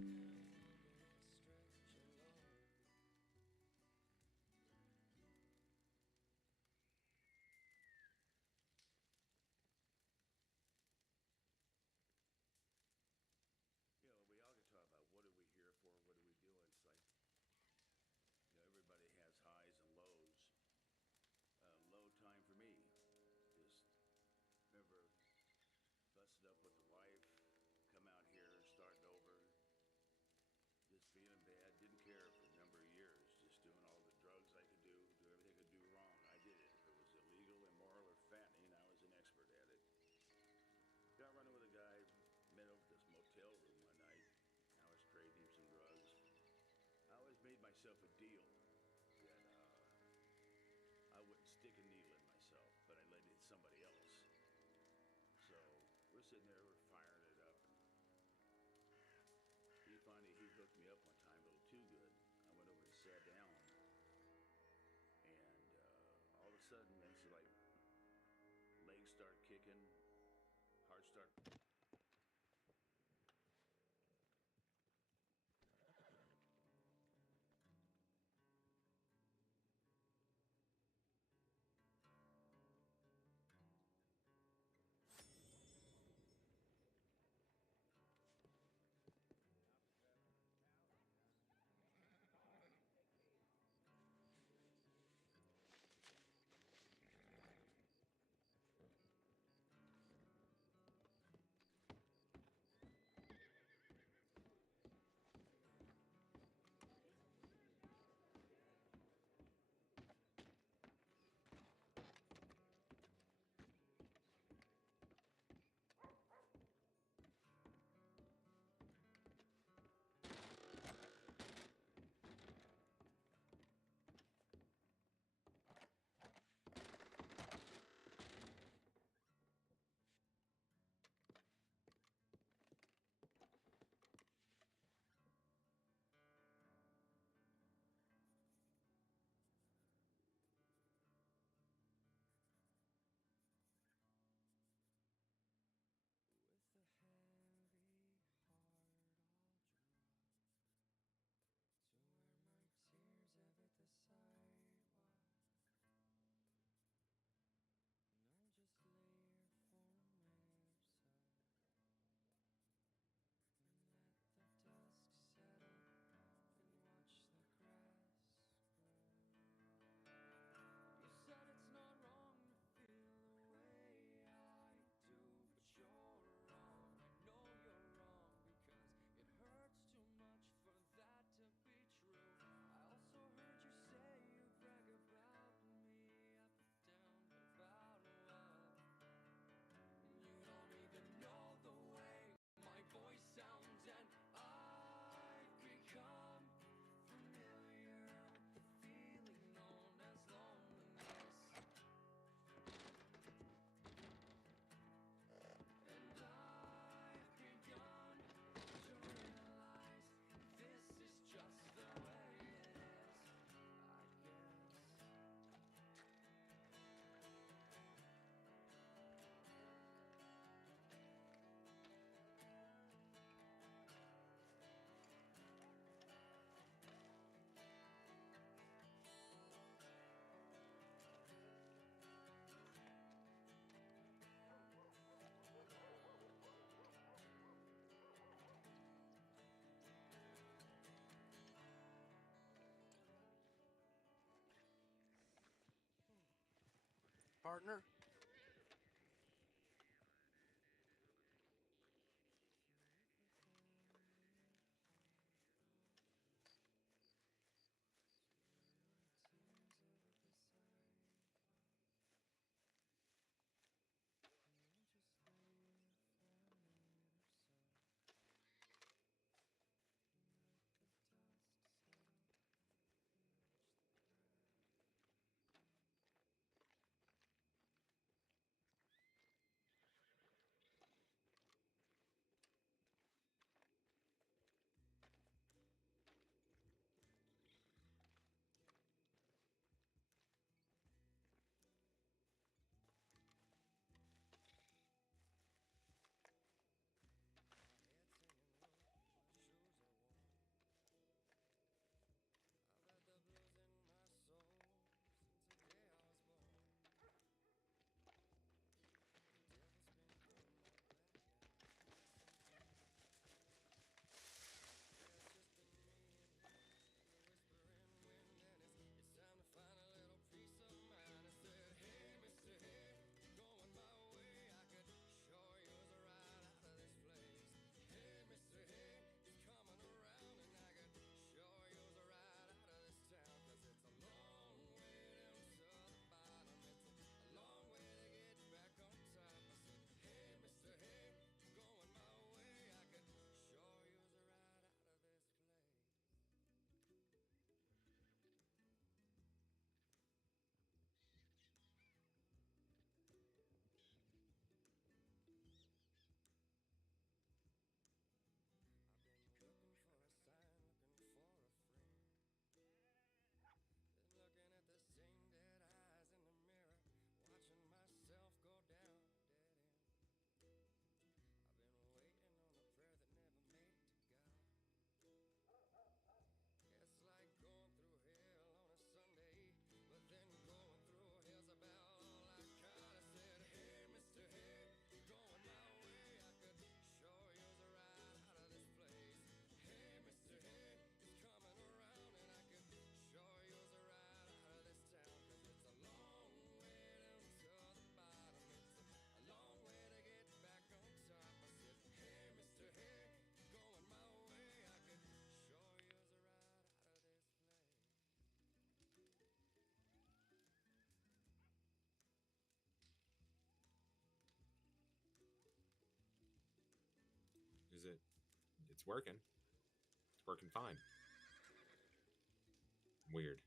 You know, we all can talk about what are we here for, what are we doing. It's like, you know, everybody has highs and lows. Low time for me. Just remember busted up with the wife, come out here, starting over, just feeling bad. Didn't care for a number of years, just doing all the drugs I could do everything I could do wrong. I did it. If it was illegal, immoral, or fattening, I was an expert at it. Got running with a guy, met over at this motel room one night. I was craving some drugs. I always made myself a deal that I wouldn't stick a needle in myself, but I let it hit somebody else. So we're sitting there, we're firing it up. He hooked me up one time a little too good. I went over and sat down, and all of a sudden, it's like legs start kicking, heart start. The heavy heart all drop to where my tears have hit the sidewalk, and I'll just lay your warm lips up and let the dusk settle and watch the grass grow. You said it's not wrong to feel the way I do, but you're wrong. I know you're wrong because it hurts too much for that to be true. I also heard you say you brag about me up and down, but about what? And you don't even know the way my voice sounds, and I've become familiar with the feeling known as loneliness. And I've begun to realize this is just the way it is, I guess. Partner? Is it? It's working. It's working fine. Weird.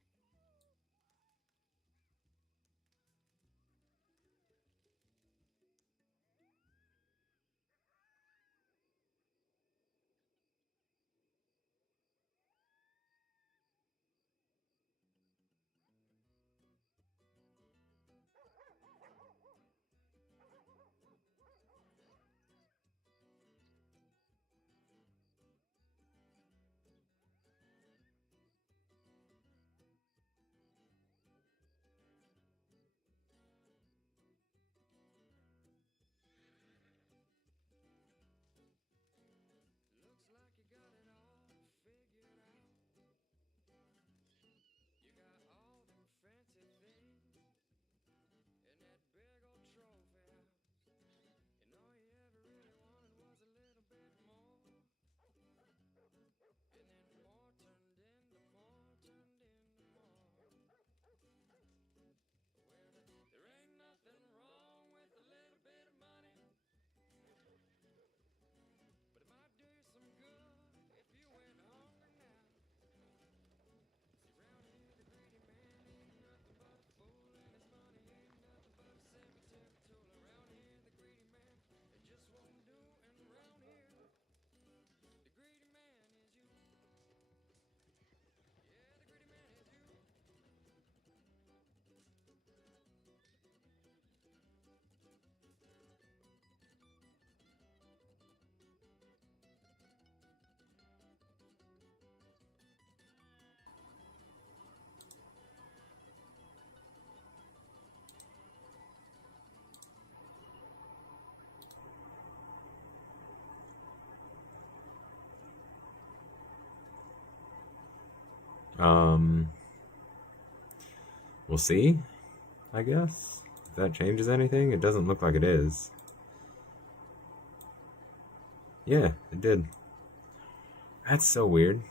Looks like you got it all figured out. You got all them fancy things in that big old trophy house. And all you ever really wanted was a little bit more. And then more turned into more, turned into more. Well, there ain't nothing wrong with a little bit of money, but it might do you some good if you went hungry now. See, round here the greedy man ain't nothing but a fool, and his money ain't nothing but a cemetery tool. Around here the greedy man, it just won't do, and around here the greedy man is you. Yeah, the greedy man is you. We'll see, I guess. If that changes anything, it doesn't look like it is. Yeah, it did. That's so weird.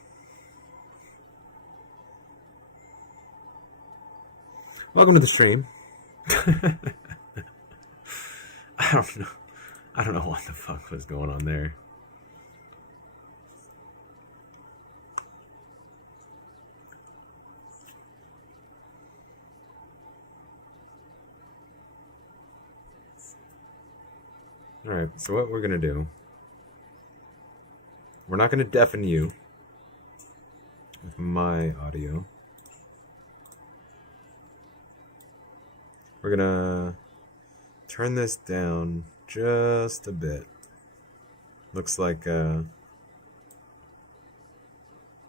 Welcome to the stream. I don't know. I don't know what the fuck was going on there. Alright, so what we're gonna do, we're not gonna deafen you with my audio. We're gonna turn this down just a bit. Looks like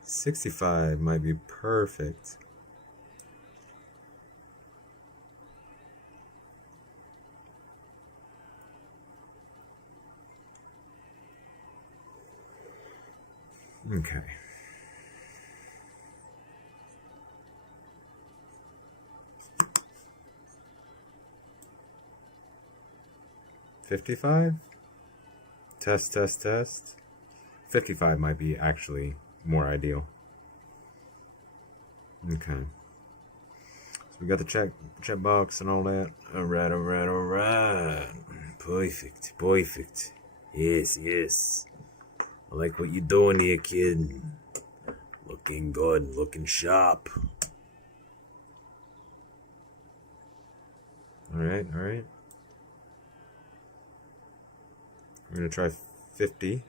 65 might be perfect. Okay. $55? Test, test, test. 55 might be actually more ideal. Okay. So we got the check box and all that. Alright, alright, alright. Perfect, perfect. Yes, yes. I like what you're doing here, kid. Looking good, looking sharp. Alright, alright. We're gonna try 50.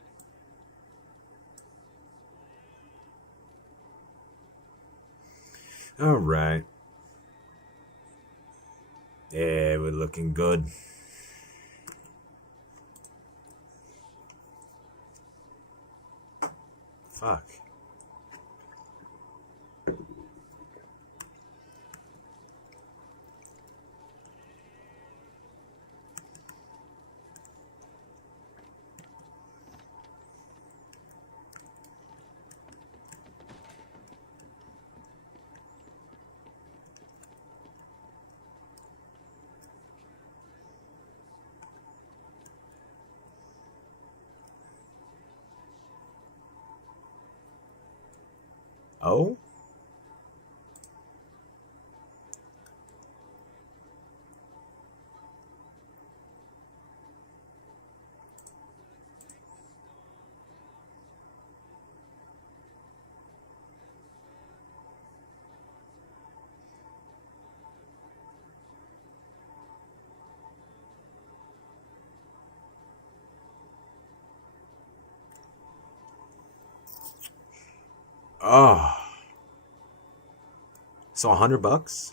Alright. Yeah, we're looking good. Fuck. Oh? Oh. So $100?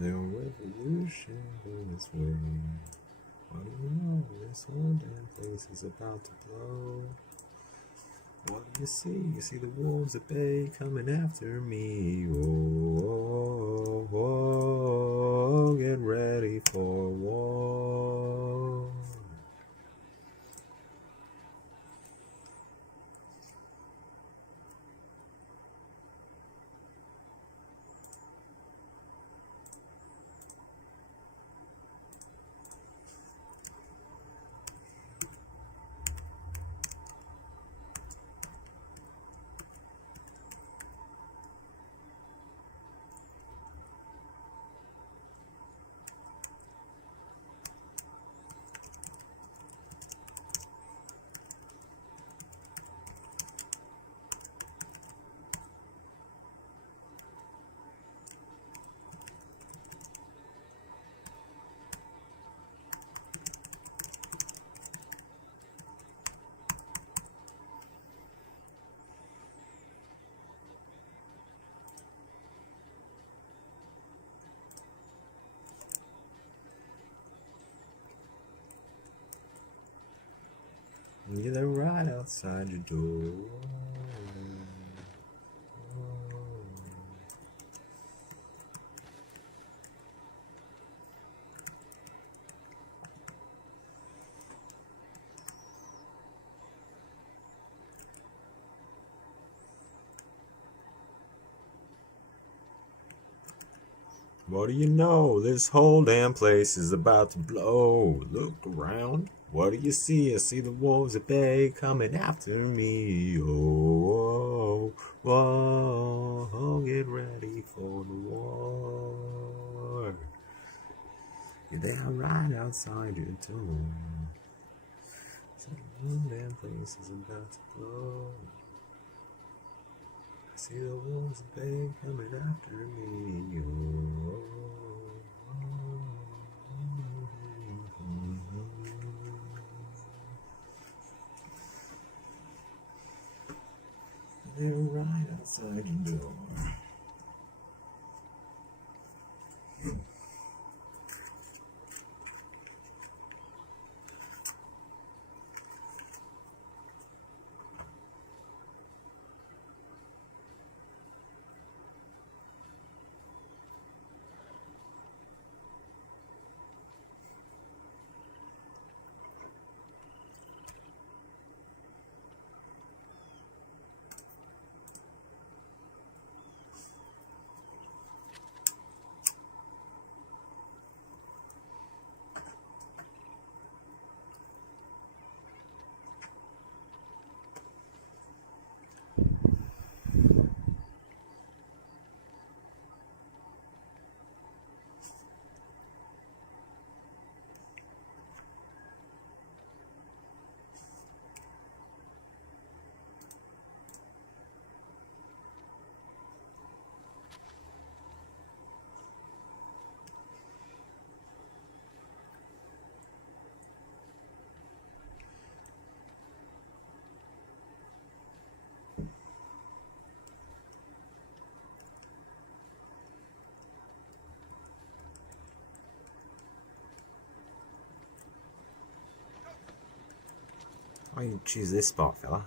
No revolution on its way. What do you know? This whole damn place is about to blow. What do you see? You see the wolves at bay coming after me. Oh, oh, oh, get ready for war. They're right outside your door. What do you know? This whole damn place is about to blow. Look around. What do you see? I see the wolves at bay coming after me. Oh, whoa, oh, get ready for the war. They are right outside your door. Some damn place is about to blow. I see the wolves of bay coming after me. They're right outside your door. Why you choose this spot, fella?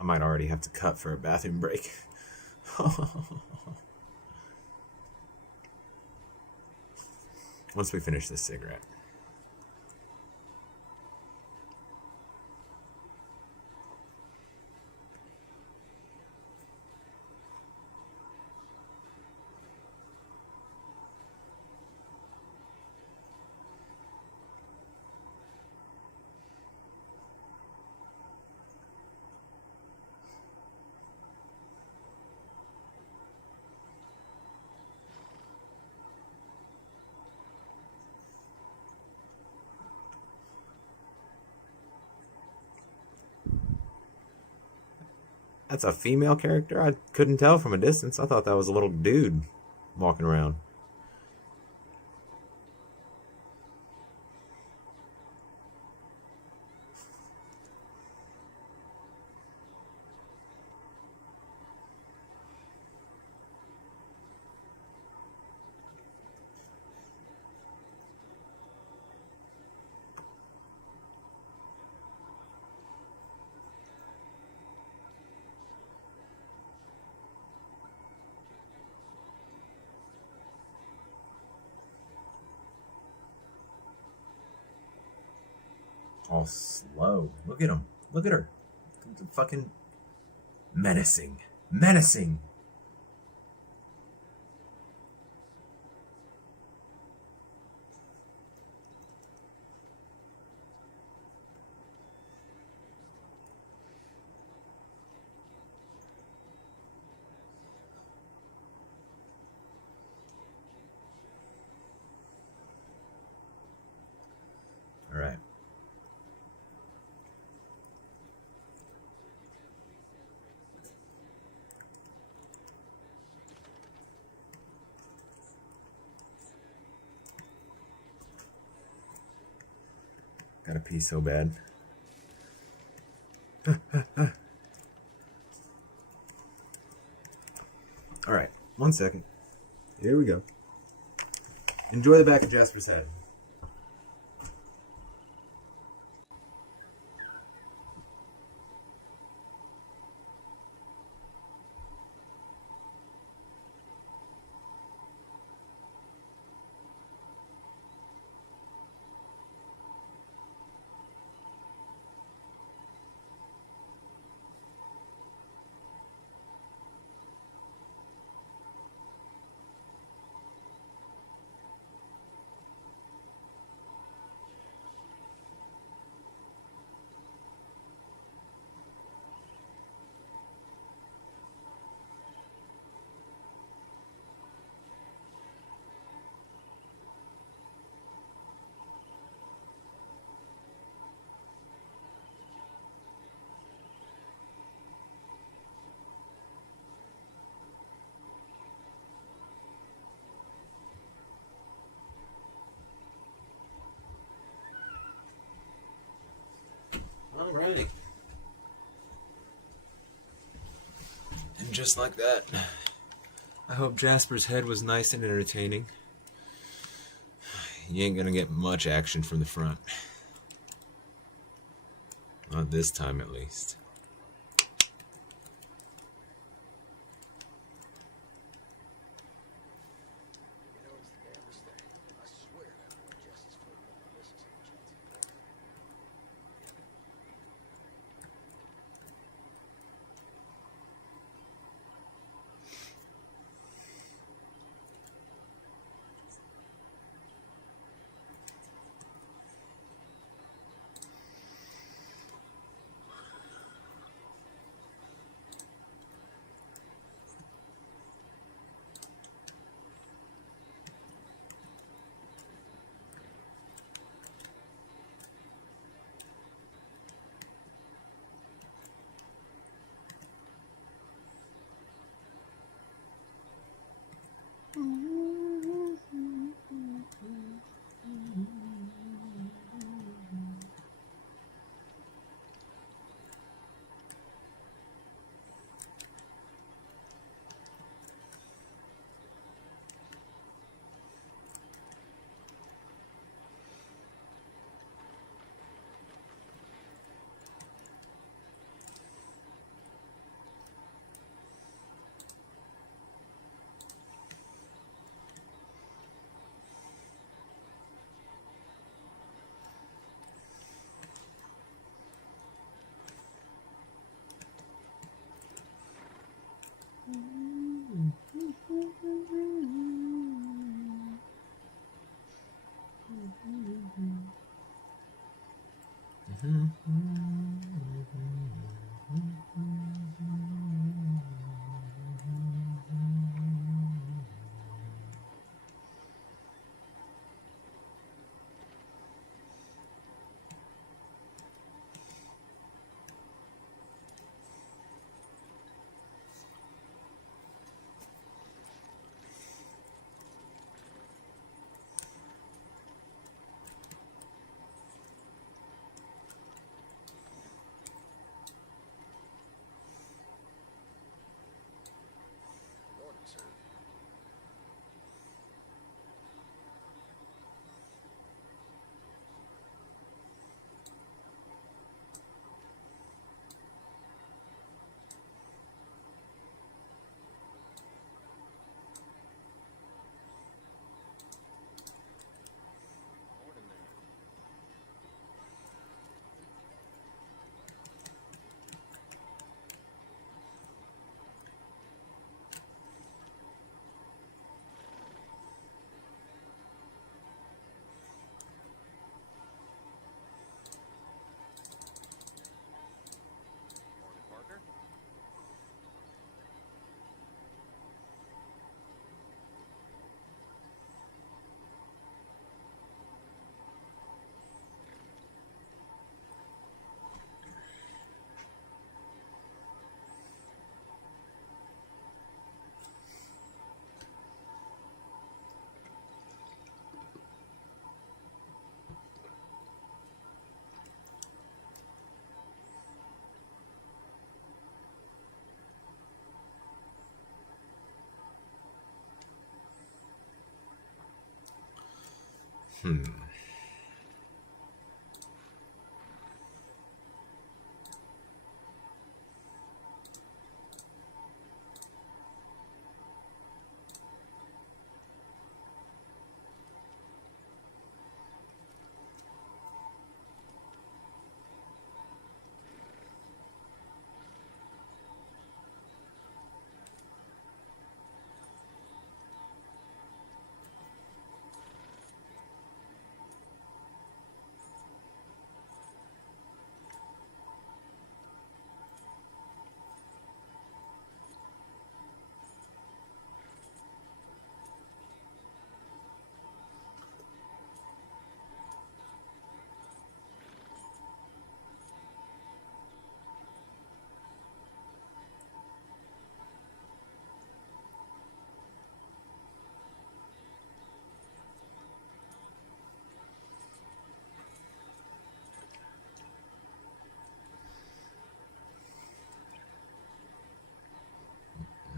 I might already have to cut for a bathroom break. Once we finish this cigarette. That's a female character? I couldn't tell from a distance. I thought that was a little dude walking around. All slow. Look at him. Look at her. Fucking menacing. Menacing. Gotta pee so bad. Alright, 1 second. Here we go. Enjoy the back of Jasper's head. Alright. And just like that, I hope Jasper's head was nice and entertaining. You ain't gonna get much action from the front. Not this time, at least. Hmm.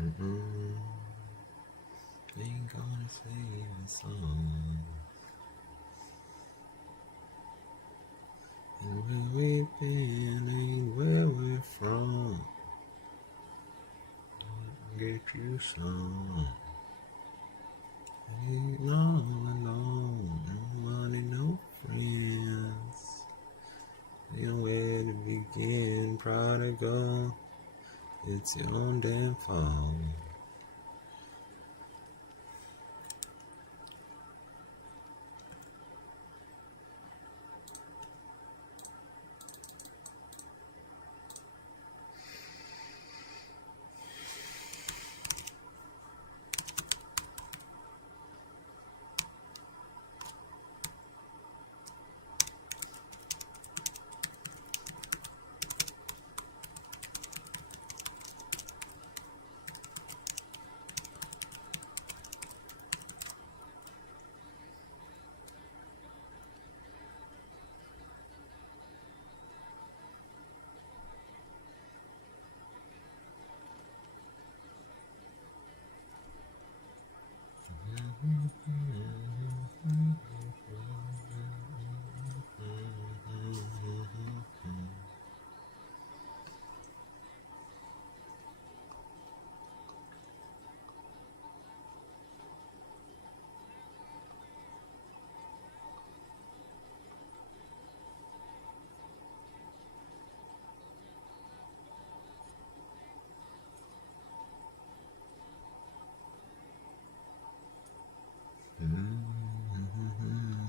Mm-mm. Ain't gonna save the song. And where we've been ain't where we're from. Get you some. Ain't all alone. No money, no friends. Nowhere to begin. Prodigal. It's your own damn fault.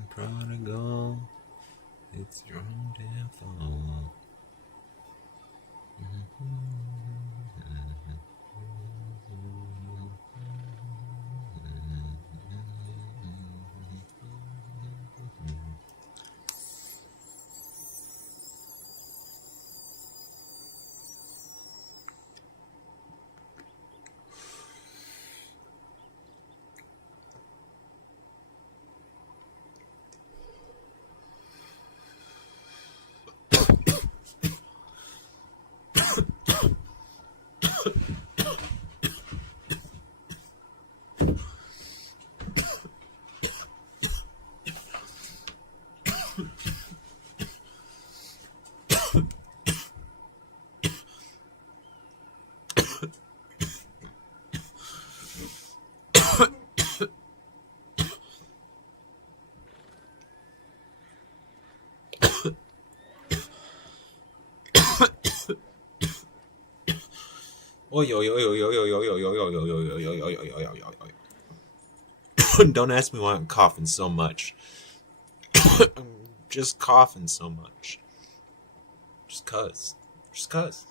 Prodigal, it's your own damn fault. Don't ask me why I'm coughing so much. I'm just coughing so much. Just cuz. Just cuz.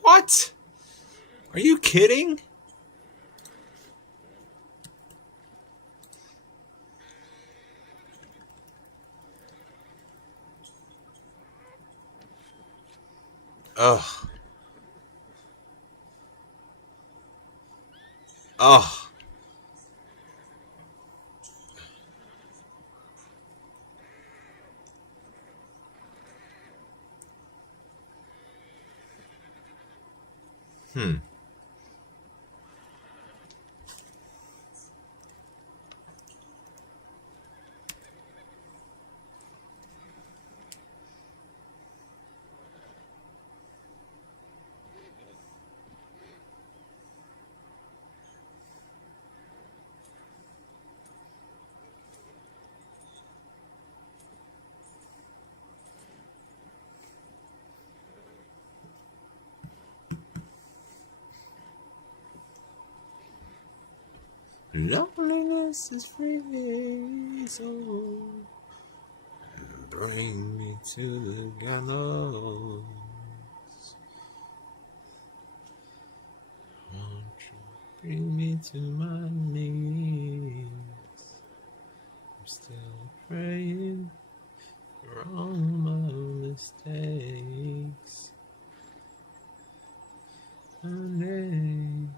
What? Are you kidding? Ugh. Ugh. Hmm. Loneliness is free, so bring me to the gallows. Won't you bring me to my knees? I'm still praying for all my mistakes. Honey.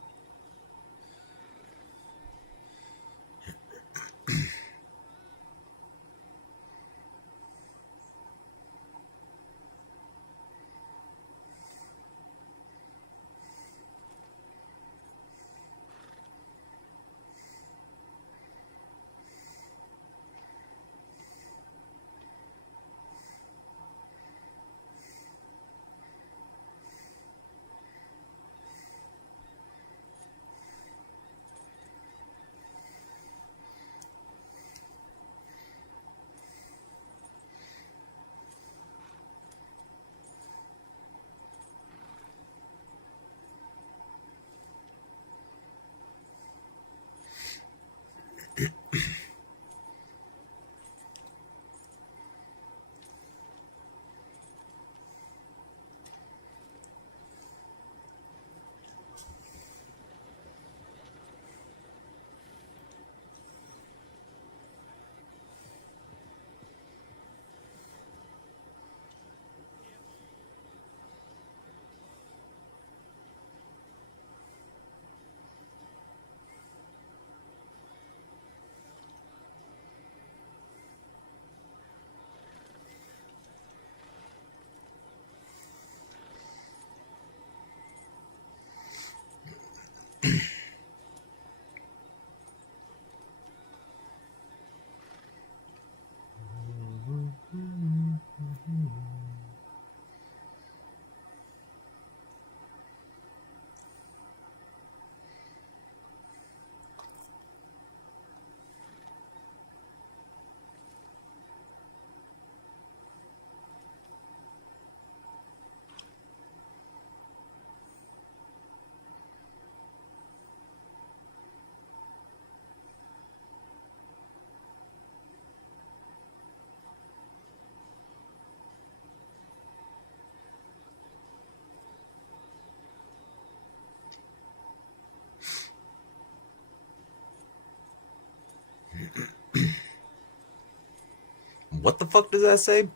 What the fuck does that say?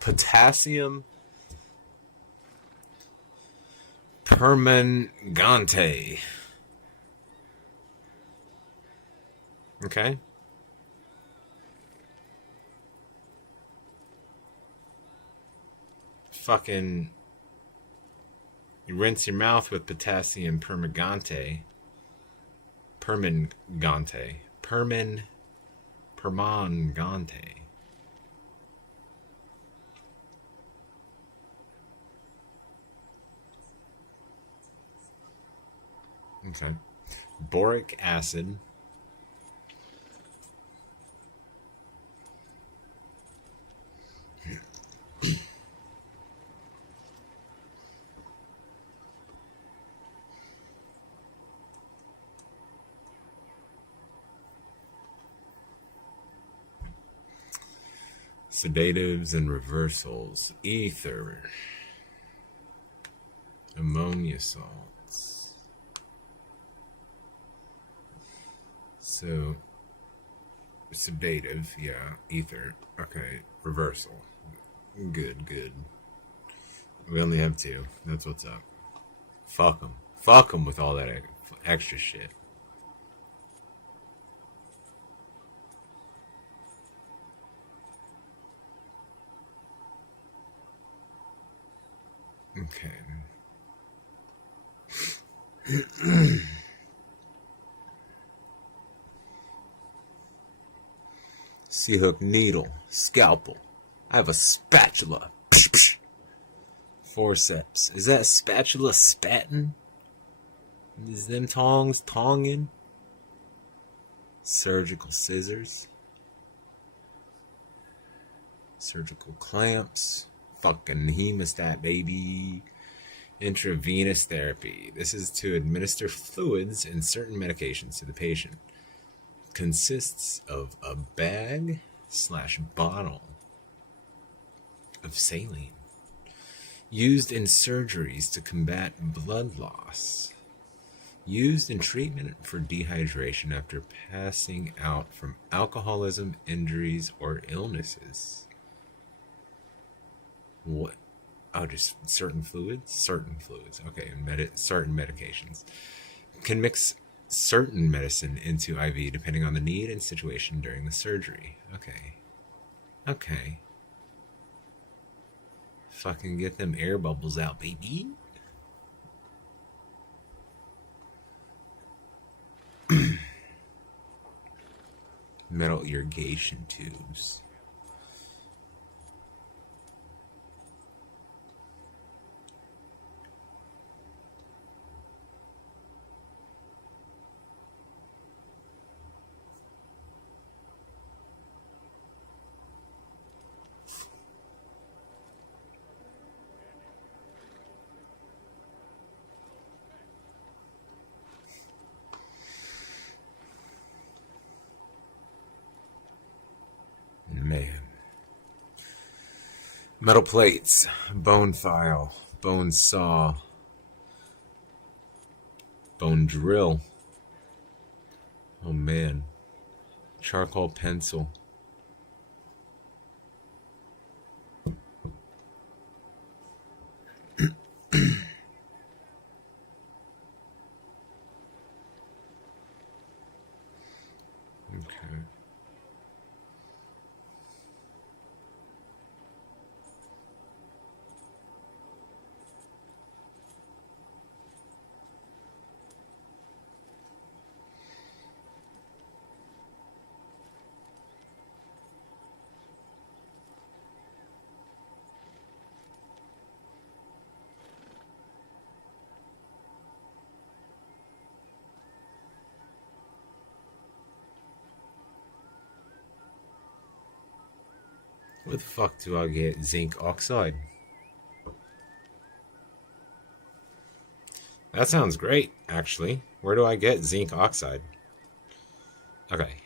Potassium permanganate. Okay. Fucking, you rinse your mouth with potassium permanganate. Permanganate. Okay. Boric acid. Sedatives and reversals. Ether. Ammonia salts. So, sedative, yeah. Ether. Okay. Reversal. Good. We only have 2. That's what's up. Fuck them. Fuck them with all that extra shit. Okay. Sea-hook needle. Scalpel. I have a spatula. Psh, psh. Forceps. Is that spatula spatting? Is them tongs tonging? Surgical scissors. Surgical clamps. Fucking hemostat, baby. Intravenous therapy. This is to administer fluids and certain medications to the patient. consists of a bag/bottle of saline used in surgeries to combat blood loss, used in treatment for dehydration after passing out from alcoholism, injuries, or illnesses. What? Oh, just certain fluids? Certain fluids. Okay, certain medications. Can mix certain medicine into IV depending on the need and situation during the surgery. Okay. Fucking get them air bubbles out, baby. Metal irrigation tubes. Man. Metal plates, bone file, bone saw, bone drill. Oh man. Charcoal pencil. Okay. Where the fuck do I get zinc oxide? That sounds great, actually. Where do I get zinc oxide? Okay.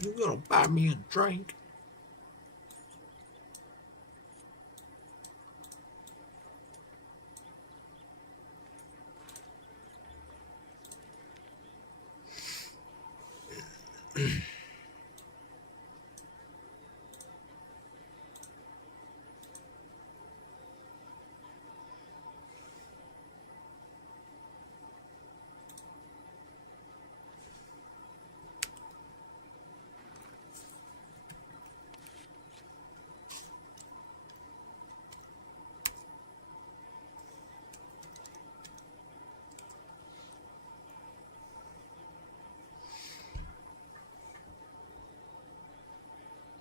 You gonna buy me a drink?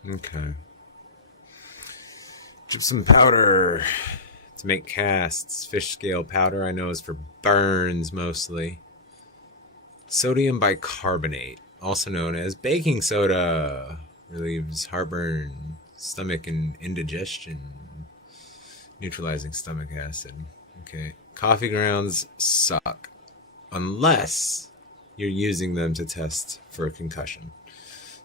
Okay. Gypsum powder to make casts. Fish scale powder I know is for burns mostly. Sodium bicarbonate, also known as baking soda, relieves heartburn, stomach and indigestion, neutralizing stomach acid. Okay. Coffee grounds suck unless you're using them to test for a concussion.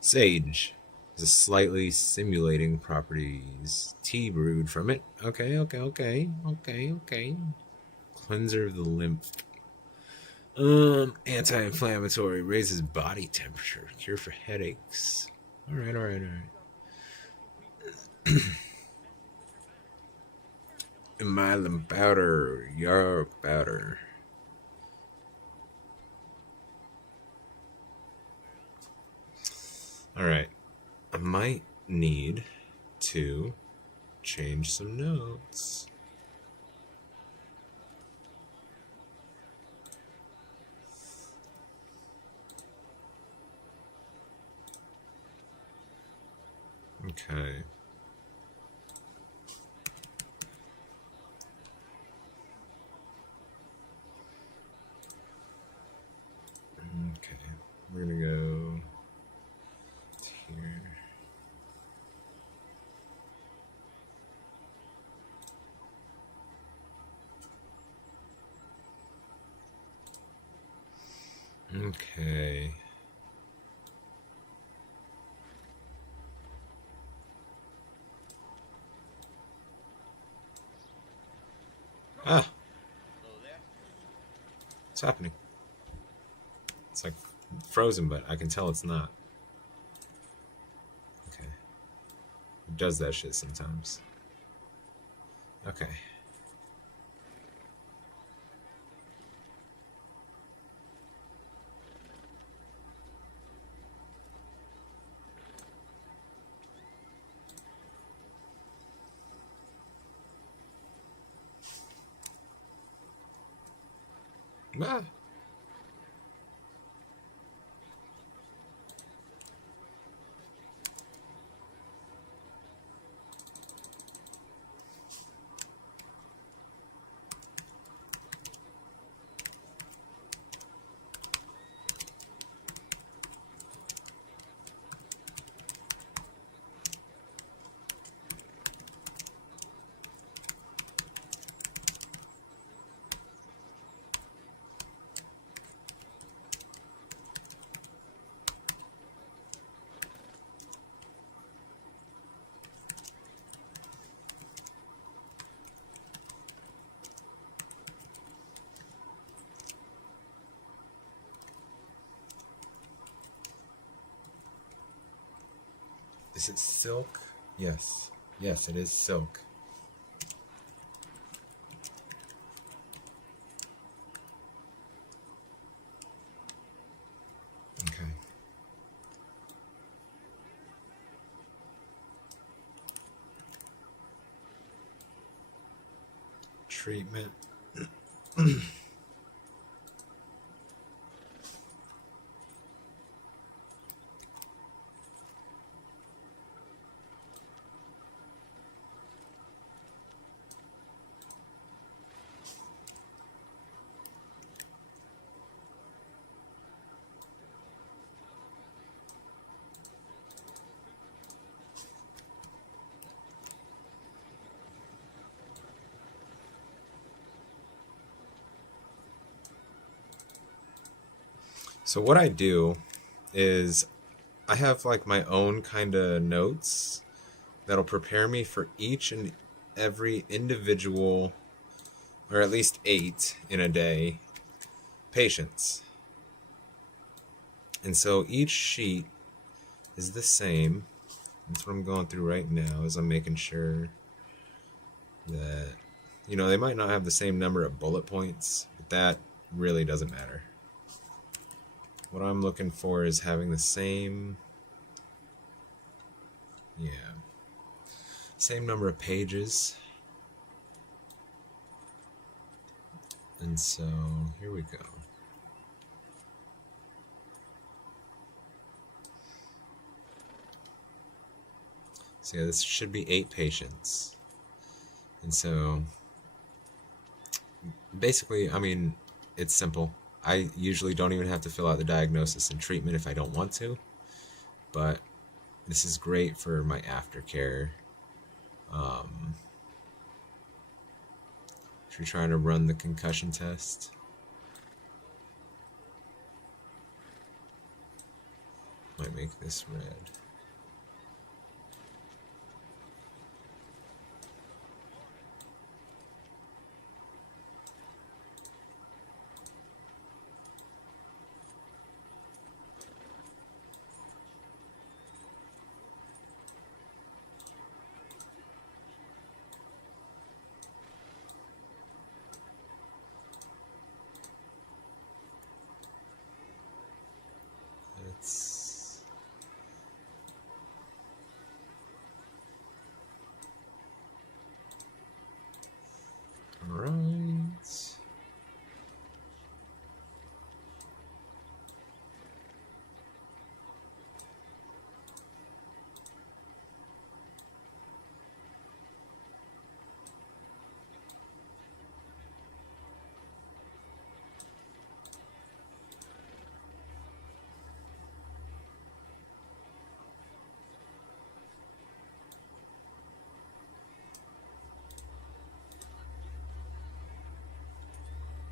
Sage is a slightly stimulating properties. Tea brewed from it. Okay. Cleanser of the lymph. Anti-inflammatory, raises body temperature, cure for headaches. All right. Myelin powder, your powder. Alright. I might need to change some notes. Okay. Okay. We're gonna go here. Okay. Ah! What's happening? It's like frozen, but I can tell it's not. Okay. It does that shit sometimes. Okay. Ah! Is it silk? Yes. Yes, it is silk. Okay. Treatment. So what I do is I have like my own kind of notes that'll prepare me for each and every individual, or at least 8 in a day, patients. And so each sheet is the same. That's what I'm going through right now, is I'm making sure that, you know, they might not have the same number of bullet points, but that really doesn't matter. What I'm looking for is having the same, same number of pages. And so here we go. So yeah, this should be 8 patients. And so basically, I mean, it's simple. I usually don't even have to fill out the diagnosis and treatment if I don't want to, but this is great for my aftercare. If you're trying to run the concussion test. Might make this red.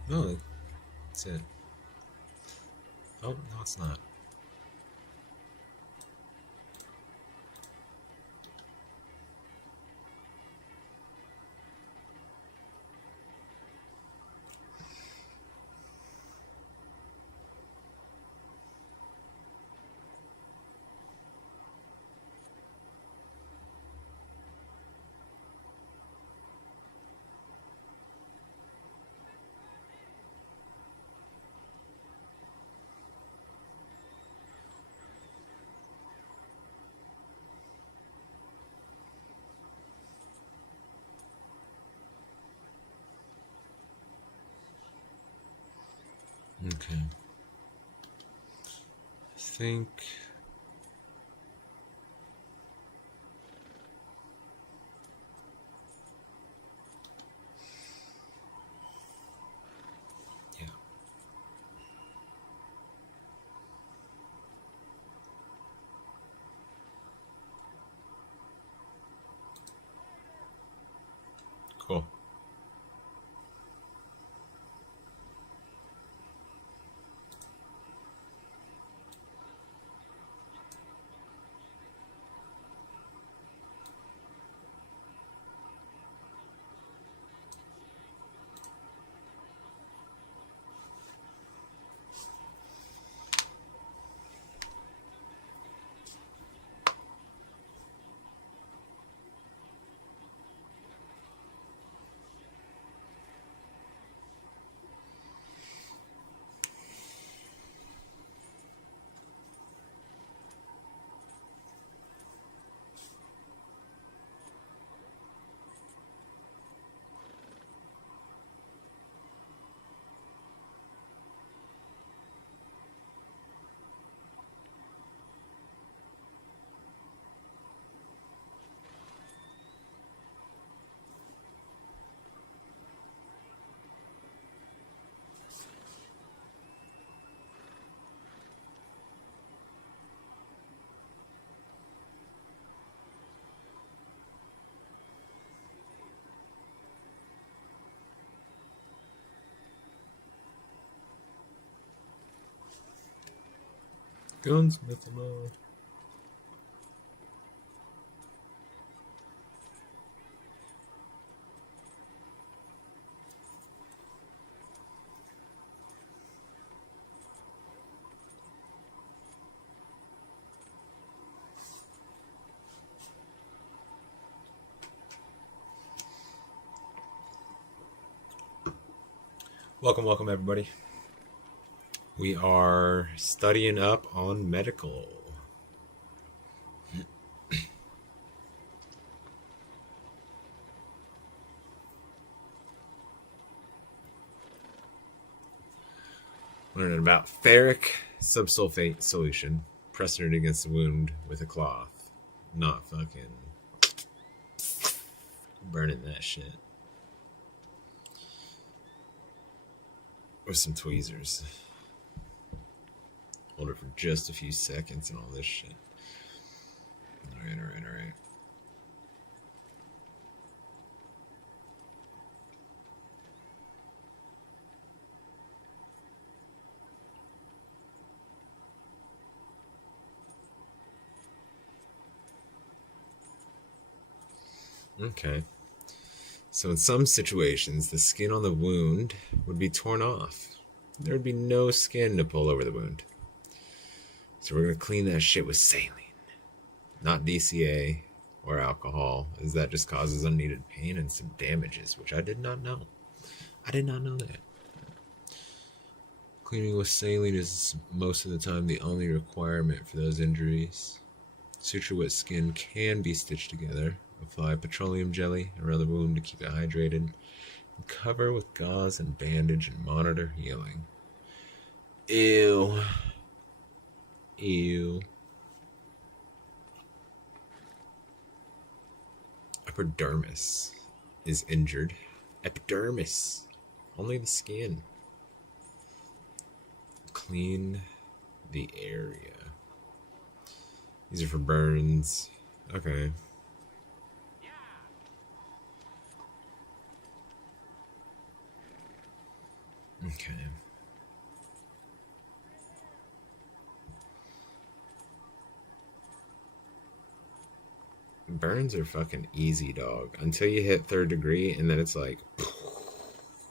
No, that's it. Oh, no, it's not. Okay. I think. Yeah. Cool. Gunsmith alone. Welcome, everybody. We are studying up on medical. Learning about ferric subsulfate solution. Pressing it against the wound with a cloth. Not fucking burning that shit. With some tweezers. Hold it for just a few seconds and all this shit. Alright. Okay. So in some situations, the skin on the wound would be torn off. There would be no skin to pull over the wound. So we're going to clean that shit with saline. Not DCA or alcohol, as that just causes unneeded pain and some damages, which I did not know. I did not know that. Cleaning with saline is most of the time the only requirement for those injuries. Suture wet skin can be stitched together. Apply petroleum jelly around the wound to keep it hydrated. And cover with gauze and bandage and monitor healing. Ew. Epidermis is injured. Epidermis. Only the skin. Clean the area. These are for burns. Okay. Okay. Burns are fucking easy, dog. Until you hit 3rd degree, and then it's like,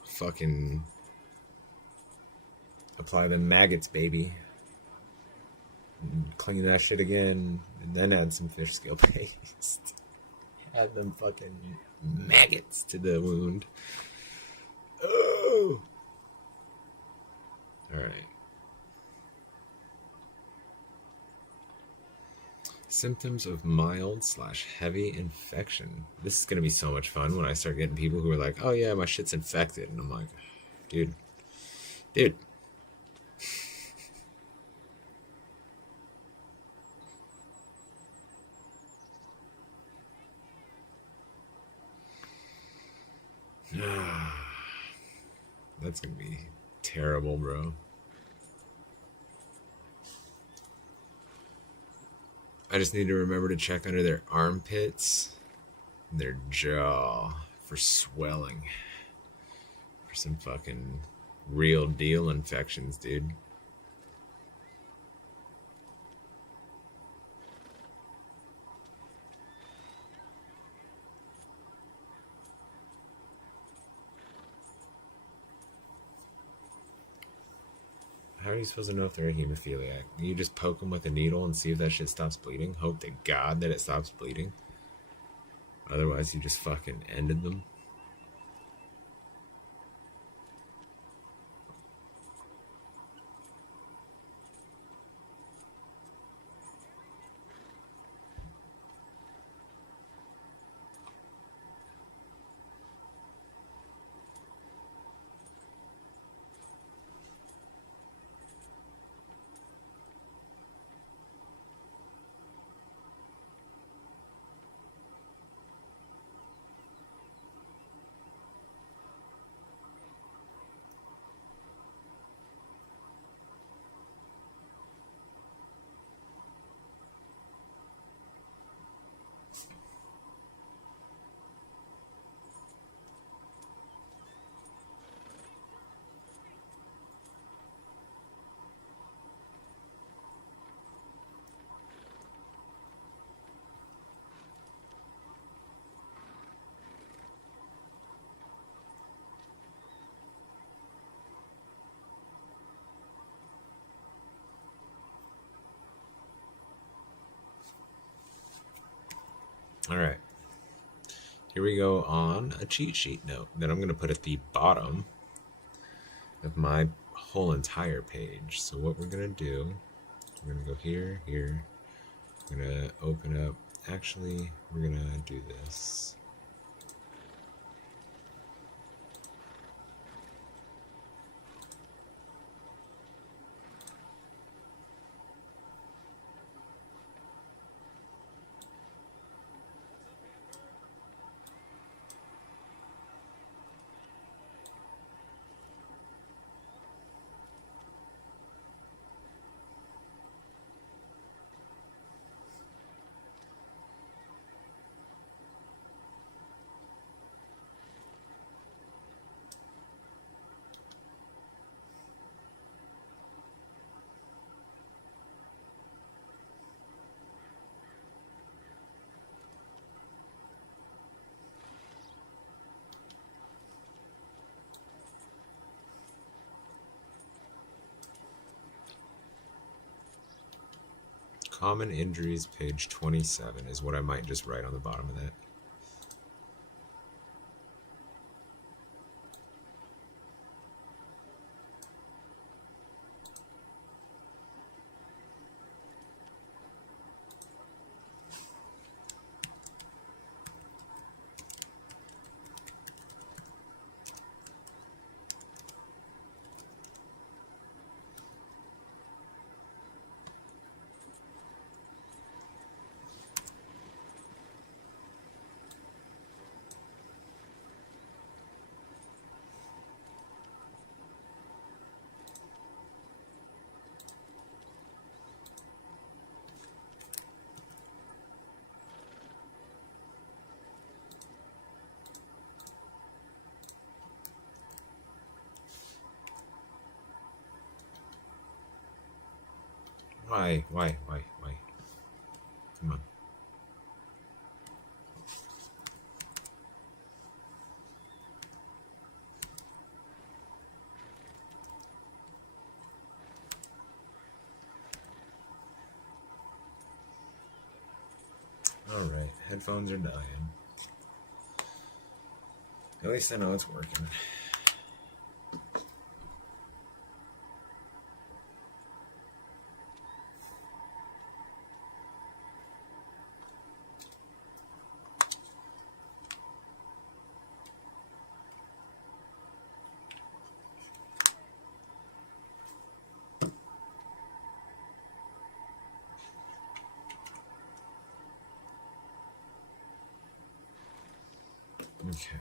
fucking apply the maggots, baby. Clean that shit again, and then add some fish scale paste. Add them fucking maggots to the wound. Oh! Alright. Symptoms of mild/heavy infection. This is going to be so much fun when I start getting people who are like, oh yeah, my shit's infected. And I'm like, dude. That's going to be terrible, bro. I just need to remember to check under their armpits, their jaw for swelling. For some fucking real deal infections, dude. How are you supposed to know if they're a hemophiliac? You just poke them with a needle and see if that shit stops bleeding? Hope to God that it stops bleeding. Otherwise, you just fucking ended them. All right. Here we go on a cheat sheet note that I'm going to put at the bottom of my whole entire page. So what we're going to do, we're going to go here, here. We're going to open up. Actually, we're going to do this. Common injuries, page 27 is what I might just write on the bottom of that. Why? Come on. Alright, headphones are dying. At least I know it's working. Okay.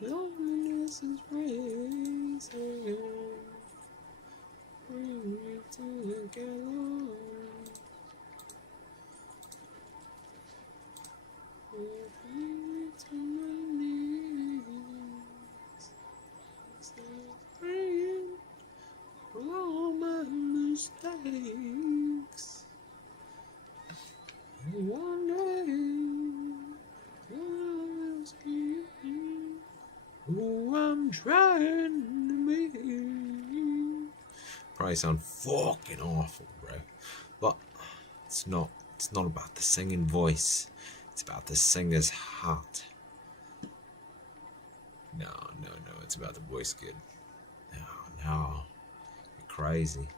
Loneliness is raising. Bring me to the gallows. Bring me to my knees. Stop praying for all my mistakes. And one day, I'll ask you who I'm trying to be. Probably sound fucking awful, bro. But it's not about the singing voice. It's about the singer's heart. No, it's about the voice, kid. No. You're crazy.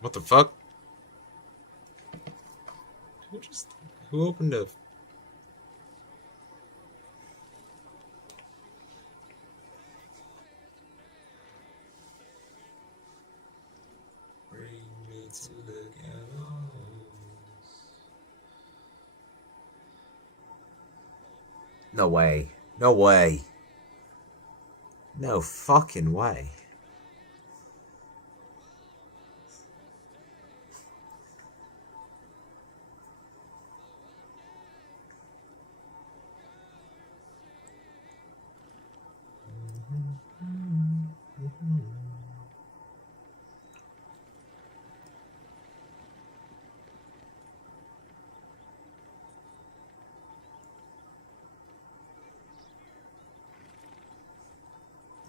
What the fuck? Who opened a... Bring me to the gallows. No way. No way. No fucking way.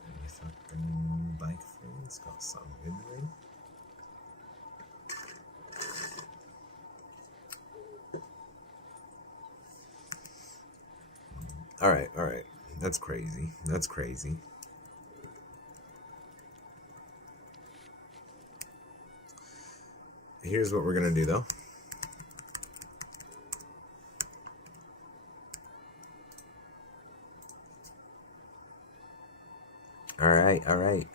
Any fucking bike thing's got some in there. Alright. That's crazy. Here's what we're gonna do, though. Alright.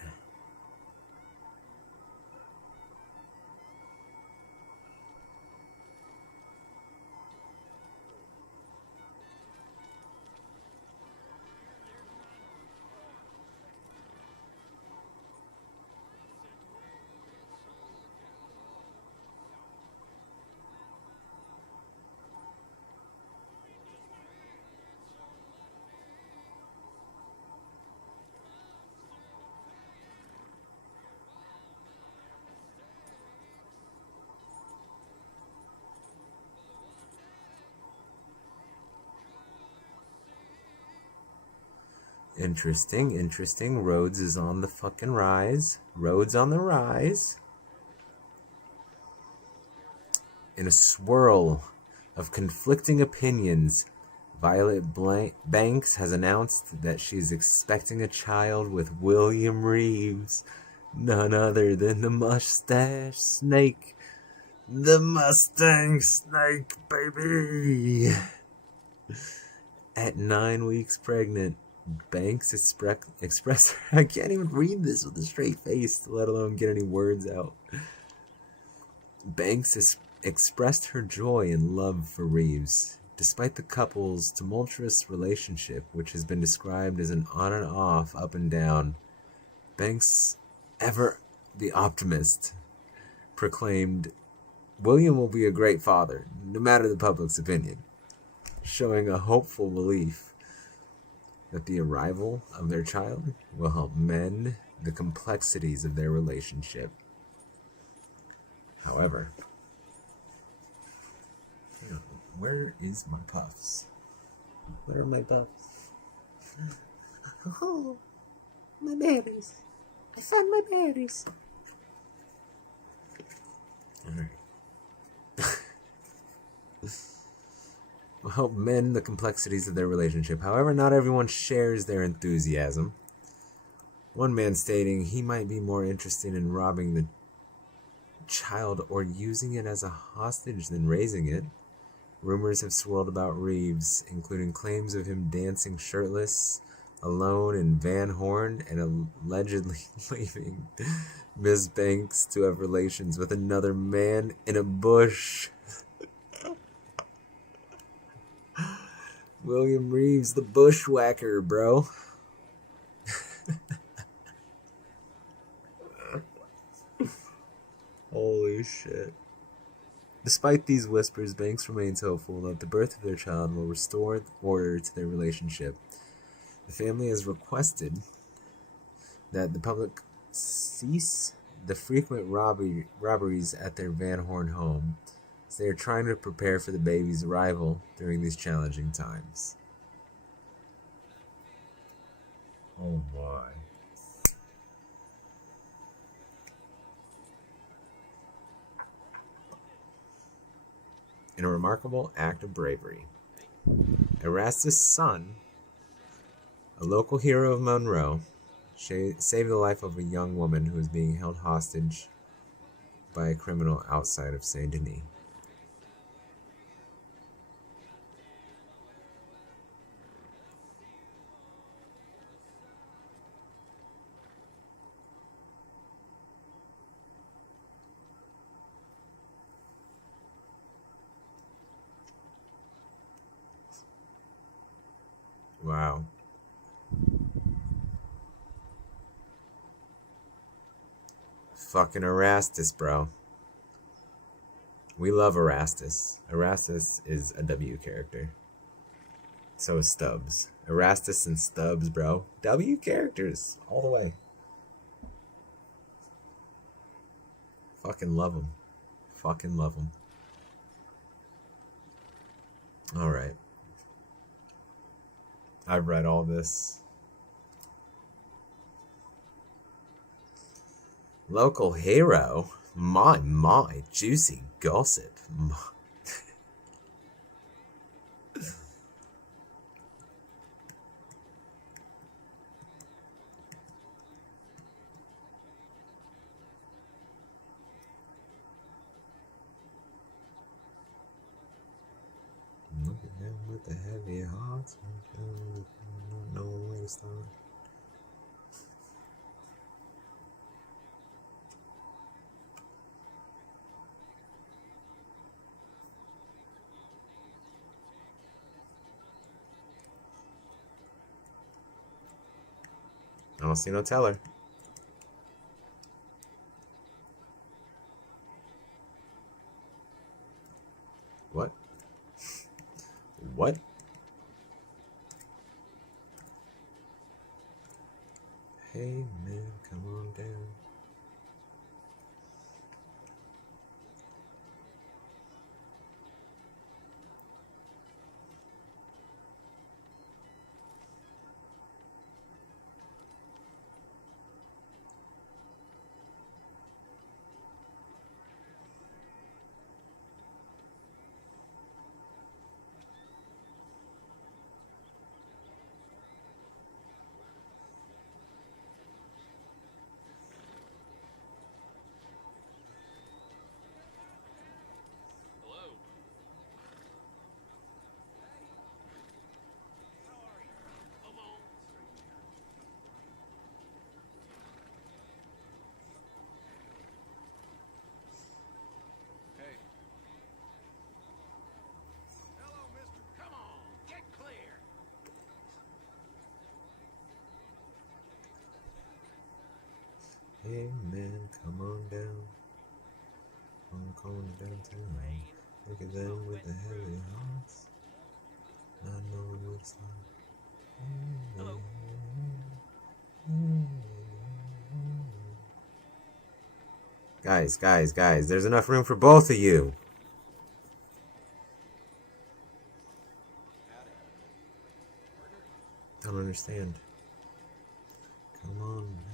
Interesting, interesting. Rhodes is on the fucking rise. Rhodes on the rise. In a swirl of conflicting opinions, Violet Banks has announced that she's expecting a child with William Reeves, none other than the Mustache Snake. The Mustang Snake, baby! At 9 weeks pregnant, Banks expressed... I can't even read this with a straight face, let alone get any words out. Banks expressed her joy and love for Reeves, despite the couple's tumultuous relationship, which has been described as an on and off, up and down. Banks, ever the optimist, proclaimed, "William will be a great father, no matter the public's opinion," showing a hopeful belief that the arrival of their child will help mend the complexities of their relationship. However, where is my puffs? Where are my puffs? Oh, my berries. I found my berries. Alright. Will help mend the complexities of their relationship. However, not everyone shares their enthusiasm. One man stating he might be more interested in robbing the child or using it as a hostage than raising it. Rumors have swirled about Reeves, including claims of him dancing shirtless, alone in Van Horn, and allegedly leaving Miss Banks to have relations with another man in a bush. William Reeves, the bushwhacker, bro. Holy shit. Despite these whispers, Banks remains hopeful that the birth of their child will restore order to their relationship. The family has requested that the public cease the frequent robberies at their Van Horn home, as they are trying to prepare for the baby's arrival during these challenging times. Oh my. In a remarkable act of bravery, Erastus' son, a local hero of Monroe, saved the life of a young woman who was being held hostage by a criminal outside of Saint Denis. Wow. Fucking Erastus, bro. We love Erastus. Erastus is a W character. So is Stubbs. Erastus and Stubbs, bro. W characters. All the way. Fucking love them. Fucking love them. Alright. I've read all this. Local hero? My, juicy gossip. Look at him with the heavy hearts. No way to start. I don't see no teller. What? What? Hey man, come on down. Hey man, come on down. I'm going downtown. Look at them with the heavy hearts. Not knowing what it's like. Hello. Guys, there's enough room for both of you. Don't understand. Come on down.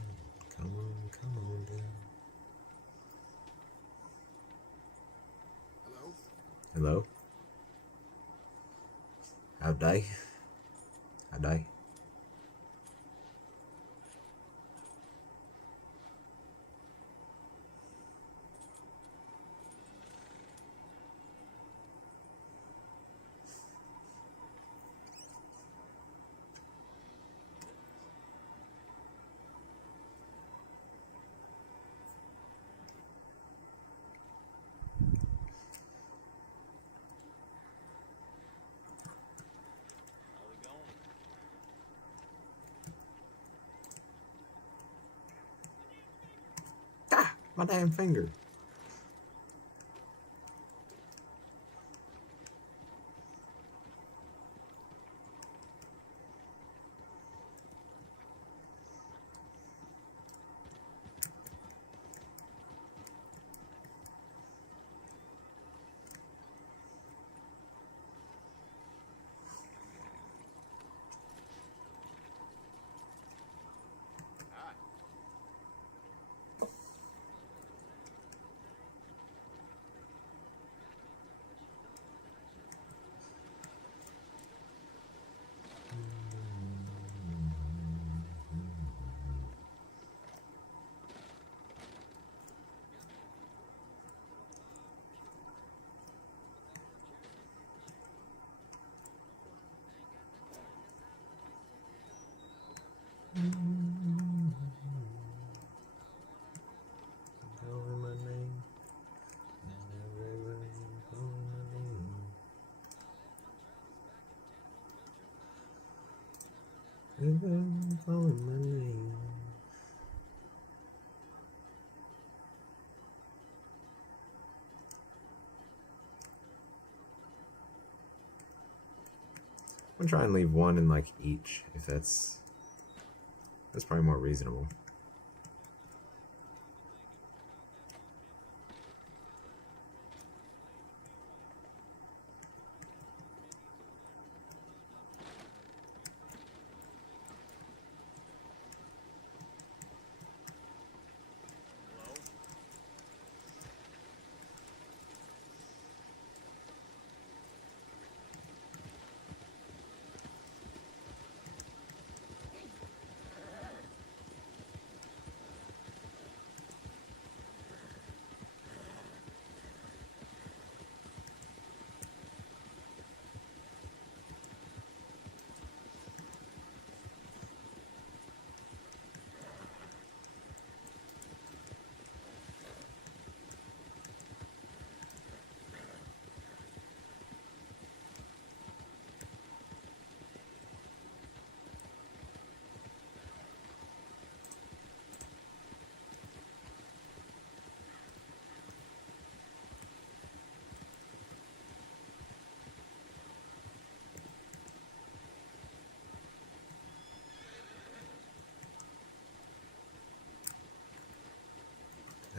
Come on down. Hello? Hello? How'd I? How's it going? Ah! My damn finger. Hi. Calling my name. Calling my name. Calling my name. I'm gonna try and leave one in like each, if that's probably more reasonable. Hello?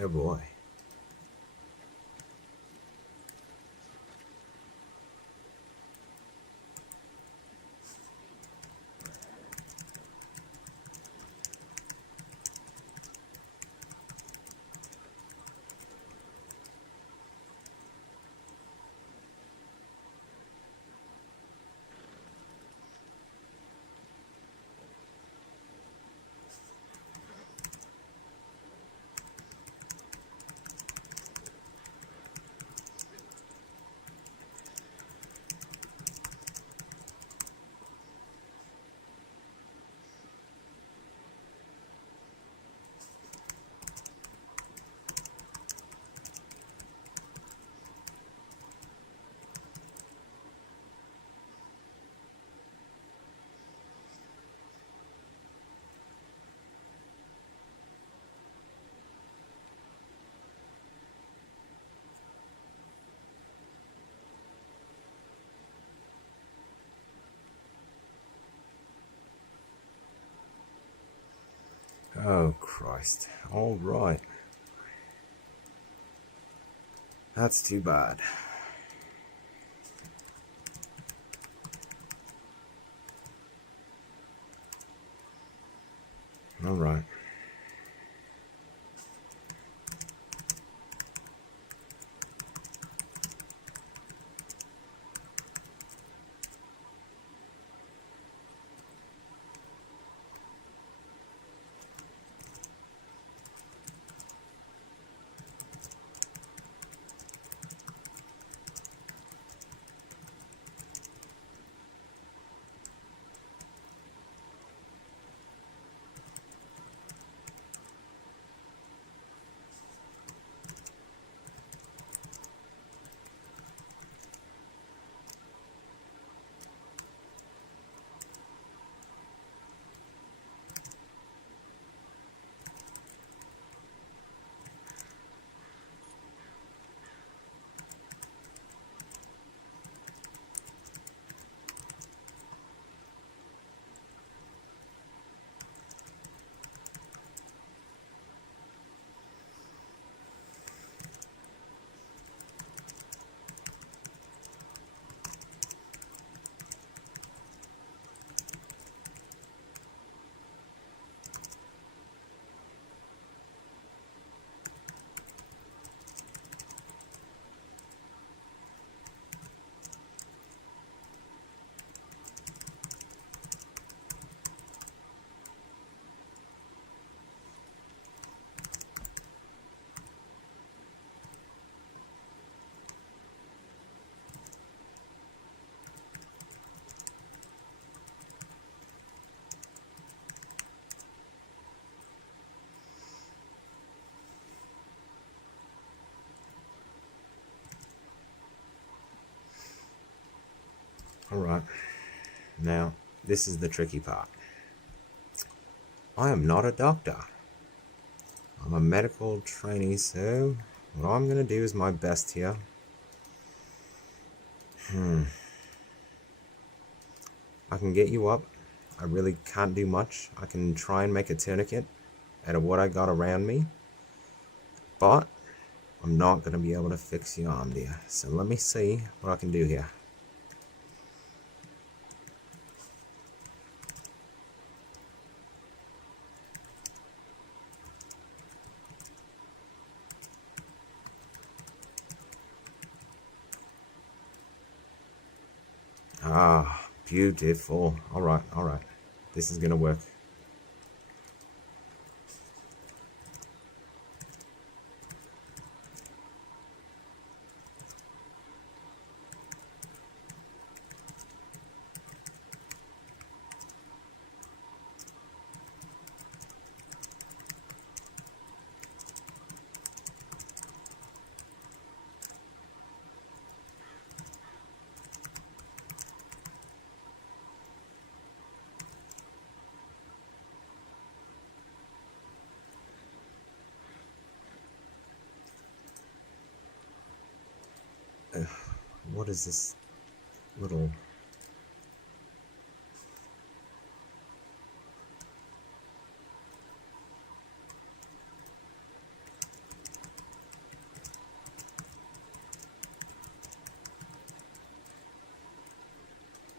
Oh boy. Oh, Christ. All right. That's too bad. All right. All right. Now, this is the tricky part. I am not a doctor. I'm a medical trainee, so what I'm going to do is my best here. I can get you up. I really can't do much. I can try and make a tourniquet out of what I got around me. But I'm not going to be able to fix your arm, dear. So let me see what I can do here. Ah, beautiful. All right, all right. This is going to work. What is this little...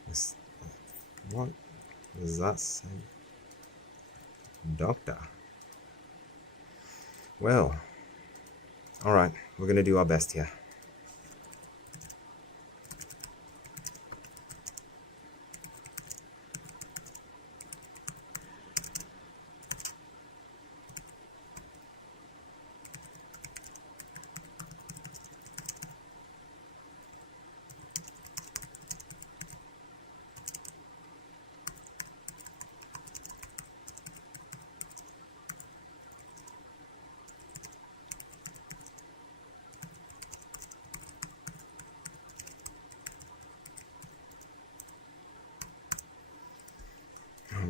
This, what does that say? Doctor. Well, alright, we're gonna do our best here.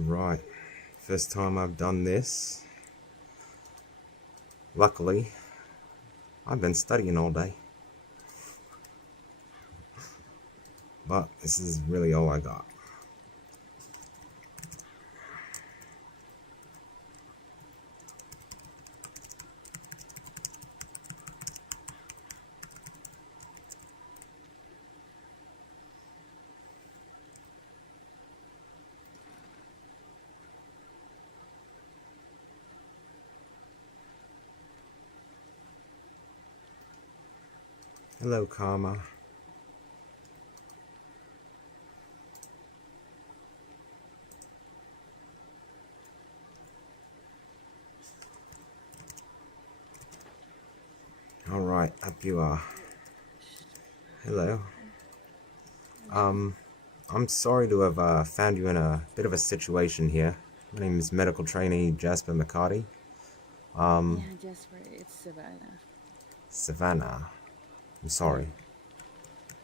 Alright, first time I've done this. Luckily, I've been studying all day. But this is really all I got. Hello, Karma. Alright, up you are. Hello. I'm sorry to have found you in a bit of a situation here. My name is medical trainee Jasper McCarty. Yeah, Jasper, it's Savannah. Savannah. I'm sorry.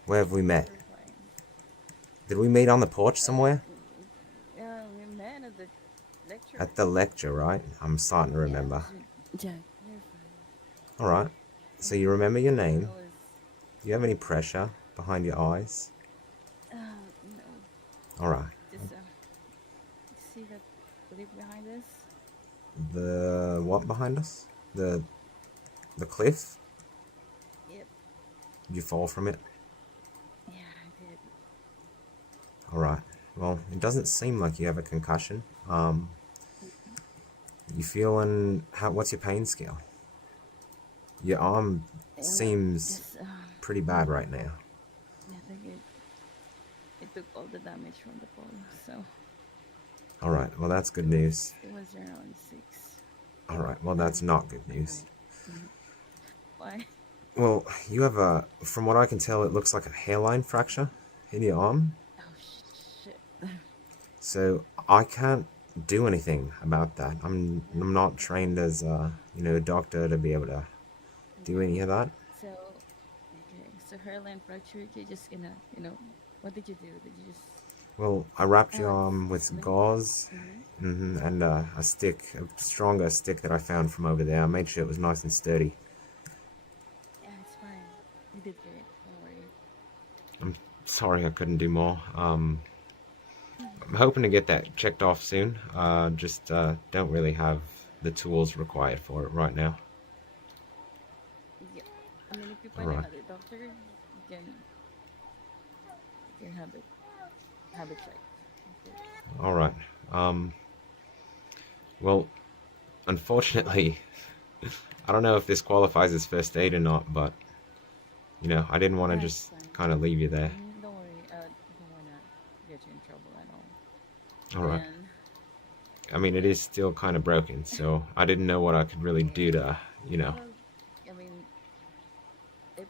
Where have we met? We're fine. Did we meet on the porch somewhere? Yeah, we met at the lecture. At the lecture, right? I'm starting to remember. Jack, you're fine. Alright. So you remember your name? I was, Do you have any pressure behind your eyes? no, Alright. just, see that cliff behind us? The what behind us? The cliff? Yep. Did you fall from it? Yeah, I did. Alright. Well, it doesn't seem like you have a concussion. You feeling what's your pain scale? Your arm seems Just, pretty bad right now. I think it took all the damage from the fall, so Alright, well that's good news. it was around 6. Alright, well that's not good news. Why? Well, you have from what I can tell, it looks like a hairline fracture in your arm. Oh, shit. So I can't do anything about that. I'm not trained as a doctor to be able to do any of that. So, okay, so hairline fracture, you're just gonna, what did you do? Did you just... Well, I wrapped your arm with gauze and a stick, a stronger stick that I found from over there. I made sure it was nice and sturdy. Yeah, it's fine. You did great. Don't worry. I'm sorry I couldn't do more. I'm hoping to get that checked off soon. Just don't really have the tools required for it right now. Yeah. I mean, if you find Alright. another doctor, you can have it checked. Okay. Alright. Well, unfortunately, I don't know if this qualifies as first aid or not, but, I didn't want to Yeah, just it's fine. kind of leave you there. Don't worry. Don't wanna get you in trouble at all. Alright. And I mean, it is still kind of broken, so I didn't know what I could really do to, well, I mean, if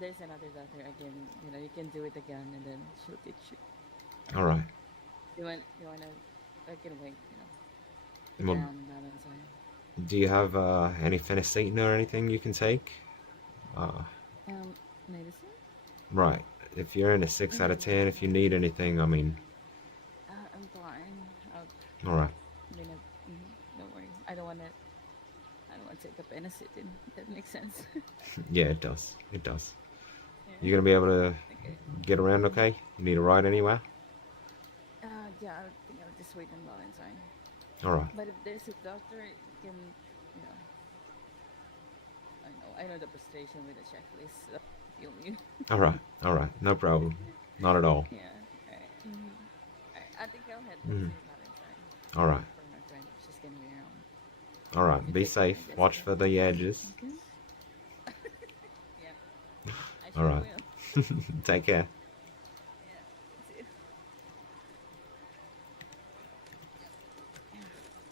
there's another doctor again, you can do it again, and then she'll teach you. Alright. You wanna? I can wait. Well, Down balance on. do you have any phenacetin or anything you can take? Medicine? Right. If you're in a 6 out of 10, if you need anything, I mean... I'm fine. Alright. Don't worry. I don't wanna take up phenacetin. That makes sense. Yeah, it does. It does. Yeah. You gonna be able to Okay. get around okay? You need a ride anywhere? Yeah, I think I'll just wait on Valentine. Alright. But if there's a doctor, you can, I know the frustration with the checklist. So I feel you. Alright. No problem. Not at all. Yeah. Alright. Alright. I think I'll head to Mhm. Valentine. Alright. For my friend. She's gonna be around. Alright. You Be take care, safe. Jessica. Watch for the edges. Okay. Yeah. I sure Alright. will. Take care. Yeah. You too.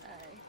Bye.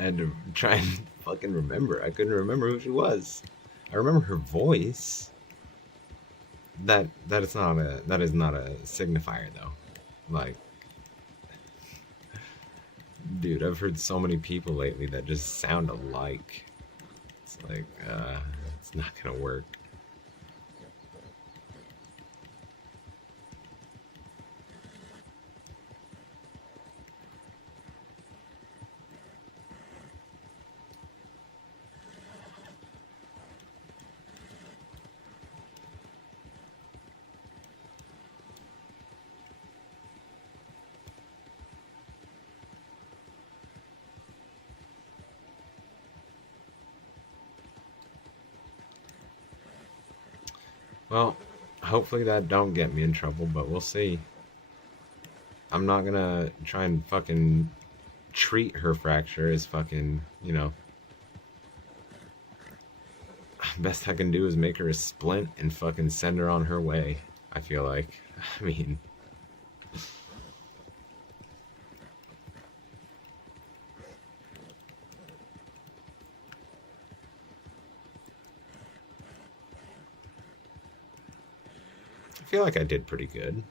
I had to try and fucking remember. I couldn't remember who she was. I remember her voice. That is not a signifier though. Like, dude, I've heard so many people lately that just sound alike. It's like, it's not gonna work. Well, hopefully that don't get me in trouble, but we'll see. I'm not gonna try and fucking treat her fracture as fucking, you know. Best I can do is make her a splint and fucking send her on her way, I feel like. I mean... I feel like I did pretty good.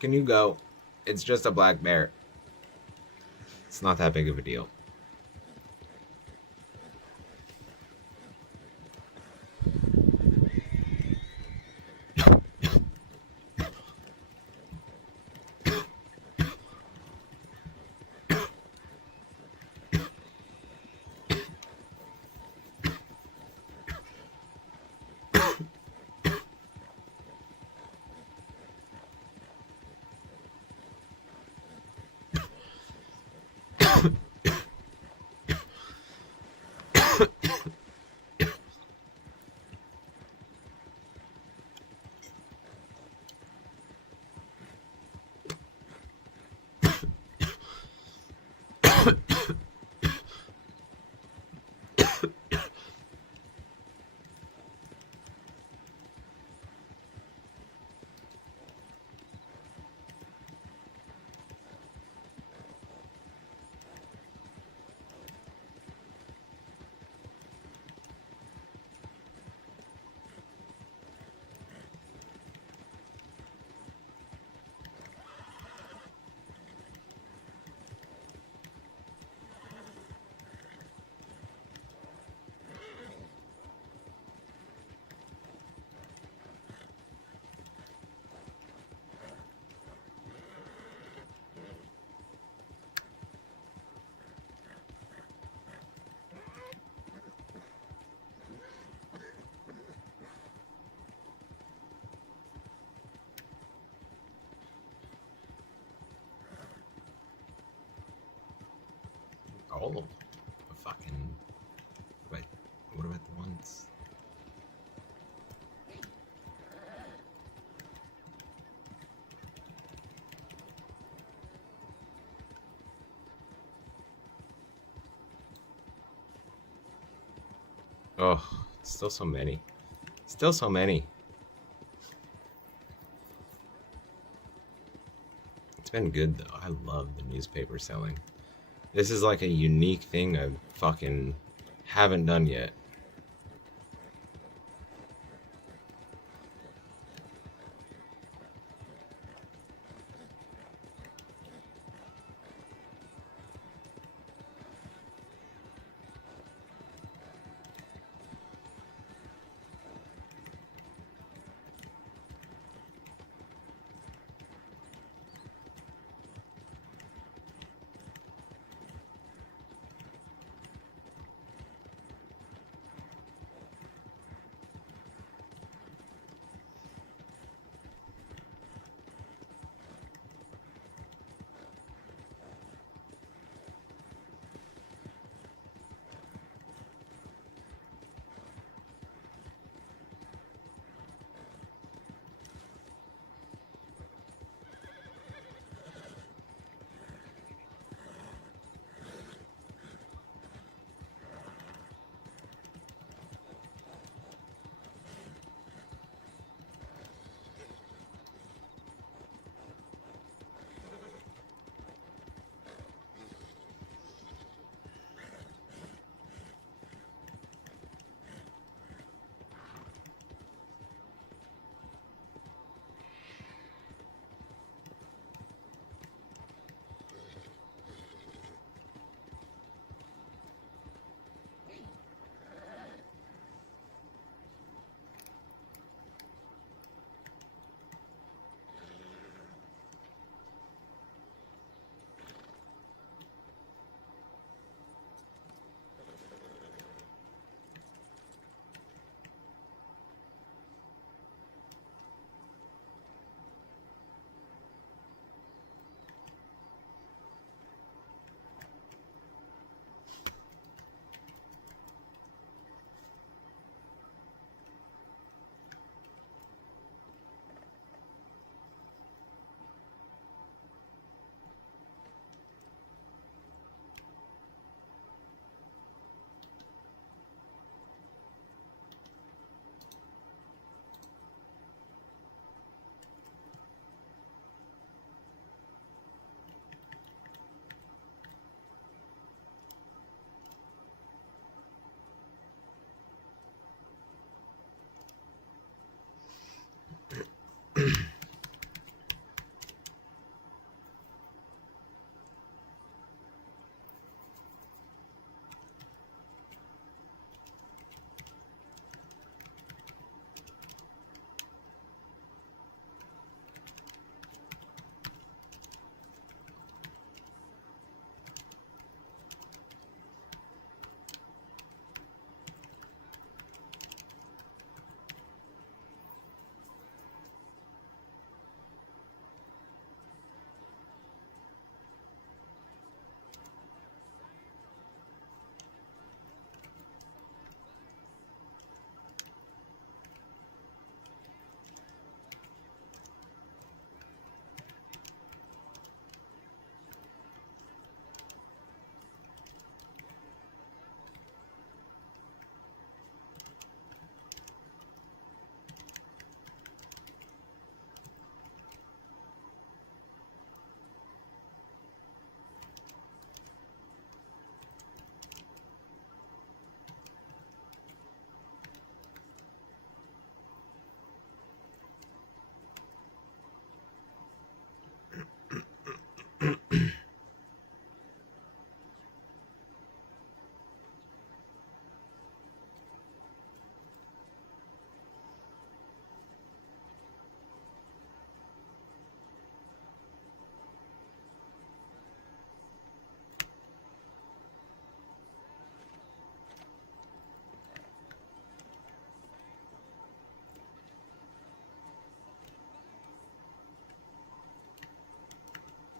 Can you go? It's just a black bear. It's not that big of a deal. Oh, a fucking. Wait, what about the ones? Oh, still so many. Still so many. It's been good though. I love the newspaper selling. This is like a unique thing I fucking haven't done yet.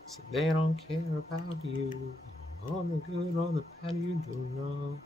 So they don't care about you. On the good, on the bad, you do know.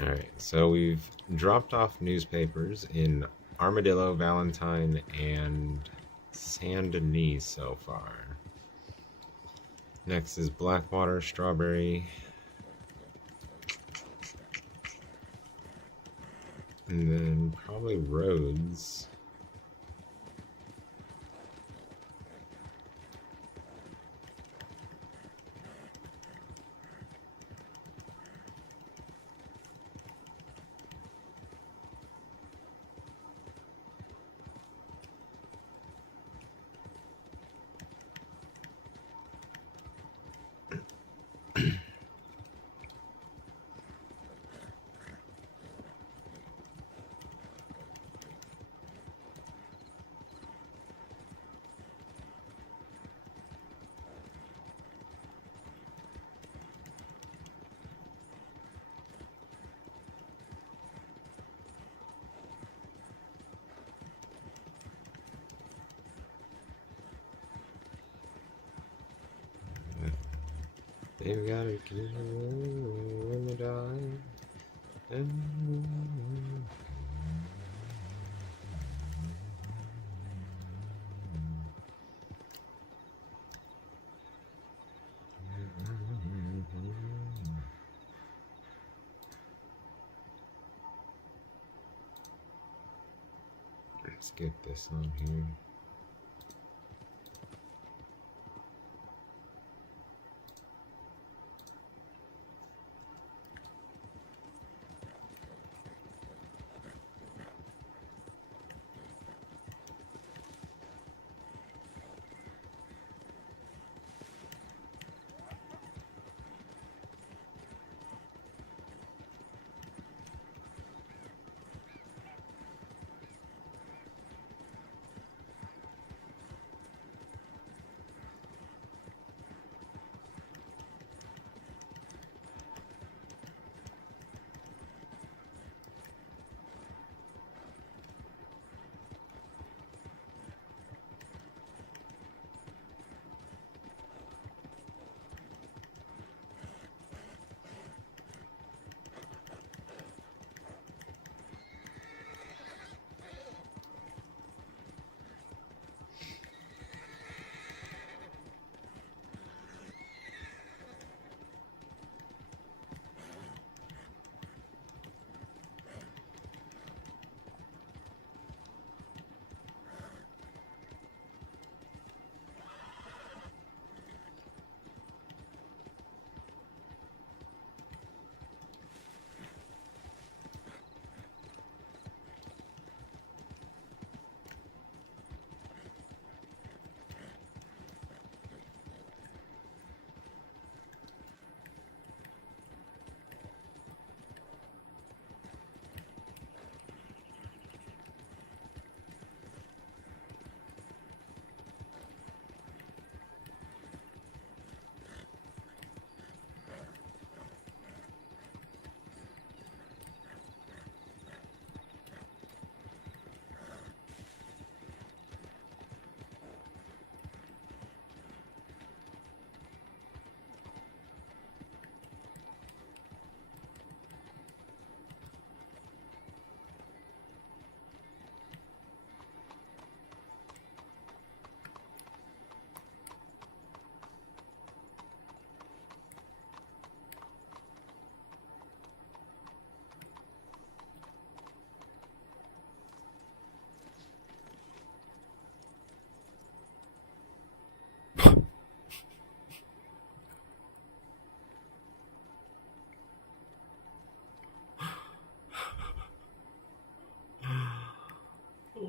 Alright, so we've dropped off newspapers in Armadillo, Valentine, and Saint Denis so far. Next is Blackwater, Strawberry, and then probably Rhodes. They've got a kid when they die. Let's get this on here.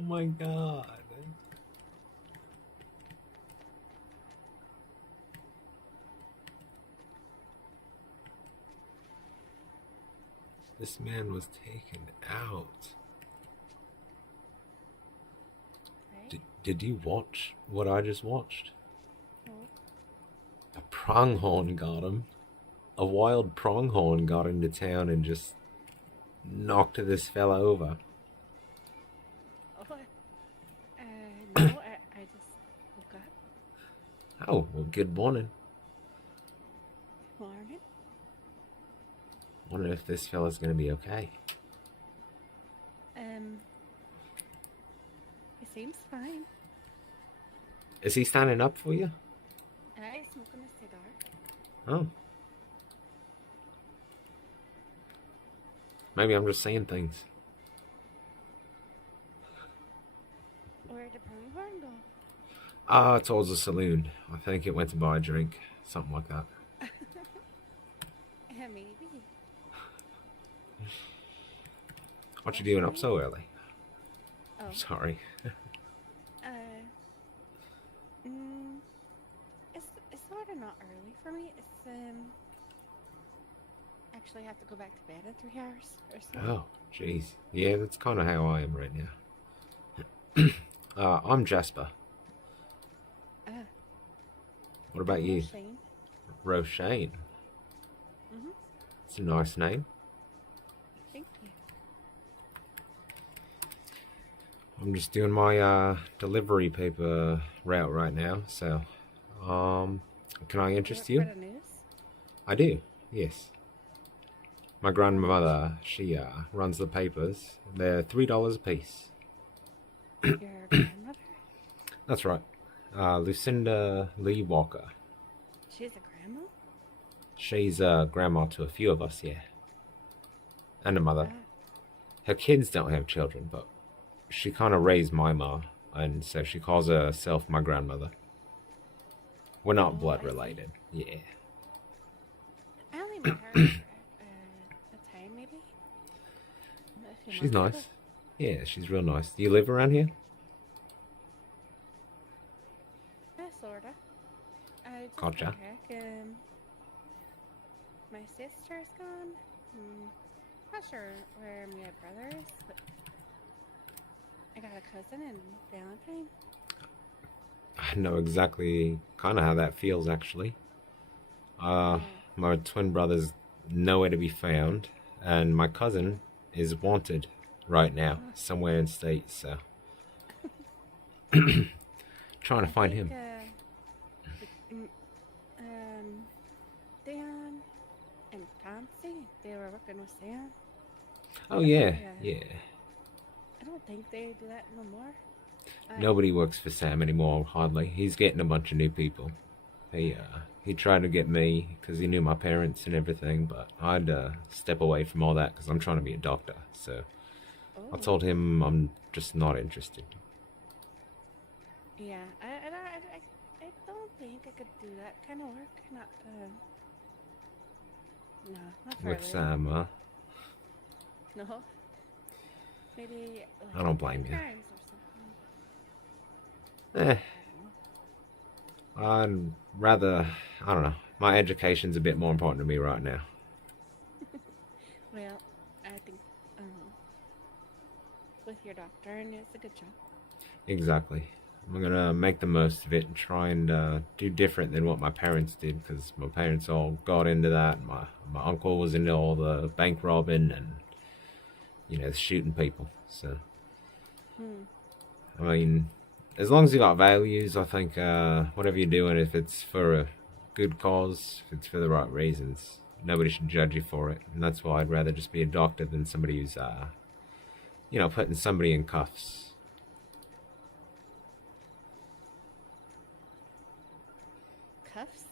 my god. This man was taken out. Right? Did you watch what I just watched? No. A pronghorn got him. A wild pronghorn got into town and just knocked this fella over. Oh, no, I just woke up. Oh, well, good morning. Morning. Wonder if this fella's gonna be okay. It seems fine. Is he standing up for you? I smoking a cigar. Oh. Maybe I'm just saying things. Where'd the pronghorn go? Towards the saloon. I think it went to buy a drink. Something like that. Maybe. What you doing up so early? Oh. Sorry. It's sort of not early for me. It's actually have to go back to bed in 3 hours or so. Oh, jeez. Yeah, that's kind of how I am right now. I'm Jasper. What about you? Shane. Roshane. Mhm. It's a nice name. Thank you. I'm just doing my delivery paper route right now, so can I interest you? For the news? I do, yes. My grandmother, she runs the papers. They're $3 a piece. Your grandmother? That's right. Lucinda Lee Walker. She's a grandma? She's a grandma to a few of us, yeah. And a mother. Ah. Her kids don't have children, but she kind of raised my ma, and so she calls herself my grandmother. We're not Oh, blood I see. related, yeah. I only met her a time, maybe? A few She's months nice. ago. Yeah, she's real nice. Do you live around here? Sorta. I just Gotcha. got back. My sister's gone. Not sure where my brother is, but I got a cousin in Valentine. I know exactly kind of how that feels, actually. My twin brother's nowhere to be found, and my cousin is wanted right now, somewhere in state, so... Trying to find him. Dan and Tomsy, they were working with Sam. Oh, yeah, Yeah. yeah. I don't think they do that no more. Nobody works for Sam anymore, hardly. He's getting a bunch of new people. He tried to get me because he knew my parents and everything, but I'd step away from all that because I'm trying to be a doctor. So I told him I'm just not interested. Yeah, I don't think I could do that kind of work. Not, no, not for With a Sam, huh? No. Maybe, like, I don't blame you. crimes or something. Eh, I'd rather, I don't know. My education's a bit more important to me right now. Well, I think, with your doctor, and it's a good job. Exactly. I'm gonna make the most of it and try and do different than what my parents did, because my parents all got into that. My uncle was into all the bank robbing and, shooting people. So, I mean, as long as you got values, I think whatever you're doing, if it's for a good cause, if it's for the right reasons, nobody should judge you for it. And that's why I'd rather just be a doctor than somebody who's, putting somebody in cuffs. Cuffs?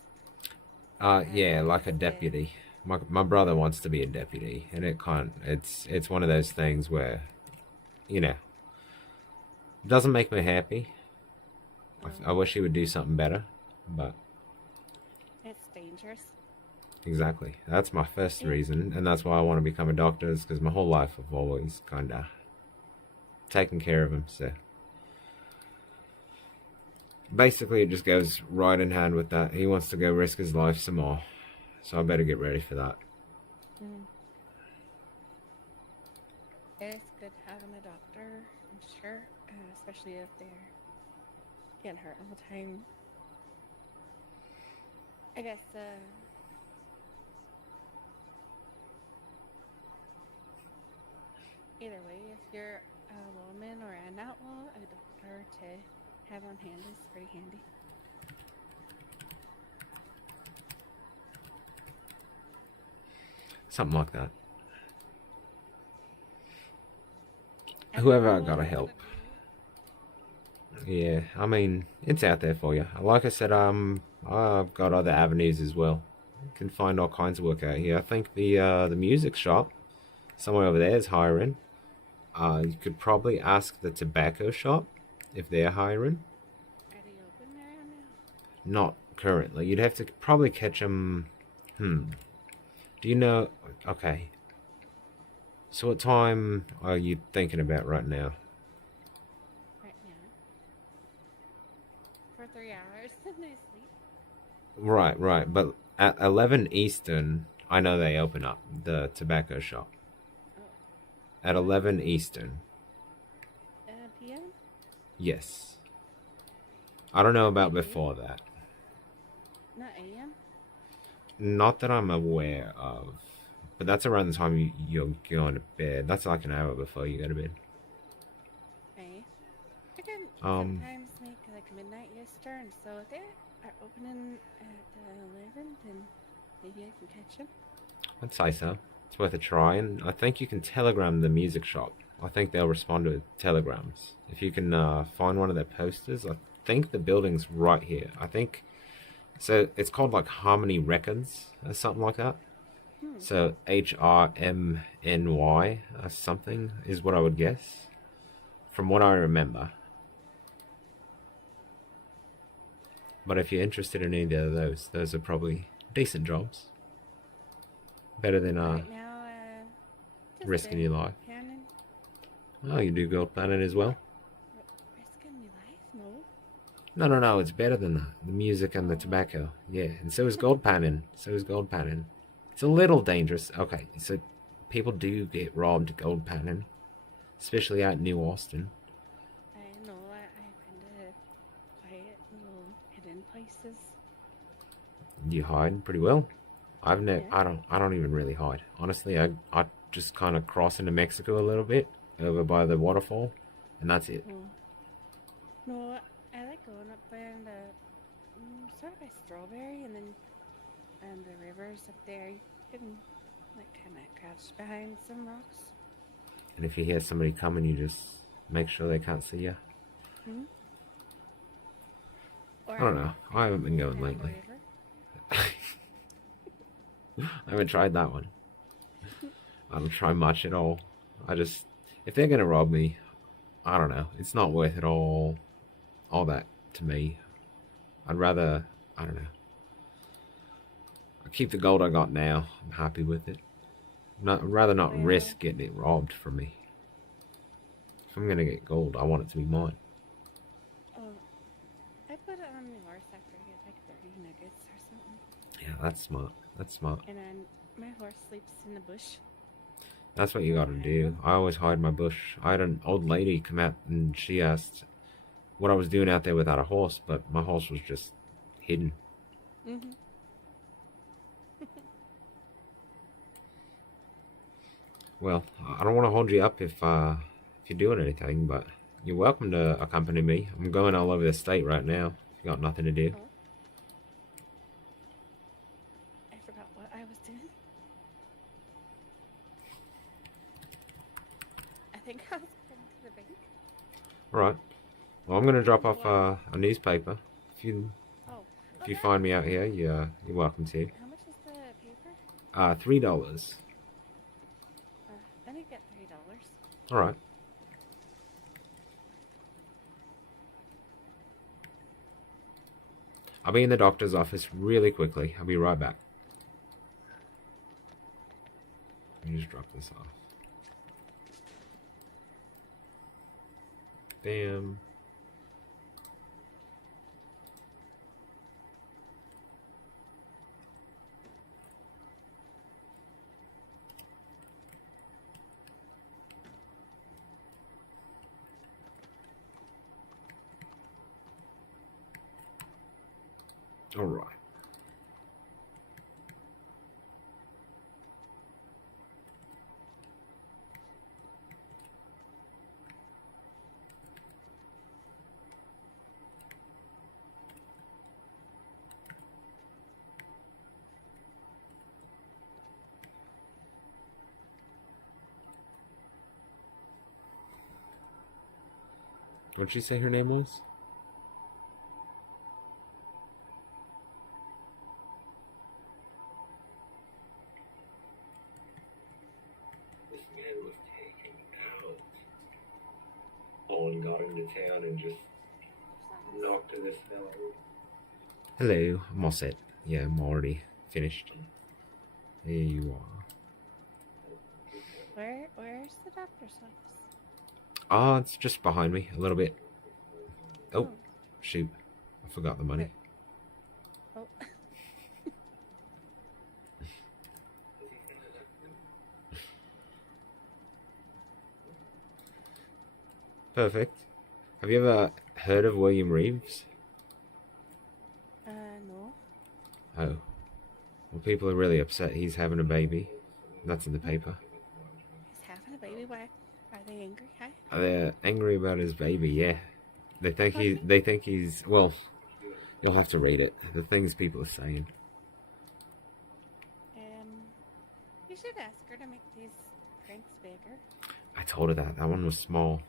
Yeah, like a deputy. My brother wants to be a deputy, and it can't. It's one of those things where, it doesn't make me happy. I wish he would do something better, but It's dangerous. exactly. That's my first reason, and that's why I want to become a doctor, is because my whole life I've always kind of taken care of him, so basically it just goes right in hand with that. He wants to go risk his life some more. So I better get ready for that. Mm. It's good having a doctor, I'm sure, especially if they're getting hurt all the time. I guess, either way, if you're a woman or an outlaw, a doctor to have on hand is pretty handy. Something like that. I Whoever don't I know gotta what I'm help. gonna do. Yeah, I mean, it's out there for you. Like I said, I've got other avenues as well. You can find all kinds of work out here. I think the music shop, somewhere over there, is hiring. You could probably ask the tobacco shop if they're hiring. Are they open there now? Not currently. You'd have to probably catch them. Do you know? Okay. So what time are you thinking about right now? Right now. For 3 hours, no sleep. Right. But at 11 Eastern, I know they open up the tobacco shop. Oh. At 11 Eastern. PM? Yes. I don't know about before that. Not AM? Not that I'm aware of. But that's around the time you're going to bed. That's like an hour before you go to bed. Okay. I can sometimes make like midnight Eastern, so if they are opening at 11, then maybe I can catch them. I'd say so. It's worth a try. And I think you can telegram the music shop. I think they'll respond to telegrams. If you can find one of their posters, I think the building's right here. I think... So it's called like Harmony Records or something like that. So HRMNY or something is what I would guess. From what I remember. But if you're interested in either of those are probably decent jobs. Better than Right now, just risking your life. Cannon. Oh, you do gold planet as well? Risking my life? No. No. It's better than that. The music and the tobacco. Yeah, and so is gold panning. It's a little dangerous. Okay, so people do get robbed gold panning, especially out in New Austin. I know. I kind of quiet little hidden places. You hide pretty well. I don't even really hide. Honestly, I just kind of cross into Mexico a little bit over by the waterfall, and that's it. No, I like going up there and sort of by Strawberry, and then the rivers up there. You can like kind of crouch behind some rocks. And if you hear somebody coming, you just make sure they can't see you. I don't know. I haven't been going lately. I haven't tried that one. I don't try much at all. If they're gonna rob me, I don't know. It's not worth it all that to me. I'd rather, I don't know. I keep the gold I got now. I'm happy with it. I'd rather not risk getting it robbed from me. If I'm gonna get gold, I want it to be mine. Oh, I put it on the horse after I get like 30 nuggets or something. Yeah, that's smart. And then my horse sleeps in the bush. That's what you gotta do. I always hide my bush. I had an old lady come out and she asked what I was doing out there without a horse, but my horse was just hidden. Well, I don't want to hold you up if you're doing anything, but you're welcome to accompany me. I'm going all over the state right now. If you got nothing to do. I forgot what I was doing. I think I was going to the bank. Alright. Well, I'm going to drop off a newspaper. If you find me out here, you're welcome to. How much is the paper? $3. Let me get $3. Alright. I'll be in the doctor's office really quickly. I'll be right back. Let me just drop this off. Bam. All right. What'd she say her name was? This man was taken out. Owen got into town and just knocked this fellow. Hello, I'm all set. Yeah, I'm already finished. There you are. Where's the doctor's office? Ah, it's just behind me a little bit. Oh, shoot. I forgot the money. Oh. Perfect. Have you ever heard of William Reeves? No. Oh. Well, people are really upset he's having a baby. That's in the paper. He's having a baby. Why? Are they angry? Hi. They're angry about his baby, yeah. They think he's, well, you'll have to read it. The things people are saying. You should ask her to make these drinks bigger. I told her that. That one was small.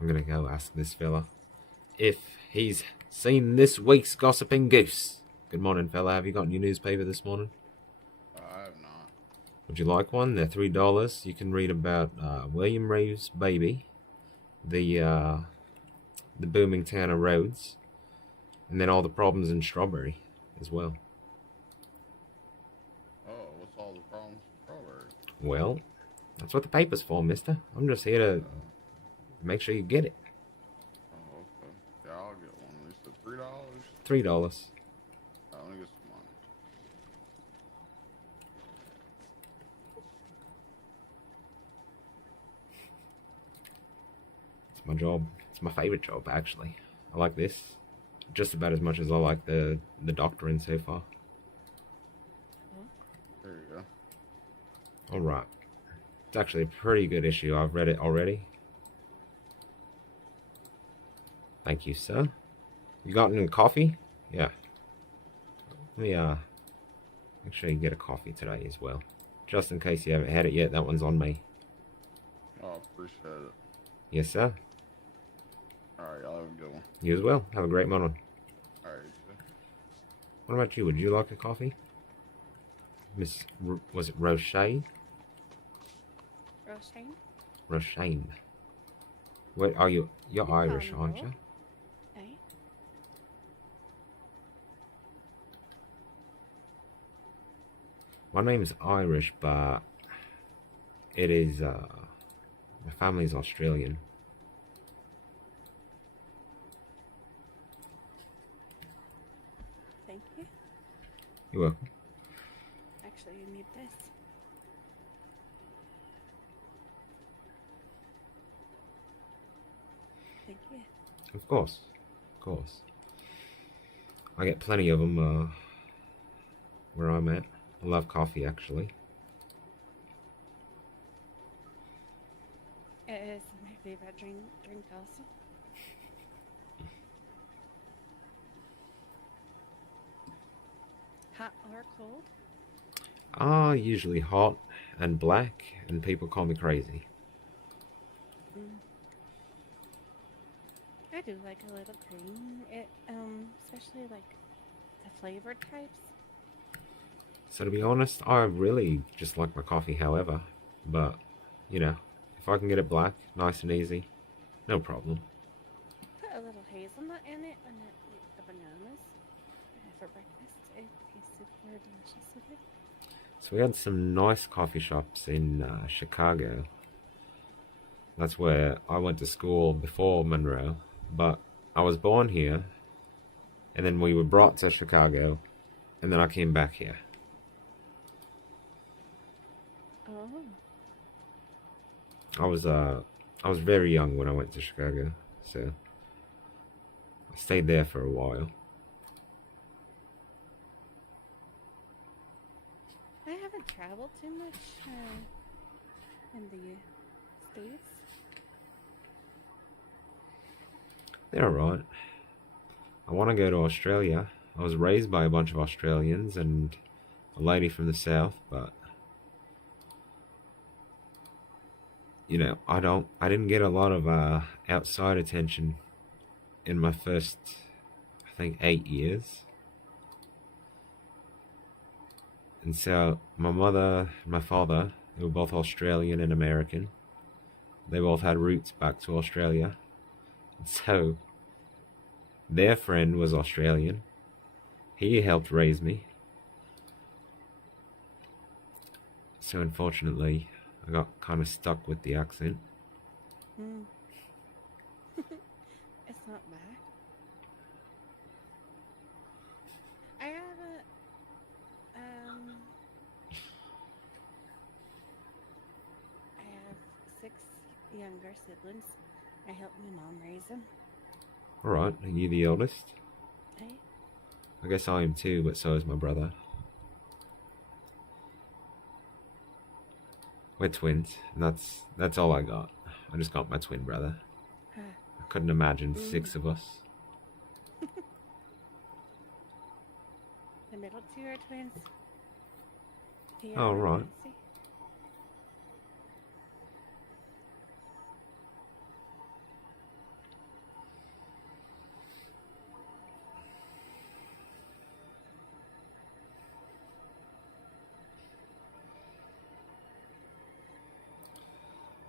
I'm gonna go ask this fella if he's seen this week's Gossiping Goose. Good morning, fella. Have you got your newspaper this morning? I have not. Would you like one? They're $3. You can read about William Reeves' baby, the booming town of Rhodes, and then all the problems in Strawberry as well. Oh, what's all the problems with strawberry? Well, that's what the paper's for, mister. I'm just here to make sure you get it. Oh, okay. Yeah, I'll get one. At least at $3. $3. Let me get some money. It's my job. It's my favorite job, actually. I like this just about as much as I like the doctoring so far. There you go. All right. It's actually a pretty good issue. I've read it already. Thank you, sir. You got any coffee? Yeah. Let me make sure you get a coffee today as well. Just in case you haven't had it yet, that one's on me. Oh, appreciate it. Yes, sir. Alright, I'll have a good one. You as well. Have a great morning. Alright, What about you? Would you like a coffee? Was it Rochelle? Roshane? Roshane. Wait, are you? You're Irish, aren't you? Aye. My name's Irish, but it is, my family's Australian. Thank you. You're welcome. Actually, you need this. Thank you. Of course. Of course. I get plenty of them, where I'm at. I love coffee, actually. It is my favorite drink also. Hot or cold? Usually hot and black, and people call me crazy. I do like a little cream. Especially like the flavored types. So to be honest, I really just like my coffee however, but, you know, if I can get it black, nice and easy, no problem. Put a little hazelnut in it and eat the bananas for breakfast. It tastes super delicious with it. So we had some nice coffee shops in Chicago. That's where I went to school before Monroe, but I was born here, and then we were brought to Chicago, and then I came back here. Oh. I was I was very young when I went to Chicago, so I stayed there for a while. I haven't traveled too much in the States. They're alright. I want to go to Australia. I was raised by a bunch of Australians and a lady from the south, but you know, I didn't get a lot of outside attention in my first, I think, 8 years. And so my mother and my father, they were both Australian and American. They both had roots back to Australia. And so their friend was Australian. He helped raise me. So unfortunately, I got kind of stuck with the accent. It's not bad. I have I have 6 younger siblings. I helped my mom raise them. Alright, are you the eldest? Hey? I guess I am too, but so is my brother. We're twins, and that's all I got. I just got my twin brother. I couldn't imagine 6 of us. The middle 2 are twins. Oh, right. Nancy.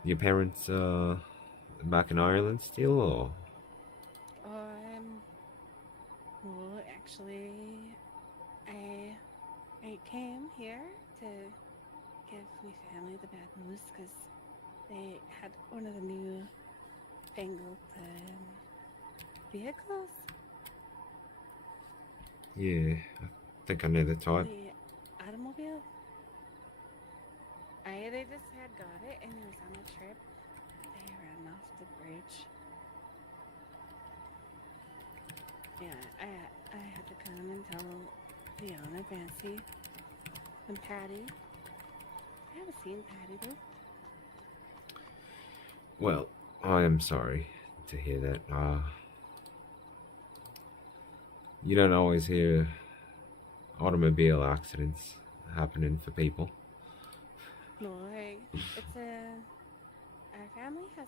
Your parents back in Ireland still, or? Well, actually, I came here to give my family the bad news because they had one of the new fangled vehicles. Yeah, I think I know the type. The automobile. They just had got it and it was on a trip. They ran off the bridge. Yeah, I had to come and tell Leona, Fancy, and Patty. I haven't seen Patty though. Well, I am sorry to hear that. You don't always hear automobile accidents happening for people. No, it's our family has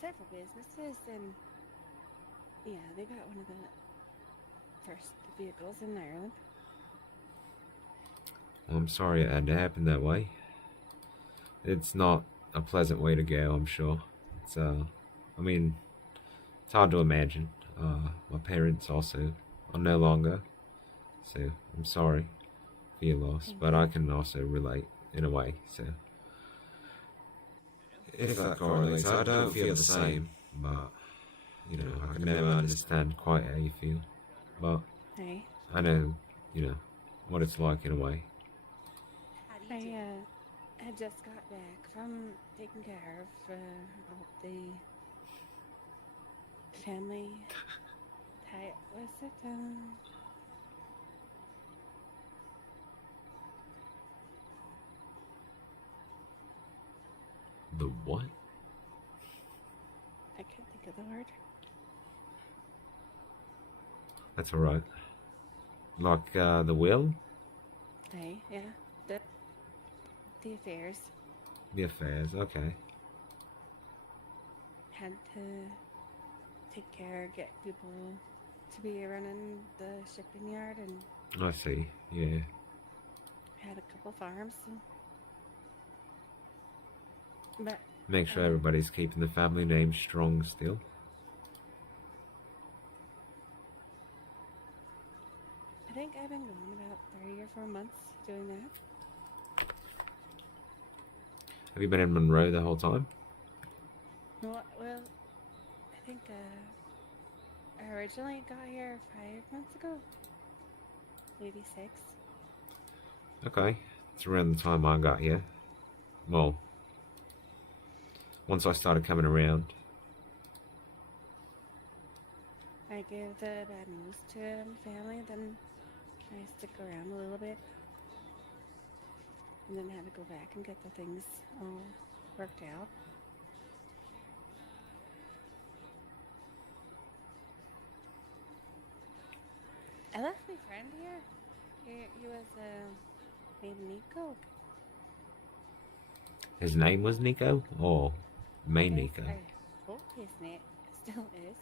several businesses, and yeah, they got one of the first vehicles in Ireland. Well, I'm sorry it had to happen that way. It's not a pleasant way to go, I'm sure. It's I mean, it's hard to imagine. My parents also are no longer, so I'm sorry for your loss, but I can also relate in a way, so if that correlates, I don't feel the same, but you know, I can never understand quite how you feel, but Hey, I know, you know, what it's like in a way. I just got back from taking care of all the family type. Was it The what? I can't think of the word. That's alright. Like, the will? Hey, yeah, the affairs. The affairs, okay. Had to take care, get people to be running the shipping yard, and I see, yeah. had a couple farms. But Make sure everybody's keeping the family name strong still. I think I've been gone about 3 or 4 months doing that. Have you been in Monroe the whole time? Well, I think I originally got here 5 months ago. Maybe 6. Okay, it's around the time I got here. Well, once I started coming around. I give the bad news to family, then I stick around a little bit. And then had to go back and get the things all worked out. I left my friend here. He was named Nico. His name was Nico? Or main Nico? I hope his name still is.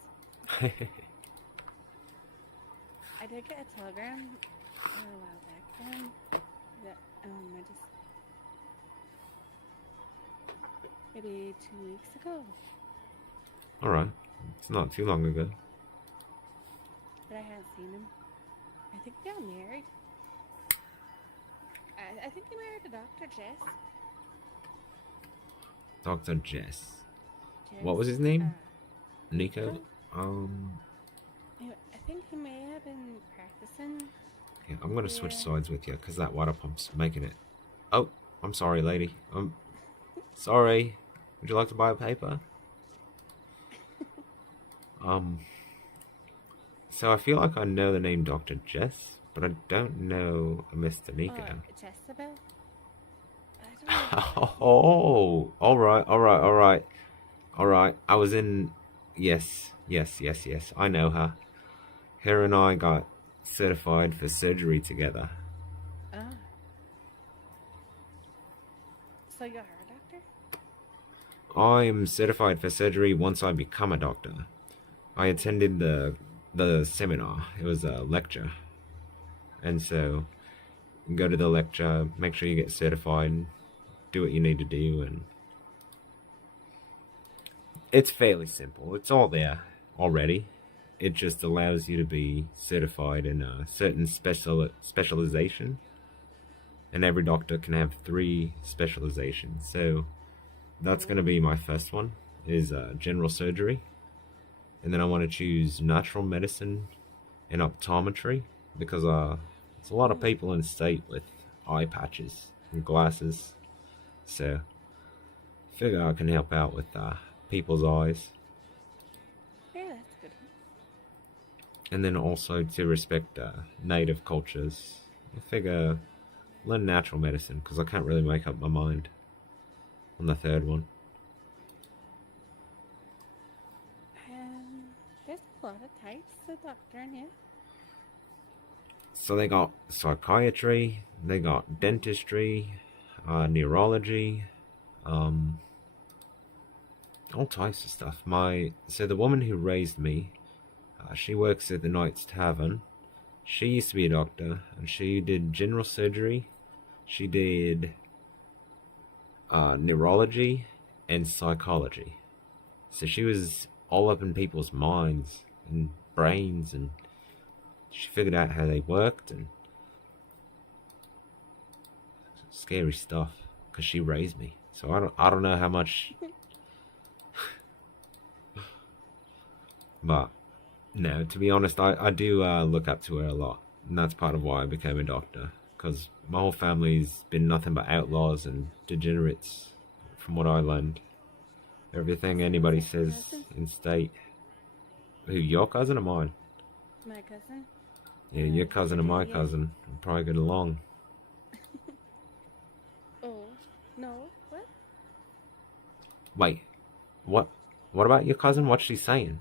I did get a telegram a while back then that I just maybe 2 weeks ago. Alright. It's not too long ago. But I hadn't seen him. I think they got married. I think he married to Dr. Jess. Dr. Jess. Jess, What was his name? Nico? I think he may have been practicing. Yeah, I'm gonna switch Yeah. sides with you because that water pump's making it. Oh, I'm sorry, lady. Sorry. Would you like to buy a paper? So I feel like I know the name Dr. Jess, but I don't know a Mr. Nico. Jezebel? I don't know. Oh, alright. I was in... Yes. I know her. Her and I got certified for surgery together. Oh. So you're a doctor? I am certified for surgery once I become a doctor. I attended the seminar. It was a lecture. And so, you go to the lecture, make sure you get certified, do what you need to do, and it's fairly simple. It's all there already. It just allows you to be certified in a certain specialization. And every doctor can have 3 specializations. So, that's going to be my first one, is general surgery. And then I want to choose natural medicine and optometry, because there's a lot of people in the state with eye patches and glasses. So, I figure I can help out with people's eyes. Yeah, that's good. And then also to respect native cultures. I figure learn natural medicine, because I can't really make up my mind on the third one. There's a lot of types of doctor in here. So they got psychiatry, they got dentistry, neurology, all types of stuff. So the woman who raised me, she works at the Knight's Tavern. She used to be a doctor, and she did general surgery. She did neurology and psychology. So she was all up in people's minds and brains, and she figured out how they worked, and scary stuff, because she raised me. So I don't know how much. But no, to be honest, I do look up to her a lot, and that's part of why I became a doctor, because my whole family's been nothing but outlaws and degenerates, from what I learned. Everything anybody says in state. Who, your cousin or mine? My cousin. Yeah, your cousin and my cousin will probably get along. Oh, no, what? Wait, what about your cousin? What's she saying?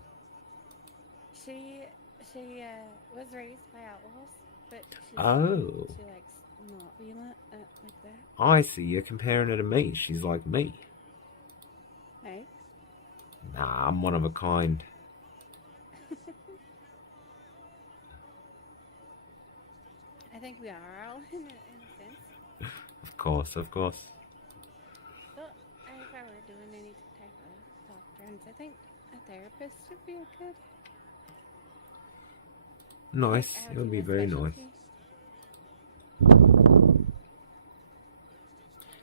She was raised by outlaws, but she likes not being like that. I see, you're comparing her to me. She's like me. Right? Nah, I'm one of a kind. I think we are all in a sense. Of course. So, if I were doing any type of doctrines, I think a therapist would be good. Nice. Add It would to be a very nice. specialty.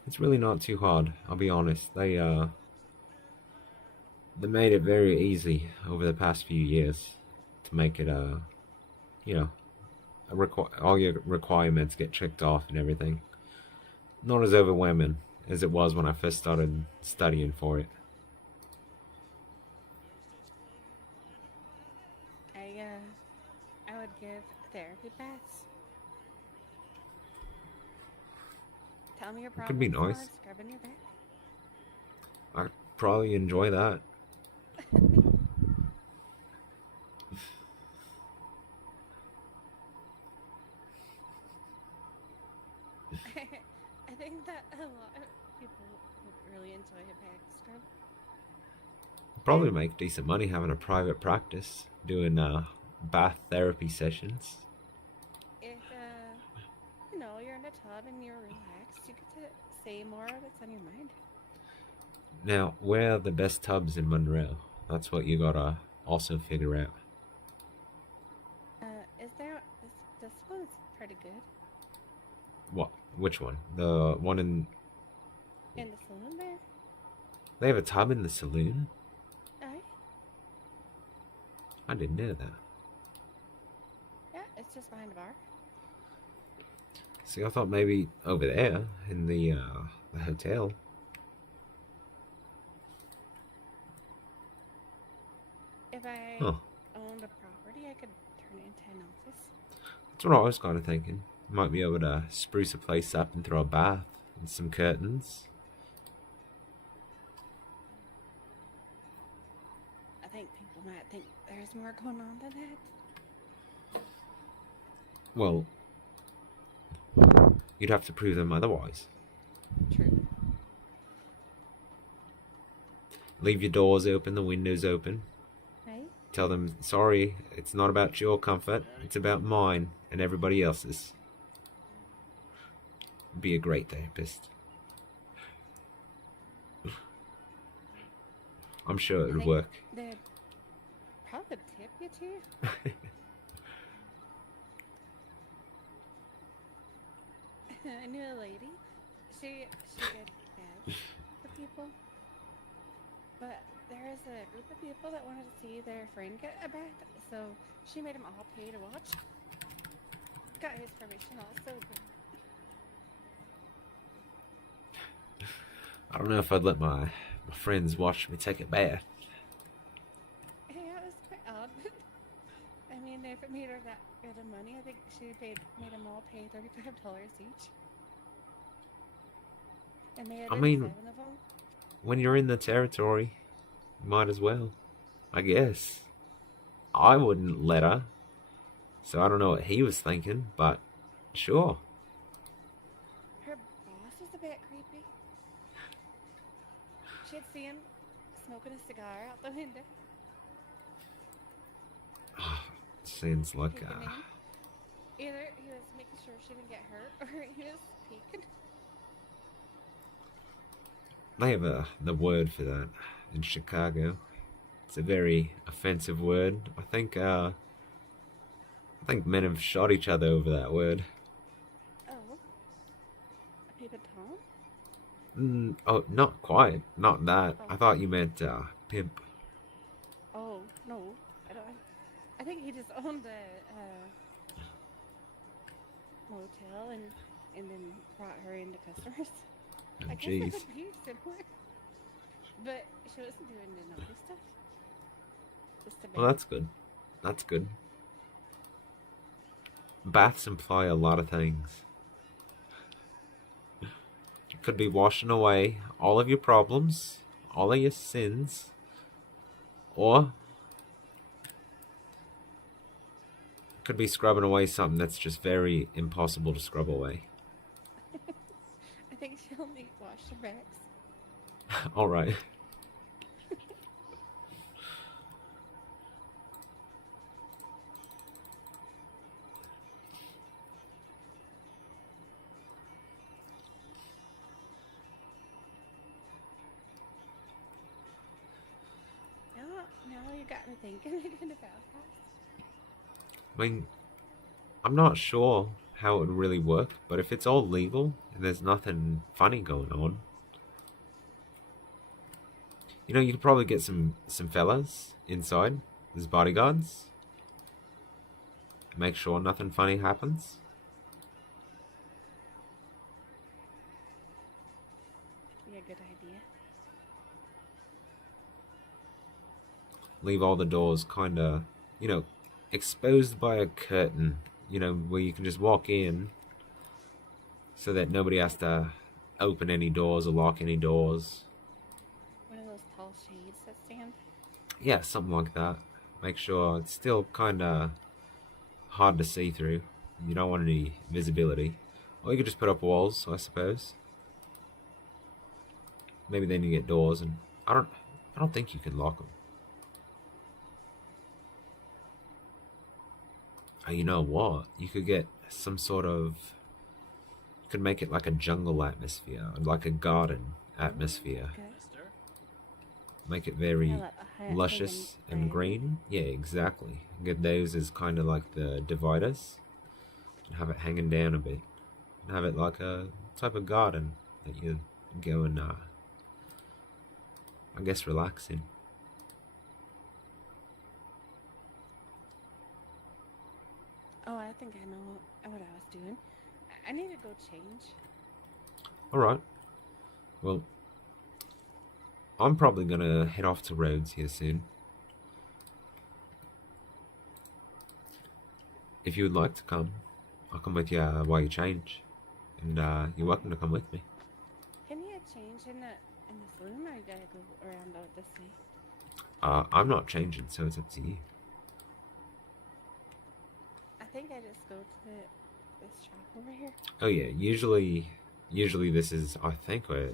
It's really not too hard, I'll be honest. They made it very easy over the past few years to make it all your requirements get checked off and everything. Not as overwhelming as it was when I first started studying for it. would give therapy baths. Tell me your It could be problems while nice. I'm scrubbing your back. I'd probably enjoy that. I think that a lot of people would really enjoy a back scrub. Probably make decent money having a private practice, doing bath therapy sessions. If you're in a tub and you're relaxed, you get to say more that's on your mind. Now, where are the best tubs in Monroe? That's what you gotta also figure out. This one's pretty good. What? Which one? The one in... In the saloon there? They have a tub in the saloon? Aye. I didn't know that. Yeah, it's just behind the bar. See, I thought maybe over there in the hotel. If I Huh. owned a property, I could turn it into an office. That's what I was kind of thinking. Might be able to spruce a place up and throw a bath and some curtains. I think people might think there's more going on than that. Well, you'd have to prove them otherwise. True. Leave your doors open, the windows open. Right? Tell them, sorry, it's not about your comfort, it's about mine and everybody else's. Be a great therapist. I'm sure it would work. They'd probably tip you too. I knew a lady. She did ads for people. But there is a group of people that wanted to see their friend get a bath, so she made them all pay to watch. Got his permission also. I don't know if I'd let my friends watch me take a bath. Yeah, it was quite odd. I mean, if it made her that good of money, I think she made them all pay $35 each. And they had I mean, 7 of them. when you're in the territory, you might as well, I guess. I wouldn't let her, so I don't know what he was thinking, but sure. Her boss was a bit creepy. She'd see him smoking a cigar out the window. Seems like Peeking in. Either he was making sure she didn't get hurt, or he was peeking. they have the word for that in Chicago. It's a very offensive word. I think men have shot each other over that word. Oh. A peeping Tom? Oh, not quite. Not that. Oh. I thought you meant pimp. Oh, no. I think he just owned a motel and then brought her into customers. Oh, I guess jeez. it would be similar. But she wasn't doing the naughty stuff. Just a bit. Well, that's good. That's good. Baths imply a lot of things. It could be washing away all of your problems, all of your sins, or it could be scrubbing away something that's just very impossible to scrub away. I think she only washed her backs. All right. Now you got me thinking again about that. I mean, I'm not sure how it would really work, but if it's all legal and there's nothing funny going on, you know, you could probably get some fellas inside as bodyguards. Make sure nothing funny happens. Be a good idea. Leave all the doors kind of, you know, exposed by a curtain, you know, where you can just walk in so that nobody has to open any doors or lock any doors. One of those tall shades that stand. Yeah, something like that. Make sure it's still kind of hard to see through. You don't want any visibility. Or you could just put up walls, I suppose. Maybe then you get doors, and I don't think you can lock them. Oh, you know what? You could get some sort of. You could make it like a jungle atmosphere, like a garden atmosphere. Okay. Make it very Yeah, like a luscious hanging and branch. green. Yeah, exactly. Get those as kind of like the dividers, and have it hanging down a bit, and have it like a type of garden that you go and, I guess, relax in. Oh, I think I know what I was doing. I need to go change. All right. Well, I'm probably gonna head off to Rhodes here soon. If you would like to come, I'll come with you while you change, and you're welcome to come with me. Can you change in this room, or you gotta go around out this way? I'm not changing, so it's up to you. I think I just go to this shop over here. Oh yeah, usually this is, I think, where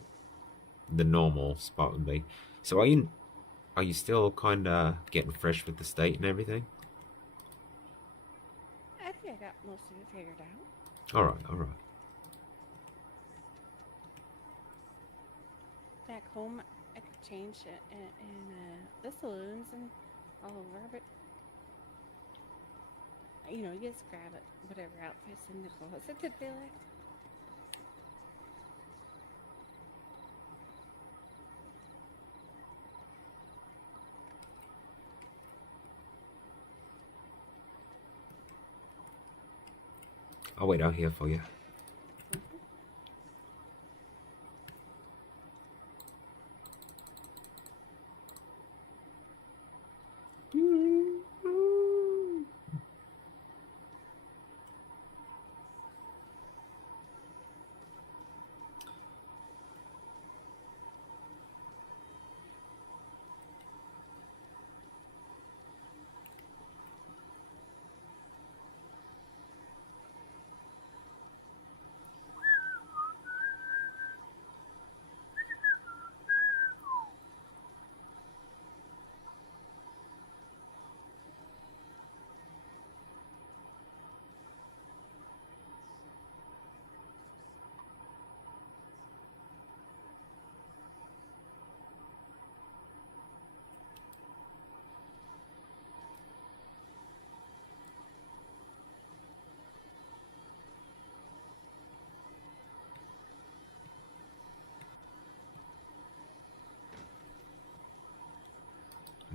the normal spot would be. So are you still kind of getting fresh with the state and everything? I think I got most of it figured out. All right. Back home, I could change in the saloons and all over, but you know, you just grab it, whatever outfits in the closet that they like. I'll wait out here for you.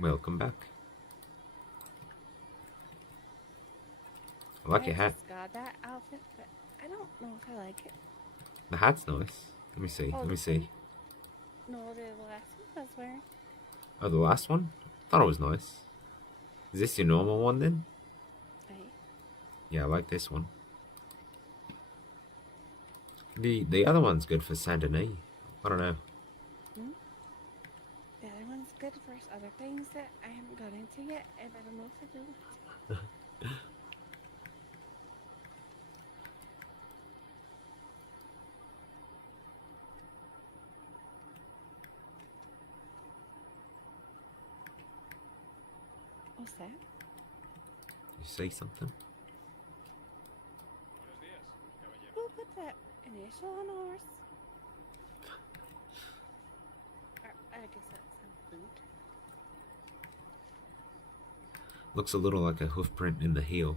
Welcome back. I like your hat. I just got that outfit, but I don't know if I like it. The hat's nice. Let me see. Oh, Let me this see. one? No, the last one I was wearing. Oh, the last one? Thought it was nice. Is this your normal one then? Right. Yeah, I like this one. The other one's good for Saint Denis. I don't know. The other one's good for other things that I haven't got into yet, and I don't know if I do. What's that? You say something? Who put that initial on ours? I guess that's some boot. Looks a little like a hoof print in the heel.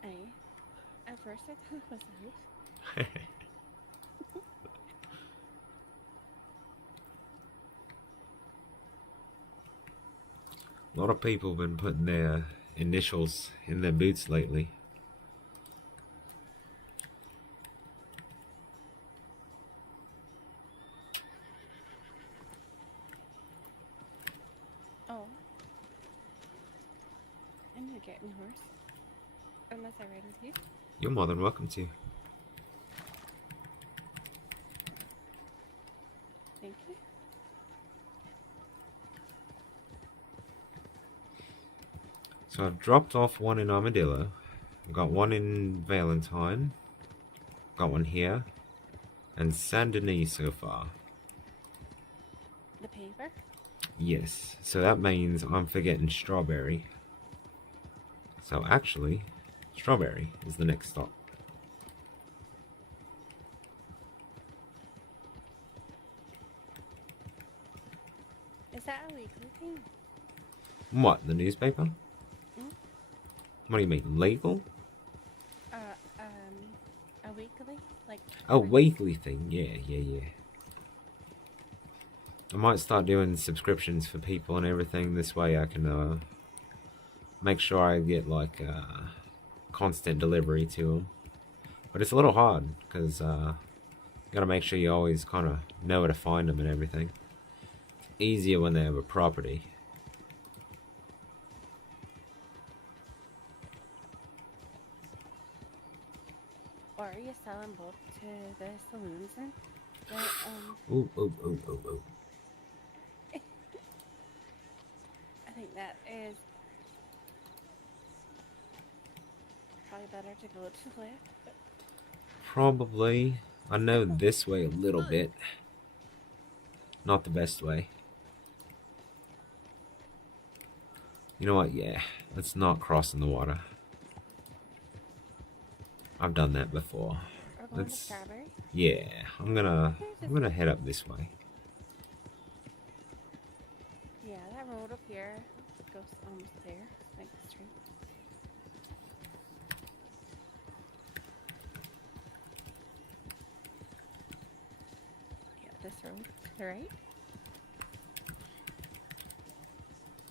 Hey, at first I thought it was a hoof. A lot of people have been putting their initials in their boots lately. Oh. Unless I ride with you. You're more than welcome to. Thank you. So I've dropped off one in Armadillo. I've got one in Valentine. Got one here. And Saint Denis so far. The paper? Yes, so that means I'm forgetting Strawberry. So actually, Strawberry is the next stop. Is that a weekly thing? What, the newspaper? Mm? What do you mean, legal? A weekly? Like... Oh, weekly thing, yeah. I might start doing subscriptions for people and everything. This way I can make sure I get like constant delivery to them. But it's a little hard because you gotta make sure you always kind of know where to find them and everything. It's easier when they have a property. Or are you selling bulk to the saloons and the, Ooh. I think that is probably better to go to the left. But Probably. I know this way a little bit. Not the best way. You know what? Yeah, let's not cross in the water. I've done that before. we're going to Strawberry. Yeah, I'm gonna head up this way. Yeah, that road up here goes almost there. Like straight. Yeah, this road to the right.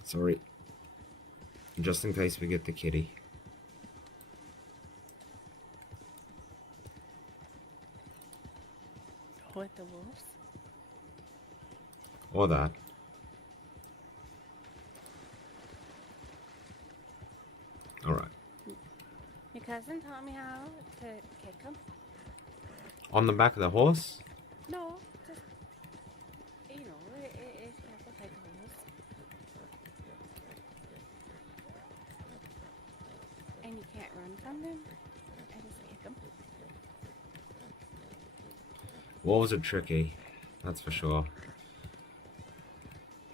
Sorry. Just in case we get the kitty. With the wolves. Or that. Alright. Your cousin taught me how to kick them. On the back of the horse? No, just, you know, if you have to fight the wolves. And you can't run from them. I just kick them. Wolves are tricky, that's for sure.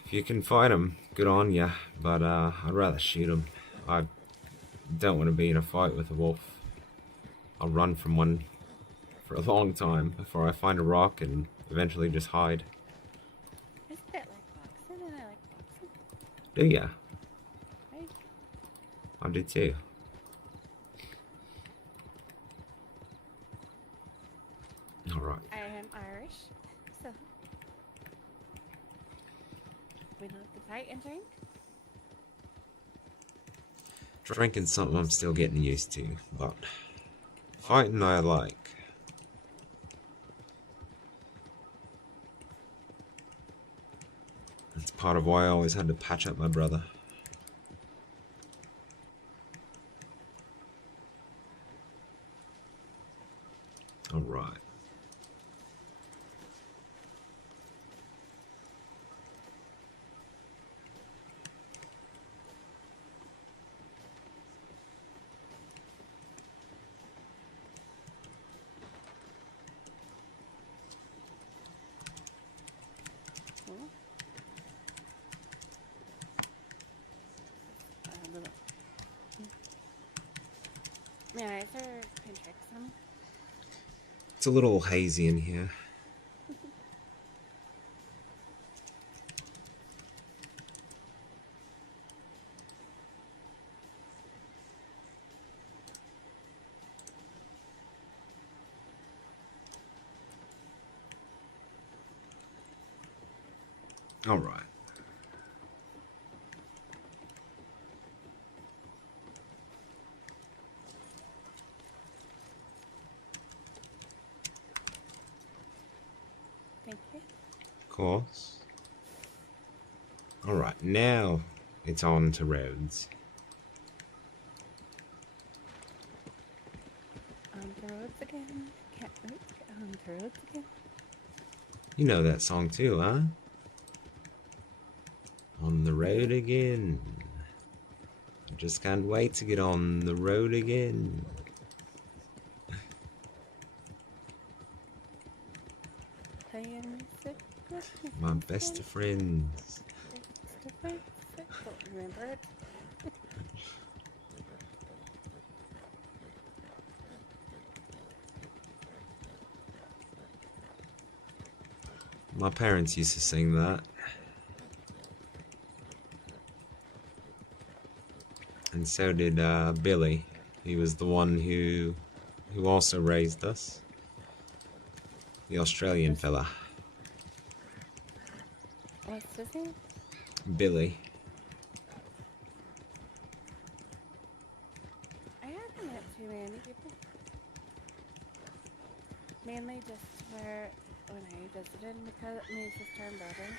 If you can fight them, good on ya, but I'd rather shoot them. I don't want to be in a fight with a wolf. I'll run from one for a long time before I find a rock and eventually just hide. It's a bit like boxing, and I like boxing. Do ya? Right? I do too. Alright. I am Irish, so we love to fight and drink. Drinking's something I'm still getting used to, but fighting I like. That's part of why I always had to patch up my brother. Alright. Cool. Little. My eyes are playing tricks on me. It's a little hazy in here. Alright. Thank you. Of course. Alright, now it's on to roads. roads again. Can't wait to get on the roads again. You know that song too, huh? On the road again. I just can't wait to get on the road again. Playing music with My best of friends. Don't remember it. My parents used to sing that. And so did Billy. He was the one who also raised us. The Australian fella. What's his name? Billy. I haven't met too many people. Mainly just where when I visited because my sister and brother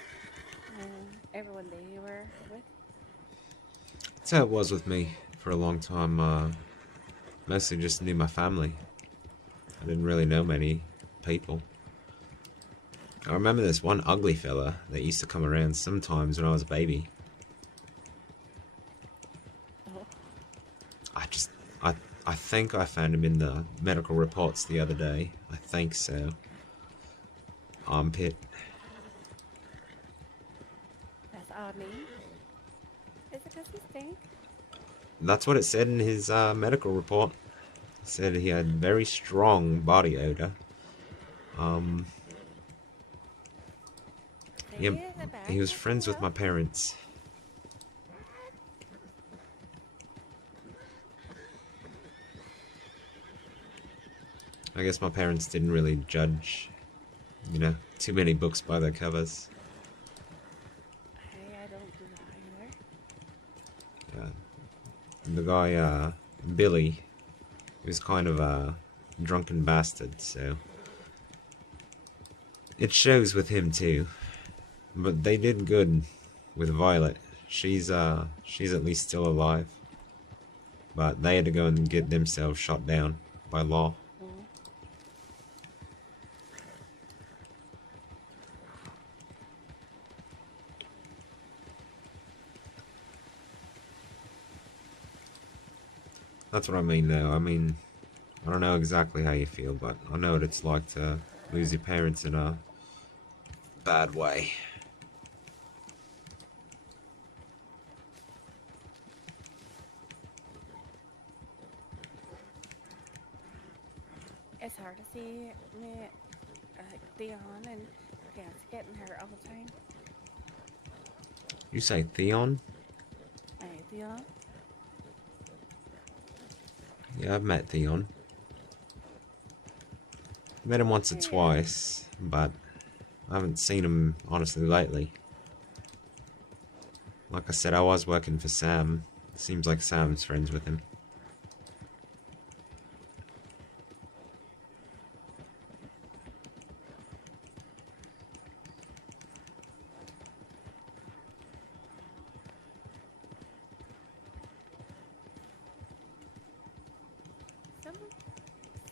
and everyone they were with. That's how it was with me for a long time. Mostly just knew my family. I didn't really know many people. I remember this one ugly fella that used to come around sometimes when I was a baby. Oh, I think I found him in the medical reports the other day. I think so. Armpit. that's odd name. Is it because he stink? That's what it said in his medical report. It said he had very strong body odor. He Yeah, is a bad he was fucking friends with my dog. parents. I guess my parents didn't really judge, you know, too many books by their covers. Hey, I don't do that either. The guy, Billy, he was kind of a drunken bastard, so it shows with him too. But they did good with Violet. She's at least still alive. But they had to go and get themselves shot down by law. Mm. That's what I mean though. I mean, I don't know exactly how you feel, but I know what it's like to lose your parents in a bad way. It's hard to see me, Dion and Gans getting hurt all the time. You say Theon? Hey, Dion. Yeah, I've met Theon. Met him once or Yeah. twice, but I haven't seen him, honestly, lately. Like I said, I was working for Sam. Seems like Sam's friends with him. Someone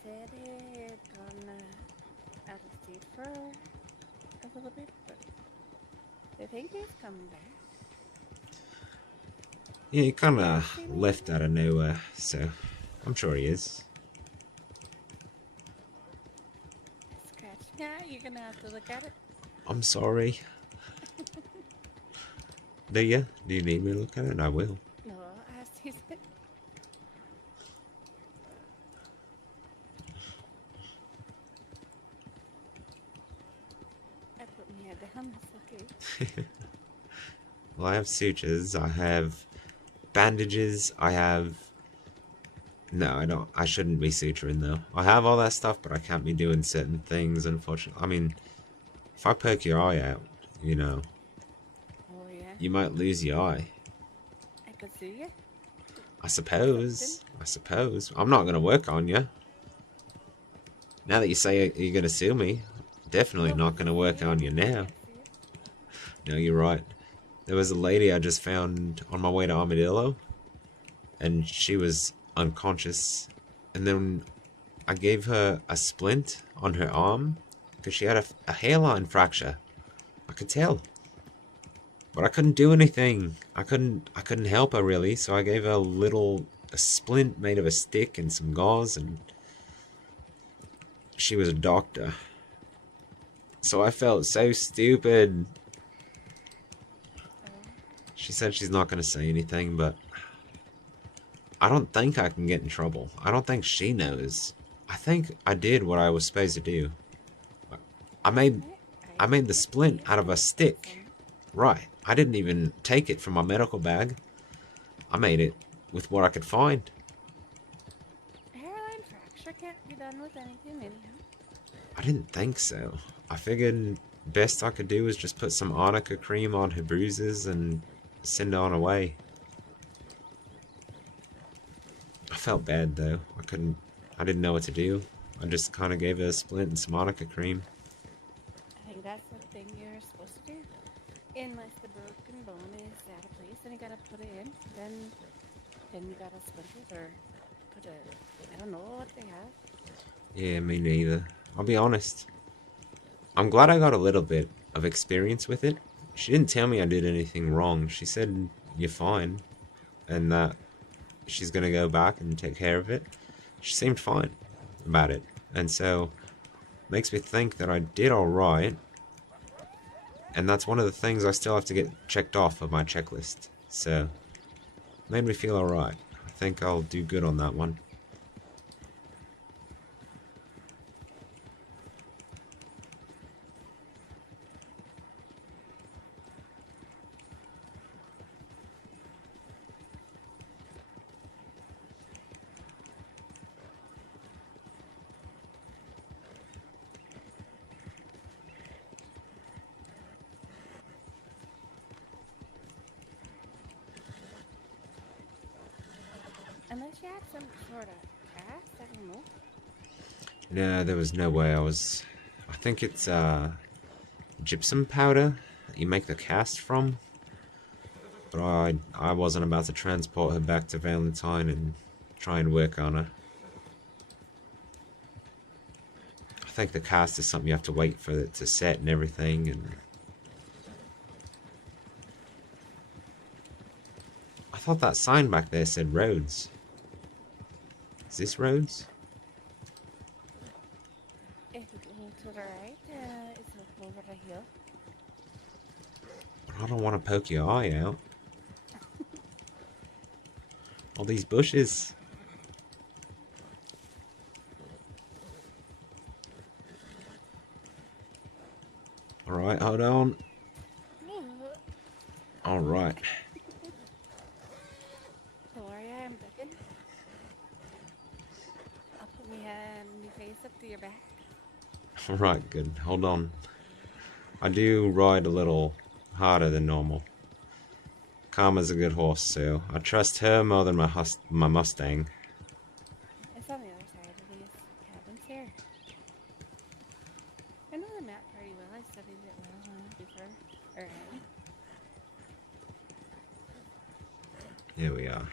said he had gone out of state for a little bit, but they think he's coming back. Yeah, he kind of left out of nowhere, so I'm sure he is. Scratch. Yeah, you're gonna have to look at it. I'm sorry. Do you? Do you need me to look at it? I will. No, I see it. I put my head down. It's okay. Well, I have sutures, I have bandages, I have... No, I don't. I shouldn't be suturing, though. I have all that stuff, but I can't be doing certain things, unfortunately. I mean, if I poke your eye out, you know, Oh yeah. you might lose your eye. I could see you. I suppose. I'm not going to work on you. Now that you say you're going to sue me, definitely not going to work on you now. No, you're right. There was a lady I just found on my way to Armadillo, and she was unconscious. And then I gave her a splint on her arm because she had a hairline fracture. I could tell. But I couldn't do anything. I couldn't help her really, so I gave her a splint made of a stick and some gauze, and she was a doctor. So I felt so stupid. She said she's not going to say anything, but I don't think I can get in trouble. I don't think she knows. I think I did what I was supposed to do. I made the splint out of a stick. Right. I didn't even take it from my medical bag. I made it with what I could find. A hairline fracture can't be done with anything anyhow. I didn't think so. I figured best I could do was just put some arnica cream on her bruises and send her on her way. I felt bad though. I didn't know what to do. I just kind of gave her a splint and some arnica cream. I think that's the thing you're supposed to do. Unless the broken bone is out of place, then you gotta put it in. Then you gotta splint it or put a, I don't know what they have. Yeah, me neither. I'll be honest. I'm glad I got a little bit of experience with it. She didn't tell me I did anything wrong. She said, you're fine. And that she's gonna go back and take care of it. She seemed fine about it. And so, makes me think that I did alright. And that's one of the things I still have to get checked off of my checklist. So, made me feel alright. I think I'll do good on that one. Unless you had some sort of cast, I don't know. No, there was no way. I think it's gypsum powder that you make the cast from. But I wasn't about to transport her back to Valentine and try and work on her. I think the cast is something you have to wait for it to set and everything. And I thought that sign back there said roads. Is this roads? If you go to the right, it's over the hill. I don't want to poke your eye out. All these bushes. Alright, hold on. Alright. Don't worry, I'm ducking. I'll put my face up to your back. Alright, good. Hold on. I do ride a little harder than normal. Karma's a good horse, so I trust her more than my Mustang. It's on the other side of these cabins here. I know the map pretty well. I studied it well before. Here we are.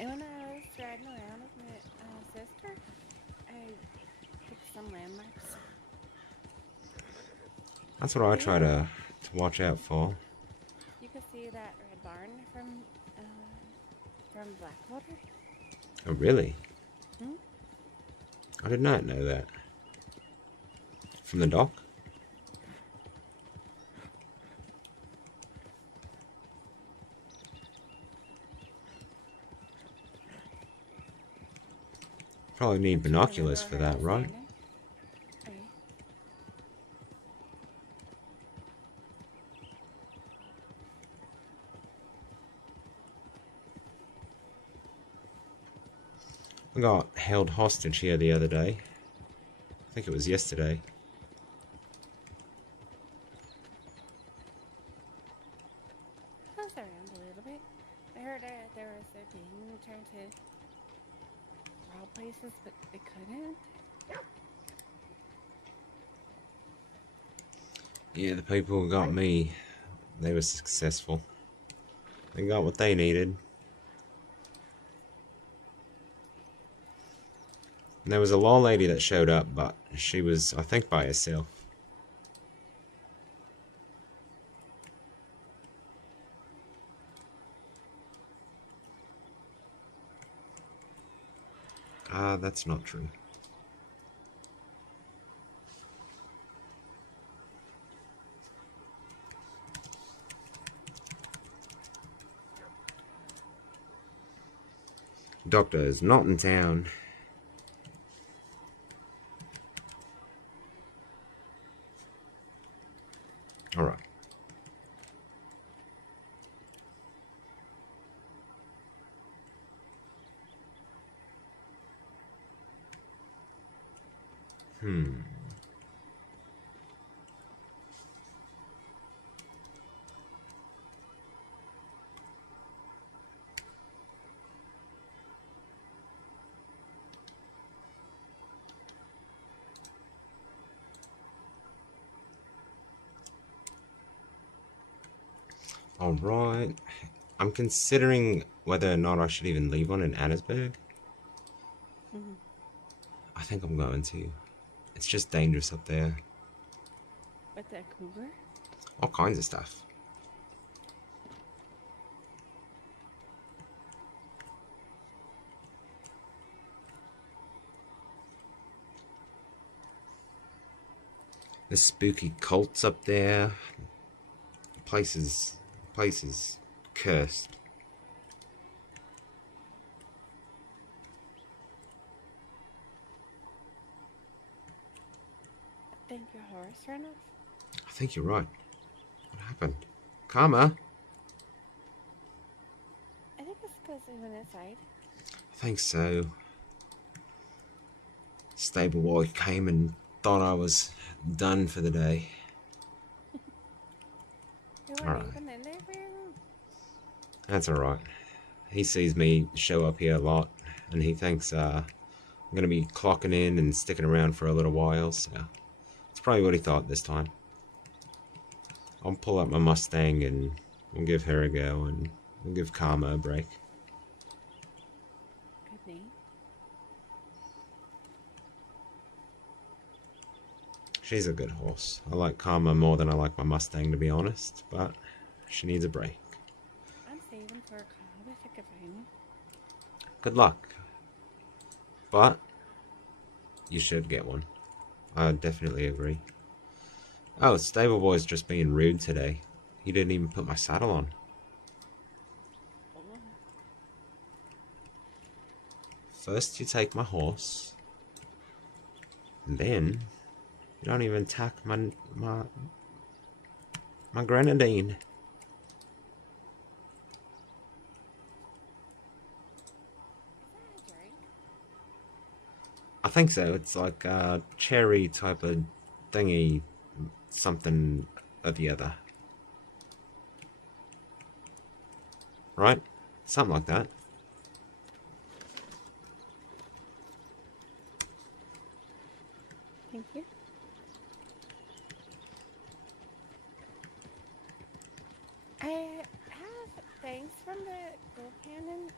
And when I was riding around with my sister, I picked some landmarks. That's what I try to watch out for. You can see that red barn from Blackwater. Oh, really? Hmm? I did not know that. From the dock? Probably need binoculars for that, right? I got held hostage here the other day. I think it was yesterday. I was around a little bit. I heard there was a thing trying to rob places, but they couldn't. Yeah, the people who got me, they were successful. They got what they needed. And there was a law lady that showed up, but she was, I think, by herself. That's not true. Doctor is not in town. Alright. Alright. I'm considering whether or not I should even leave one in Annesburg. I think I'm going to. It's just dangerous up there. With that cougar? All kinds of stuff. There's spooky cults up there. Place is cursed. I think your horse ran off. I think you're right. What happened? Karma? I think it's because it went inside. I think so. Stable boy came and thought I was done for the day. You weren't even in there very long. That's alright. He sees me show up here a lot, and he thinks I'm going to be clocking in and sticking around for a little while, so that's probably what he thought this time. I'll pull up my Mustang and we'll give her a go, and we'll give Karma a break. Good name. She's a good horse. I like Karma more than I like my Mustang, to be honest, but she needs a break. I'm saving for a cob if I can find one. Good luck. But you should get one. I definitely agree. Oh, Stable Boy's just being rude today. He didn't even put my saddle on. First you take my horse, and then you don't even attack my grenadine. Is that a drink? I think so. It's like a cherry type of thingy, something or the other. Right? Something like that. Thank you. I have things from the gold cannon.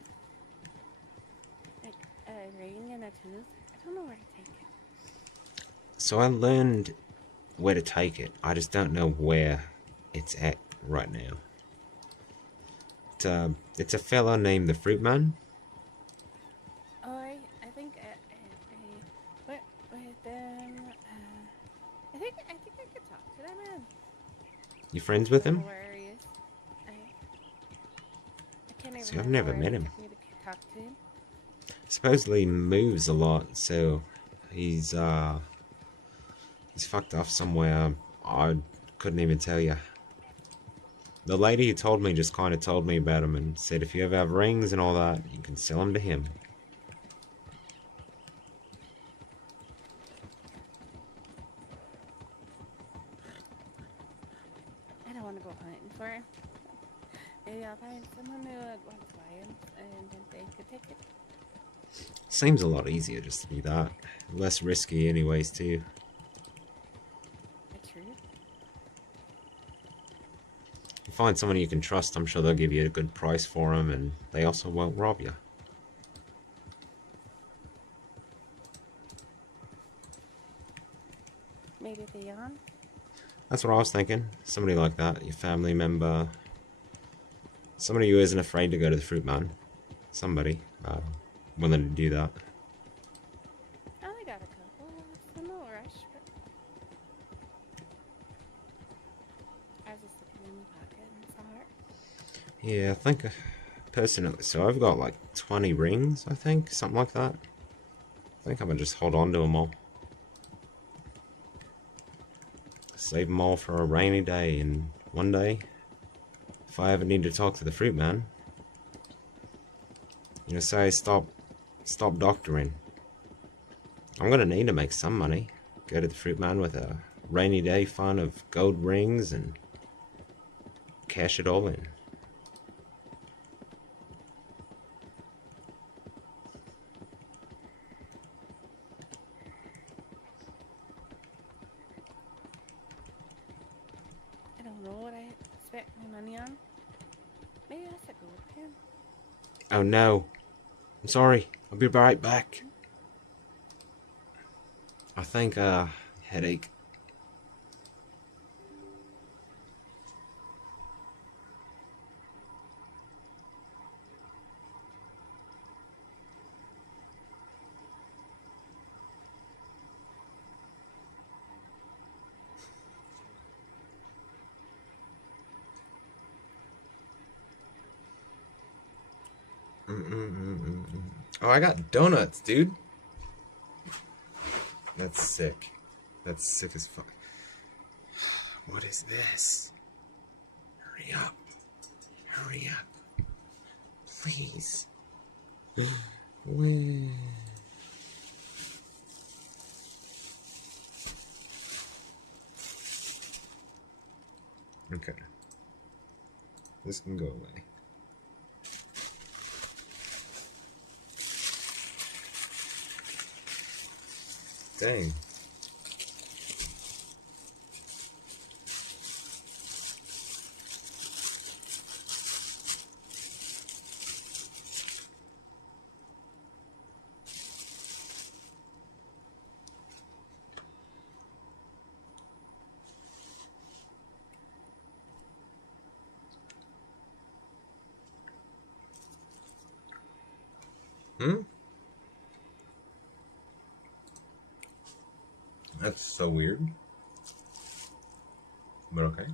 Like a ring and a tooth. I don't know where to take it. So I learned where to take it. I just don't know where it's at right now. It's a fella named the Fruit Man. Oh, I think I went with them. I think I could talk to that man. You friends with him? Where he is. I can't even. See, I've remember never where met he him. took me to talk to him. Supposedly moves a lot, so he's fucked off somewhere. I couldn't even tell you. The lady who told me just kind of told me about him and said if you ever have rings and all that, you can sell them to him. I don't want to go hunting for him. Maybe I'll find someone who wants to buy him, and then they could take it. Seems a lot easier just to be that. Less risky anyways too. True. You find someone you can trust, I'm sure they'll give you a good price for them, and they also won't rob you. maybe the yawn. That's what I was thinking. Somebody like that, your family member. Somebody who isn't afraid to go to the fruit man. Somebody willing to do that. I only got a couple, so no rush, but I was just looking in my pocket and saw it. Yeah, I think personally, so I've got like 20 rings, I think, something like that. I think I'm gonna just hold on to them all. Save them all for a rainy day, and one day, if I ever need to talk to the fruit man, you know, say stop doctoring. I'm gonna need to make some money. Go to the fruit man with a rainy day fund of gold rings and cash it all in. I don't know what I spent my money on. Maybe that's a gold pen. Oh no. I'm sorry. I'll be right back. I think, headache. Oh, I got donuts, dude. That's sick. That's sick as fuck. What is this? Hurry up. Hurry up. Please. Where? Okay. This can go away. Dang. That's so weird. But okay.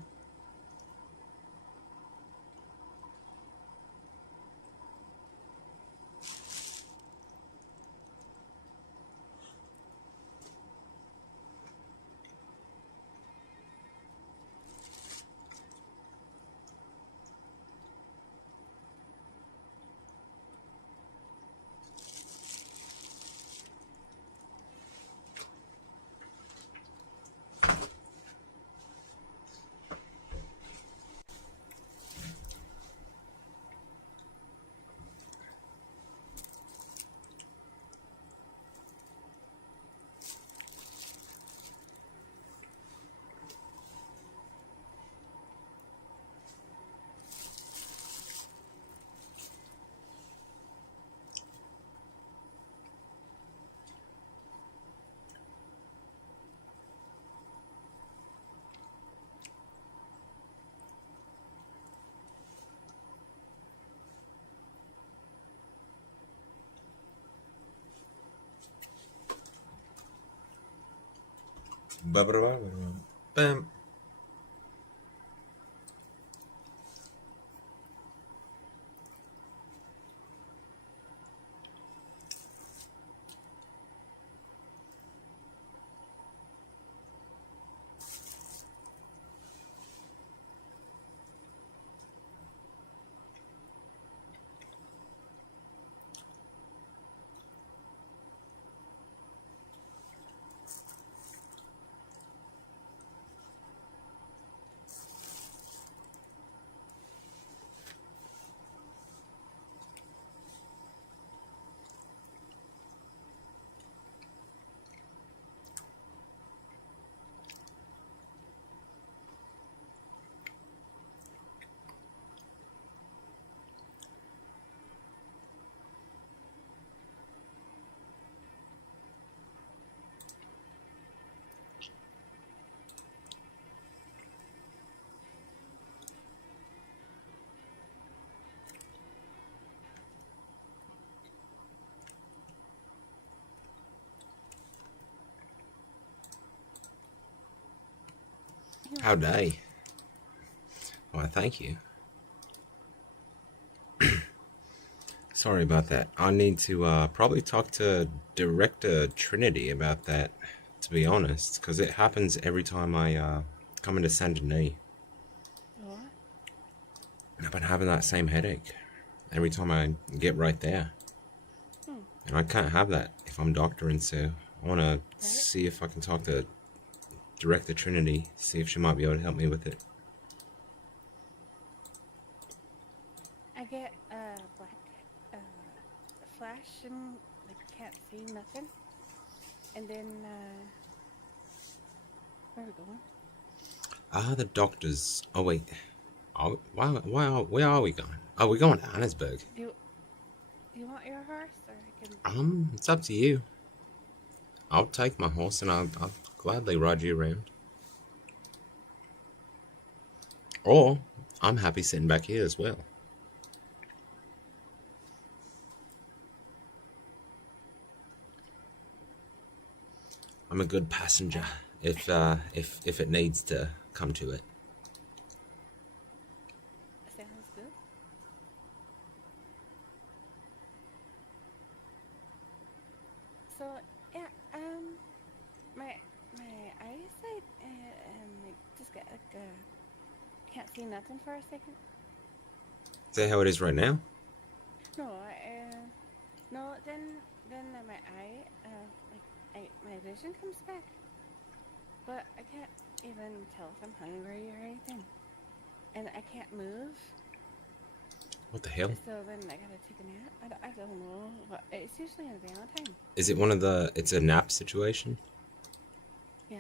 Bam. How day? Why, thank you. Sorry about that. I need to probably talk to Director Trinity about that, to be honest, because it happens every time I come into Saint Denis. What? I've been having that same headache every time I get right there. And I can't have that if I'm doctoring, so I want to see if I can talk to Director Trinity, see if she might be able to help me with it. I get black flash and like can't see nothing. And then where are we going? The doctors. Oh wait. Oh, where are we going? Oh, we're going to Annesburg. Do you want your horse, or I can? It's up to you. I'll take my horse and I'll gladly ride you around. Or I'm happy sitting back here as well. I'm a good passenger if it needs to come to it. Sounds good. So yeah, my eyesight like just got like can't see nothing for a second. Is that how it is right now? No, no. Then my eye my vision comes back, but I can't even tell if I'm hungry or anything, and I can't move. What the hell? So then I gotta take a nap. I don't know. It's usually on Valentine. Is it it's a nap situation? Yeah,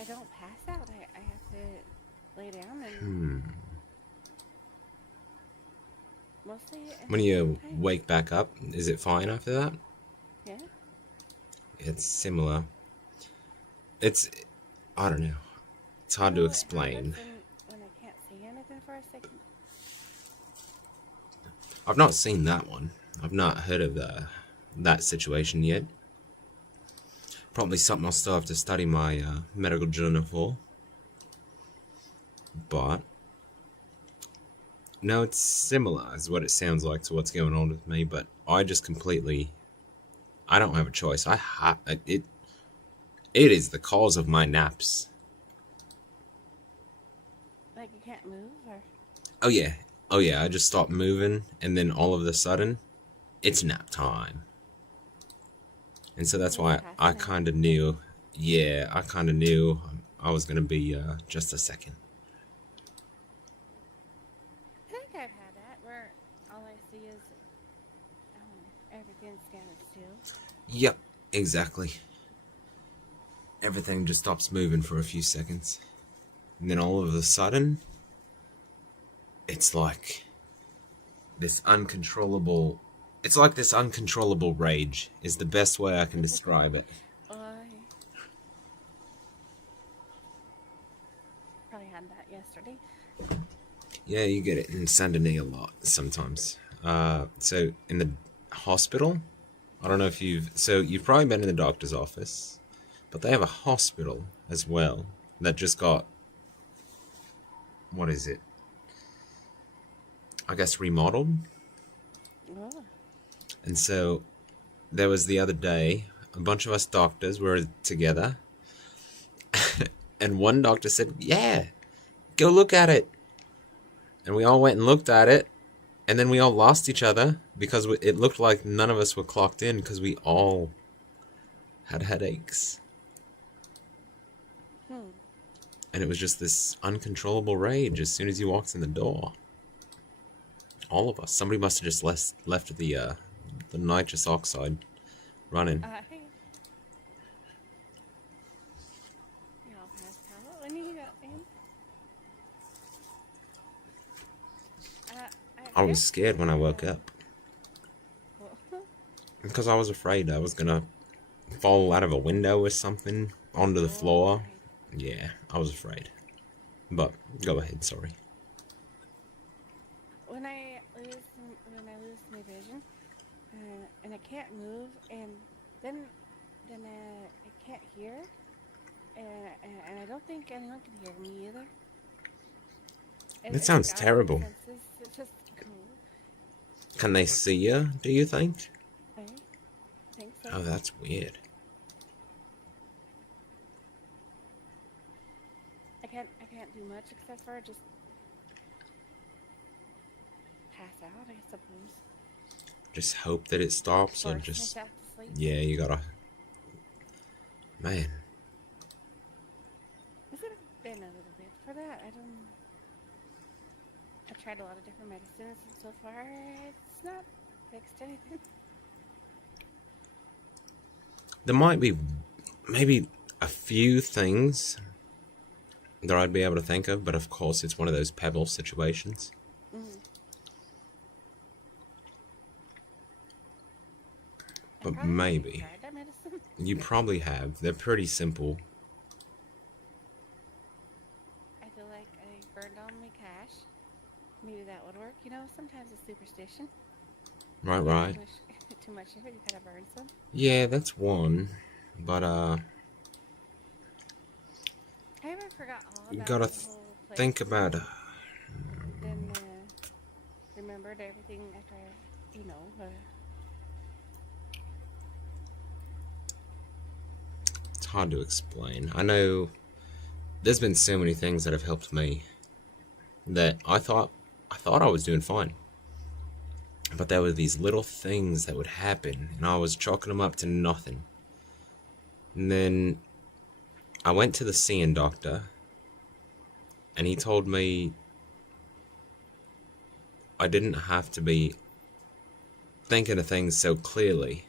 I don't pass out. I have to lay down and mostly. When you wake back up, is it fine after that? Yeah. It's similar. I don't know. It's hard to explain. When I can't see anything for a second. I've not seen that one. I've not heard of that situation yet. Probably something I'll still have to study my medical journal for. But no, it's similar is what it sounds like to what's going on with me. But I just I don't have a choice. It is the cause of my naps. Like you can't move, or? Oh yeah. I just stopped moving, and then all of a sudden, it's nap time. And so that's why I kind of knew. Yeah, I kind of knew I was gonna be just a second. I think I've had that where all I see is everything's standing still. Yep, exactly. Everything just stops moving for a few seconds. And then all of a sudden, it's like this uncontrollable rage is the best way I can describe it. Probably had that yesterday. Yeah, you get it in Saint Denis a lot sometimes. So in the hospital, I don't know if you've probably been in the doctor's office, but they have a hospital as well that just got, what is it? I guess remodeled. Oh. And so there was the other day, a bunch of us doctors were together, and one doctor said, "Yeah, go look at it." And we all went and looked at it, and then we all lost each other because it looked like none of us were clocked in because we all had headaches. And it was just this uncontrollable rage as soon as he walks in the door. All of us. Somebody must have just left the nitrous oxide running. Hey. Y'all passed out when you got in? I was scared when I woke up. Because I was afraid I was gonna fall out of a window or something onto the floor. Right. Yeah, I was afraid. But go ahead, sorry. When I lose my vision, and I can't move, and then I can't hear, and I don't think anyone can hear me either. That It's like sounds all of my terrible. senses just go. Can they see you, do you think? I think so. Oh, that's weird. I can't do much except for just pass out, I suppose. Just hope that it stops or Force just... myself to sleep. Yeah, you gotta... Man. Has it been a little bit for that? I've tried a lot of different medicines and so far it's not fixed anything. There might be maybe a few things that I'd be able to think of, but of course it's one of those pebble situations. Mm-hmm. But maybe. Tried that medicine. You probably have. They're pretty simple. I feel like I burned all my cash. Maybe that would work. You know, sometimes it's superstition. Right. Too much of it, you gotta burn some. Yeah, that's one. But, I ever forgot all about you gotta the whole place. think about it. Then, remembered everything after, you know, It's hard to explain. I know there's been so many things that have helped me that I thought I was doing fine. But there were these little things that would happen, and I was chalking them up to nothing. And then I went to the seeing doctor, and he told me I didn't have to be thinking of things so clearly.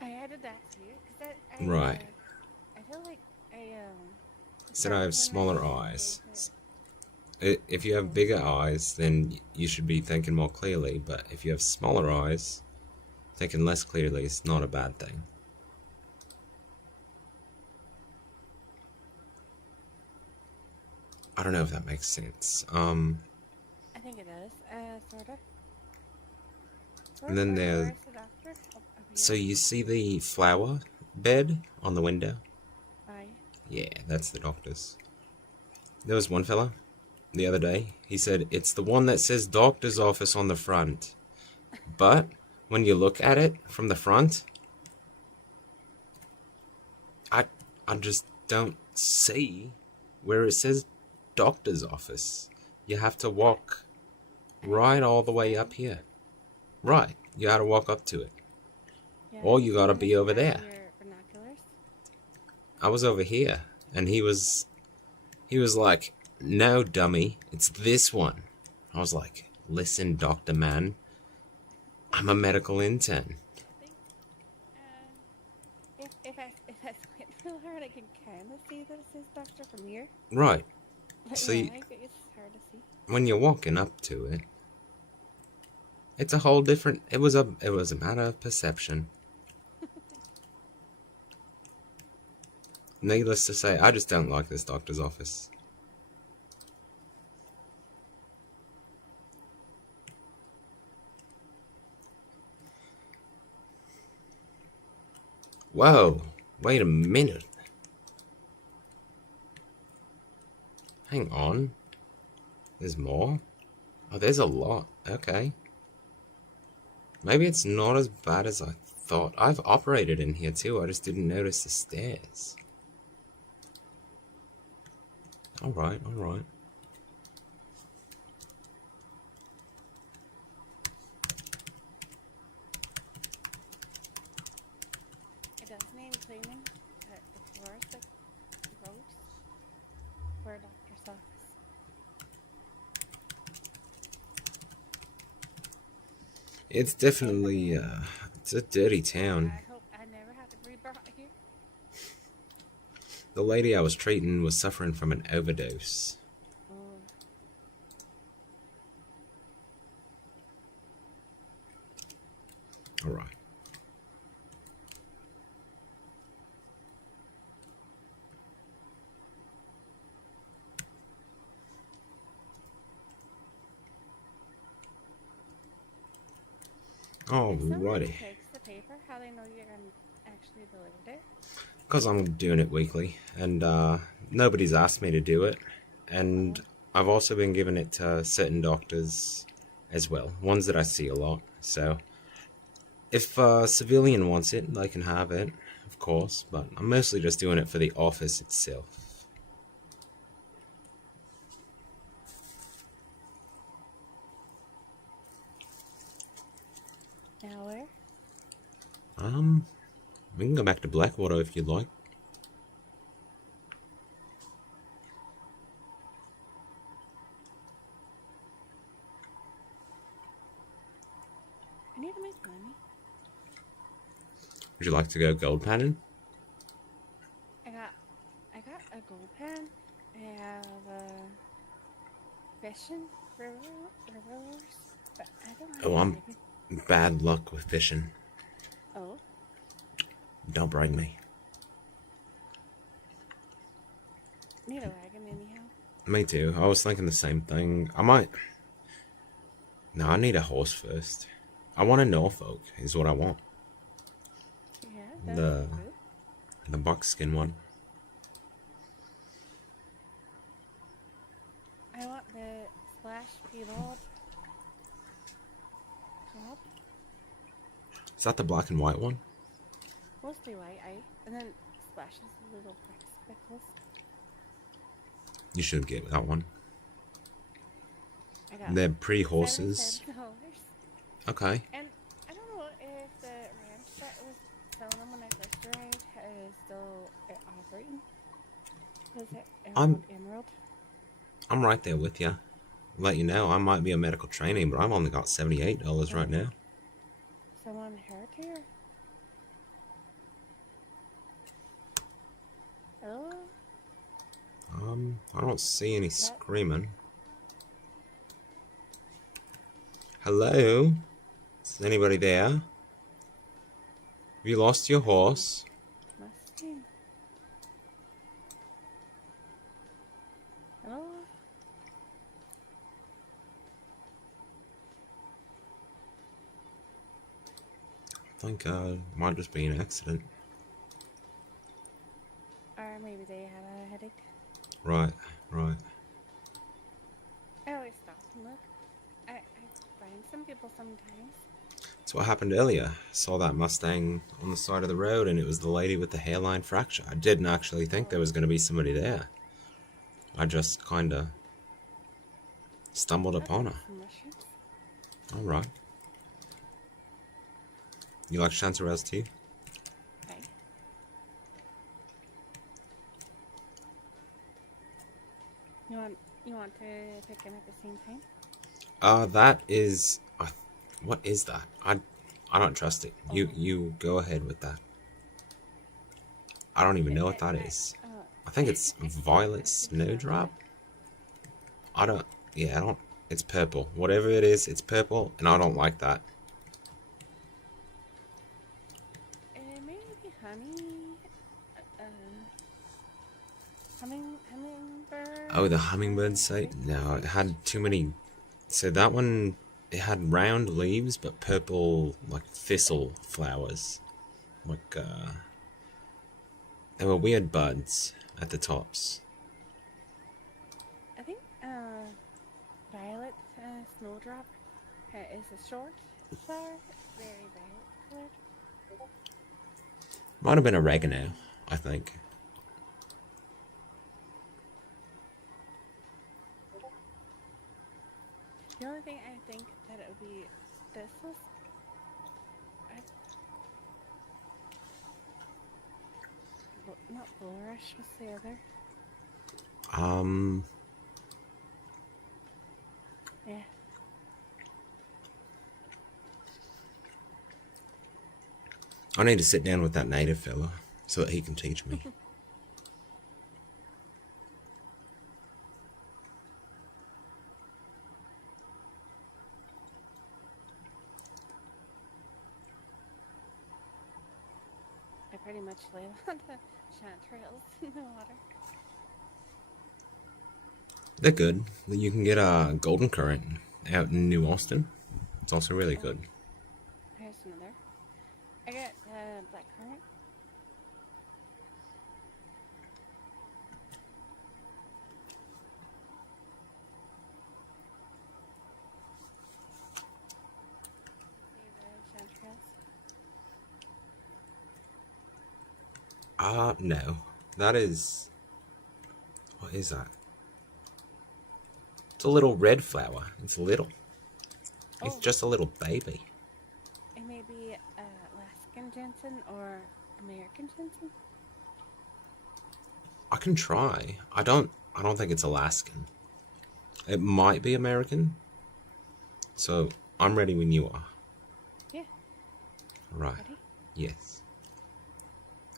I added that too, because Right. I feel like He said I have smaller eyes. If you have bigger eyes, then you should be thinking more clearly, but if you have smaller eyes, thinking less clearly is not a bad thing. I don't know if that makes sense. I think it does, sort of. And then Where's the doctor? so you see the flower bed on the window? Aye. Yeah, that's the doctor's. There was one fella the other day. He said, it's the one that says doctor's office on the front. But when you look at it from the front, I just don't see where it says doctor's office. You have to walk right all the way up here. Right, you gotta walk up to it. Yeah, Or you gotta be over have there. your binoculars? I was over here, and he was like, no, dummy, it's this one. I was like, listen, Dr. Man, I'm a medical intern. If I squint real hard, I can kind of see that it says doctor from here. Right. But So yeah, it's hard to see. when you're walking up to it, it's a whole different. It was a matter of perception. Needless to say, I just don't like this doctor's office. Whoa, wait a minute. Hang on. There's more? Oh, there's a lot. Okay. Maybe it's not as bad as I thought. I've operated in here too, I just didn't notice the stairs. Alright. It does mean cleaning, but the floor is like gross for a doctor's office. It's definitely, it's a dirty town. I hope I never have to be brought here. The lady I was treating was suffering from an overdose. Alright. If somebody Alrighty. takes the paper, how they know you're gonna actually deliver it? Because I'm doing it weekly, and nobody's asked me to do it. And I've also been giving it to certain doctors as well, ones that I see a lot. So if a civilian wants it, they can have it, of course. But I'm mostly just doing it for the office itself. Now where? We can go back to Blackwater if you'd like. I need to make money. Would you like to go gold panning? I got a gold pen. I have fishing river, but I don't have Oh, I'm wagon. bad luck with fishing. Oh, Don't bring me. need a wagon anyhow. Me too. I was thinking the same thing. I might... No, I need a horse first. I want a Norfolk, is what I want. Yeah, that's The good. the buckskin one. I want the splash pilot top, Is that the black and white one? mostly white, and then splashes little speckles. You should get that one. I got They're pretty horses. $77. Okay. And I don't know if the ranch that was selling them when I first arrived is still operating. Was it Emerald? I'm right there with you. Let you know, I might be a medical trainee, but I've only got $78 right now. Someone hurt here? Hello? I don't see any screaming. Hello? Is anybody there? Have you lost your horse? Must be. Hello? I think it might just be an accident. Or maybe they have a headache. Right. I always stop and look. I find some people sometimes. That's what happened earlier. I saw that Mustang on the side of the road, and it was the lady with the hairline fracture. I didn't actually think there was going to be somebody there. I just kind of stumbled upon her. Some mushrooms. Alright. You like chanterelles too? Okay. You want to pick them at the same time? That is... what is that? I don't trust it. You go ahead with that. I don't even know what that is. I think it's violet snowdrop. It's purple. Whatever it is, it's purple, and I don't like that. Maybe honey. Hummingbird. Oh, the hummingbird site? No, it had too many... So that one, it had round leaves, but purple, like, thistle flowers. Like, they were weird buds at the tops. I think violet snowdrop is a short flower, very violet colored. Might have been oregano, I think. The only thing I think that it would be this was not bulrush, what's the other? Yeah. I need to sit down with that native fella so that he can teach me. I pretty much live on the chanterelles in the water. They're good. You can get a golden currant out in New Austin. It's also really good. Here's another. I got black currant. No. That is... What is that? It's a little red flower. It's little. It's Oh, just a little baby. it may be Alaskan ginseng or American ginseng. I can try. I don't think it's Alaskan. It might be American. So, I'm ready when you are. Yeah. Right. Ready? Yes.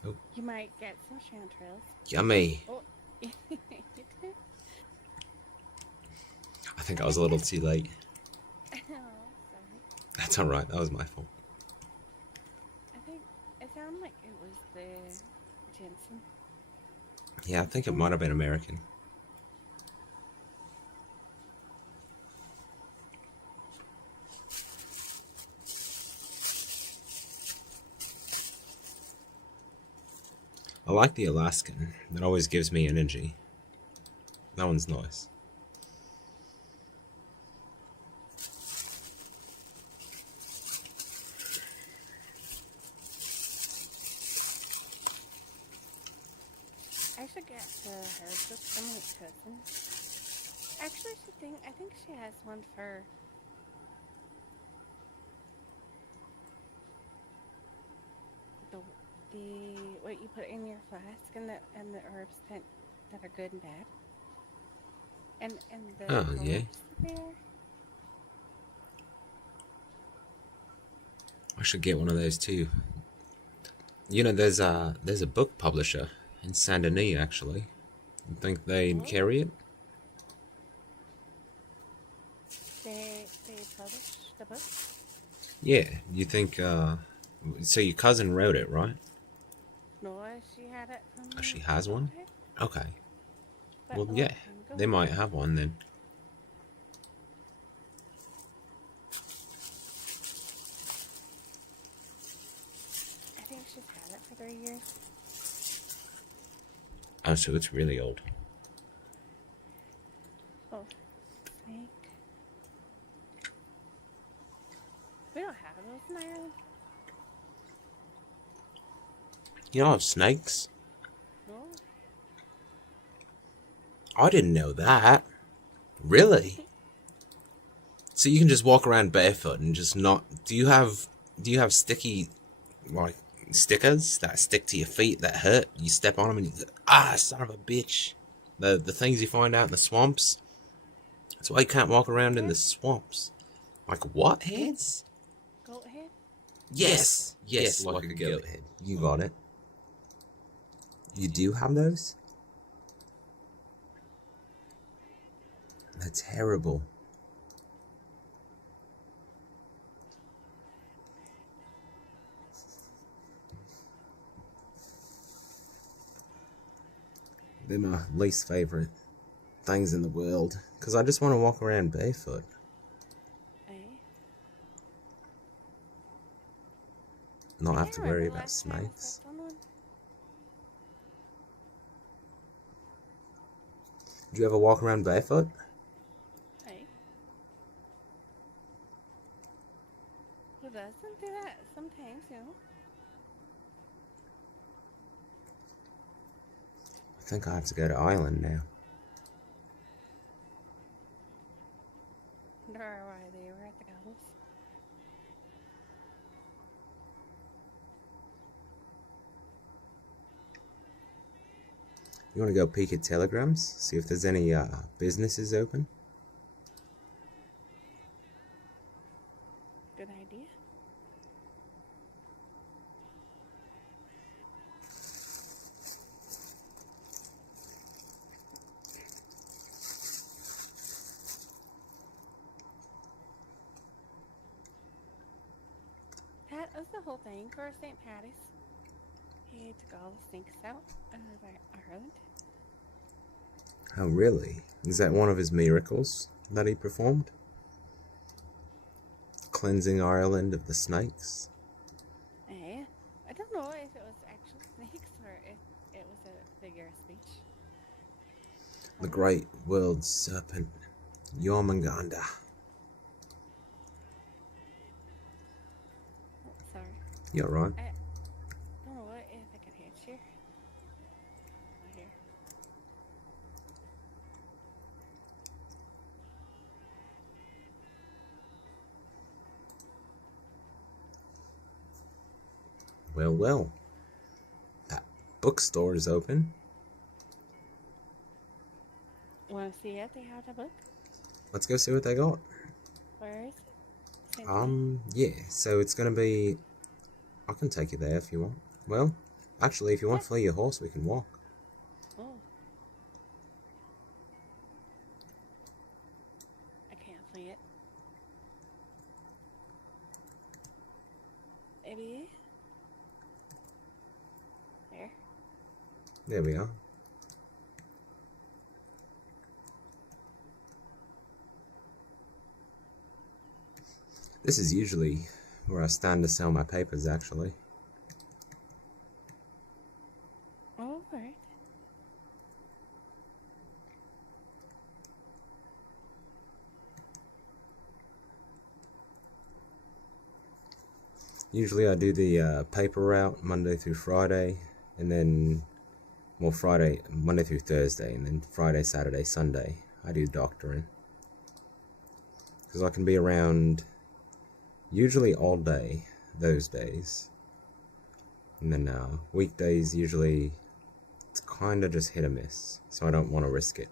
Oh, You might get some chanterelles. yummy. Oh, you did? I think I was a little too late. Oh, sorry. That's alright. That was my fault. I think it sounded like it was the ginseng. Yeah, I think it might have been American. I like the Alaskan. That always gives me energy. That one's nice. I should get the herbs book from my cousin. Actually, I think she has one for the what you put in your flask and the herbs that are good and bad. And the Oh, yeah. herbs there. I should get one of those too. You know, there's a book publisher in Saint Denis, actually. You think they'd carry it? They publish the book. Yeah. You think? So your cousin wrote it, right? No, she had it from. Oh, she has one. Okay. But Well, a long yeah. time ago. They might have one then. I think she's had it for 3 years. Oh, so it's really old. Oh, snake. We don't have those in Ireland. You don't have snakes? No. I didn't know that. Really? So you can just walk around barefoot and just not... Do you have sticky, like, stickers that stick to your feet that hurt? You step on them and you go, ah, son of a bitch. The things you find out in the swamps. That's why you can't walk around in the swamps. Like what heads? Goat head? Yes, like a goat head. You got it. You do have those? They're terrible. They're my least favorite things in the world. Because I just want to walk around barefoot. Eh? Not have Can't to remember worry the about last time I snakes. stepped on one. Do you ever walk around barefoot? Eh? Who doesn't do that sometimes, you know? I think I have to go to Ireland now. Wonder why they were at the gallows. You want to go peek at telegrams? See if there's any businesses open? Good idea. That was the whole thing for St. Patty's. He took all the snakes out of Ireland. Oh, really? Is that one of his miracles that he performed? Cleansing Ireland of the snakes? Eh? I don't know if it was actual snakes or if it was a figure of speech. The great world serpent, Jormungandr. Oh, sorry. You're right. I don't know if I can hit you. Well, well. That bookstore is open. Want to see it? They have a book. Let's go see what they got. Where is it? Same thing? Yeah, so it's gonna be... I can take you there if you want. Well, actually, if you want to flee your horse, we can walk. Oh. I can't flee it. Maybe. There. There we are. This is usually where I stand to sell my papers, actually. Oh, alright. Usually I do the paper route Monday through Friday, and then, well, Monday through Thursday, and then Friday, Saturday, Sunday, I do doctoring. Because I can be around usually all day those days. And then weekdays, usually it's kind of just hit or miss, so I don't want to risk it.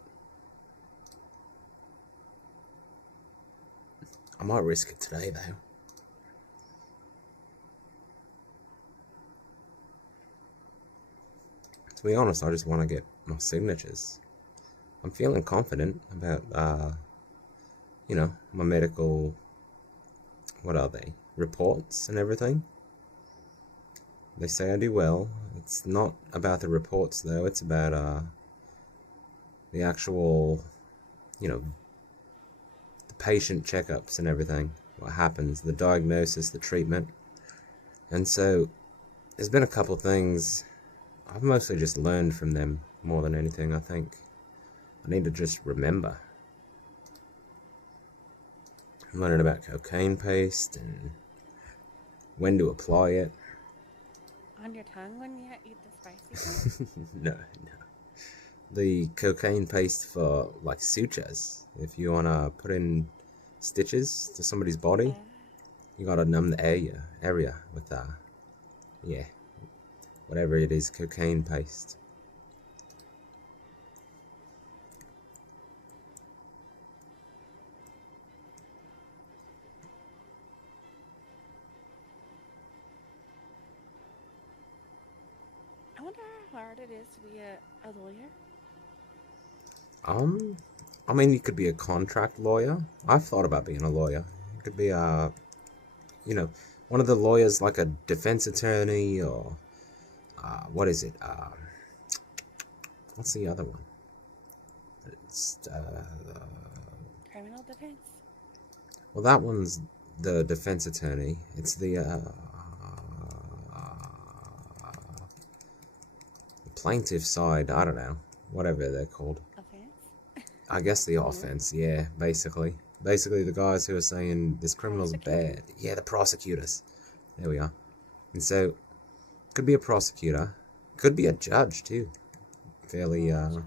I might risk it today, though. To be honest, I just want to get my signatures. I'm feeling confident about, you know, my medical, what are they, reports and everything. They say I do well. It's not about the reports, though. It's about, the actual, you know, the patient checkups and everything. What happens, the diagnosis, the treatment. And so, there's been a couple things I've mostly just learned from them more than anything, I think. I need to just remember. I'm learning about cocaine paste and when to apply it. On your tongue when you eat the spicy food? No. The cocaine paste for, like, sutures. If you want to put in stitches to somebody's body, you gotta numb the area with, yeah, whatever it is, cocaine paste. I wonder how hard it is to be a lawyer. I mean, you could be a contract lawyer. I've thought about being a lawyer. You could be you know, one of the lawyers, like a defense attorney, or, what is it, what's the other one? It's, Criminal defense? well, that one's the defense attorney. It's the plaintiff side, I don't know, whatever they're called. Offense? I guess the offense, yeah, basically. Basically, the guys who are saying this criminal's bad. Yeah, the prosecutors. There we are. And so, could be a prosecutor. Could be a judge, too. Fairly, that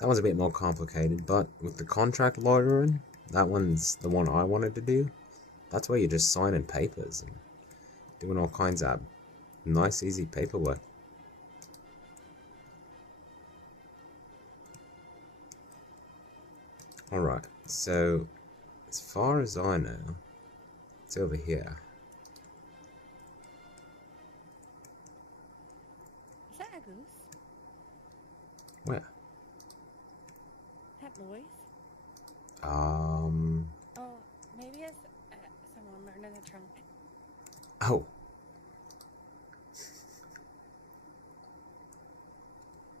one's a bit more complicated, but with the contract lawyering, that one's the one I wanted to do. That's where you're just signing papers and doing all kinds of nice, easy paperwork. Alright, so, as far as I know, it's over here. Is that a goose? Where? That noise? Oh, Maybe it's someone learning a trumpet. oh,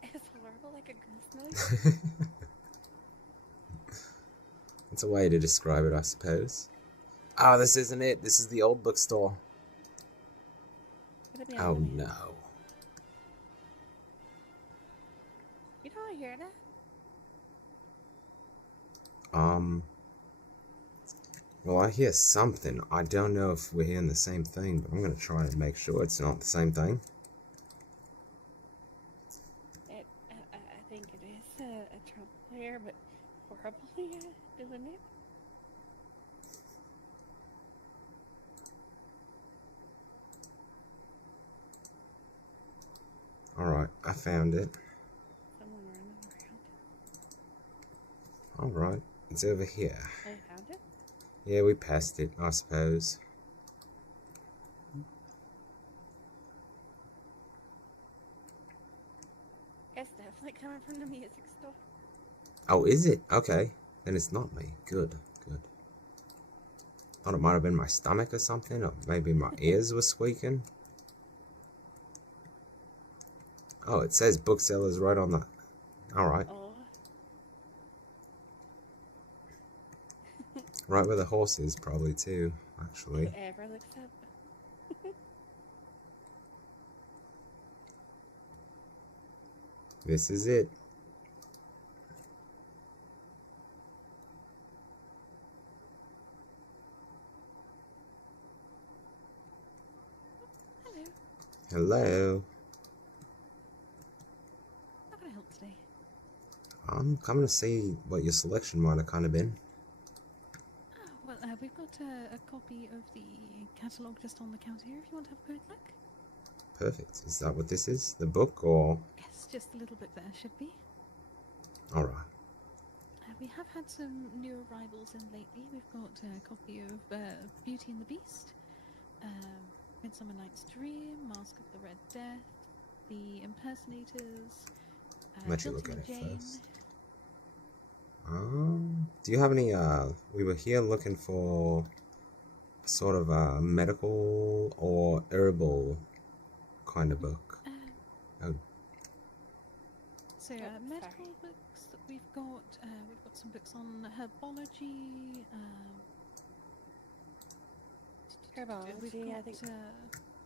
It's horrible, like a goose noise. that's a way to describe it, I suppose. Oh, this isn't it. This is the old bookstore. Could it be Oh, on the man? no. You don't hear that? Well, I hear something. I don't know if we're hearing the same thing, but I'm going to try and make sure it's not the same thing. I think it is a trumpet player, but horribly doing it. found it. Someone running around. Alright, it's over here. I found it? Yeah, we passed it, I suppose. It's definitely coming from the music store. Oh, is it? Okay. Then it's not me. Good, good. Thought it might have been my stomach or something, or maybe my ears were squeaking. Oh, it says booksellers right on that. Alright. Oh. Right where the horse is, probably, too, actually. Whoever looks up. This is it. Hello. Hello. How can I help today? I'm coming to see what your selection might have kind of been. Oh, well, we've got a copy of the catalogue just on the counter here if you want to have a quick look. Perfect. Is that what this is? The book, or...? Yes, just a little bit there should be. Alright. We have had some new arrivals in lately. We've got a copy of Beauty and the Beast, Midsummer Night's Dream, Mask of the Red Death, The Impersonators, Let you look Guilty at it Jane. first. Do you have any, we were here looking for sort of a medical or herbal kind of book. Oh. So, medical books that we've got some books on herbology, Herbology, I think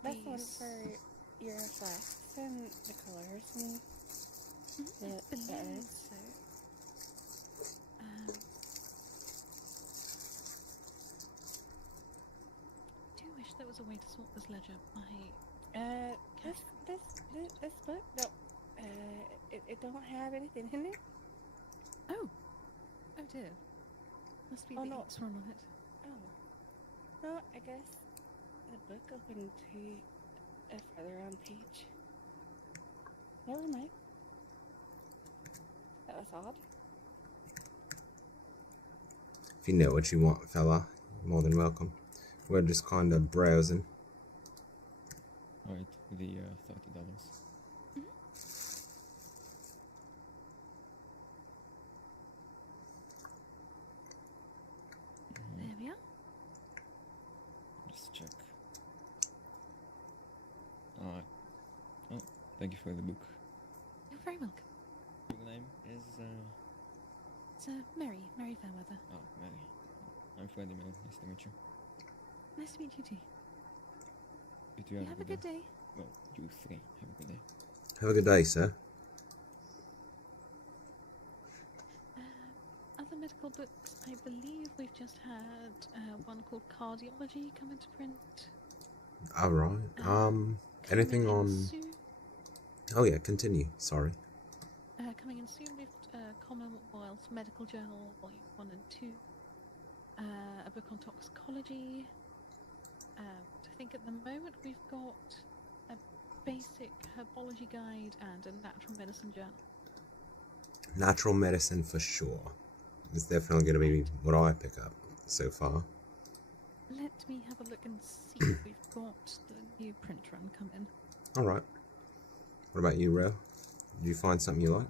that's one these- for your flax and the colors and the believe herbs. so. Do wish there was a way to sort this ledger by. This book, no, it don't have anything in it. Oh dear. Must be Oh, the no. inks run on it. Oh, no, I guess the book opened to a further on page. Never mind. That was odd. If you know what you want, fella, you're more than welcome. We're just kind of browsing. Alright, the $30. There we are. Just check. Alright. Oh, thank you for the book. You're very welcome. Your name is, It's Mary Fairweather. Oh, Mary. I'm Freddie, man. Nice to meet you. Nice to meet you too. You two You have a good day. Well, you three. Have a good day. Have a good day, sir. Other medical books, I believe we've just had one called Cardiology come into print. Alright. Anything Coming in on... soon, Oh yeah, continue. Sorry. coming in soon, we've Commonwealth Medical Journal, Volume 1 and 2. A book on toxicology. I think at the moment we've got a basic herbology guide and a natural medicine journal. Natural medicine for sure. It's definitely going to be what I pick up so far. Let me have a look and see if we've got the new print run come in. Alright. What about you, Ro? Did you find something you like?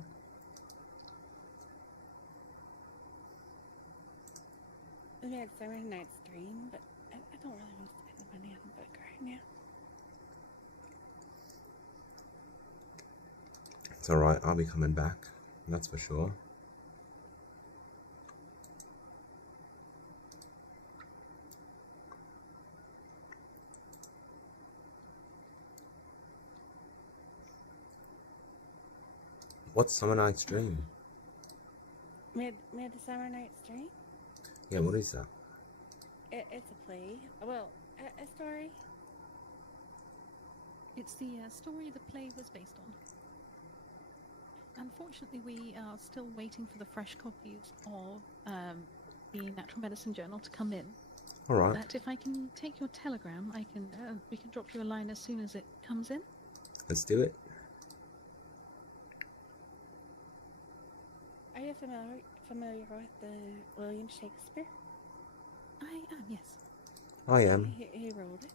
We had Summer Night's Dream, but I don't really want to spend the money on the book right now. It's alright, I'll be coming back. That's for sure. What's Summer Night's Dream? We had the Summer Night's Dream? Yeah, what is that? It's a play. Well, a story. It's the story the play was based on. Unfortunately, we are still waiting for the fresh copies of the Natural Medicine Journal to come in. Alright, But if I can take your telegram, we can drop you a line as soon as it comes in. let's do it. you familiar with William Shakespeare? I am, yes. I am. He wrote it.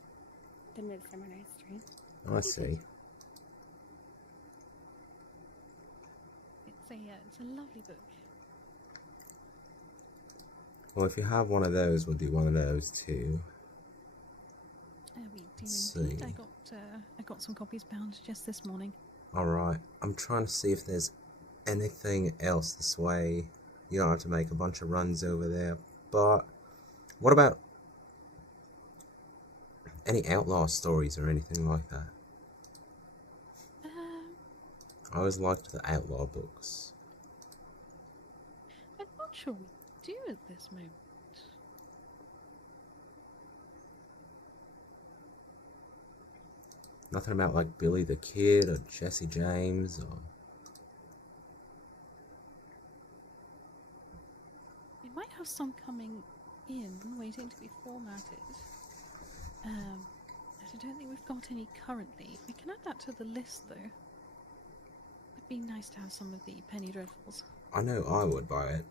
The Midsummer Night's Dream. I see. It's a lovely book. Well, if you have one of those, we'll do one of those too. We do Let's indeed. see. I got some copies bound just this morning. Alright, I'm trying to see if there's anything else this way. You don't have to make a bunch of runs over there. But what about any outlaw stories or anything like that? I always liked the outlaw books. I'm not sure we do at this moment. Nothing about like Billy the Kid or Jesse James or... We might have some coming in, waiting to be formatted. I don't think we've got any currently. We can add that to the list, though. It'd be nice to have some of the Penny Dreadfuls. I know I would buy it.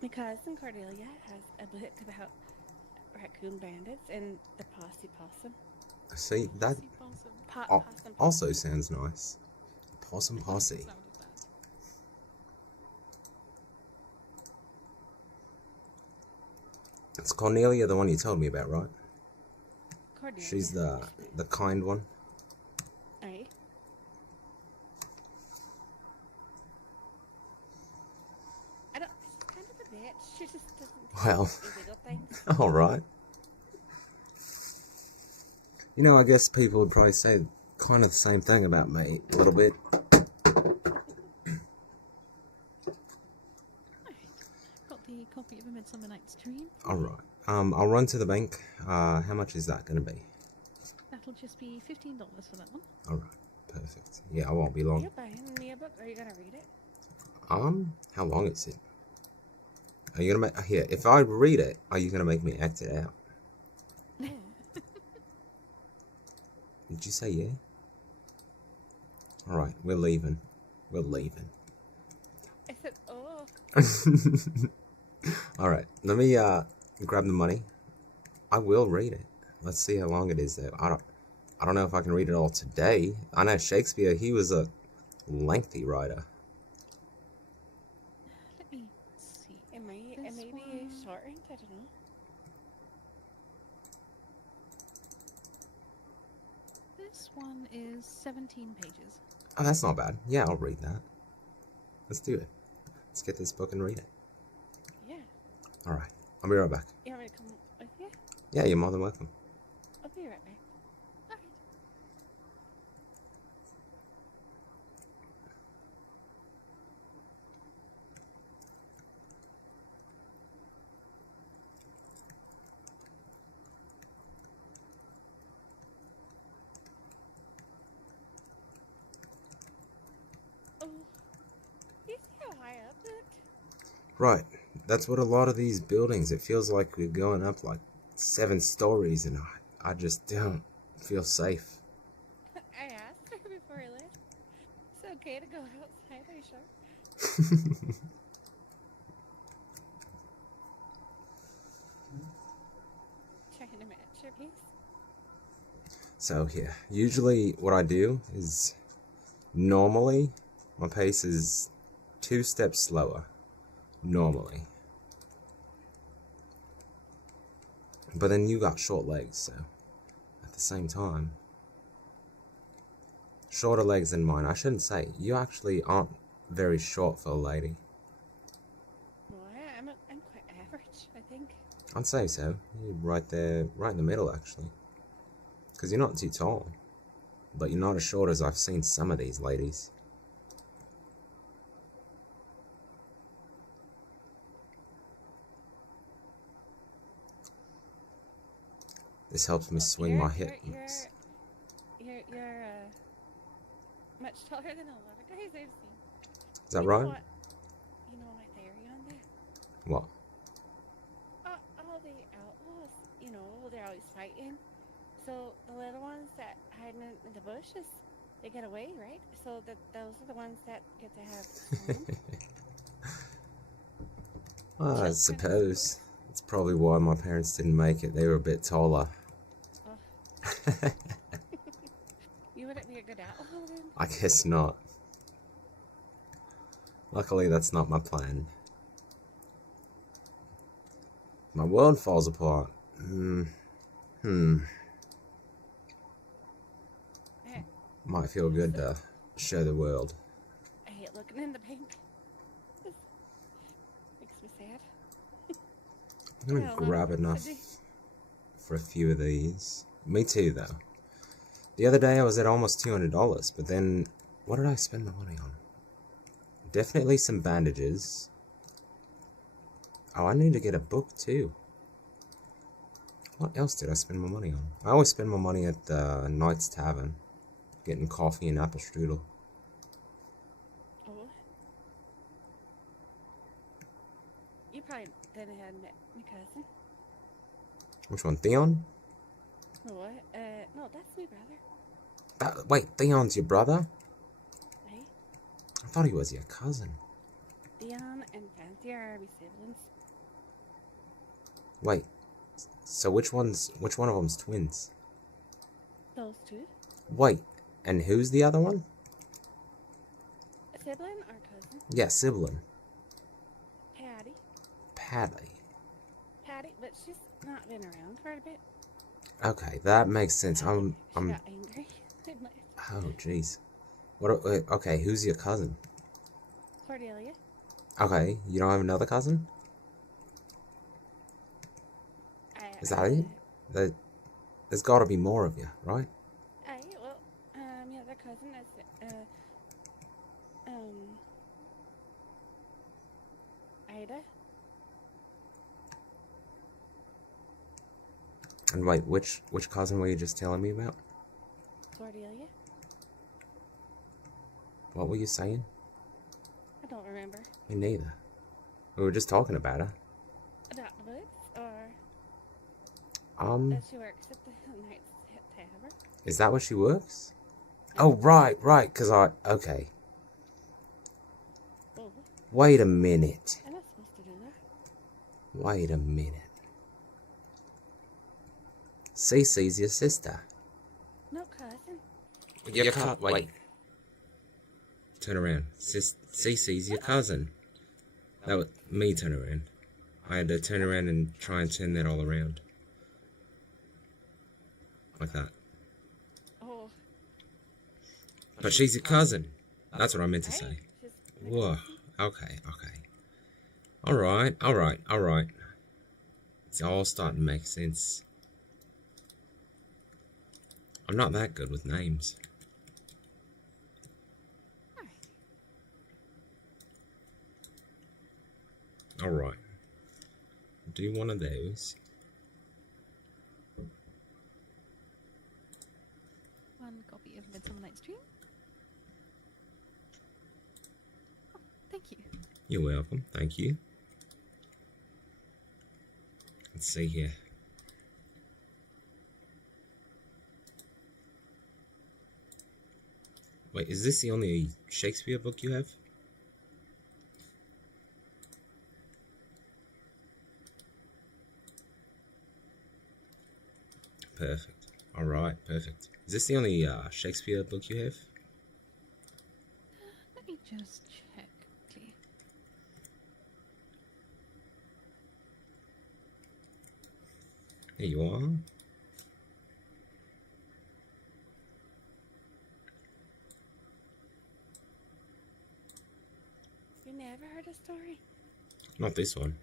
My cousin Cordelia has a book about raccoon bandits and the Posse Possum. See, that Possum. also sounds nice. Possum Posse. It's Cornelia, the one you told me about, right? Cordelia. She's the kind one. Aye. She's kind of a bitch. She just doesn't Well, do little things. alright. You know, I guess people would probably say kind of the same thing about me, a little bit. Got the copy of A Midsummer Night's Dream. Alright. I'll run to the bank. How much is that going to be? That'll just be $15 for that one. Alright, perfect. Yeah, I won't be long. You're buying me a book. Are you gonna read it? How long is it? Are you gonna make... Here, if I read it, are you gonna make me act it out? Did you say yeah? Alright, we're leaving. We're leaving. I said, oh. Alright, let me grab the money. I will read it. Let's see how long it is though. I don't know if I can read it all today. I know Shakespeare, he was a lengthy writer. Let me see. It may be shortened. I don't know. This one is 17 pages. Oh, that's not bad. Yeah, I'll read that. Let's do it. Let's get this book and read it. Yeah. Alright, I'll be right back. You want me to come with you? Yeah, you're more than welcome. I'll be right back. Alright. Oh. You see how high up it? Right, that's what a lot of these buildings, it feels like we're going up like 7 stories and I just don't feel safe. I asked her before I left. It's okay to go outside, are you sure? Checking to match your piece. So here, usually what I do is, normally, my pace is 2 steps slower. Normally. But then you got short legs, so at the same time, shorter legs than mine. I shouldn't say, you actually aren't very short for a lady. Well, I'm quite average, I think. I'd say so. You're right there, right in the middle actually. Because you're not too tall. But you're not as short as I've seen some of these ladies. This helps me swing my hips. You're much taller than a lot of guys I've seen. Is that You know right? what? You know my theory on that? What? All the outlaws, they're always fighting. So the little ones that hide in the bushes, they get away, right? So that those are the ones that get to have fun. Well, I Children, suppose. That's probably why my parents didn't make it. They were a bit taller. Oh, you wouldn't be a good outlaw then? I guess not. Luckily, that's not my plan. My world falls apart. Might feel good to show the world. I hate looking in the bank. Makes me sad. I'm gonna grab enough for a few of these. Me too, though. The other day I was at almost $200, but then what did I spend my money on? Definitely some bandages. Oh, I need to get a book too. What else did I spend my money on? I always spend my money at the Knight's Tavern, getting coffee and apple strudel. Oh. You probably then had met my cousin. Which one, Theon? What? No, that's my brother. Wait, Theon's your brother? Right? I thought he was your cousin. Dion and Fancy are my siblings. Wait, so which one of them's twins? Those two. Wait, and who's the other one? A sibling or cousin? Yeah, sibling. Patty. Patty. But she's not been around for a bit. Okay, that makes sense. She I'm. got angry. And left. Oh, jeez. What? Okay, who's your cousin? Cordelia. Okay, you don't have another cousin? Is that it? There's got to be more of you, right? Well, my other cousin is, Ida. And wait, which cousin were you just telling me about? Cordelia. What were you saying? I don't remember. Me neither. We were just talking about her. About the books, or that she works at the Knight's Tavern. Is that where she works? Oh, right, cause okay. Oh, Wait a minute. I'm not supposed to do that. Wait a minute. Cece's your sister. No, cousin. Wait. Turn around. Cece's your cousin. That was me turn around. I had to turn around and try and turn that all around. Like that. Oh. But she's your cousin. That's what I meant to Right? say. She's my Whoa. cousin. Okay. Alright. It's all starting to make sense. I'm not that good with names. Alright. Do one of those. One copy of Midsummer Night's Dream. Oh, thank you. You're welcome. Thank you. Let's see here. Wait, is this the only Shakespeare book you have? Perfect. Alright, perfect. Is this the only Shakespeare book you have? Let me just check quickly. There you are. You never heard a story? Not this one.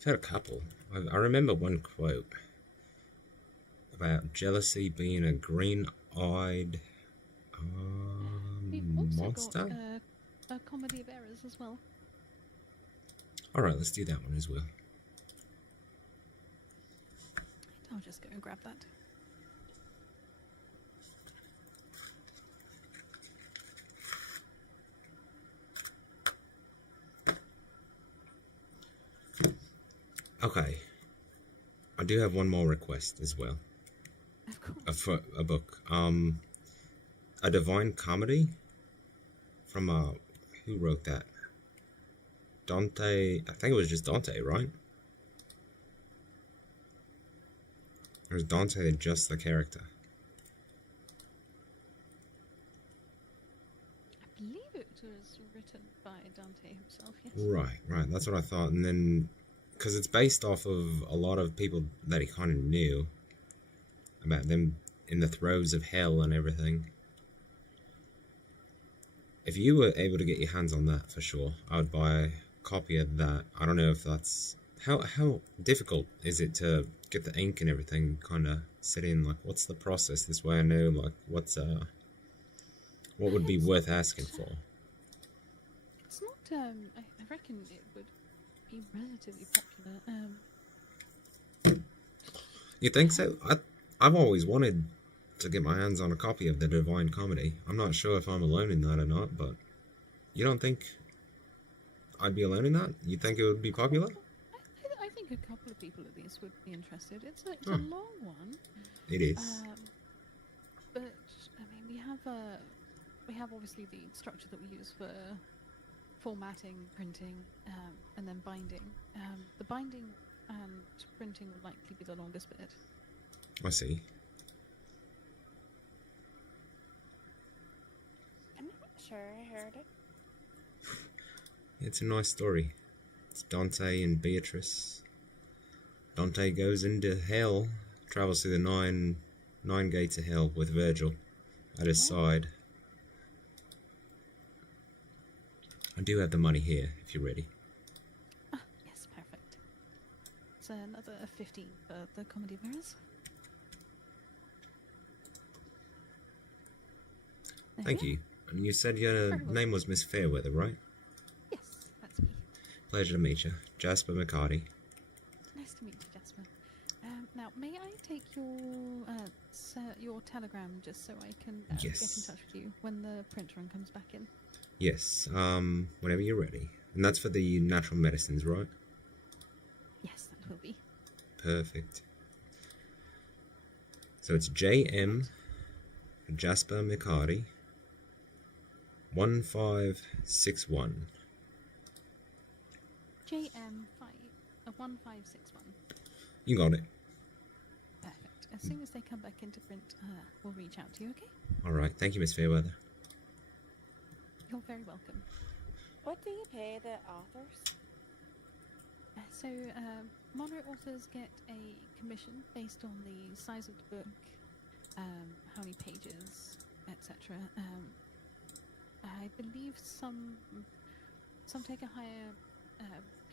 I've had a couple. I remember one quote about jealousy being a green-eyed We've also monster. got a comedy of errors as well. Alright, let's do that one as well. I'll just go and grab that. Okay. I do have one more request as well. Of course. For a book. a Divine Comedy from who wrote that? Dante. I think it was just Dante, right? Or is Dante just the character? I believe it was written by Dante himself, yes. Right. That's what I thought. And then, because it's based off of a lot of people that he kind of knew about them in the throes of hell and everything. If you were able to get your hands on that, for sure, I would buy a copy of that. I don't know if that's... How difficult is it to get the ink and everything kind of set in? Like, what's the process? This way I know, like, what would be worth asking for? It's not, I reckon it would be relatively popular. You think so? I've always wanted to get my hands on a copy of the Divine Comedy. I'm not sure if I'm alone in that or not, but you don't think I'd be alone in that? You think it would be popular? I think a couple of people at least would be interested. It's a long one. It is. But I mean, we have obviously the structure that we use for formatting, printing, and then binding. The binding and printing would likely be the longest bit. I see. I'm not sure I heard it. It's a nice story. It's Dante and Beatrice. Dante goes into hell, travels through the nine gates of hell with Virgil at his side. I do have the money here, if you're ready. Yes, perfect. It's another 15 for the Comedy of Errors. Thank you. And you said your name was Miss Fairweather, right? Yes, that's me. Pleasure to meet you. Jasper McCarty. Nice to meet you, Jasper. Now, may I take your telegram just so I can get in touch with you when the print run comes back in? Yes, whenever you're ready. And that's for the natural medicines, right? Yes, that will be. Perfect. So it's JM Jasper McCarty 1561. JM 1561. You got it. Perfect. As soon as they come back into print, we'll reach out to you, okay? Alright, thank you, Miss Fairweather. You're very welcome. What do you pay the authors? So, Monroe authors get a commission based on the size of the book, how many pages, etc. I believe some take a higher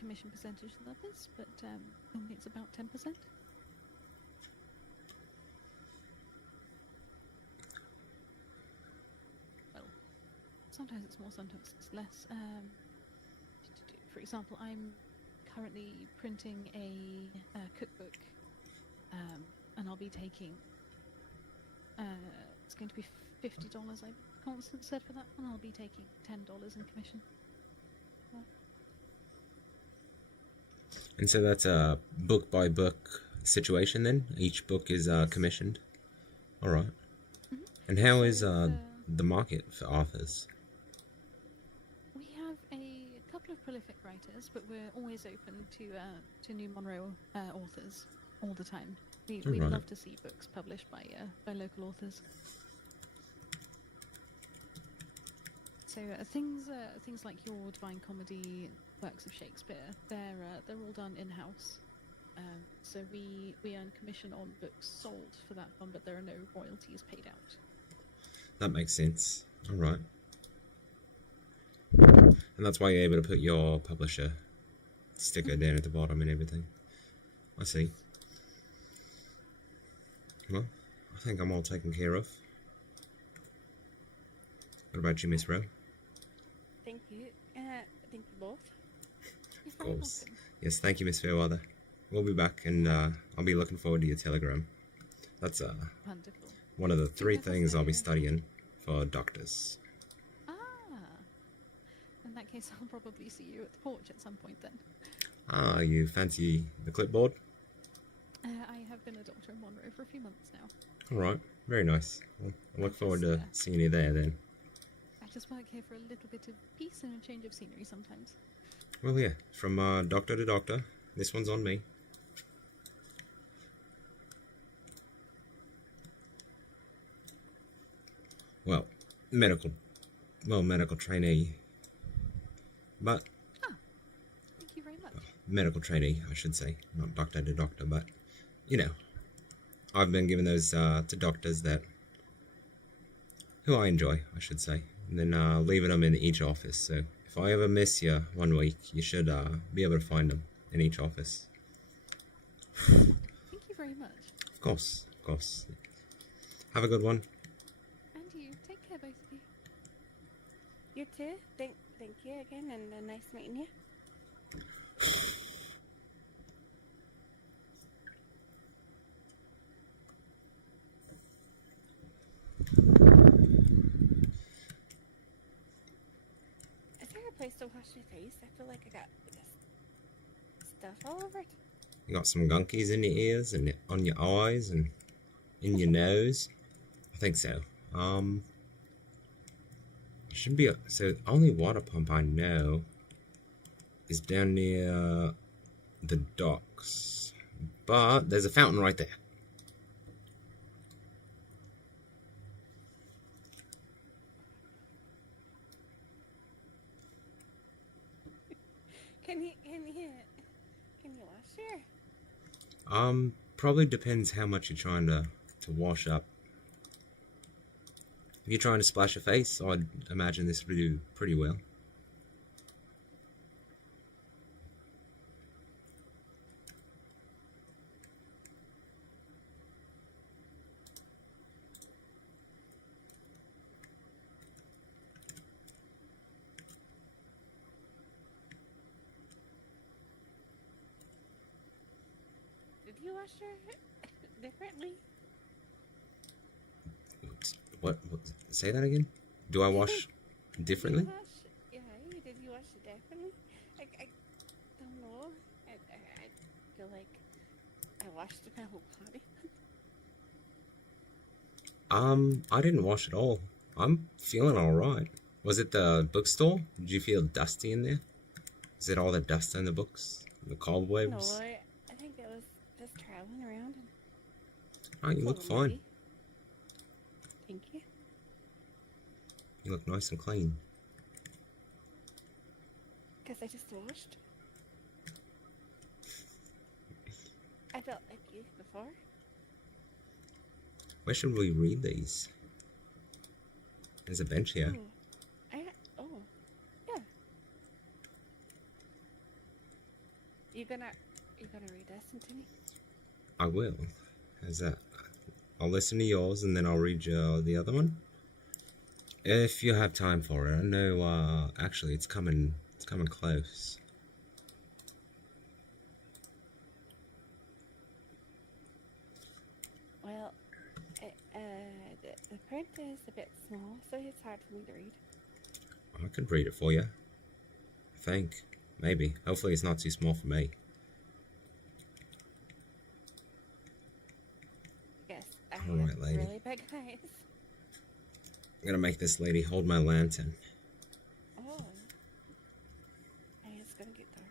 commission percentage than others, but normally it's about 10%. Well, sometimes it's more, sometimes it's less. For example, I'm currently printing a cookbook, and I'll be taking. It's going to be $50. Constant said for that one. I'll be taking $10 in commission. Well, And so that's a book by book situation then? Each book is commissioned? Alright. mm-hmm. And how So is the market for authors? We have a couple of prolific writers, but we're always open to new Monroe authors all the time. We Right. love to see books published by local authors. So things like your Divine Comedy, works of Shakespeare, they're all done in house. So we earn commission on books sold for that one, but there are no royalties paid out. That makes sense. Alright. And that's why you're able to put your publisher sticker down at the bottom and everything. I see. Well, I think I'm all taken care of. What about you, Miss Rowe? Thank you. Thank you both. You're Of very course. welcome. Yes, thank you, Miss Fairweather. We'll be back, and I'll be looking forward to your telegram. That's Wonderful. one of the 3 never things I'll be say. studying for doctors. Ah, in that case, I'll probably see you at the porch at some point then. Ah, you fancy the clipboard? I have been a doctor in Monroe for a few months now. Alright, Very nice. Well, I look forward to Just, seeing you there then. I just work here for a little bit of peace and a change of scenery sometimes. Well, yeah, from doctor to doctor. This one's on me. Well, medical trainee. But Thank you very much. medical trainee, I should say, not doctor to doctor. But you know, I've been giving those to doctors who I enjoy, I should say, and then leaving them in each office. So if I ever miss you 1 week, you should be able to find them in each office. Thank you very much. Of course, of course. Have a good one. And you. Take care, both of you. You too. Thank you again, and nice meeting you. Is there a place to wash your face? I feel like I got stuff all over it. You got some gunkies in your ears and on your eyes and in your nose. I think so. Should be so. Only water pump I know is down near the docks, but there's a fountain right there. Can you wash here? Probably depends how much you're trying to wash up. If you're trying to splash your face, I'd imagine this would do pretty well. Did you wash your differently? What? Say that again? Do I wash differently? Did you wash it differently? I don't know. I feel like I washed my whole body. I didn't wash it all. I'm feeling alright. Was it the bookstore? Did you feel dusty in there? Is it all the dust in the books? The cobwebs? No, I think it was just traveling around. Oh, you look fine. Muddy. Thank you. You look nice and clean. Because I just washed. I felt like you before. Where should we read these? There's a bench here. Yeah. You gonna read this to me? I will. How's that? I'll listen to yours and then I'll read the other one. If you have time for it. I know, actually, it's coming close. Well, the print is a bit small, so it's hard for me to read. I could read it for you. I think. Maybe. Hopefully it's not too small for me. Yes, I Alright, have lady. really big eyes. I'm gonna make this lady hold my lantern. Oh. Hey, it's gonna get dark.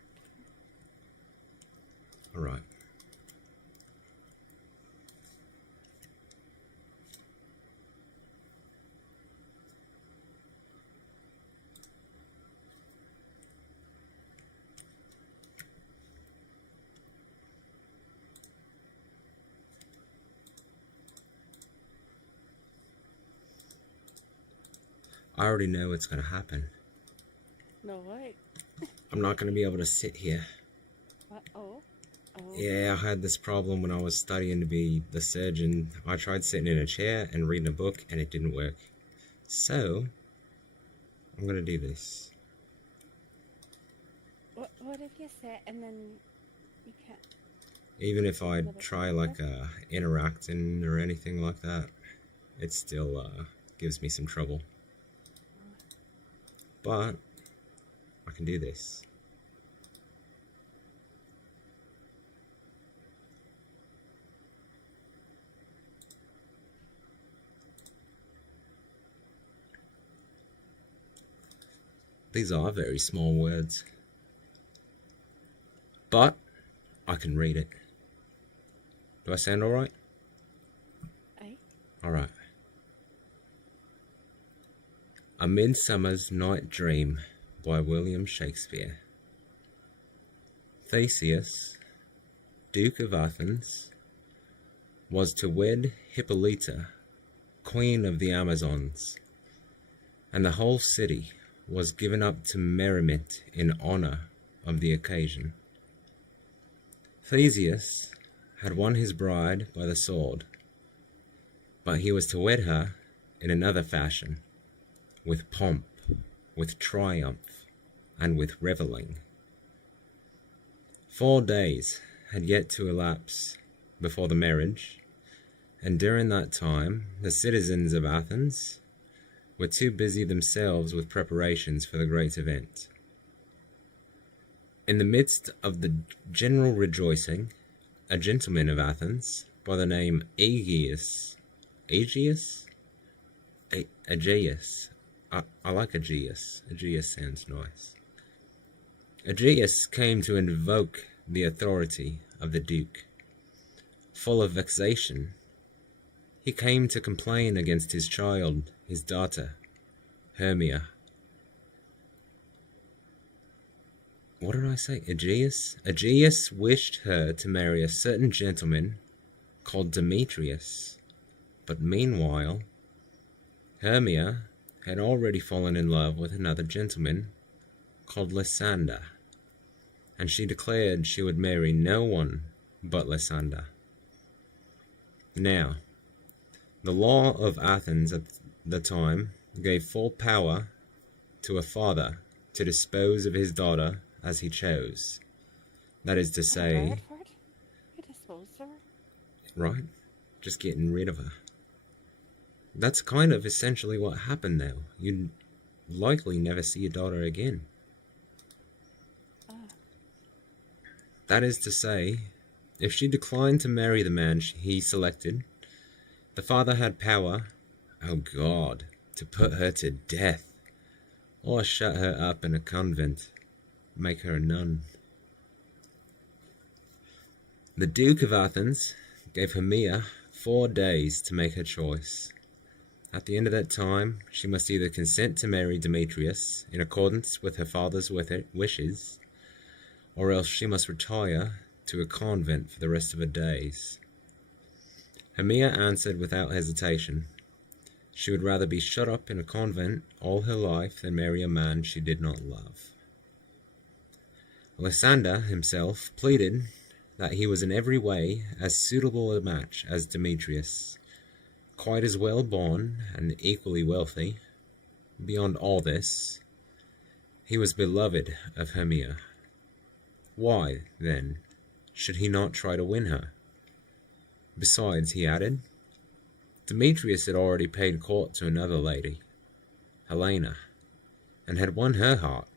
Alright. I already know what's gonna happen. No way. I'm not gonna be able to sit here. What? Oh. Yeah, I had this problem when I was studying to be the surgeon. I tried sitting in a chair and reading a book and it didn't work. So, I'm gonna do this. What if you sit and then you can't? Even if I try like interacting or anything like that, it still gives me some trouble. But I can do this. These are very small words. But I can read it. Do I sound alright? Aye. Alright. A Midsummer's Night Dream by William Shakespeare. Theseus, Duke of Athens, was to wed Hippolyta, Queen of the Amazons, and the whole city was given up to merriment in honor of the occasion. Theseus had won his bride by the sword, but he was to wed her in another fashion, with pomp, with triumph, and with revelling. 4 days had yet to elapse before the marriage, and during that time the citizens of Athens were too busy themselves with preparations for the great event. In the midst of the general rejoicing, a gentleman of Athens by the name Aegeus. I like Aegeus. Aegeus sounds nice. Aegeus came to invoke the authority of the Duke. Full of vexation, he came to complain against his child, his daughter, Hermia. What did I say? Aegeus? Aegeus wished her to marry a certain gentleman called Demetrius. But meanwhile, Hermia had already fallen in love with another gentleman called Lysander, and she declared she would marry no one but Lysander. Now, the law of Athens at the time gave full power to a father to dispose of his daughter as he chose. That is to say, He disposed of her. right? Just getting rid of her. That's kind of essentially what happened now. You'd likely never see your daughter again. That is to say, if she declined to marry the man he selected, the father had power, oh God, to put her to death, or shut her up in a convent, make her a nun. The Duke of Athens gave Hermia 4 days to make her choice. At the end of that time, she must either consent to marry Demetrius in accordance with her father's wishes, or else she must retire to a convent for the rest of her days. Hermia answered without hesitation. She would rather be shut up in a convent all her life than marry a man she did not love. Lysander himself pleaded that he was in every way as suitable a match as Demetrius, quite as well born and equally wealthy. Beyond all this, he was beloved of Hermia. Why, then, should he not try to win her? Besides, he added, Demetrius had already paid court to another lady, Helena, and had won her heart,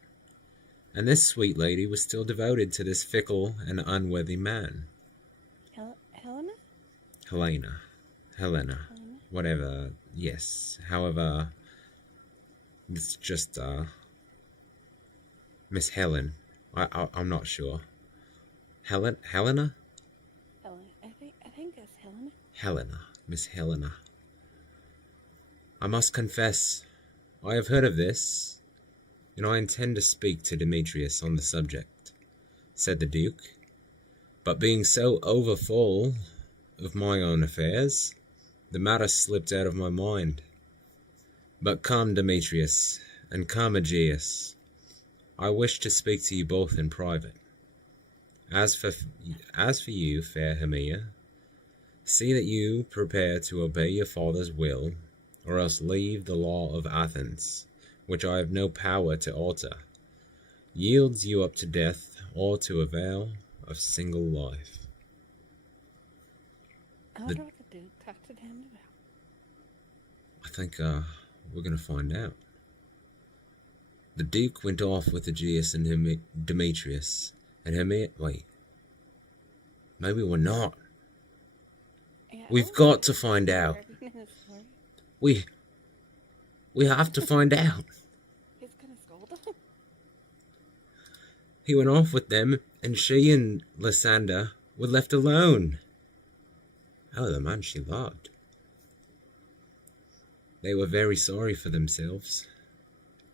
and this sweet lady was still devoted to this fickle and unworthy man. Helena. Whatever, yes. However, it's just, Miss Helen. I'm not sure. Helena? Helena. I think it's Helena. Helena. Miss Helena. I must confess, I have heard of this, and I intend to speak to Demetrius on the subject, said the Duke. But being so overfull of my own affairs, the matter slipped out of my mind. But come, Demetrius, and come, Aegeus. I wish to speak to you both in private. As for you, fair Hermia, see that you prepare to obey your father's will, or else leave the law of Athens, which I have no power to alter, yields you up to death or to a vow of single life. I wonder what the Duke talked to him about. I think we're going to find out. The Duke went off with Aegeus and Demetrius, and Hermia... Wait. Maybe we're not. Yeah, We've got to find out. We have to find out. He's gonna scold him. He went off with them, and she and Lysander were left alone. Oh, the man she loved. They were very sorry for themselves,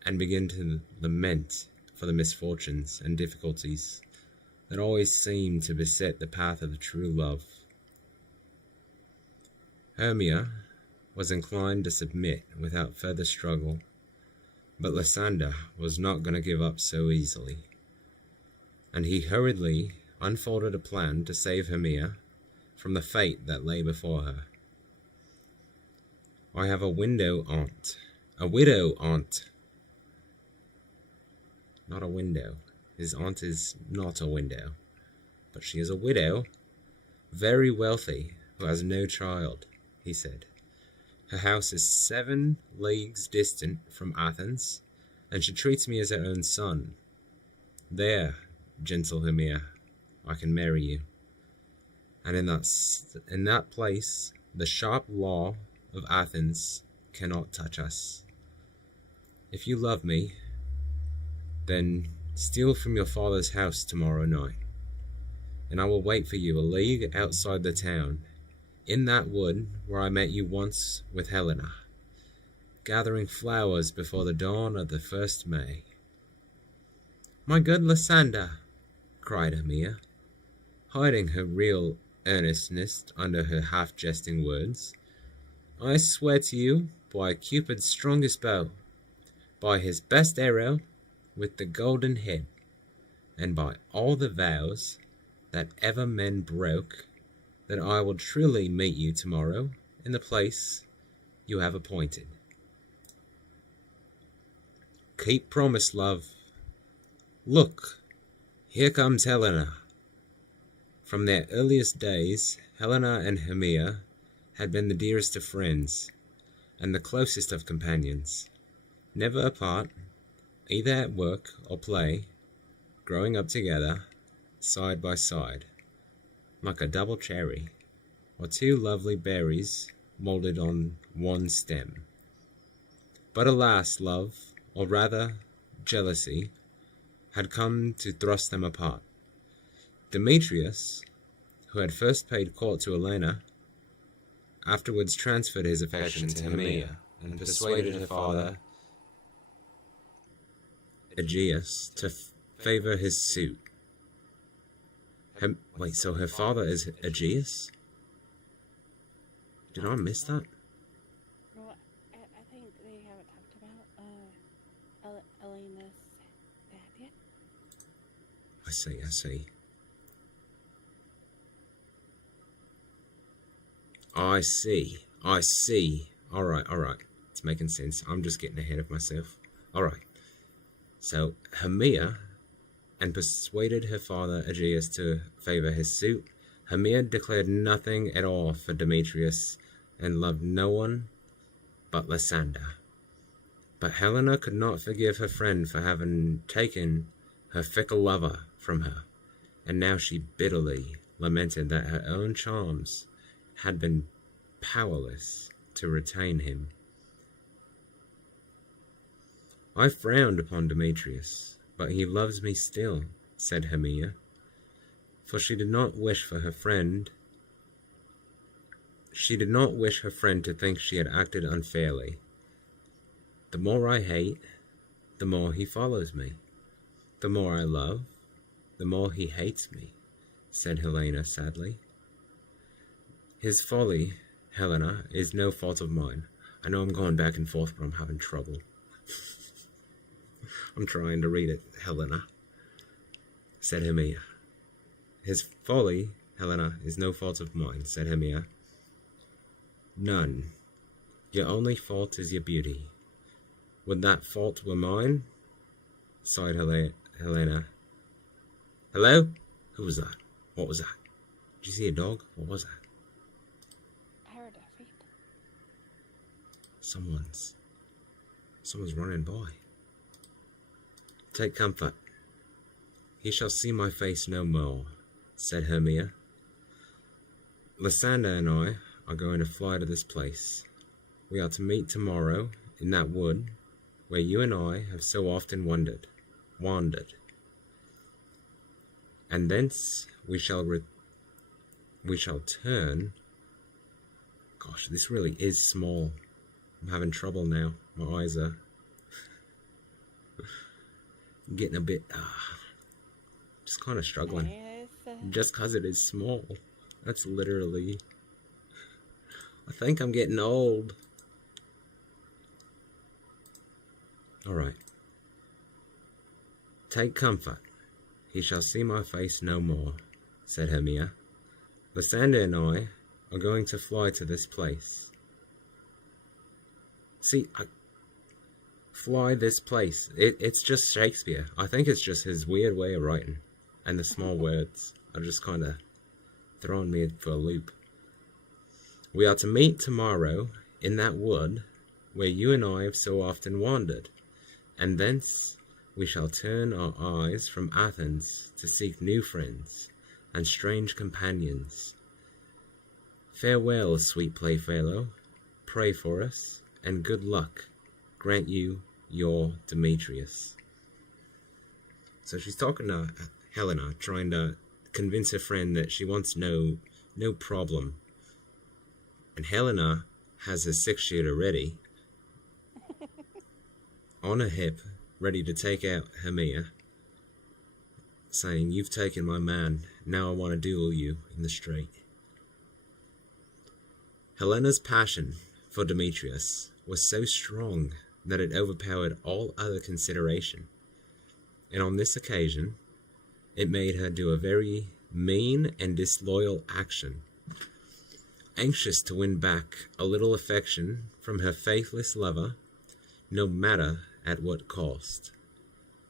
and began to lament for the misfortunes and difficulties that always seem to beset the path of true love. Hermia was inclined to submit without further struggle, but Lysander was not going to give up so easily, and he hurriedly unfolded a plan to save Hermia from the fate that lay before her. I have a widow aunt. Not a window. His aunt is not a window, but she is a widow, very wealthy, who has no child, he said. Her house is 7 leagues distant from Athens, and she treats me as her own son. There, gentle Hermia, I can marry you. And in that place, the sharp law of Athens cannot touch us. If you love me, then steal from your father's house tomorrow night, and I will wait for you a league outside the town, in that wood where I met you once with Helena, gathering flowers before the dawn of the 1st May. My good Lysander, cried Hermia, hiding her real earnestness under her half-jesting words, I swear to you by Cupid's strongest bow, by his best arrow with the golden head, and by all the vows that ever men broke, that I will truly meet you tomorrow in the place you have appointed. Keep promise, love. Look, here comes Helena. From their earliest days, Helena and Hermia had been the dearest of friends, and the closest of companions, never apart, either at work or play, growing up together, side by side, like a double cherry, or 2 lovely berries moulded on one stem. But alas, love, or rather jealousy, had come to thrust them apart. Demetrius, who had first paid court to Helena, afterwards transferred his affection to Hermia, and persuaded her father, Aegeus, to favor his suit. Wait, so her father is Aegeus? Did I miss that? Well, I think they haven't talked about Elena's dad yet. I see. I see. Alright. It's making sense. I'm just getting ahead of myself. Alright. So, Hermia, and persuaded her father Aegeus to favor his suit. Hermia declared nothing at all for Demetrius, and loved no one but Lysander. But Helena could not forgive her friend for having taken her fickle lover from her, and now she bitterly lamented that her own charms had been powerless to retain him. I frowned upon Demetrius, but he loves me still, said Hermia, for she did not wish her friend to think she had acted unfairly. The more I hate, the more he follows me. The more I love, the more he hates me, said Helena sadly. His folly, Helena, is no fault of mine. I know I'm going back and forth, but I'm having trouble. I'm trying to read it, Helena, said Hermia. His folly, Helena, is no fault of mine, said Hermia. None. Your only fault is your beauty. Would that fault were mine? Sighed Helena. Hello? Who was that? What was that? Did you see a dog? What was that? I heard a feet. Someone's running by. Take comfort. He shall see my face no more, said Hermia. Lysander and I are going to fly to this place. We are to meet tomorrow in that wood where you and I have so often wandered. And thence we shall turn. Gosh, this really is small. I'm having trouble now. My eyes are getting a bit, just kind of struggling. Yes. Just because it is small. That's literally, I think I'm getting old. Alright. Take comfort. He shall see my face no more, said Hermia. Lysander and I are going to fly to this place. See, fly this place. It's just Shakespeare. I think it's just his weird way of writing. And the small words are just kind of throwing me for a loop. We are to meet tomorrow in that wood where you and I have so often wandered, and thence we shall turn our eyes from Athens to seek new friends and strange companions. Farewell, sweet playfellow. Pray for us, and good luck grant you your Demetrius. So she's talking to Helena, trying to convince her friend that she wants no problem. And Helena has a 6-shooter ready on her hip, ready to take out Hermia, saying, "You've taken my man, now I want to duel you in the street." Helena's passion for Demetrius was so strong that it overpowered all other consideration, and on this occasion, it made her do a very mean and disloyal action. Anxious to win back a little affection from her faithless lover, no matter at what cost,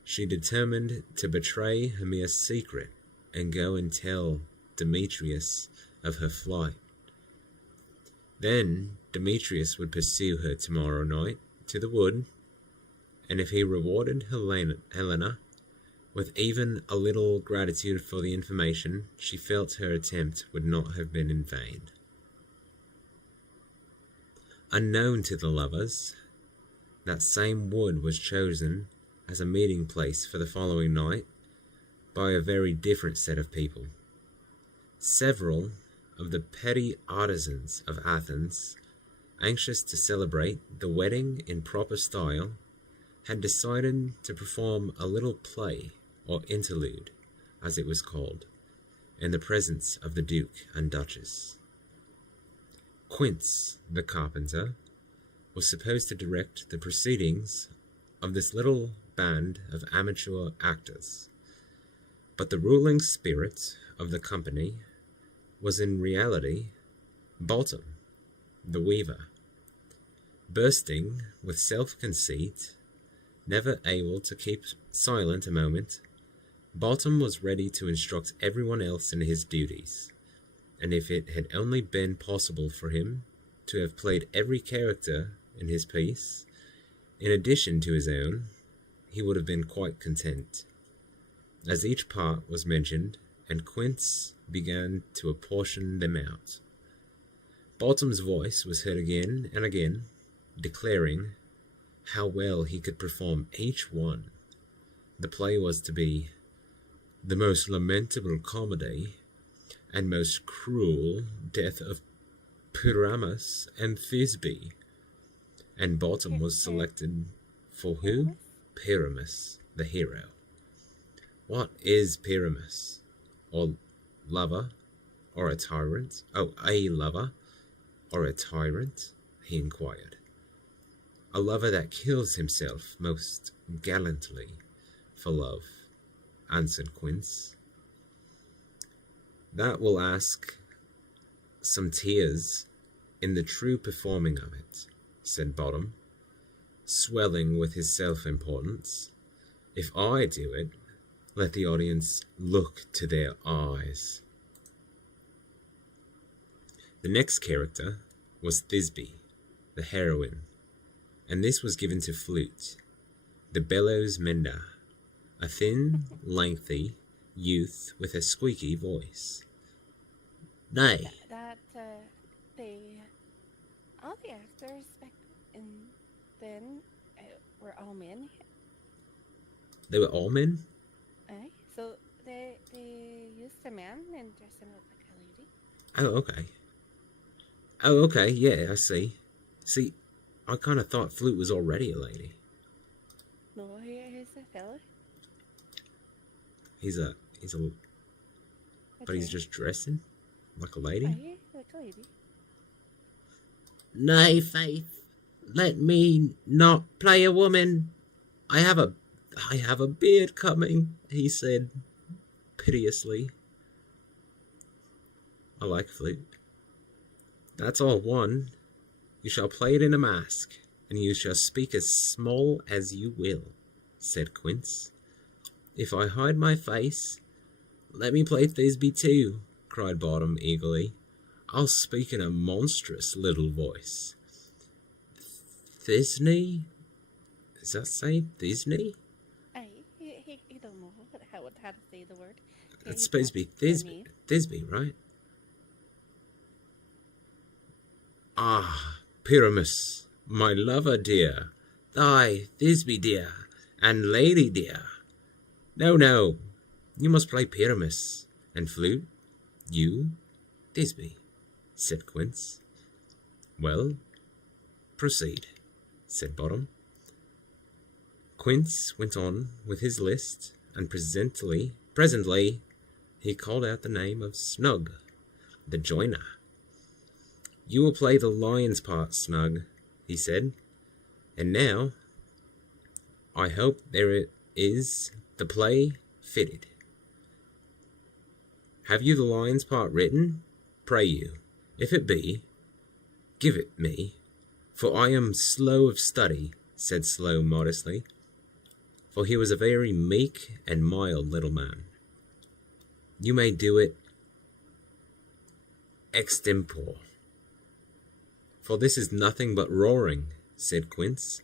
she determined to betray Hermia's secret and go and tell Demetrius of her flight. Then Demetrius would pursue her tomorrow night to the wood, and if he rewarded Helena with even a little gratitude for the information, she felt her attempt would not have been in vain. Unknown to the lovers, that same wood was chosen as a meeting place for the following night by a very different set of people. Several of the petty artisans of Athens, anxious to celebrate the wedding in proper style, had decided to perform a little play, or interlude, as it was called, in the presence of the Duke and Duchess. Quince, the carpenter, was supposed to direct the proceedings of this little band of amateur actors, but the ruling spirit of the company was in reality Bottom, the weaver. Bursting with self-conceit, never able to keep silent a moment, Bottom was ready to instruct everyone else in his duties, and if it had only been possible for him to have played every character in his piece, in addition to his own, he would have been quite content. As each part was mentioned, and Quince began to apportion them out, Bottom's voice was heard again and again, declaring how well he could perform each one. The play was to be the most lamentable comedy and most cruel death of Pyramus and Thisbe, and Bottom was selected for who? Pyramus, the hero. What is Pyramus? Or lover? Or a tyrant? Oh, a lover? Or a tyrant? He inquired. A lover that kills himself most gallantly for love, answered Quince. That will ask some tears in the true performing of it, said Bottom, swelling with his self-importance. If I do it, let the audience look to their eyes. The next character was Thisbe, the heroine, and this was given to Flute, the bellows mender, a thin, lengthy youth with a squeaky voice. Nay. That all the actors back in then were all men. They were all men? Aye. So the just a man and dressing up like a lady. Oh, okay. Oh, okay, yeah, I see. See, I kind of thought Flute was already a lady. No, he's a fella. He's a, but he's just dressing like a lady? Aye, like a lady. Nay, Faith, let me not play a woman. I have a beard coming, he said piteously. I like Flute. That's all one. You shall play it in a mask, and you shall speak as small as you will, said Quince. If I hide my face, let me play Thisbe too, cried Bottom eagerly. I'll speak in a monstrous little voice. Thisne? Does that say Thisne? Aye, he don't know how to say the word. It's supposed to be Thisbe, right? Ah, Pyramus, my lover dear, thy Thisbe dear, and lady dear. No, you must play Pyramus, and Flute, you, Thisbe, said Quince. Well, proceed, said Bottom. Quince went on with his list, and presently he called out the name of Snug, the joiner. You will play the lion's part, Snug, he said. And now, I hope there is the play fitted. Have you the lion's part written? Pray you, if it be, give it me, for I am slow of study, said Slow modestly, for he was a very meek and mild little man. You may do it extempore. For this is nothing but roaring, said Quince.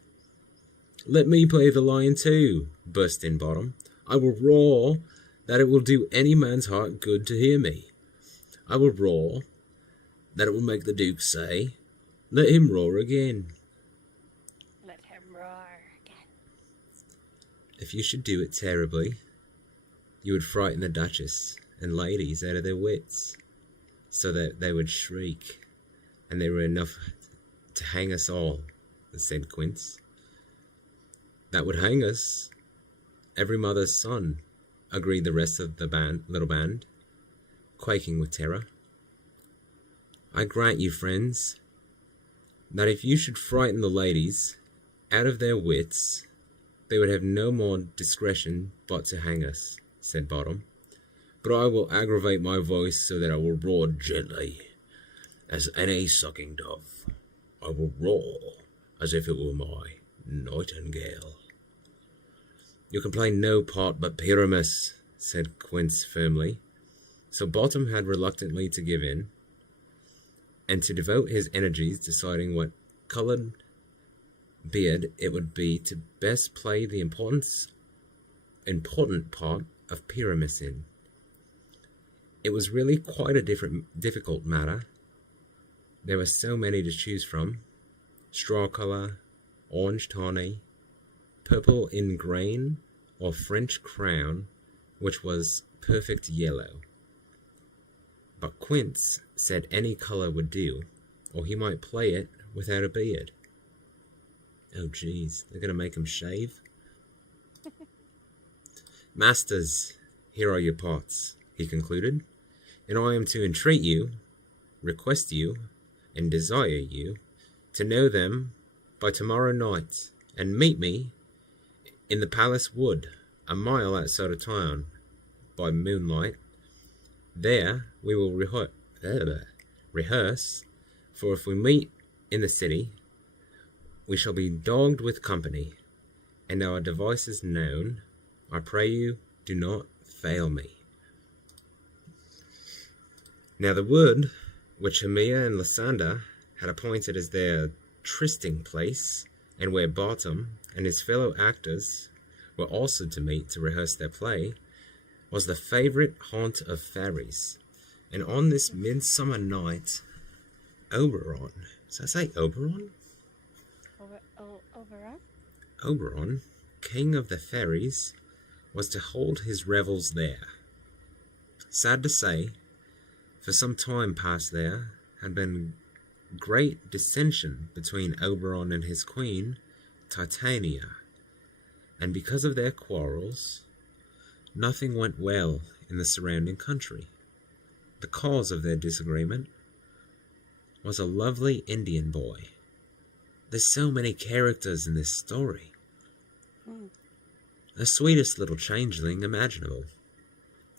Let me play the lion too, burst in Bottom. I will roar that it will do any man's heart good to hear me. I will roar that it will make the Duke say, let him roar again. Let him roar again. If you should do it terribly, you would frighten the Duchess and ladies out of their wits, so that they would shriek, and there were enough to hang us all, said Quince. That would hang us, every mother's son, agreed the rest of the little band, quaking with terror. I grant you, friends, that if you should frighten the ladies out of their wits, they would have no more discretion but to hang us, said Bottom. But I will aggravate my voice so that I will roar gently, as any sucking dove. I will roar as if it were my nightingale. You can play no part but Pyramus, said Quince firmly. So Bottom had reluctantly to give in, and to devote his energies deciding what coloured beard it would be to best play the important part of Pyramus in. It was really quite a difficult matter. There were so many to choose from: straw colour, orange tawny, purple in grain, or French crown, which was perfect yellow. But Quince said any colour would do, or he might play it without a beard. Oh, geez, they're going to make him shave? Masters, here are your pots, he concluded, and I am to entreat you, request you, and desire you to know them by tomorrow night, and meet me in the Palace Wood, a mile outside of town, by moonlight. There we will rehearse, for if we meet in the city, we shall be dogged with company, and our devices known. I pray you, do not fail me. Now the wood, which Hermia and Lysander had appointed as their trysting place, and where Bottom and his fellow actors were also to meet to rehearse their play, was the favourite haunt of fairies. And on this midsummer night, Oberon, does that say Oberon? Oberon? Oberon, king of the fairies, was to hold his revels there. Sad to say, for some time past there had been great dissension between Oberon and his queen, Titania, and because of their quarrels, nothing went well in the surrounding country. The cause of their disagreement was a lovely Indian boy. There's so many characters in this story. The sweetest little changeling imaginable.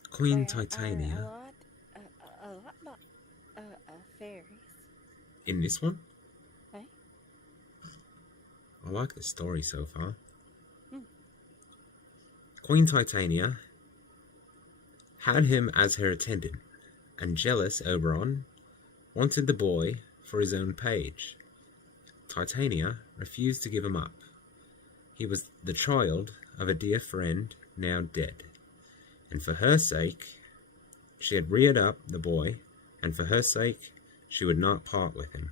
Queen Titania. A lot about fairies. In this one? Eh? I like the story so far. Queen Titania had him as her attendant, and jealous Oberon wanted the boy for his own page. Titania refused to give him up. He was the child of a dear friend now dead, and for her sake she had reared up the boy, and for her sake she would not part with him.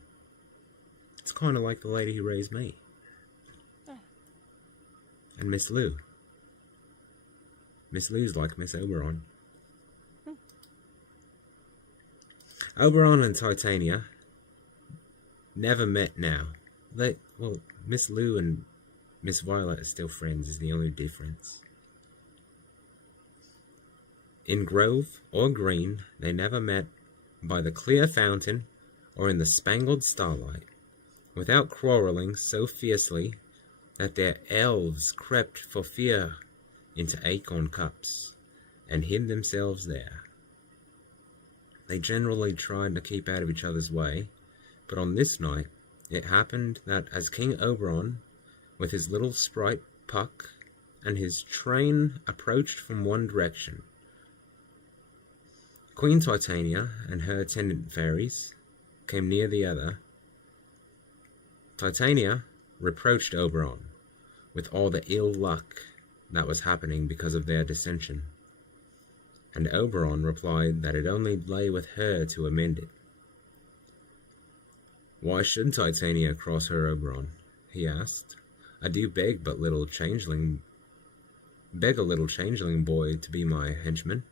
It's kind of like the lady who raised me. And Miss Lou. Miss Lou's like Miss Oberon. Oberon and Titania never met now. Miss Lou and Miss Violet are still friends, is the only difference. In grove or green, they never met by the clear fountain or in the spangled starlight, without quarrelling so fiercely that their elves crept for fear into acorn cups and hid themselves there. They generally tried to keep out of each other's way, but on this night it happened that as King Oberon, with his little sprite Puck and his train approached from one direction, Queen Titania and her attendant fairies came near the other. Titania reproached Oberon with all the ill luck that was happening because of their dissension, and Oberon replied that it only lay with her to amend it. "Why should Titania cross her, Oberon?" he asked. "I do beg a little changeling boy to be my henchman."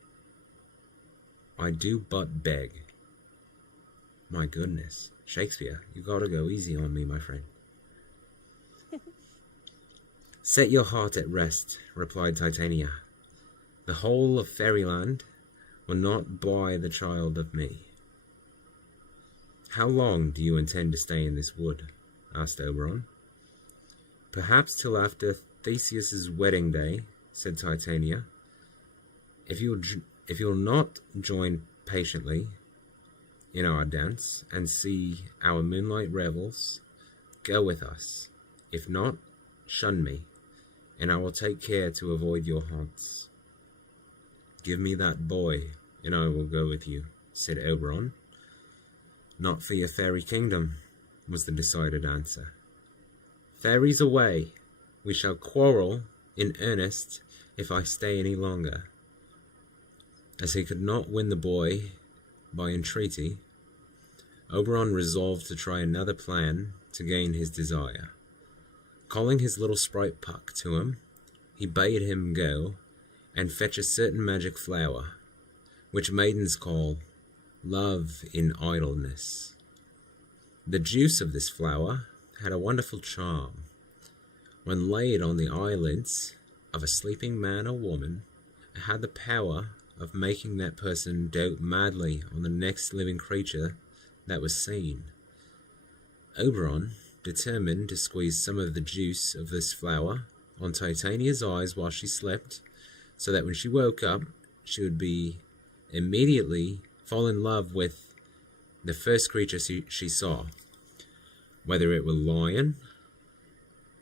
"I do but beg." My goodness, Shakespeare, you gotta go easy on me, my friend. "Set your heart at rest," replied Titania. "The whole of Fairyland will not buy the child of me." "How long do you intend to stay in this wood?" asked Oberon. "Perhaps till after Theseus's wedding day," said Titania. If you'll not join patiently in our dance and see our moonlight revels, go with us. If not, shun me, and I will take care to avoid your haunts." "Give me that boy, and I will go with you," said Oberon. "Not for your fairy kingdom," was the decided answer. "Fairies away! We shall quarrel in earnest if I stay any longer." As he could not win the boy by entreaty, Oberon resolved to try another plan to gain his desire. Calling his little sprite Puck to him, he bade him go and fetch a certain magic flower, which maidens call love in idleness. The juice of this flower had a wonderful charm. When laid on the eyelids of a sleeping man or woman, it had the power of making that person dote madly on the next living creature that was seen. Oberon determined to squeeze some of the juice of this flower on Titania's eyes while she slept, so that when she woke up, she would be immediately fall in love with the first creature she saw, whether it were lion,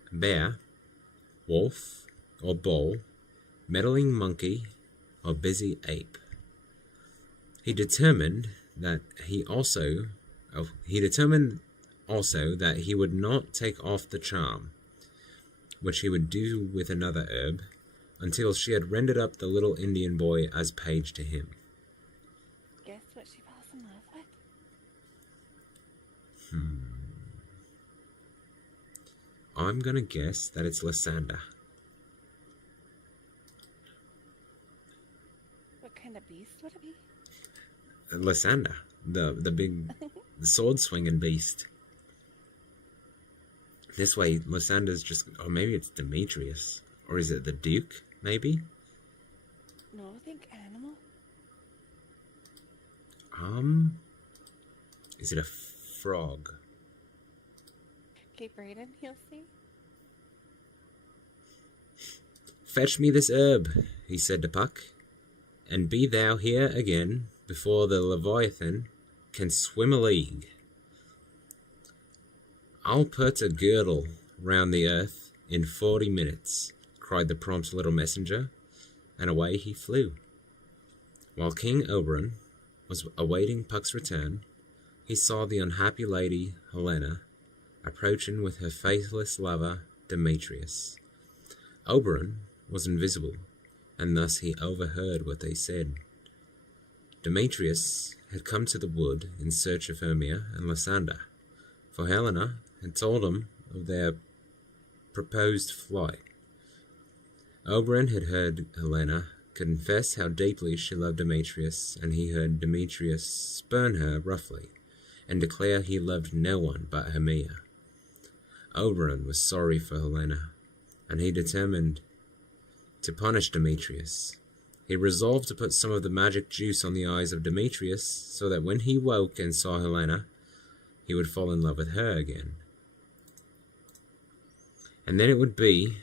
bear, wolf, or bull, meddling monkey, or busy ape. He determined also that he would not take off the charm, which he would do with another herb, until she had rendered up the little Indian boy as page to him. Guess what she falls in love with? I'm gonna guess that it's Lysander. What kind of beast would it be? Lysander, the big sword swinging beast. This way, Lysander's just, or maybe it's Demetrius, or is it the Duke? Maybe. No, I think animal. Is it a frog? Keep reading, you'll see. Fetch me this herb, he said to Puck, and be thou here again before the Leviathan can swim a league. I'll put a girdle round the earth in 40 minutes, cried the prompt little messenger, and away he flew. While King Oberon was awaiting Puck's return, he saw the unhappy lady Helena approaching with her faithless lover Demetrius. Oberon was invisible, and thus he overheard what they said. Demetrius had come to the wood in search of Hermia and Lysander, for Helena had told him of their proposed flight. Oberon had heard Helena confess how deeply she loved Demetrius, and he heard Demetrius spurn her roughly, and declare he loved no one but Hermia. Oberon was sorry for Helena, and he determined to punish Demetrius. He resolved to put some of the magic juice on the eyes of Demetrius, so that when he woke and saw Helena, he would fall in love with her again. And then it would be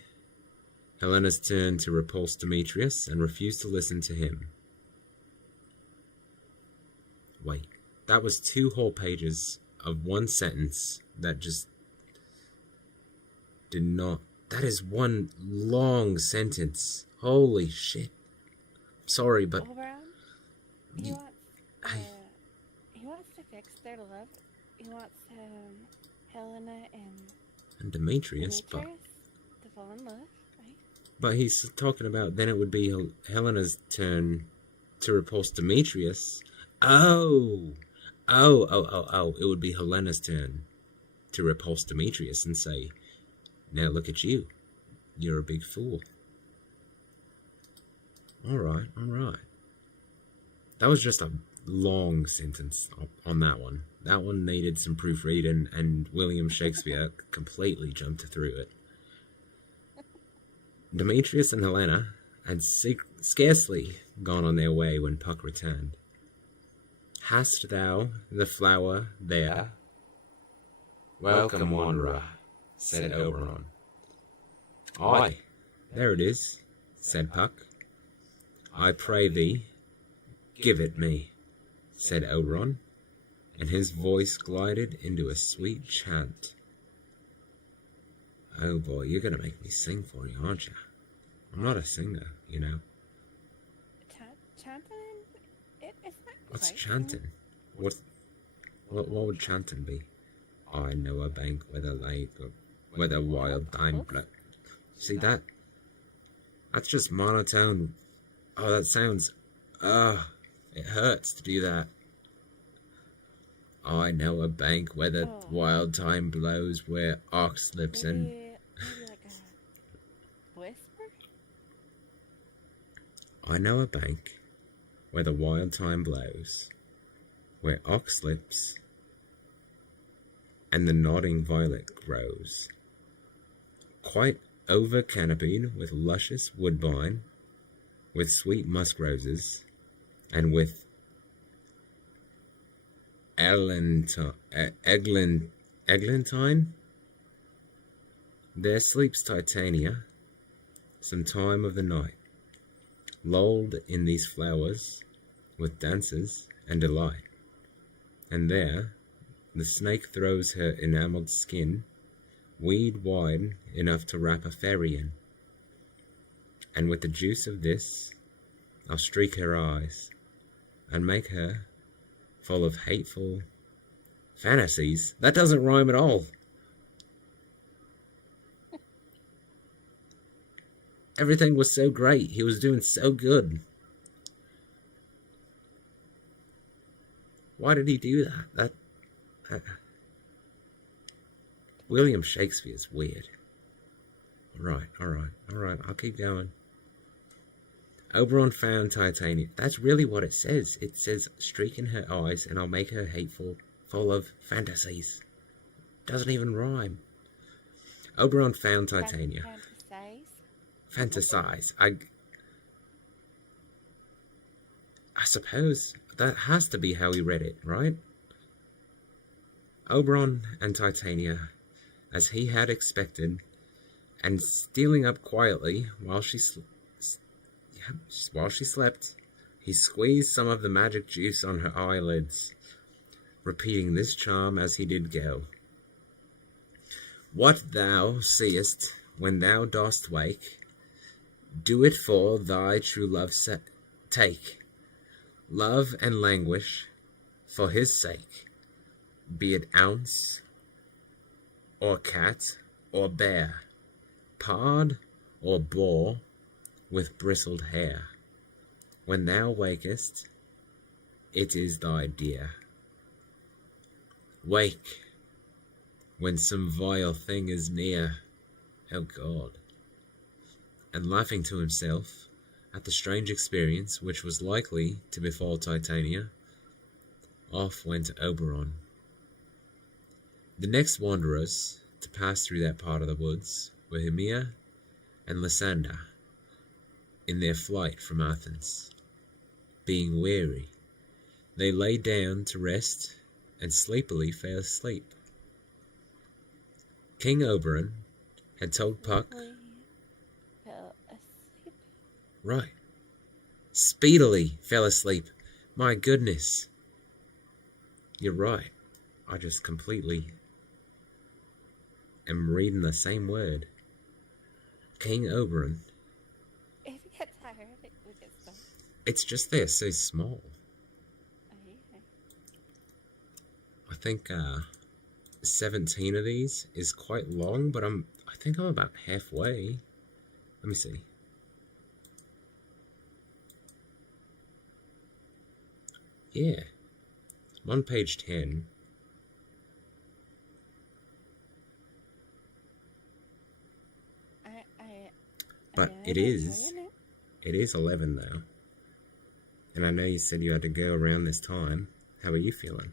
Helena's turn to repulse Demetrius and refuse to listen to him. Wait, that was 2 whole pages of one sentence that just did not... That is one long sentence. Holy shit. Sorry, but... Oberon, he wants to fix their love. He wants Helena and Demetrius, but... to fall in love, right? But he's talking about then it would be Helena's turn to repulse Demetrius. Oh! It would be Helena's turn to repulse Demetrius and say, now look at you. You're a big fool. Alright. That was just a long sentence on that one. That one needed some proofreading, and William Shakespeare completely jumped through it. Demetrius and Helena had scarcely gone on their way when Puck returned. Hast thou the flower there? Welcome, wanderer, said Oberon. Aye, there it is, said Puck. I pray thee, give it me, said Oberon, and his voice glided into a sweet chant. Oh boy, you're gonna make me sing for you, aren't you? I'm not a singer, you know. Chanting? It's not What's quite chanting? What would chanting be? I know a bank where the lake, where the wild thyme blows. See that? That's just monotone. Oh, that sounds... it hurts to do that. I know a bank where the wild thyme blows, where ox lips and... Maybe like a whisper? I know a bank where the wild thyme blows, where ox lips and the nodding violet grows, quite over-canopied with luscious woodbine, with sweet musk roses, and with eglantine. There sleeps Titania, some time of the night, lulled in these flowers, with dances and delight. And there the snake throws her enamelled skin, weed wide enough to wrap a fairy in. And with the juice of this, I'll streak her eyes, and make her full of hateful fantasies. That doesn't rhyme at all. Everything was so great. He was doing so good. Why did he do that? William Shakespeare's weird. Alright, I'll keep going. Oberon found Titania. That's really what it says. It says, streak in her eyes, and I'll make her hateful, full of fantasies. Doesn't even rhyme. Oberon found Titania. Fantasize. I suppose that has to be how he read it, right? Oberon and Titania, as he had expected, and stealing up quietly while she slept, he squeezed some of the magic juice on her eyelids, repeating this charm as he did go. What thou seest when thou dost wake, do it for thy true love's take. Love and languish for his sake, be it ounce, or cat, or bear, pard, or boar, with bristled hair. When thou wakest, it is thy dear. Wake, when some vile thing is near, oh God. And laughing to himself at the strange experience which was likely to befall Titania, off went Oberon. The next wanderers to pass through that part of the woods were Hermia and Lysander, in their flight from Athens. Being weary, they lay down to rest and sleepily fell asleep. King Oberon had told Puck... Fell asleep? Right. Speedily fell asleep. My goodness. You're right. I just completely am reading the same word. King Oberon. If you get tired, we can stop. It's just they're so small. Oh, yeah. I think 17 of these is quite long, but I think I'm about halfway. Let me see. Yeah. I'm on page 10. But it is 11 though. And I know you said you had to go around this time. How are you feeling?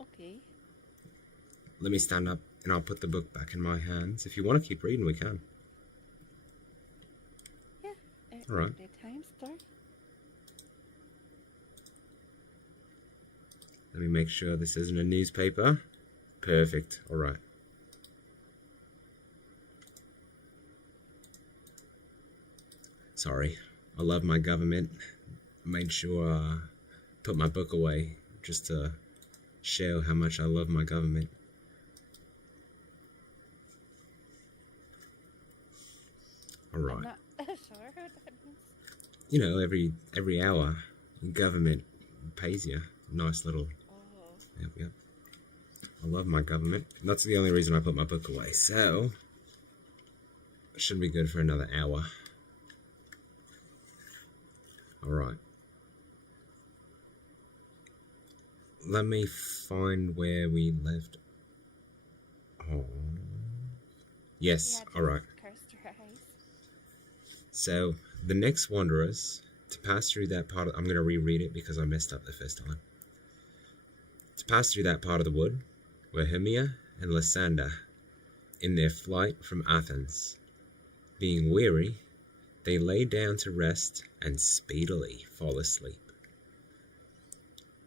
Okay. Let me stand up and I'll put the book back in my hands. If you want to keep reading, we can. Yeah. All right. Bedtime story. Let me make sure this isn't a newspaper. Perfect. All right. Sorry. I love my government. Made sure put my book away just to show how much I love my government. All right. I'm not sure what that means. You know, every hour, government pays you a nice little. Oh. Yep. I love my government. And that's the only reason I put my book away. So, it should be good for another hour. Alright. Let me find where we left. Oh. Yes, alright. So, the next wanderers to pass through that part of... I'm going to reread it because I messed up the first time. To pass through that part of the wood were Hermia and Lysander in their flight from Athens. Being weary, they lay down to rest and speedily fall asleep.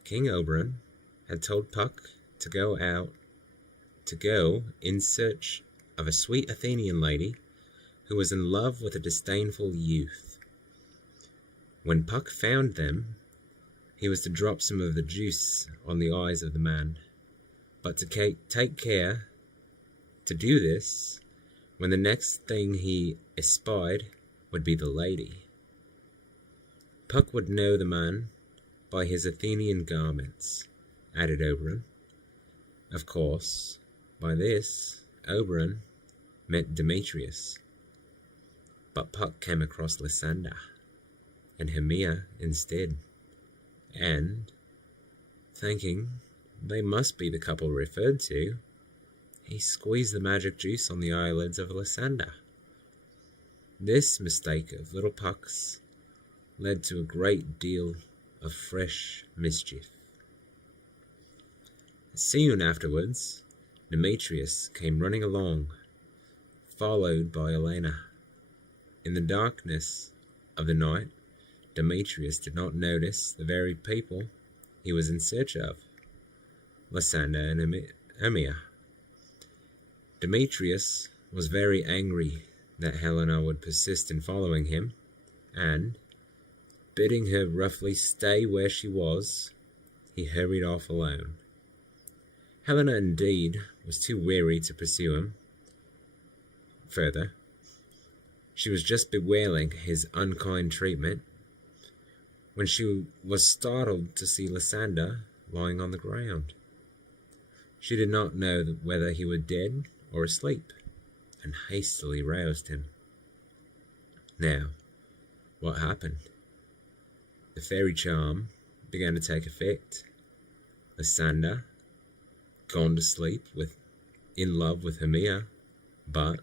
King Oberon had told Puck to go in search of a sweet Athenian lady who was in love with a disdainful youth. When Puck found them, he was to drop some of the juice on the eyes of the man, but to take care to do this when the next thing he espied would be the lady. Puck would know the man by his Athenian garments, added Oberon. Of course, by this, Oberon meant Demetrius. But Puck came across Lysander and Hermia instead, and, thinking they must be the couple referred to, he squeezed the magic juice on the eyelids of Lysander. This mistake of little Puck's led to a great deal of fresh mischief. Soon afterwards, Demetrius came running along, followed by Elena. In the darkness of the night, Demetrius did not notice the very people he was in search of, Lysander and Hermia. Demetrius was very angry that Helena would persist in following him, and, bidding her roughly stay where she was, he hurried off alone. Helena, indeed, was too weary to pursue him further. She was just bewailing his unkind treatment when she was startled to see Lysander lying on the ground. She did not know whether he were dead or asleep, and hastily roused him. Now, what happened? The fairy charm began to take effect. Lysander, gone to sleep in love with Hermia, but,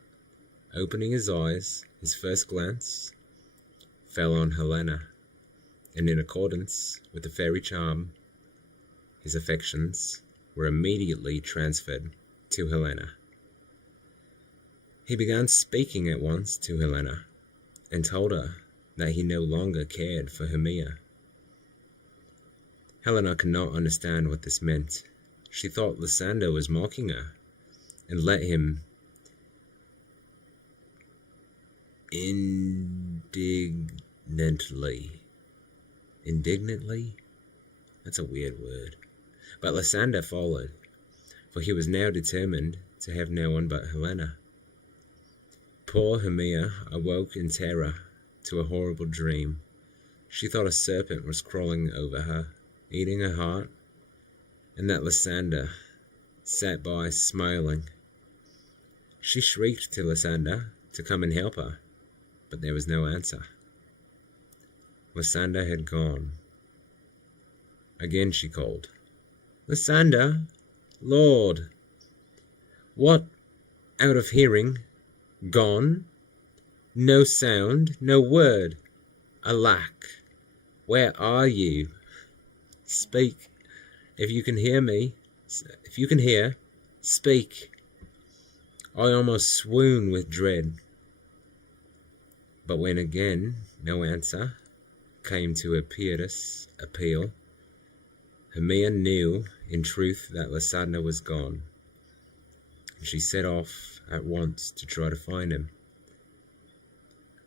opening his eyes, his first glance fell on Helena, and in accordance with the fairy charm, his affections were immediately transferred to Helena. He began speaking at once to Helena, and told her that he no longer cared for Hermia. Helena could not understand what this meant. She thought Lysander was mocking her, and let him indignantly? That's a weird word. But Lysander followed, for he was now determined to have no one but Helena. Poor Hermia awoke in terror to a horrible dream. She thought a serpent was crawling over her, eating her heart, and that Lysander sat by smiling. She shrieked to Lysander to come and help her, but there was no answer. Lysander had gone. Again she called, "Lysander, Lord!" What, out of hearing? Gone? No sound, no word. Alack, where are you? Speak, if you can hear me. If you can hear, speak. I almost swoon with dread. But when again no answer came to her piteous appeal, Hermia knew in truth that Lysander was gone, and she set off at once to try to find him.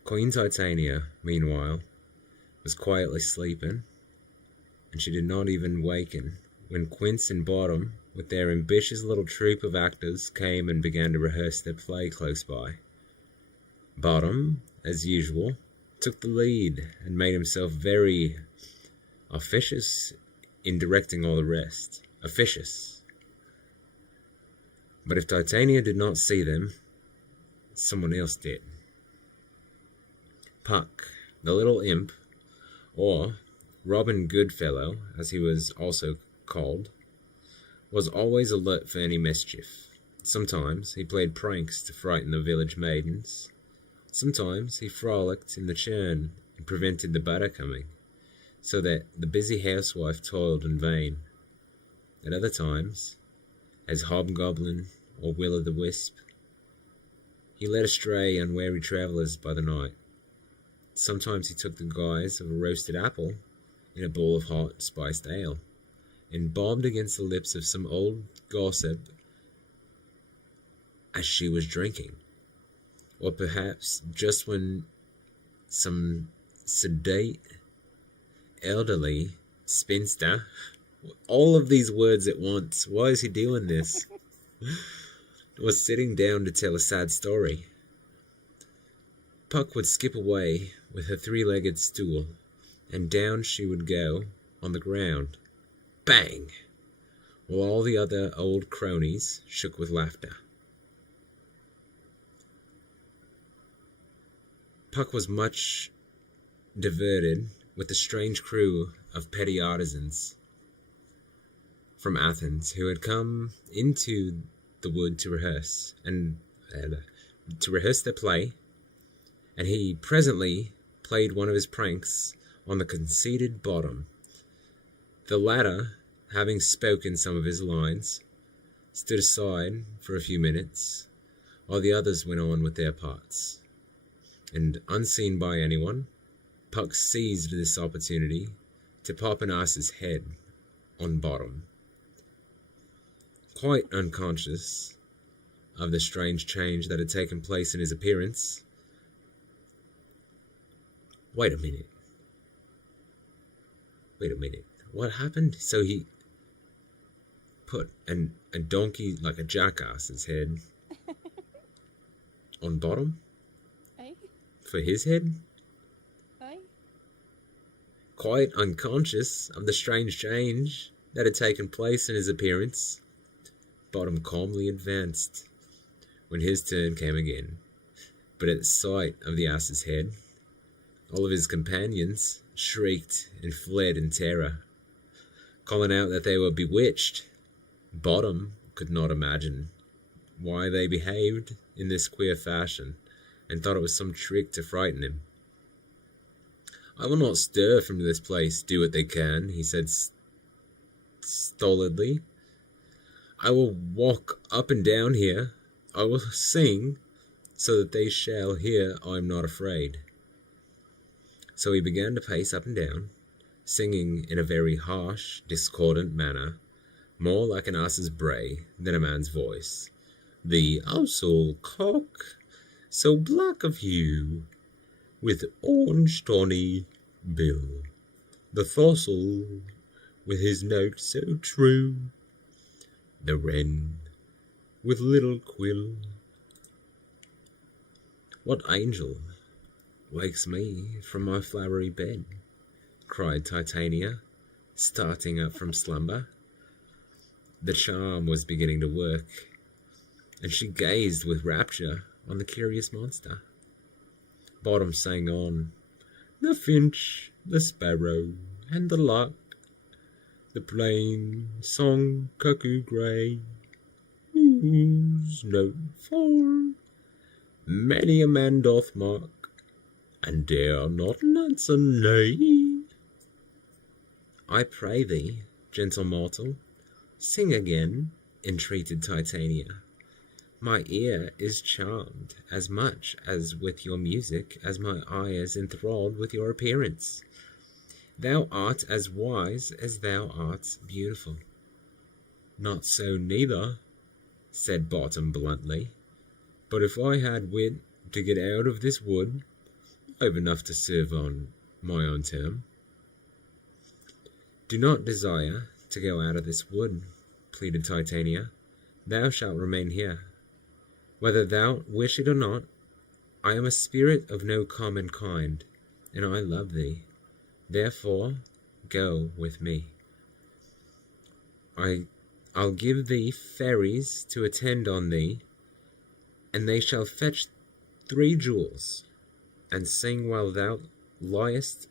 Queen Titania, meanwhile, was quietly sleeping, and she did not even waken when Quince and Bottom, with their ambitious little troupe of actors, came and began to rehearse their play close by. Bottom, as usual, took the lead and made himself very officious in directing all the rest. Officious. But if Titania did not see them, someone else did. Puck, the little imp, or Robin Goodfellow, as he was also called, was always alert for any mischief. Sometimes he played pranks to frighten the village maidens. Sometimes he frolicked in the churn and prevented the butter coming, so that the busy housewife toiled in vain. At other times, as Hobgoblin or Will-o'-the-Wisp, he led astray unwary travellers by the night. Sometimes he took the guise of a roasted apple in a bowl of hot spiced ale, and bobbed against the lips of some old gossip as she was drinking. Or perhaps just when some sedate, elderly spinster, all of these words at once, why is he doing this, was sitting down to tell a sad story. Puck would skip away with her three-legged stool, and down she would go on the ground. Bang! While all the other old cronies shook with laughter. Puck was much diverted with the strange crew of petty artisans from Athens who had come into the wood to rehearse their play, and he presently played one of his pranks on the conceited Bottom. The latter, having spoken some of his lines, stood aside for a few minutes, while the others went on with their parts. And unseen by anyone, Puck seized this opportunity to pop an ass's head on Bottom. Quite unconscious of the strange change that had taken place in his appearance. Wait a minute. What happened? So he put a donkey, like a jackass's head, on Bottom? Aye? For his head? Aye? Quite unconscious of the strange change that had taken place in his appearance, Bottom calmly advanced when his turn came again. But at the sight of the ass's head, all of his companions shrieked and fled in terror, calling out that they were bewitched. Bottom could not imagine why they behaved in this queer fashion, and thought it was some trick to frighten him. "I will not stir from this place, do what they can," he said stolidly. "I will walk up and down here. I will sing, so that they shall hear I am not afraid." So he began to pace up and down, singing in a very harsh, discordant manner, more like an ass's bray than a man's voice. "The ousel cock, so black of hue, with orange tawny bill, the throstle, with his note so true, the wren, with little quill." "What angel wakes me from my flowery bed?" cried Titania, starting up from slumber. The charm was beginning to work, and she gazed with rapture on the curious monster. Bottom sang on, "The finch, the sparrow, and the lark, the plain song cuckoo grey, whose note for many a man doth mark, and dare not answer nay." "I pray thee, gentle mortal, sing again," entreated Titania. "My ear is charmed as much as with your music as my eye is enthralled with your appearance. Thou art as wise as thou art beautiful." "Not so neither," said Bottom bluntly. "But if I had wit to get out of this wood, I've enough to serve on my own term." "Do not desire to go out of this wood," pleaded Titania. "Thou shalt remain here. Whether thou wish it or not, I am a spirit of no common kind, and I love thee. Therefore, go with me. I'll give thee fairies to attend on thee, and they shall fetch 3 jewels, and sing while thou liest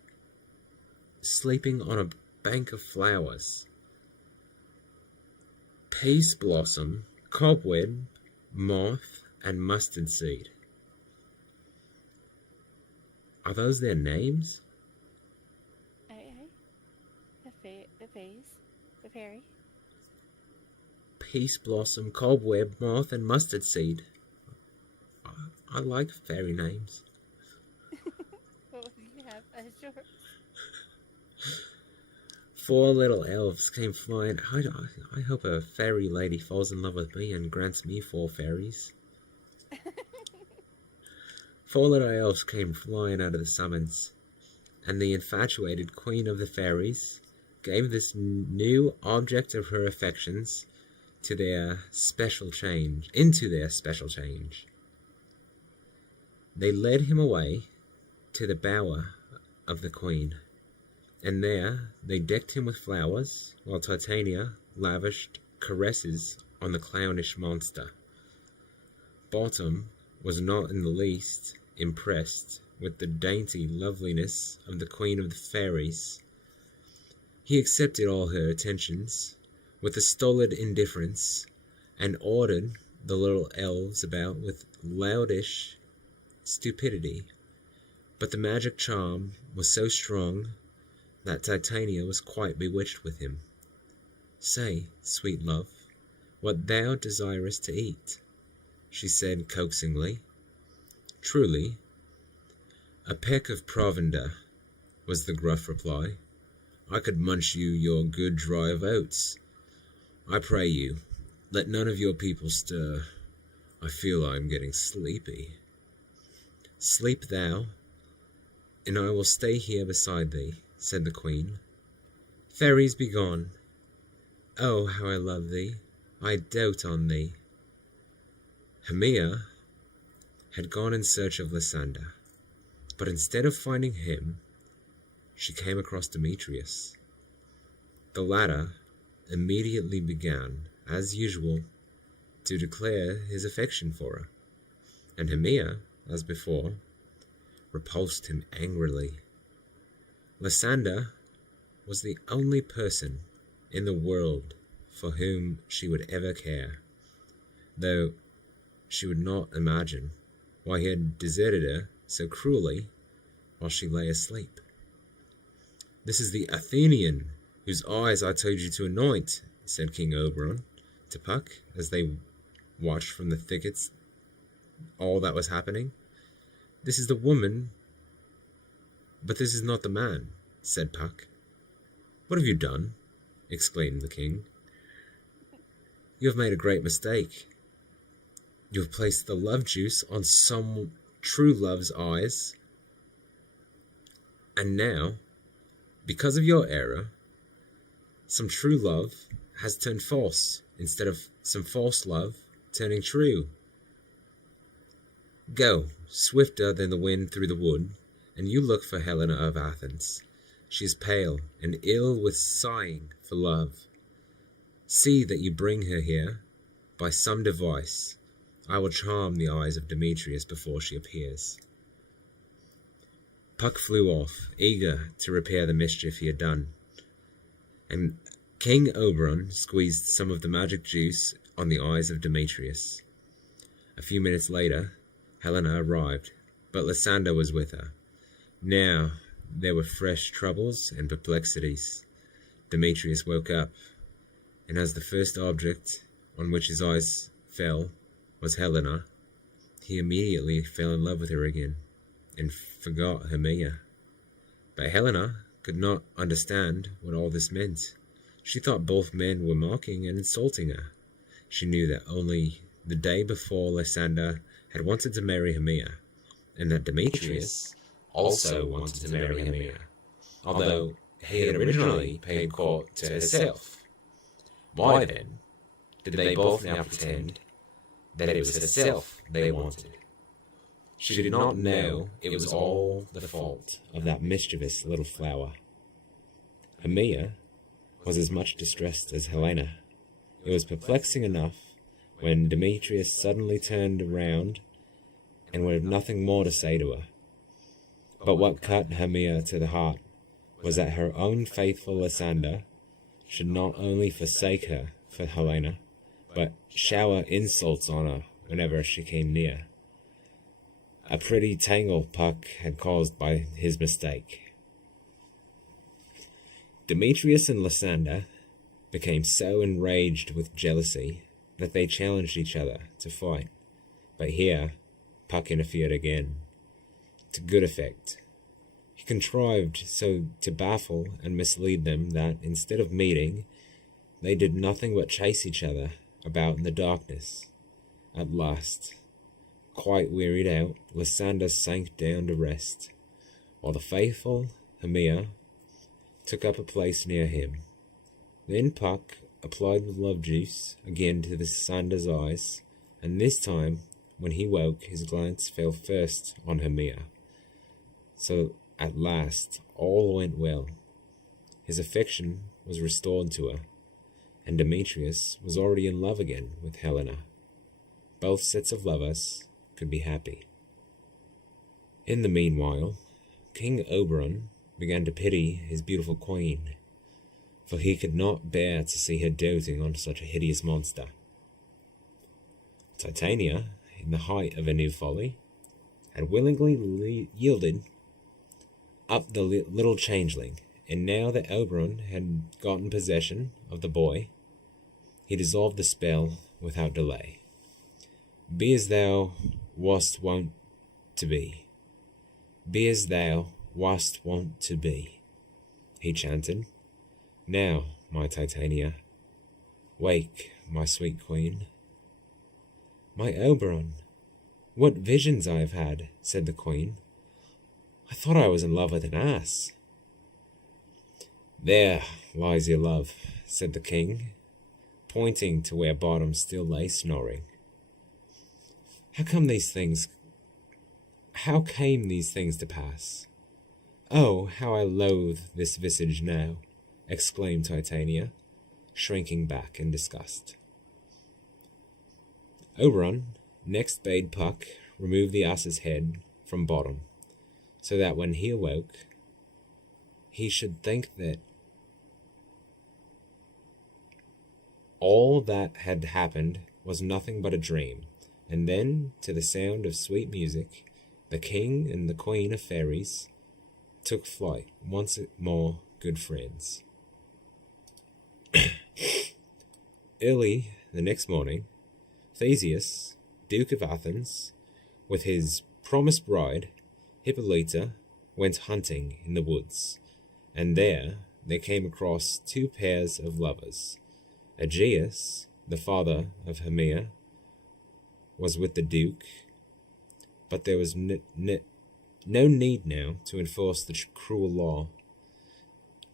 sleeping on a bank of flowers. Peace blossom, cobweb, moth, and mustard seed." "Are those their names?" Aye. The fays. The fairy. Peace blossom, cobweb, moth, and mustard seed. I like fairy names. What do you have as yours? 4 little elves came flying. I hope a fairy lady falls in love with me and grants me 4 fairies. 4 little elves came flying out of the summons, and the infatuated queen of the fairies gave this new object of her affections into their special change. They led him away to the bower of the queen, and there they decked him with flowers, while Titania lavished caresses on the clownish monster. Bottom was not in the least impressed with the dainty loveliness of the queen of the fairies. He accepted all her attentions with a stolid indifference, and ordered the little elves about with loudish stupidity, But the magic charm was so strong that Titania was quite bewitched with him. "Say, sweet love, what thou desirest to eat," she said coaxingly. "Truly, a peck of provender," was the gruff reply. "I could munch you your good dry of oats. I pray you, let none of your people stir. I feel I am getting sleepy." "Sleep thou, and I will stay here beside thee," said the queen. "Fairies, be gone. Oh, how I love thee! I dote on thee." Hermia had gone in search of Lysander, but instead of finding him, she came across Demetrius. The latter immediately began, as usual, to declare his affection for her, and Hermia, as before, repulsed him angrily. Lysander was the only person in the world for whom she would ever care, though she would not imagine why he had deserted her so cruelly while she lay asleep. "This is the Athenian whose eyes I told you to anoint," said King Oberon to Puck as they watched from the thickets all that was happening. "This is the woman, but this is not the man," said Puck. "What have you done?" exclaimed the king. "You have made a great mistake. You have placed the love juice on some true love's eyes, and now, because of your error, some true love has turned false instead of some false love turning true. Go, swifter than the wind through the wood, and you look for Helena of Athens. She is pale and ill with sighing for love. See that you bring her here by some device. I will charm the eyes of Demetrius before she appears." Puck flew off, eager to repair the mischief he had done, and King Oberon squeezed some of the magic juice on the eyes of Demetrius. A few minutes later, Helena arrived, but Lysander was with her. Now there were fresh troubles and perplexities. Demetrius woke up, and as the first object on which his eyes fell was Helena, he immediately fell in love with her again, and forgot Hermia. But Helena could not understand what all this meant. She thought both men were mocking and insulting her. She knew that only the day before Lysander had wanted to marry Hermia, and that Demetrius also wanted to marry Hermia, although he had originally paid court to herself. Why then did they both now pretend that it was herself they wanted? She did not know it was all the fault of that mischievous little flower. Hermia was as much distressed as Helena. It was perplexing enough when Demetrius suddenly turned around and would have nothing more to say to her. But what cut Hermia to the heart was that her own faithful Lysander should not only forsake her for Helena, but shower insults on her whenever she came near. A pretty tangle Puck had caused by his mistake. Demetrius and Lysander became so enraged with jealousy that they challenged each other to fight. But here, Puck interfered again, to good effect. He contrived so to baffle and mislead them that, instead of meeting, they did nothing but chase each other about in the darkness. At last, quite wearied out, Lysander sank down to rest, while the faithful Hermia took up a place near him. Then Puck applied the love juice again to Lysander's eyes, and this time, when he woke, his glance fell first on Hermia. So, at last, all went well. His affection was restored to her, and Demetrius was already in love again with Helena. Both sets of lovers could be happy. In the meanwhile, King Oberon began to pity his beautiful queen, for he could not bear to see her doting on such a hideous monster. Titania, in the height of her new folly, had willingly yielded up the little changeling, and now that Oberon had gotten possession of the boy, he dissolved the spell without delay. Be as thou wast wont to be. Be as thou wast wont to be, he chanted. Now, my Titania, wake, my sweet queen. My Oberon, what visions I have had, said the queen. I thought I was in love with an ass. There lies your love, said the king, pointing to where Bottom still lay snoring. How came these things to pass? Oh, how I loathe this visage now, exclaimed Titania, shrinking back in disgust. Oberon next bade Puck remove the ass's head from Bottom, so that when he awoke, he should think that all that had happened was nothing but a dream. And then, to the sound of sweet music, the king and the queen of fairies took flight, once more good friends. Early the next morning, Theseus, Duke of Athens, with his promised bride, Hippolyta, went hunting in the woods, and there they came across two pairs of lovers. Aegeus, the father of Hermia, was with the Duke, but there was no need now to enforce the cruel law.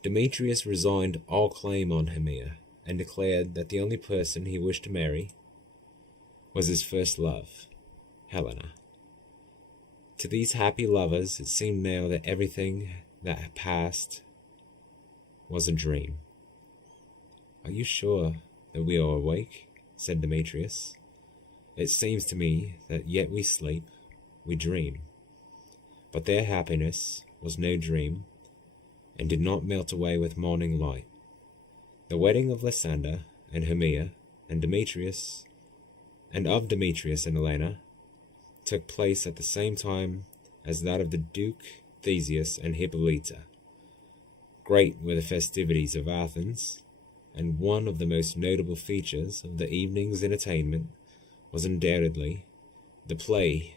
Demetrius resigned all claim on Hermia and declared that the only person he wished to marry was his first love, Helena. To these happy lovers, it seemed now that everything that had passed was a dream. Are you sure that we are awake? Said Demetrius. It seems to me that yet we sleep, we dream. But their happiness was no dream, and did not melt away with morning light. The wedding of Lysander and Hermia and Demetrius, and of Demetrius and Helena, took place at the same time as that of the Duke Theseus and Hippolyta. Great were the festivities of Athens, and one of the most notable features of the evening's entertainment was undoubtedly the play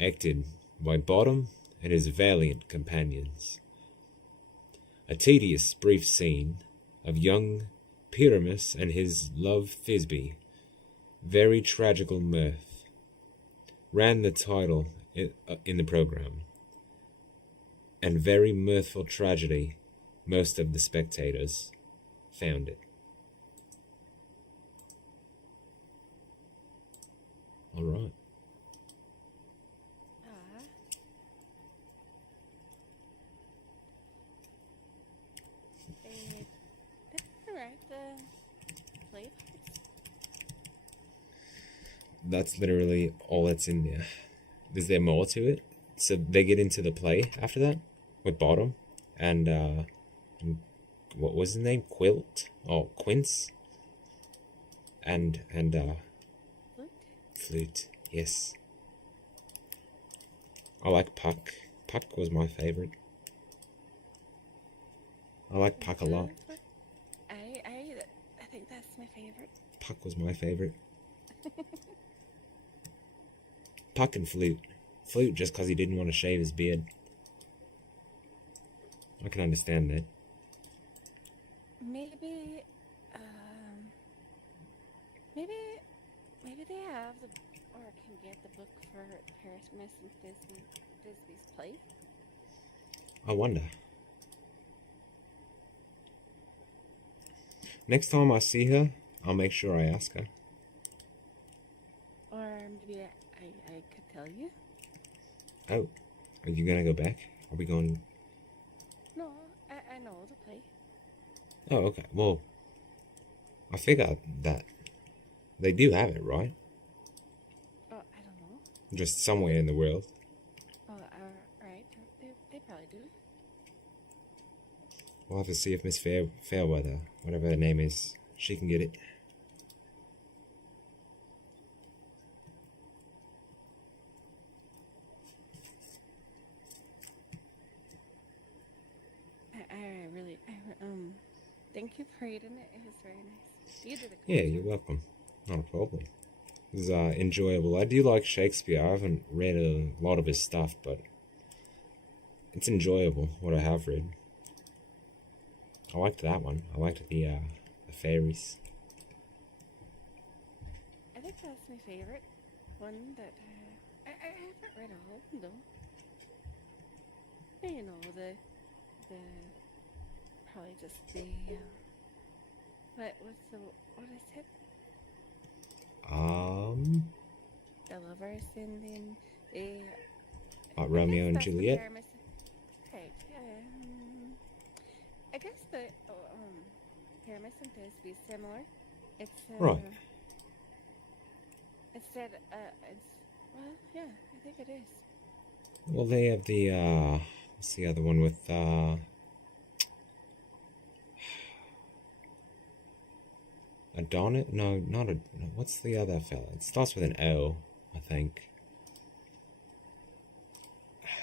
acted by Bottom and his valiant companions. A tedious brief scene of young Pyramus and his love Thisbe, very tragical mirth, ran the title in the program, and very mirthful tragedy most of the spectators found it. All right. That's correct. Play parts. That's literally all that's in there. Is there more to it? So they get into the play after that with Bottom and what was his name? Quince and Flute. Yes. I like Puck. Puck was my favorite. I like Puck a lot. I think that's my favorite. Puck was my favorite. Puck and Flute. Flute just because he didn't want to shave his beard. I can understand that. Maybe they have or can get the book for Erasmus and Thisbe's play. I wonder. Next time I see her, I'll make sure I ask her. Or maybe I could tell you. Oh, are you gonna go back? Are we going? No, I know the play. Oh, okay. Well, I figured that they do have it, right? Oh, I don't know. Just somewhere in the world. Oh, right. They probably do. We'll have to see if Miss Fairweather, whatever her name is, she can get it. thank you for reading it. It was very nice. You did a good Yeah, job. you're welcome. Not a problem. It was enjoyable. I do like Shakespeare. I haven't read a lot of his stuff, but it's enjoyable what I have read. I liked that one. I liked the fairies. I think that's my favorite one that I haven't read all of them though. You know, the probably just the what is it? The lovers and then the Romeo and that's what Juliet. Right. I guess the Pyramus and Thisbe is similar. It's Right. Instead, it's well, yeah, I think it is. Well, they have the what's the other one with Adonis? No, not a. No, what's the other fella? It starts with an O, I think.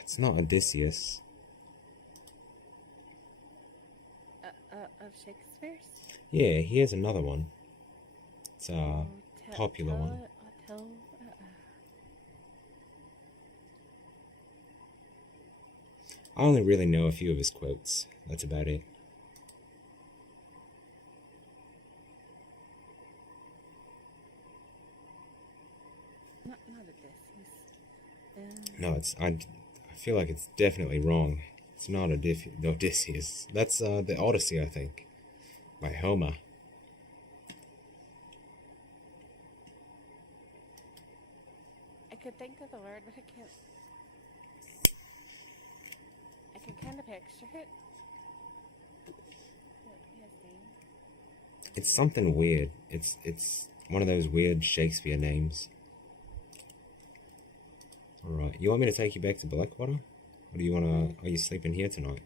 It's not Odysseus. Of Shakespeare's. Yeah, he has another one. It's a popular one. I only really know a few of his quotes. That's about it. Not Odysseus. No, it's I feel like it's definitely wrong. It's not Odysseus. That's the Odyssey, I think, by Homer. I could think of the word, but I can't. I can kind of picture it. What his name? It's something weird. It's one of those weird Shakespeare names. Alright, you want me to take you back to Blackwater? Or do you wanna... Are you sleeping here tonight?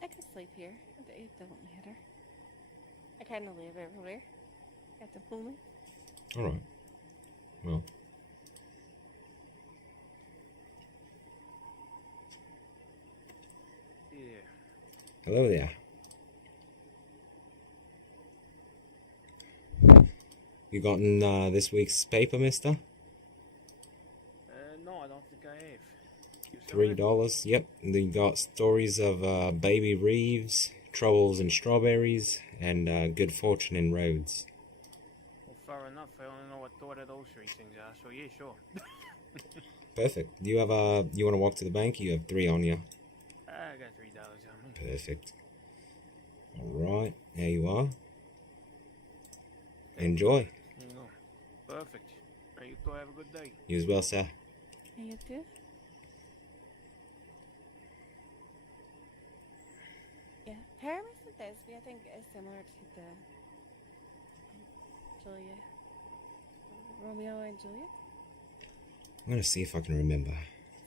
I could sleep here. It doesn't matter. I kind of live everywhere at the moment. Alright. Well. Yeah. Hello there. You gotten this week's paper, mister? No, I don't think I have. You saw it? $3. Yep. And then you got stories of Baby Reeves, Troubles in Strawberries, and Good Fortune in Roads. Well, fair enough. I only know what two of those three things are, so yeah, sure. Perfect. Do you have you want to walk to the bank? You have 3 on you. I got $3 on me. Perfect. Alright, there you are. Enjoy. There you go. Perfect. Now you two have a good day. You as well, sir. And you too? Yeah. Pyramus and Thisbe, I think, is similar to the Romeo and Juliet. I'm gonna see if I can remember.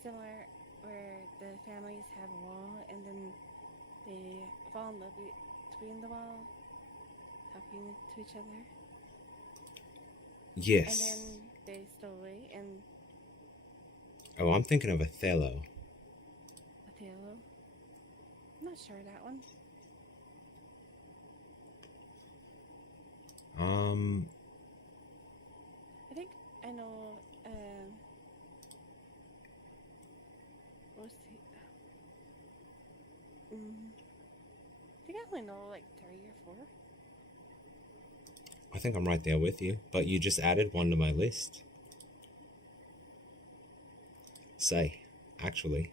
Similar, where the families have a wall and then they fall in love between the wall, talking to each other. Yes. And then they stole away and Oh, I'm thinking of Othello. Othello. I'm not sure that one. I think I know. What's the? I think I only know like 3 or 4. I think I'm right there with you, but you just added one to my list. Say, actually,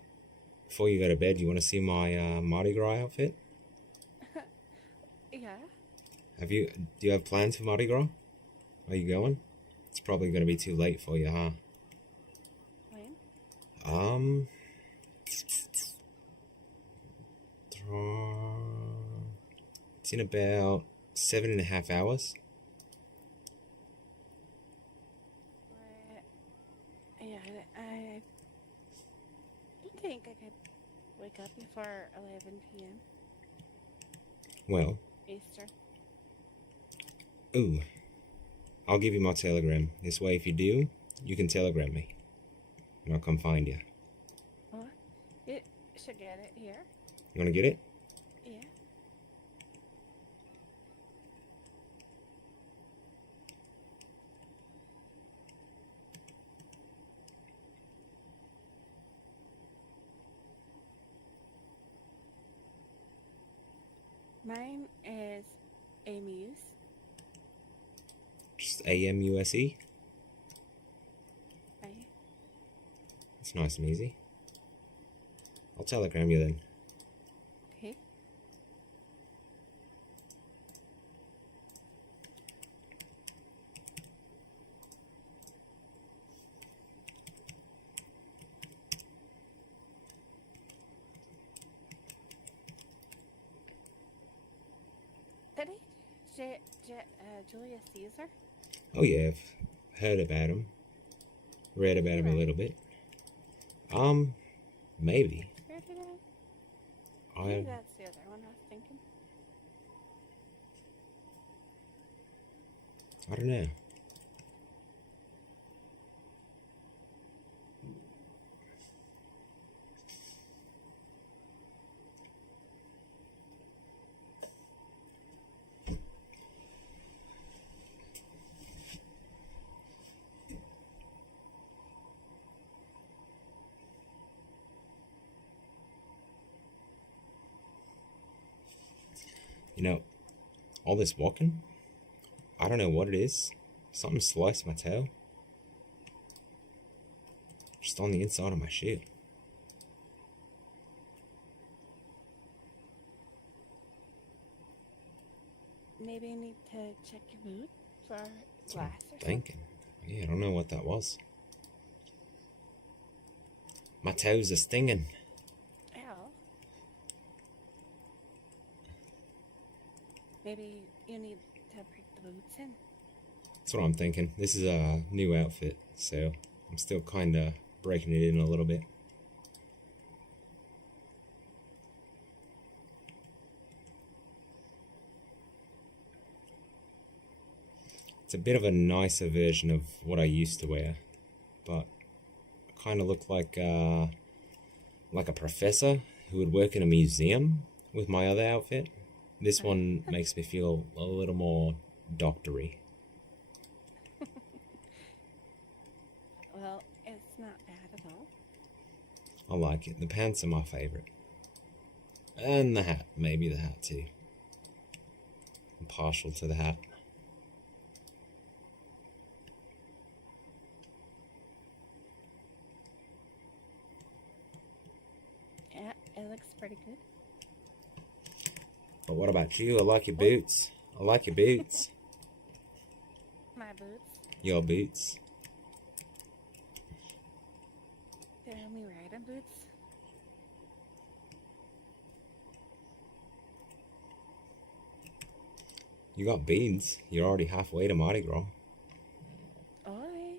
before you go to bed, you want to see my Mardi Gras outfit? Yeah. Do you have plans for Mardi Gras? Are you going? It's probably going to be too late for you, huh? When? It's in about 7.5 hours. Yeah, I don't think I could wake up before 11 p.m. Well, Eastern. ooh, I'll give you my telegram. This way, if you do, you can telegram me, and I'll come find you. What? You should get it here. You wanna get it? Yeah. Mine is a muse. Just AMUSE. Right? It's nice and easy. I'll telegram you then. Okay. Did he? Julius Caesar? Oh yeah, I've heard about him. Read about him a little bit. Maybe. Where did I Maybe that's the other one I was thinking. don't know. You know, all this walking, I don't know what it is. Something sliced my toe. Just on the inside of my shoe. Maybe you need to check your boot for glass or something. Thinking. Yeah, I don't know what that was. My toes are stinging. Ow. Maybe you need to break the boots in. That's what I'm thinking. This is a new outfit, so I'm still kind of breaking it in a little bit. It's a bit of a nicer version of what I used to wear, but I kind of look like a professor who would work in a museum with my other outfit. This one makes me feel a little more doctory. Well, it's not bad at all. I like it. The pants are my favorite. And the hat. Maybe the hat too. I'm partial to the hat. Yeah, it looks pretty good. But what about you? I like your boots. I like your boots. My boots. Your boots. Tell me riding boots. You got beads. You're already halfway to Mardi Gras. Oi.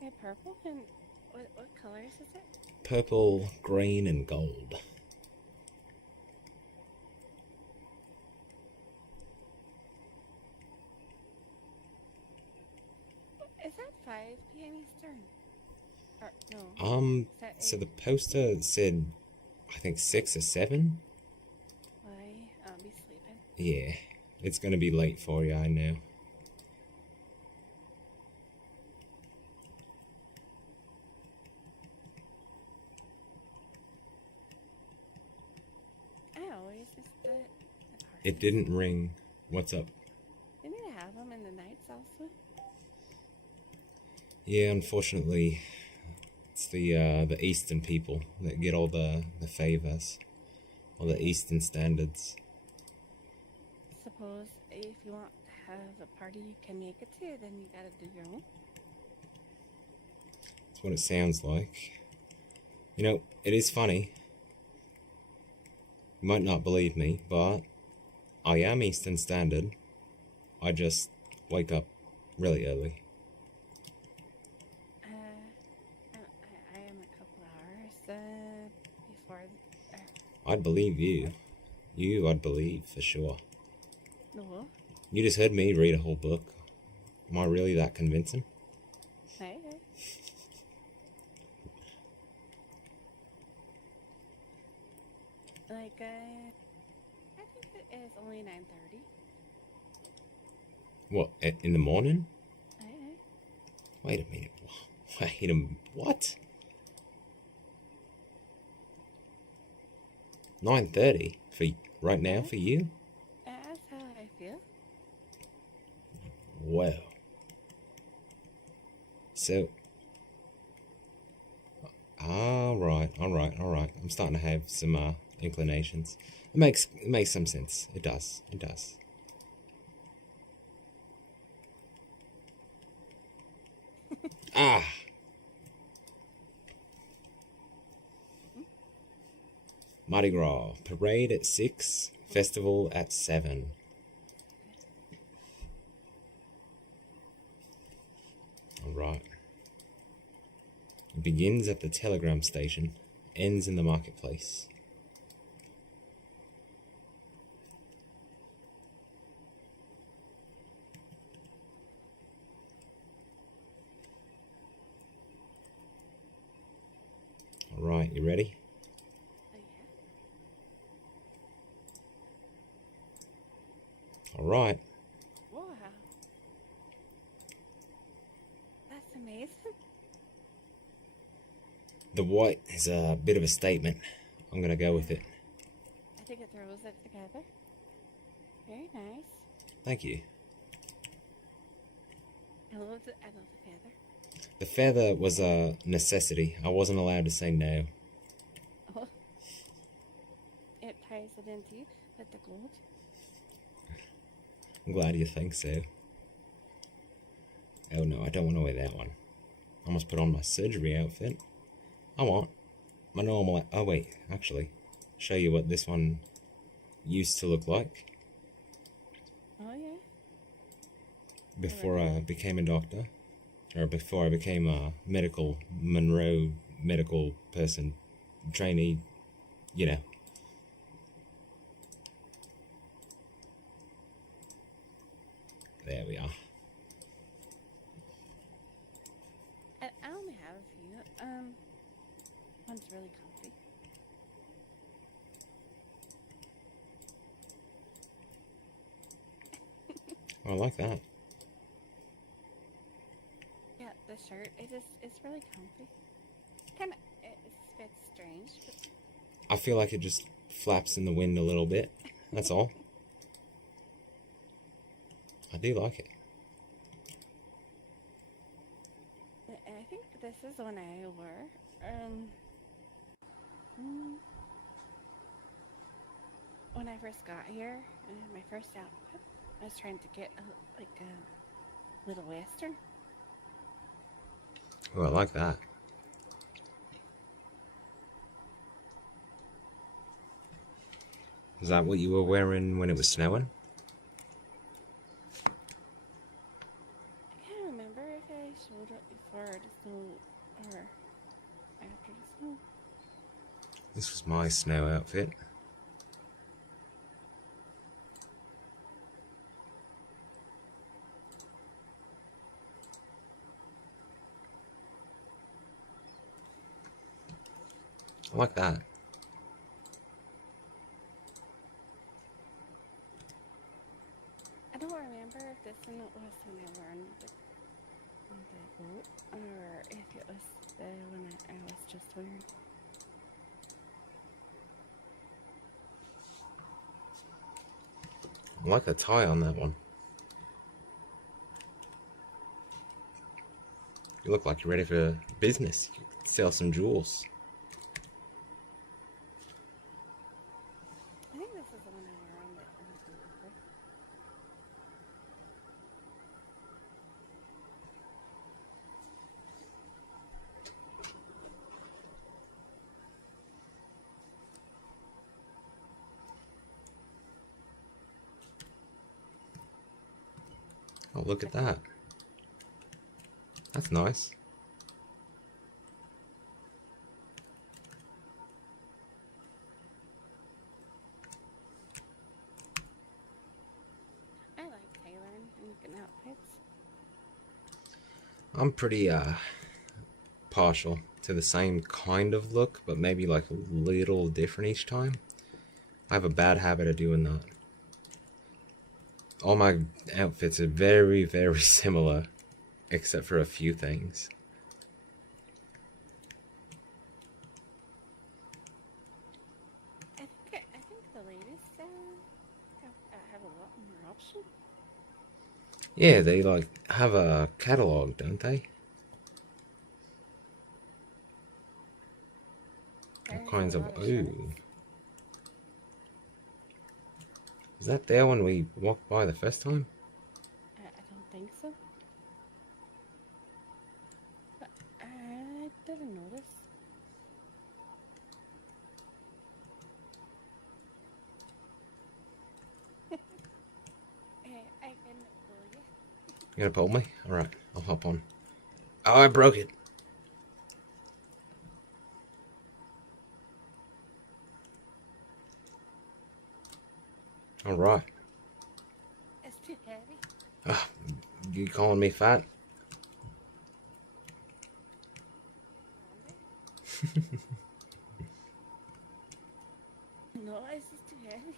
Yeah, purple and what colors is it? Purple, green, and gold. Is that 5 p.m. Eastern? Or no? Is that So 8? the poster said, I think 6 or 7. Why? I'll be sleeping. Yeah, it's gonna be late for you, I know. I always miss the parties. It didn't ring. What's up? They need to have them in the nights also. Yeah, unfortunately, it's the Eastern people that get all the favors, all the Eastern standards. Suppose if you want to have a party you can make it to, then you gotta do your own. That's what it sounds like. You know, it is funny. You might not believe me, but I am Eastern Standard. I just wake up really early. I am a couple hours before. I'd believe you. You, I'd believe for sure. No. You just heard me read a whole book. Am I really that convincing? Hey. Like, I think it is only 9:30. What, in the morning? Aye. Wait a minute. Wait a minute. What? 9:30 for right now for you? That's how I feel. Well. So. Alright. I'm starting to have some inclinations. It makes some sense. It does. Ah! Mardi Gras. Parade at 6. Festival at 7. Alright. It begins at the telegram station. Ends in the marketplace. Alright, you ready? Oh, yeah. Alright. Wow. That's amazing. The white is a bit of a statement. I'm gonna go with it. I think it throws it together. Very nice. Thank you. I love the feather. The feather was a necessity. I wasn't allowed to say no. Oh. It ties it into you with the gold. I'm glad you think so. Oh no, I don't want to wear that one. I must put on my surgery outfit. I want my normal... Oh wait, actually. Show you what this one used to look like. Oh yeah? Before I became a doctor. Or before I became a Monroe medical person, trainee, you know. There we are. I only have a few. One's really comfy. I like that. Yeah, the shirt, it's really comfy. Kinda, it's a bit strange, but... I feel like it just flaps in the wind a little bit. That's all. I do like it. I think this is one I wore. When I first got here, my first outfit, I was trying to get a little western. Oh, I like that. Is that what you were wearing when it was snowing? I can't remember if I showed it before the snow or after the snow. This was my snow outfit. I like that. I don't remember if this one was when I were on the boat or if it was the one I was just wearing. I like the tie on that one. You look like you're ready for business. You could sell some jewels. I think this is the one I wore on the boat. Oh, look at that. That's nice. I like tailoring and making outfits. I'm pretty partial to the same kind of look, but maybe like a little different each time. I have a bad habit of doing that. All my outfits are very, very similar, except for a few things. I think the ladies have a lot more options. Yeah, they like have a catalog, don't they? All There's kinds a of lot of shirts. ooh. Was that there when we walked by the first time? I don't think so. But I didn't notice. I can pull you. You gonna pull me? Alright, I'll hop on. Oh, I broke it. Alright. It's too heavy. Ah, you calling me fat? No, it's just too heavy.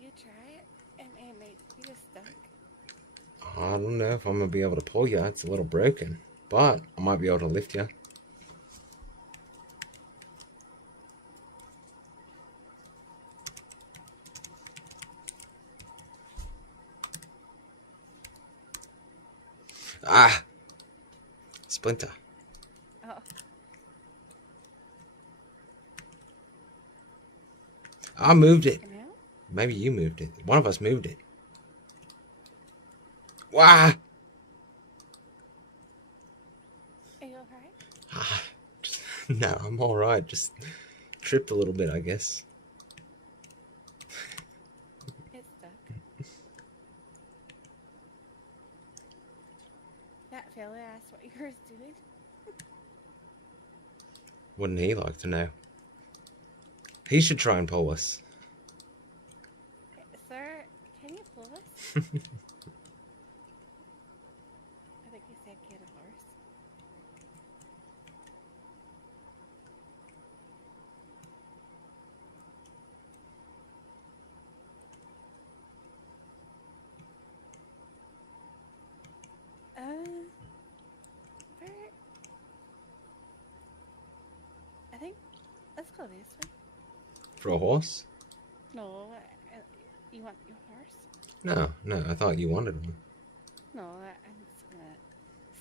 You try it, and it may be stuck. I don't know if I'm gonna be able to pull you. It's a little broken, but I might be able to lift you. Ah! Splinter. Oh, I moved it. come out? Maybe you moved it. One of us moved it. Wah! Are you alright? Ah, no, I'm alright. Just tripped a little bit, I guess. It's stuck. That fella asked what you were doing. Wouldn't he like to know? He should try and pull us. Sir, can you pull us? I think he said get a horse. Where? I think let's go this way. For a horse? No, you want your horse? No, I thought you wanted one. No, I'm just gonna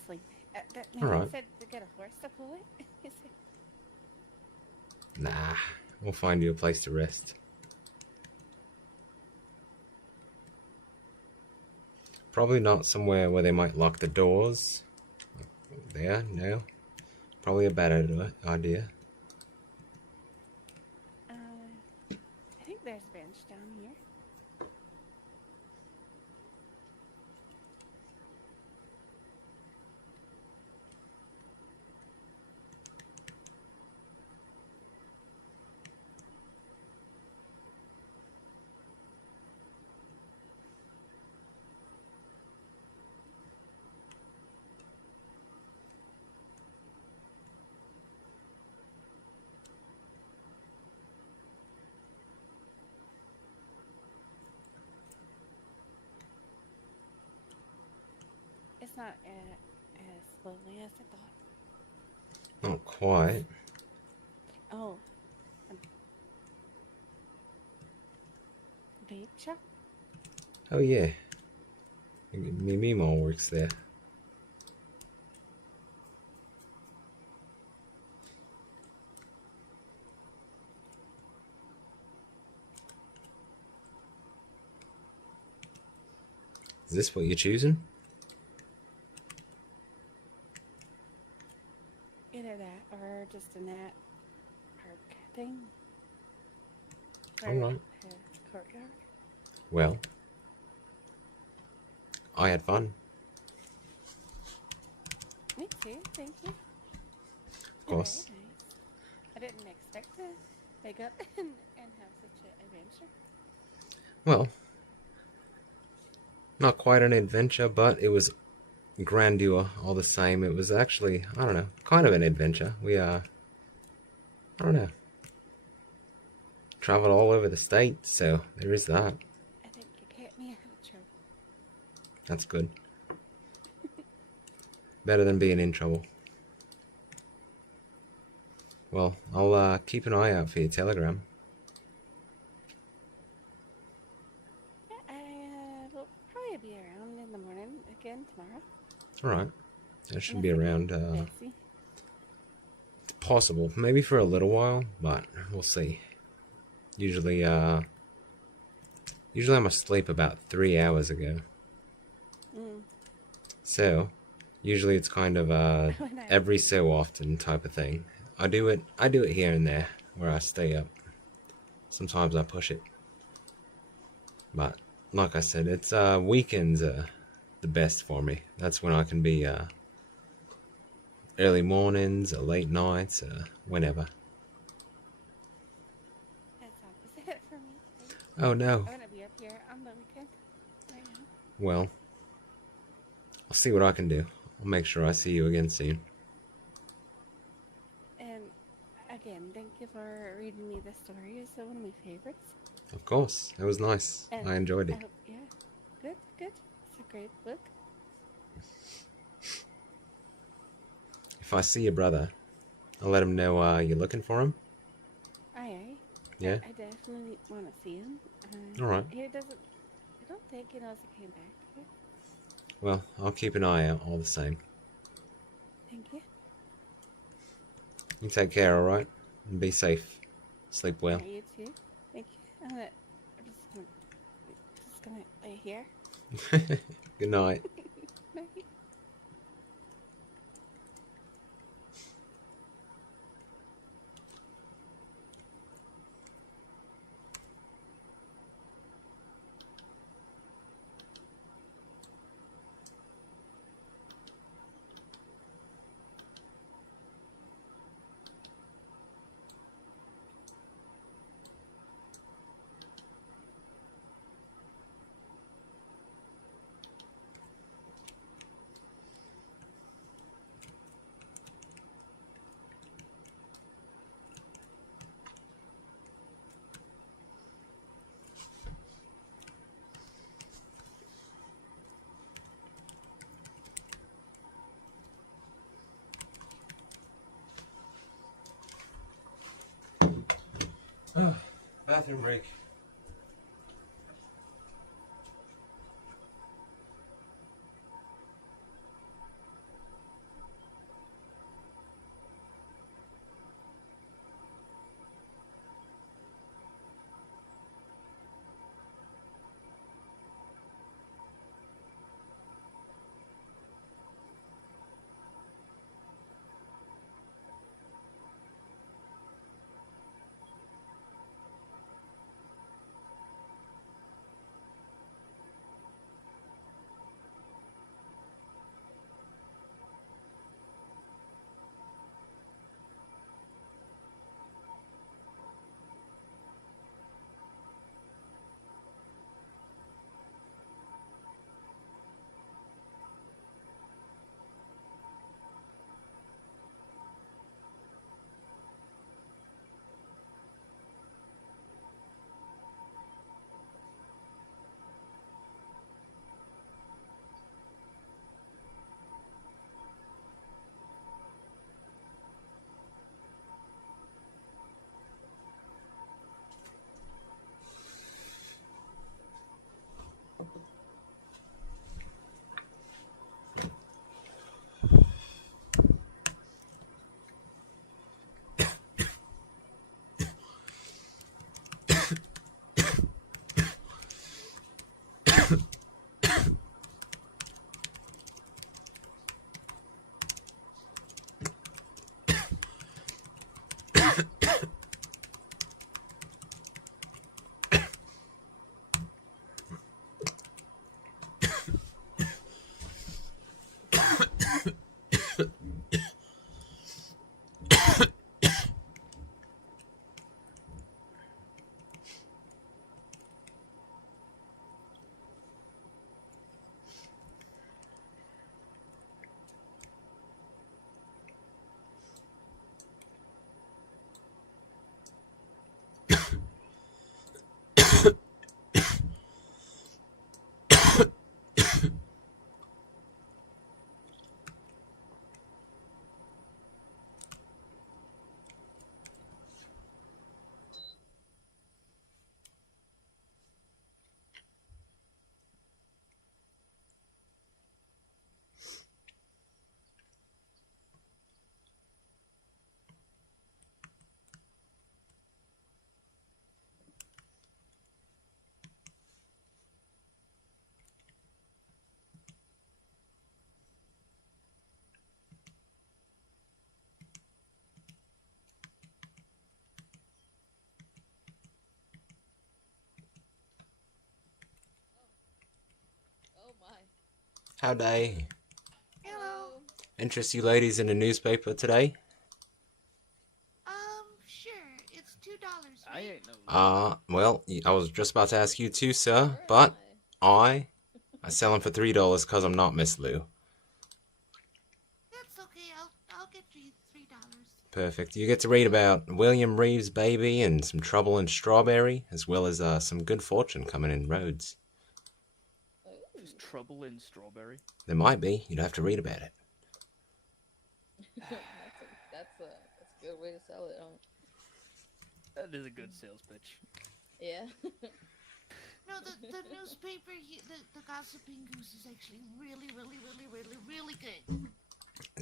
sleep. That All man right. said to get a horse to pull it. He said, Nah, we'll find you a place to rest. Probably not somewhere where they might lock the doors. There, no. Probably a bad idea. I think there's a bench down here. It's not as slowly as I thought. Not quite. Oh, a vape shop? Oh yeah. Me Meemaw works there. Is this what you're choosing? Either that or just a net park thing. All right. Courtyard. Well, I had fun. Me too, thank you. Of course. Very nice. I didn't expect to wake up and have such an adventure. Well, Not quite an adventure, but it was grandeur all the same. It was actually, I don't know, kind of an adventure. We, I don't know, traveled all over the state, so there is that. I think you kept me out of trouble. That's good. Better than being in trouble. Well, I'll keep an eye out for your telegram. Yeah, I will probably be around in the morning again tomorrow. Alright. I should be around, Busy. possible. Maybe for a little while, but we'll see. Usually I'm asleep about 3 hours ago. So, usually it's kind of every so often type of thing. I do it here and there where I stay up. Sometimes I push it. But like I said, it's weekends are the best for me. That's when I can be early mornings or late nights or whenever. That's opposite for me. Oh no. I'm gonna be up here on the weekend right now. Well, I'll see what I can do. I'll make sure I see you again soon. And again, thank you for reading me the story. It's one of my favorites. Of course. It was nice. And I enjoyed it. I hope, yeah. Good, good. It's a great book. If I see your brother, I'll let him know you're looking for him. Aye. Yeah? I definitely want to see him. Alright. He doesn't. I don't think he knows he came back yet. Well, I'll keep an eye out all the same. Thank you. You take care, alright? And be safe. Sleep well. Yeah, you too. Thank you. I'm just gonna lay here. Good night. Night. Bathroom break. Howdy. Hello. Interest you ladies in a newspaper today? Sure. It's $2. I ain't no. Well, I was just about to ask you too, sir, but I sell them for $3 because I'm not Miss Lou. That's okay. I'll get you $3. Perfect. You get to read about William Reeves' baby and some trouble in Strawberry, as well as some good fortune coming in Rhodes. There's trouble in Strawberry. There might be. You'd have to read about it. That's a good way to sell it. That is a good sales pitch. Yeah. No, the newspaper, the Gossiping Goose is actually really, really, really, really, really good.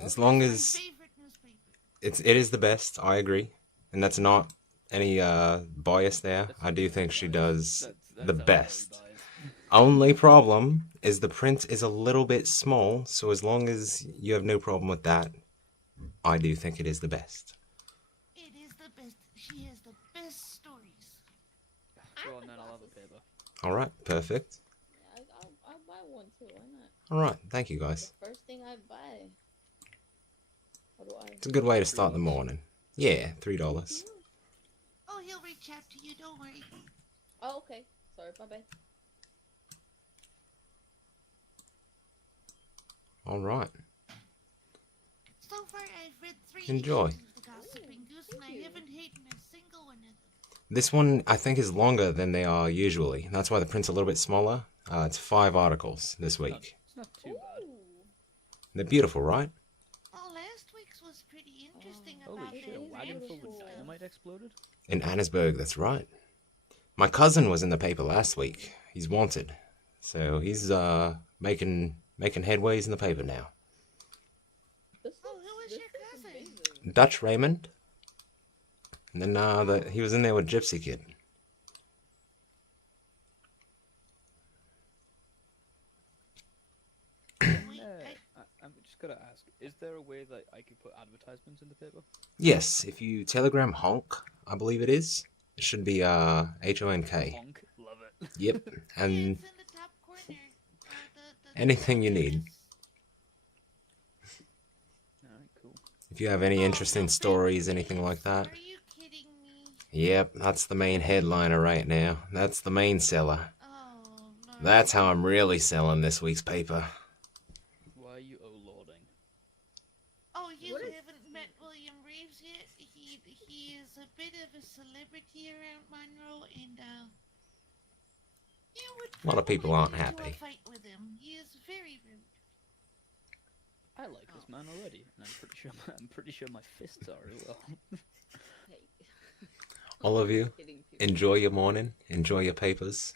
As long My as favorite newspaper. it is the best, I agree, and that's not any bias there. I do think she does the best. Only problem is the print is a little bit small, so as long as you have no problem with that, I do think it is the best. It is the best. She has the best stories. Go on then, I'll have a paper. Alright, perfect. Yeah, I'll buy one too. Why not? Alright, thank you guys. The first thing I buy. What do I? It's a good way to start the morning. Yeah, $3. Oh, he'll reach out to you. Don't worry. Oh, okay. Sorry, my bad. Alright. So far, I've read 3 Enjoy. issues of the Gossiping Goose, and I haven't hated a single one of them. This one, I think, is longer than they are usually. That's why the print's a little bit smaller. It's 5 articles this week. It's not too bad. They're beautiful, right? Oh, last week's was pretty interesting Holy about shit, a that wagon ranch full and of stuff. dynamite exploded? In Annesburg, that's right. My cousin was in the paper last week. He's wanted. So he's making headways in the paper now. Oh, who is your cousin? Dutch Raymond. And then he was in there with Gypsy Kid. I'm just gonna ask, is there a way that I could put advertisements in the paper? Yes, if you telegram Honk, I believe it is. It should be HONK. Honk, love it. Yep, Yeah, and it's in the top corner. The anything you need. Alright, cool. If you have any interesting stories, anything like that. Are you kidding me? Yep, that's the main headliner right now. That's the main seller. Oh, Lord. That's how I'm really selling this week's paper. Why are you oh-lording? Oh, you haven't met William Reeves yet? He is a bit of a celebrity around Monroe, and you would A lot of people probably aren't get into happy. a fight with him. He is very rude. I like this man already, and I'm pretty sure my fists are as well. All of you, enjoy your morning, enjoy your papers.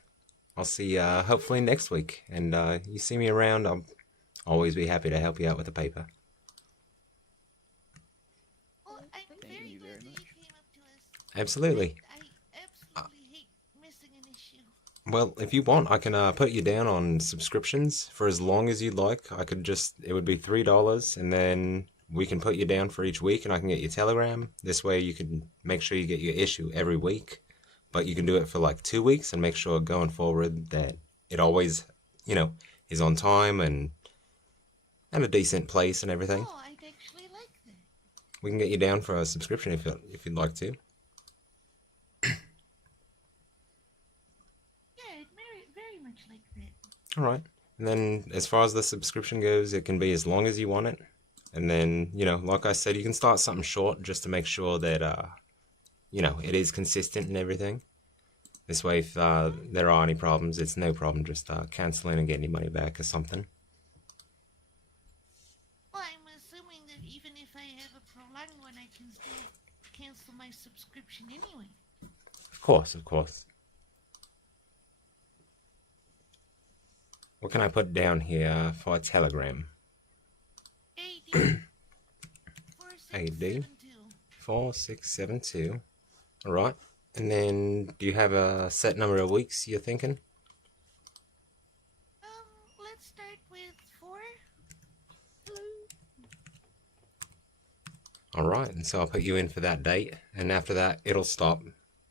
I'll see you hopefully next week, and you see me around, I'll always be happy to help you out with the paper. Well, I'm Thank very you glad very that you much. came up to us. Absolutely. I absolutely hate missing an issue. Well, if you want, I can put you down on subscriptions for as long as you'd like. It would be $3, and then we can put you down for each week, and I can get your telegram. This way you can make sure you get your issue every week, but you can do it for like 2 weeks and make sure going forward that it always, is on time and a decent place and everything. Oh, I'd actually like that. We can get you down for a subscription if you'd like to. Yeah, I'd very much like that. All right. And then as far as the subscription goes, it can be as long as you want it. And then, like I said, you can start something short just to make sure that, it is consistent and everything. This way, if there are any problems, it's no problem just canceling and getting your money back or something. Well, I'm assuming that even if I have a prolonged one, I can still cancel my subscription anyway. Of course. What can I put down here for a telegram? AD 4672. Alright. And then, do you have a set number of weeks you're thinking? Let's start with 4. Alright, and so I'll put you in for that date, and after that, it'll stop.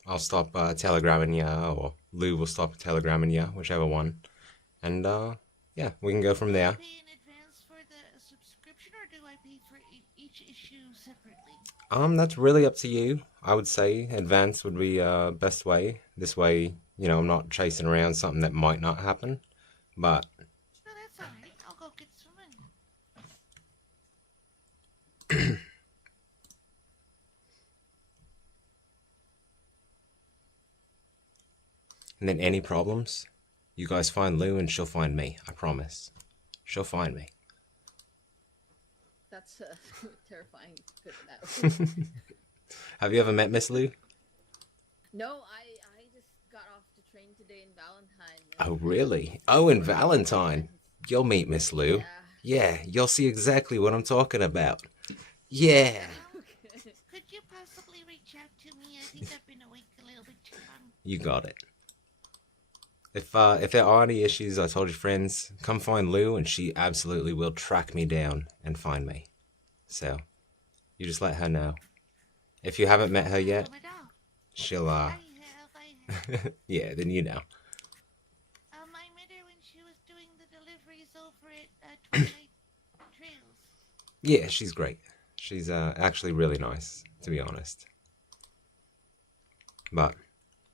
I'll stop telegramming you, or Lou will stop telegramming you, whichever one. And, yeah, we can go from there. Paying the subscription, or do I pay for each issue separately? That's really up to you. I would say advance would be best way. This way, you know, I'm not chasing around something that might not happen. But No, that's alright. I'll go get some money. and then any problems, you guys find Lou and she'll find me. I promise. She'll find me. That's terrifying. Put it that way. Have you ever met Miss Lou? No, I just got off the train today in Valentine. Oh, really? Oh, in Valentine. You'll meet Miss Lou. Yeah, you'll see exactly what I'm talking about. Yeah. Could you possibly reach out to me? I think I've been awake a little bit too long. You got it. If there are any issues, I told you friends, come find Lou and she absolutely will track me down and find me. So, you just let her know. If you haven't met her yet, she'll I have. yeah, then you know. I met her when she was doing the deliveries over at Twilight Trails. Yeah, she's great. She's actually really nice, to be honest. But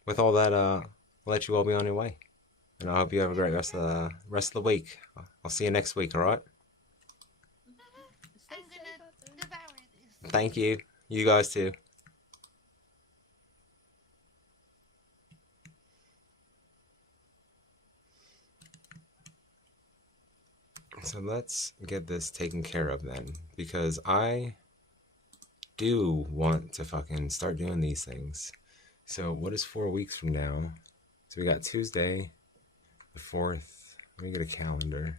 with all that, I'll let you all be on your way. And I hope you have a great rest of the week. I'll see you next week, alright? I'm gonna devour this. Thank you. You guys too. So let's get this taken care of then, because I do want to fucking start doing these things. So what is 4 weeks from now? So we got Tuesday, the 4th. Let me get a calendar.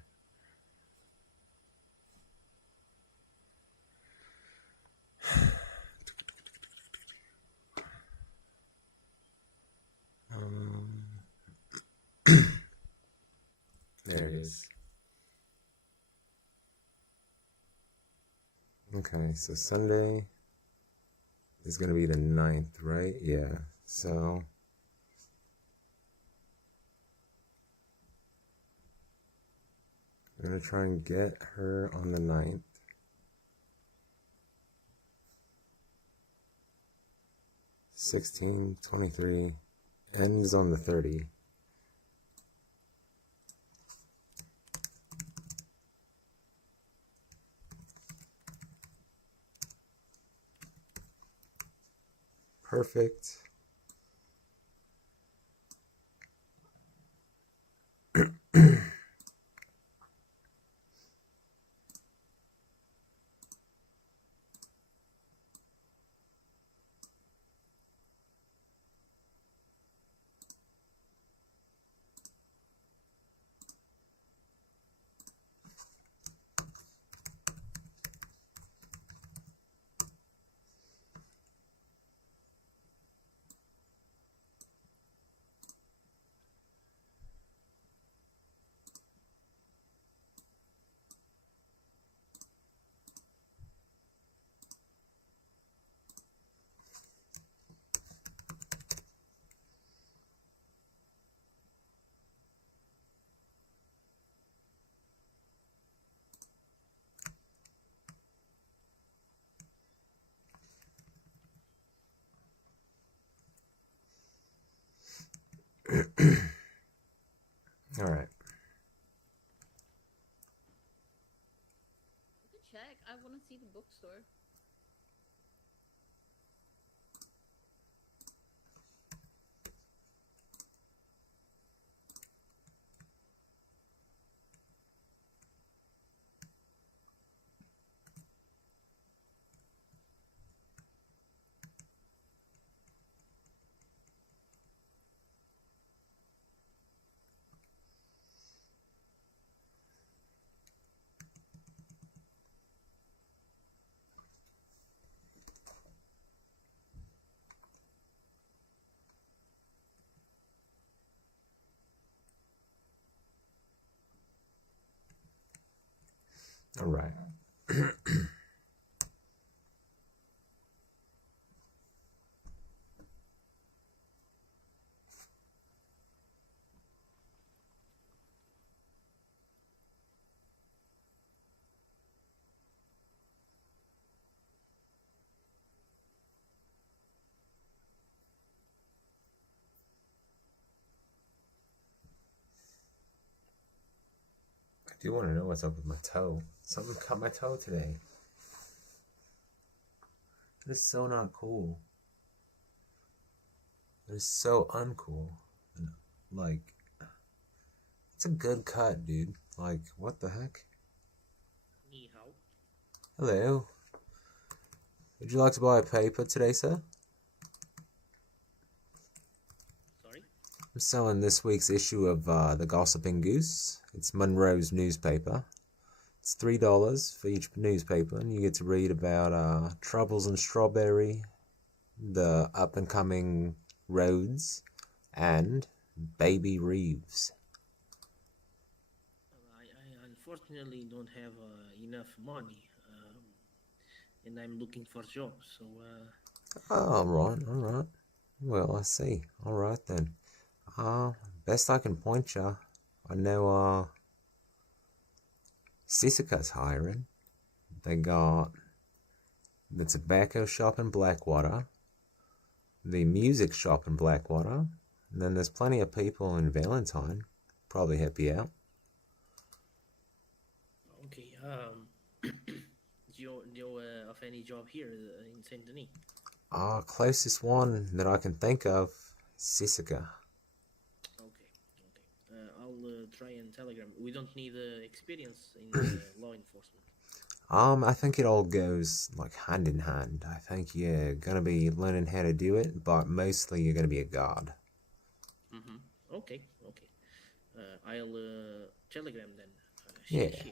There it is. Okay, so Sunday is going to be the 9th, right? Yeah, so I'm going to try and get her on the 9th. $16, $23, ends on the 30. Perfect. All right. You can check. I want to see the bookstore. All right. do want to know what's up with my toe. Something cut my toe today. It is so not cool. It is so uncool. Like, it's a good cut, dude. Like, what the heck? Ni hao. Hello. Would you like to buy a paper today, sir? Sorry? I'm selling this week's issue of The Gossiping Goose. It's Monroe's newspaper. It's $3 for each newspaper, and you get to read about Troubles in Strawberry, the up-and-coming Rhodes, and Baby Reeves. I unfortunately don't have enough money, and I'm looking for jobs, so... Alright. Well, I see. Alright then. Best I can point you, I know, Sisika's hiring. They got the tobacco shop in Blackwater, the music shop in Blackwater, and then there's plenty of people in Valentine. Probably help you out. Okay, do you of any job here in Saint Denis? Closest one that I can think of, Sisika. Okay. I'll try and telegram. We don't need experience in law enforcement. I think it all goes like hand in hand. I think you're gonna be learning how to do it, but mostly you're gonna be a guard. Okay. I'll telegram then. Yeah.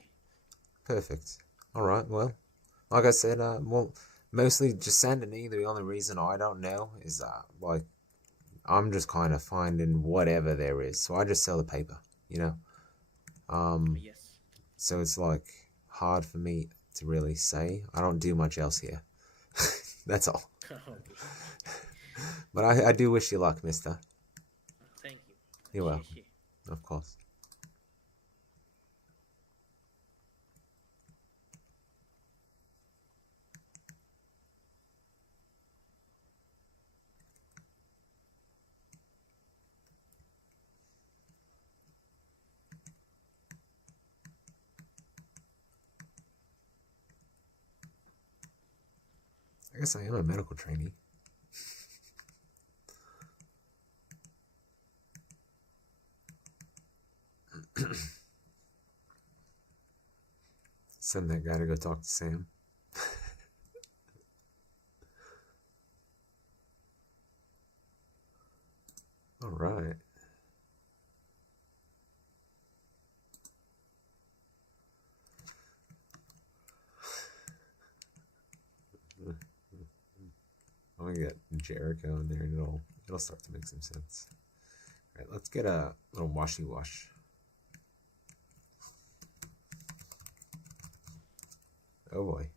Perfect. Alright, well, like I said, well, mostly just sending me. The only reason I don't know is, like, I'm just kind of finding whatever there is. So I just sell the paper, you know? Yes. So it's, like, hard for me to really say. I don't do much else here. That's all. Okay. But I do wish you luck, mister. Thank you. You're welcome. Of course. I guess I am a medical trainee. Send that guy to go talk to Sam. All right. I'm gonna get Jericho in there, and it'll start to make some sense. All right, let's get a little washy wash. Oh boy.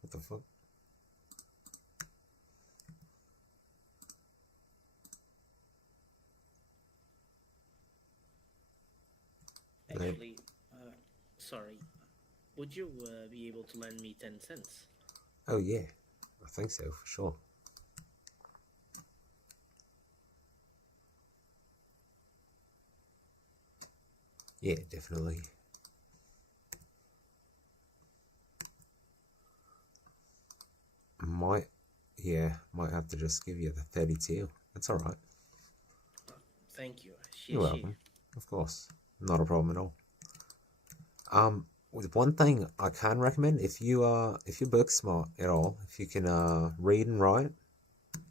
What the fuck? Actually, sorry. Would you be able to lend me 10 cents? Oh yeah, I think so, for sure. Yeah, definitely. Might have to just give you the 32. That's alright. Thank you. You're welcome. Of course. Not a problem at all. With one thing I can recommend, if you're book smart at all, if you can read and write,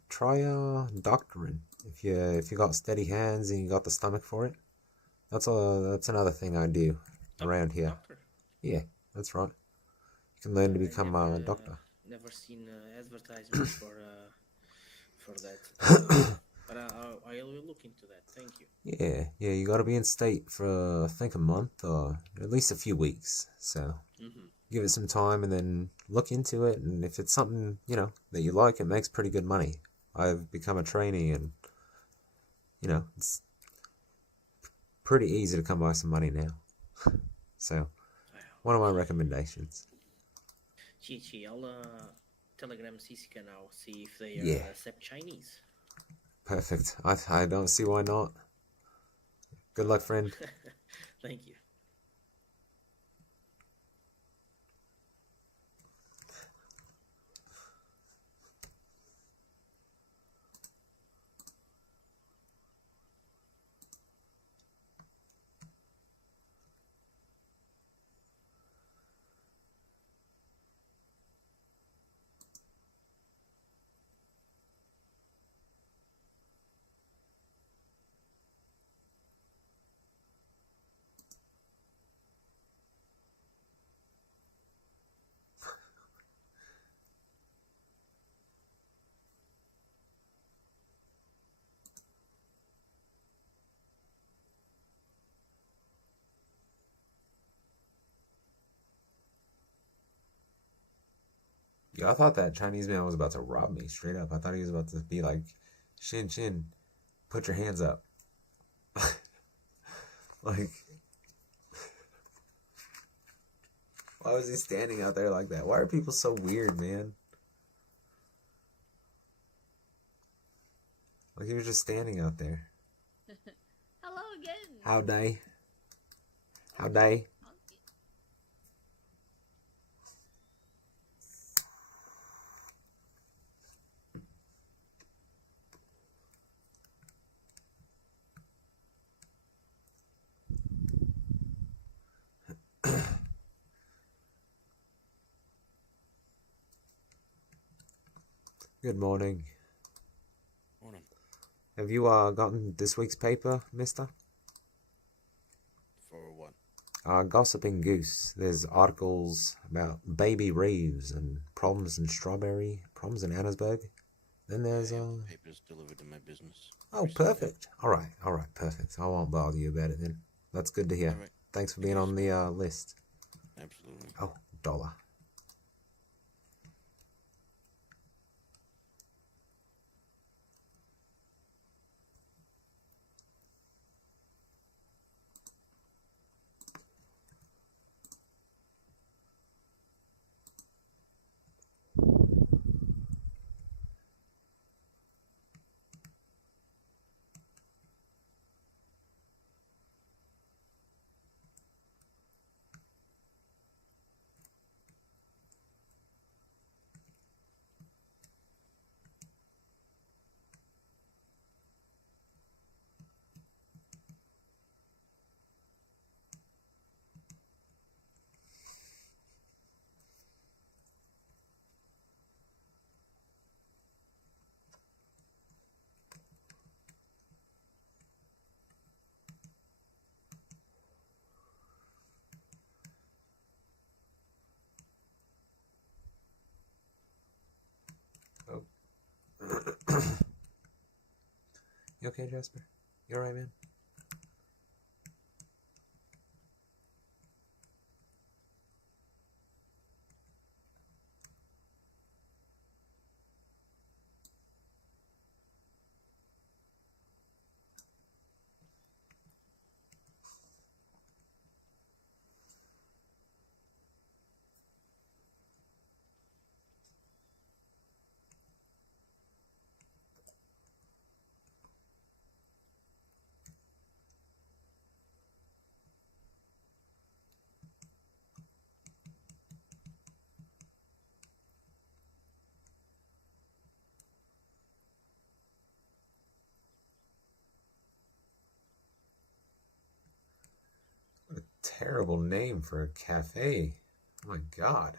try doctoring. If you got steady hands and you got the stomach for it, that's another thing I do around here. Doctor? Yeah, that's right. You can learn to become a doctor. Never seen advertisement for that. But I will look into that. Thank you. Yeah, you gotta be in state for I think a month or at least a few weeks. So give it some time and then look into it. And if it's something that you like, it makes pretty good money. I've become a trainee, and it's pretty easy to come by some money now. So one of my recommendations. I'll telegram Sisika now, see if they accept Chinese. Perfect. I don't see why not. Good luck, friend. Thank you. Yeah, I thought that Chinese man was about to rob me straight up. I thought he was about to be like, Shin Shin, put your hands up. Like, why was he standing out there like that? Why are people so weird, man? Like, he was just standing out there. Hello again. Howdy. Howdy. Good morning. Morning. Have you gotten this week's paper, mister? For what? Gossiping Goose. There's articles about baby Reeves and problems in Annesburg. Then there's Papers delivered to my business. Oh, perfect. All right, perfect. I won't bother you about it then. That's good to hear. Right. Thanks for being on the list. Absolutely. Oh, dollar. Oh. You okay, Jasper? You alright, man? What a terrible name for a cafe. Oh my god.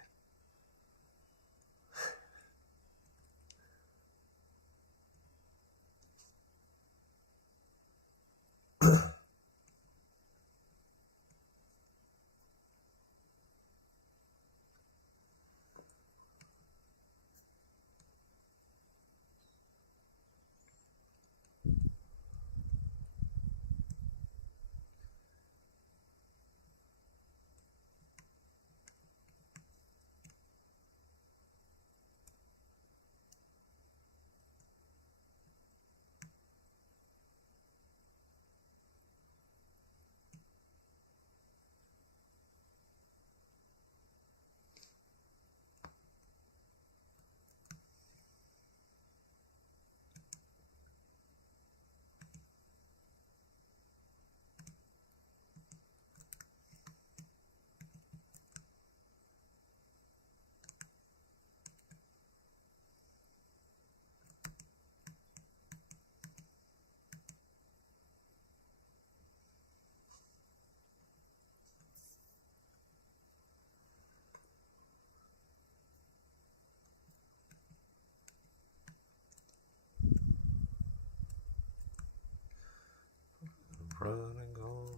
prodigal.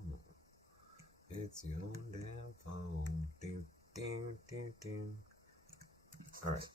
It's your own damn fault. Do, do, do, do. Alright.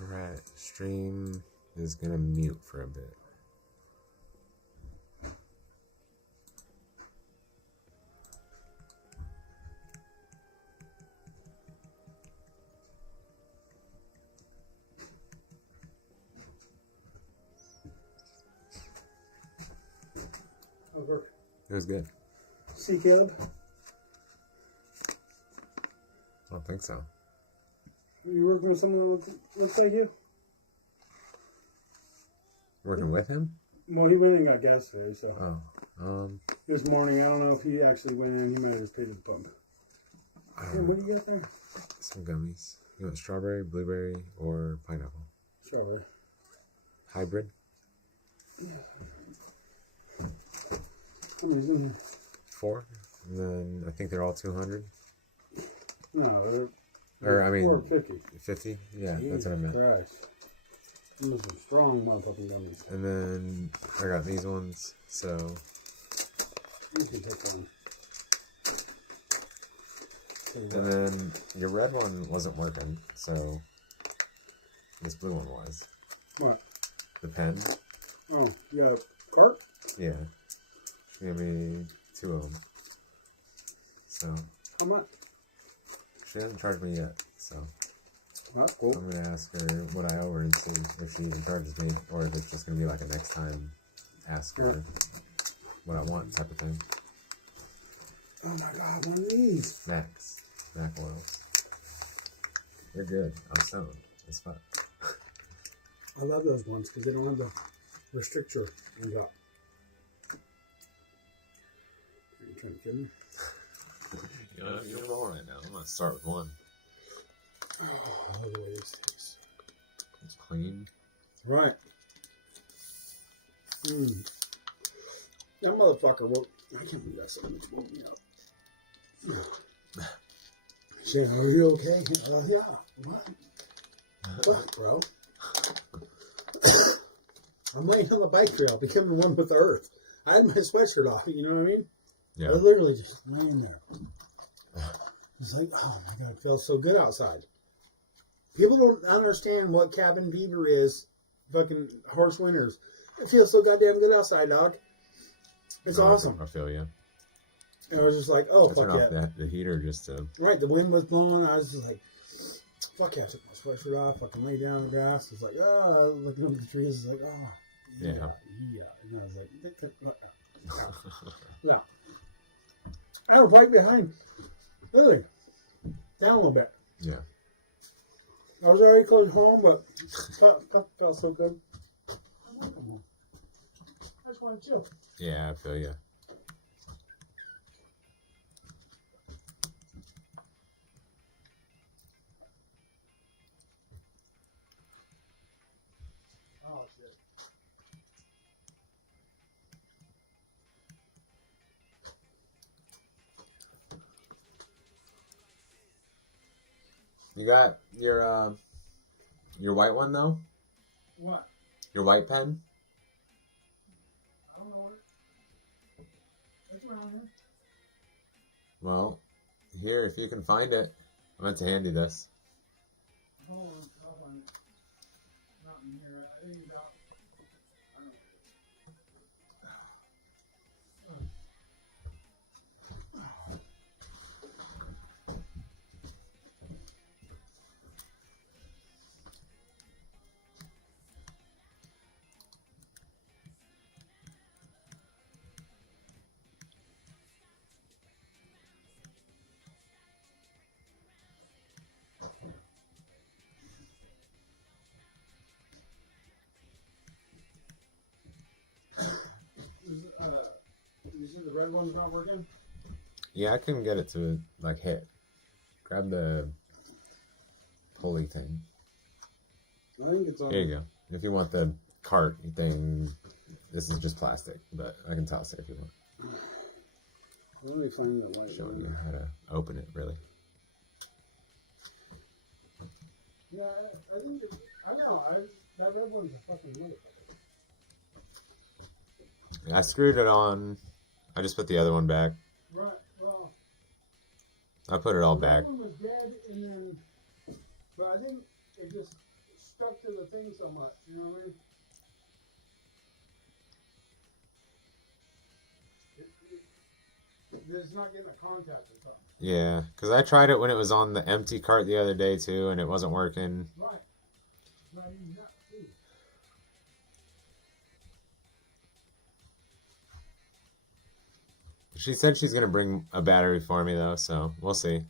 Alright, stream is gonna mute for a bit. It was good. See, Caleb? I don't think so. You working with someone that looks like you? Working with him? Well, he went and got gas today, so. Oh. This morning, I don't know if he actually went in. He might have just paid at the pump. What do you got there? Some gummies. You want strawberry, blueberry, or pineapple? Strawberry. Hybrid? Yeah. How many's in there? 4. And then I think they're all 200. No, Or, I mean, 450. 50? Yeah, Jesus that's what I meant. Christ. Those are some strong motherfucking gummies. And then I got these ones, so. You can take one. And then your red one wasn't working, so this blue one was. What? The pen. Oh, you got a cart? Yeah. She gave me 2 of them. So. How much? She hasn't charged me yet, so. Oh, cool. I'm gonna ask her what I owe her and see if she even charges me, or if it's just gonna be like a next time ask her what I want type of thing. Oh my god, one of these. Mac oils. They're good. I'm stoned. It's fun. I love those ones because they don't have the restrictor on top. Are you trying to kill me? You're rolling right now. I'm gonna start with one. Oh, I love the way this tastes. It's clean. Right. That motherfucker woke. I can't believe that sandwich woke me up. She said, "Are you okay?" Yeah. What? What, bro? I'm laying on the bike trail, becoming one with the earth. I had my sweatshirt off. You know what I mean? Yeah. I was literally just laying there. It's like, oh my god, it feels so good outside. People don't understand what cabin fever is. Fucking harsh winters. It feels so goddamn good outside, dog. It's awesome. I feel you. And I was just like, oh, I fuck turned yeah. off the heater just to. Right, the wind was blowing. I was just like, fuck yeah. I took my sweatshirt off. Fucking lay down on the grass. It's like, oh, looking up at the trees. It's like, oh, yeah. And I was like, no. I was right behind Lily. Down a little bit. Yeah. I was already close home, but felt so good. I just want to chill. Yeah, I feel you. Oh, shit. You got your white one though? What? Your white pen? I don't know. It's around here. Well, here, if you can find it. I meant to hand you this. Hold on, I'll find it. Not in here. I didn't got. I don't know. You said the red one's not working? Yeah, I couldn't get it to like hit. Grab the pulley thing. I think it's on. Here you go. If you want the cart thing, this is just plastic, but I can toss it if you want. Let me find that white Showing one. you how to open it, really. Yeah, I think I know. That red one's a fucking motherfucker. I screwed it on. I just put the other one back. Right. Well. I put it all The back. red one was dead, and then, but I think it just stuck to the thing so much. You know what I mean? It's not getting a contact or something. Yeah, because I tried it when it was on the empty cart the other day too, and it wasn't working. Right. Not even that, too. She said she's gonna bring a battery for me though, so we'll see.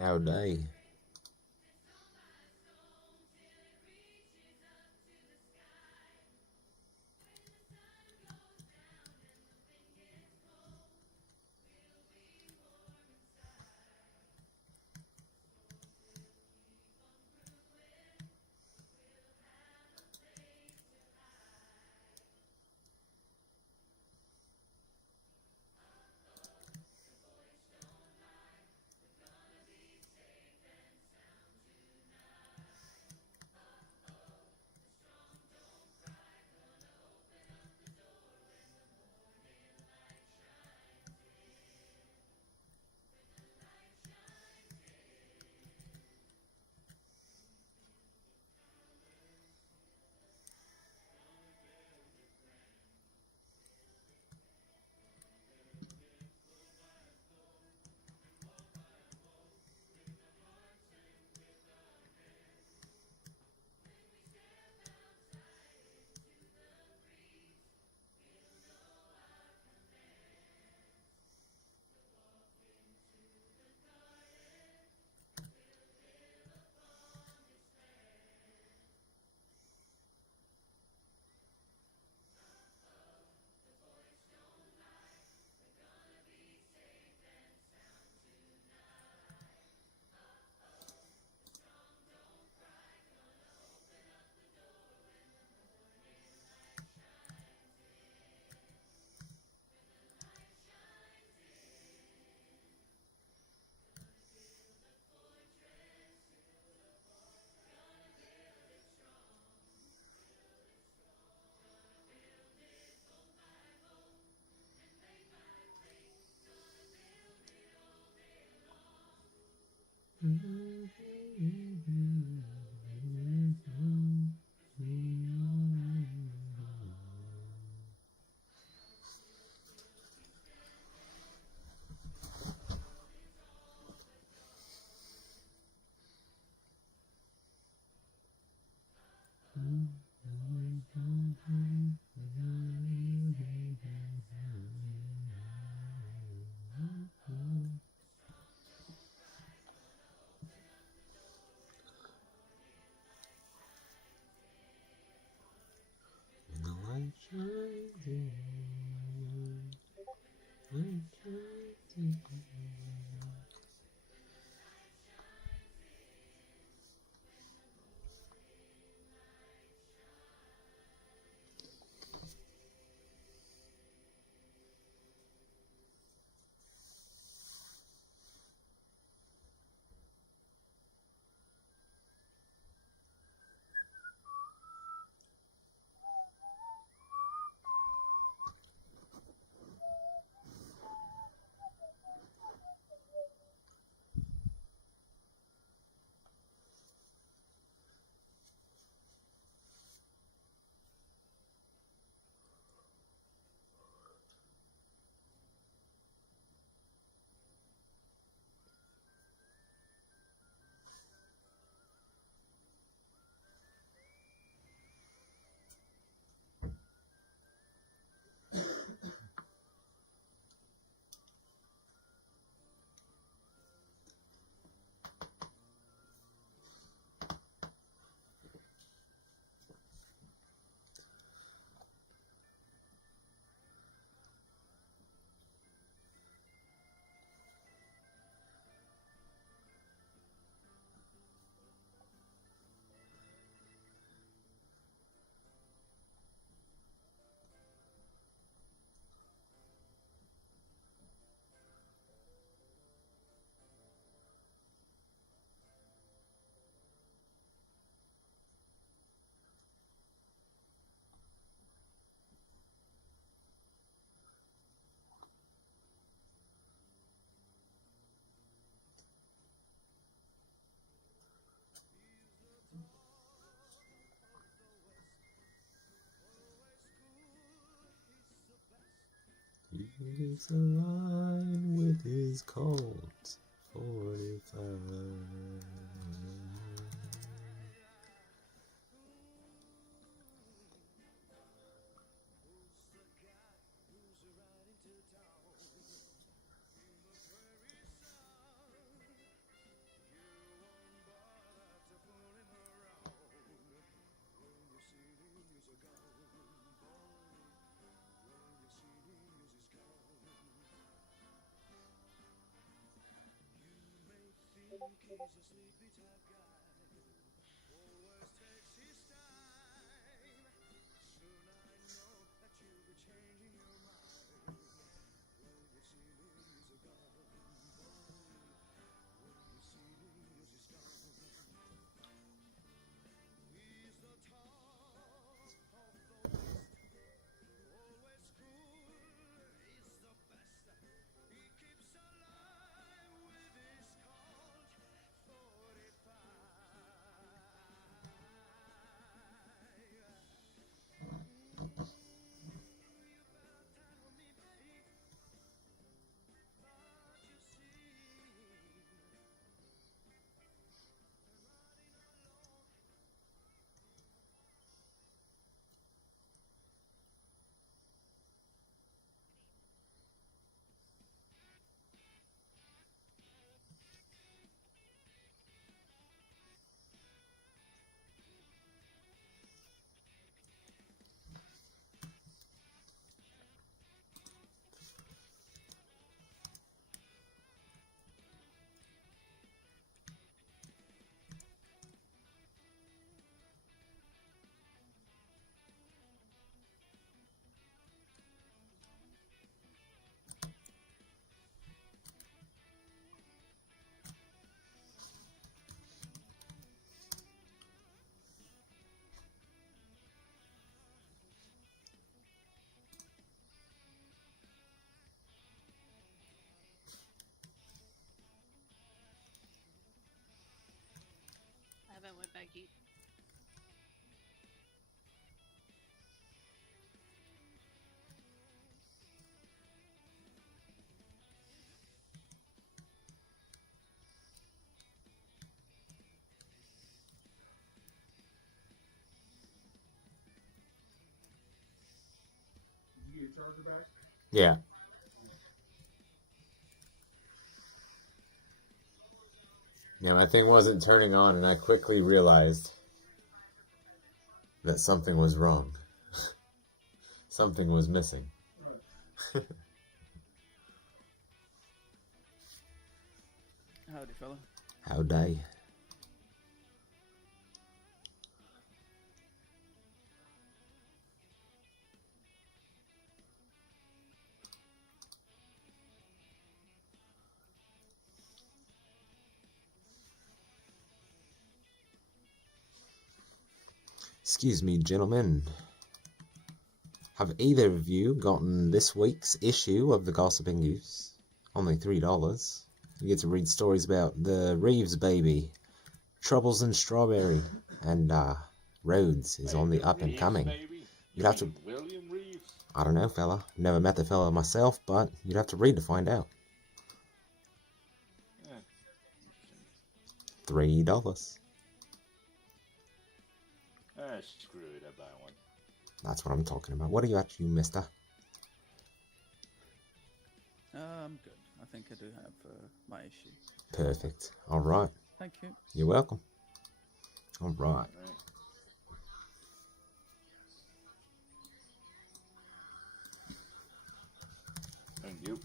Howdy. And the light shines in. Light shines in. He keeps the line with his Colt 45. Nike. Did you get your charger back? Yeah. Yeah, my thing wasn't turning on, and I quickly realized that something was wrong. Something was missing. Howdy, fella. Howdy. Excuse me, gentlemen. Have either of you gotten this week's issue of the Gossiping Goose? Only $3. You get to read stories about the Reeves baby, Troubles in Strawberry, and Rhodes is on the up and coming. You'd have to... William Reeves? I don't know, fella. Never met the fella myself, but you'd have to read to find out. $3. Screw it, I buy one. That's what I'm talking about. What are you at, you mister? I'm good. I think I do have my issue. Perfect. All right. Thank you. You're welcome. All right. Thank you.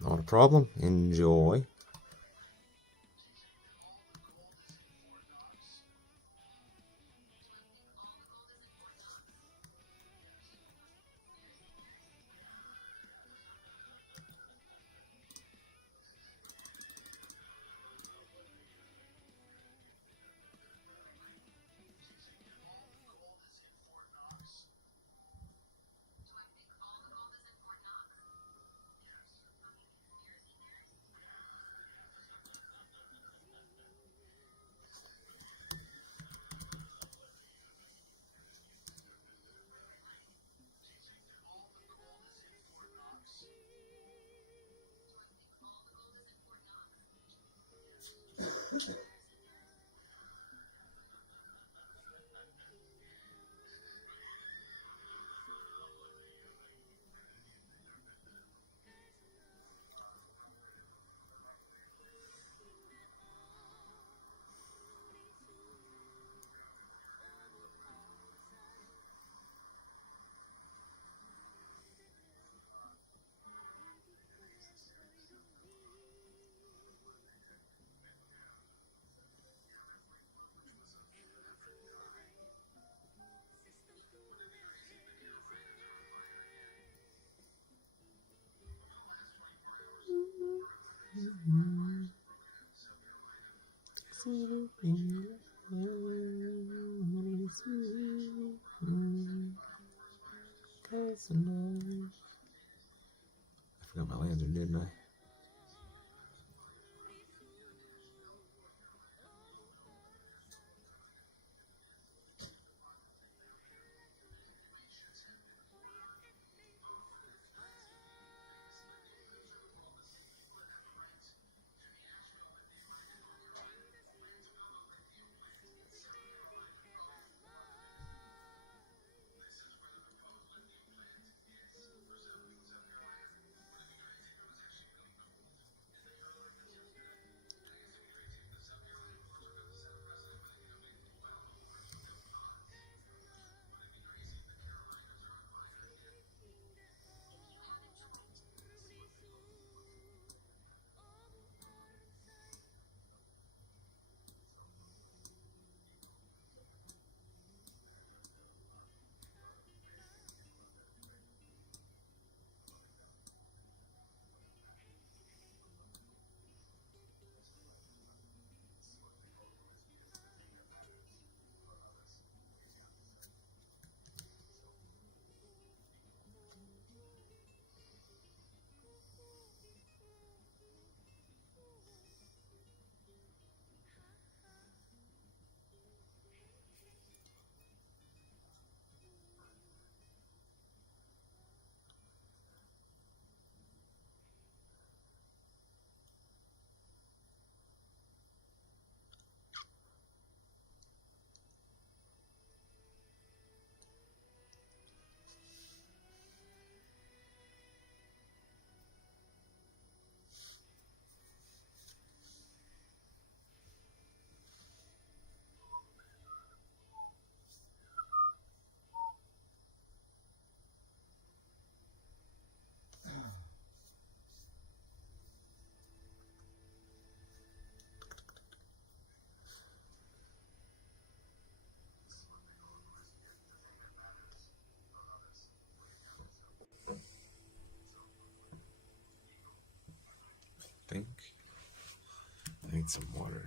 Not a problem. Enjoy. I forgot my lantern, didn't I? think. I need some water.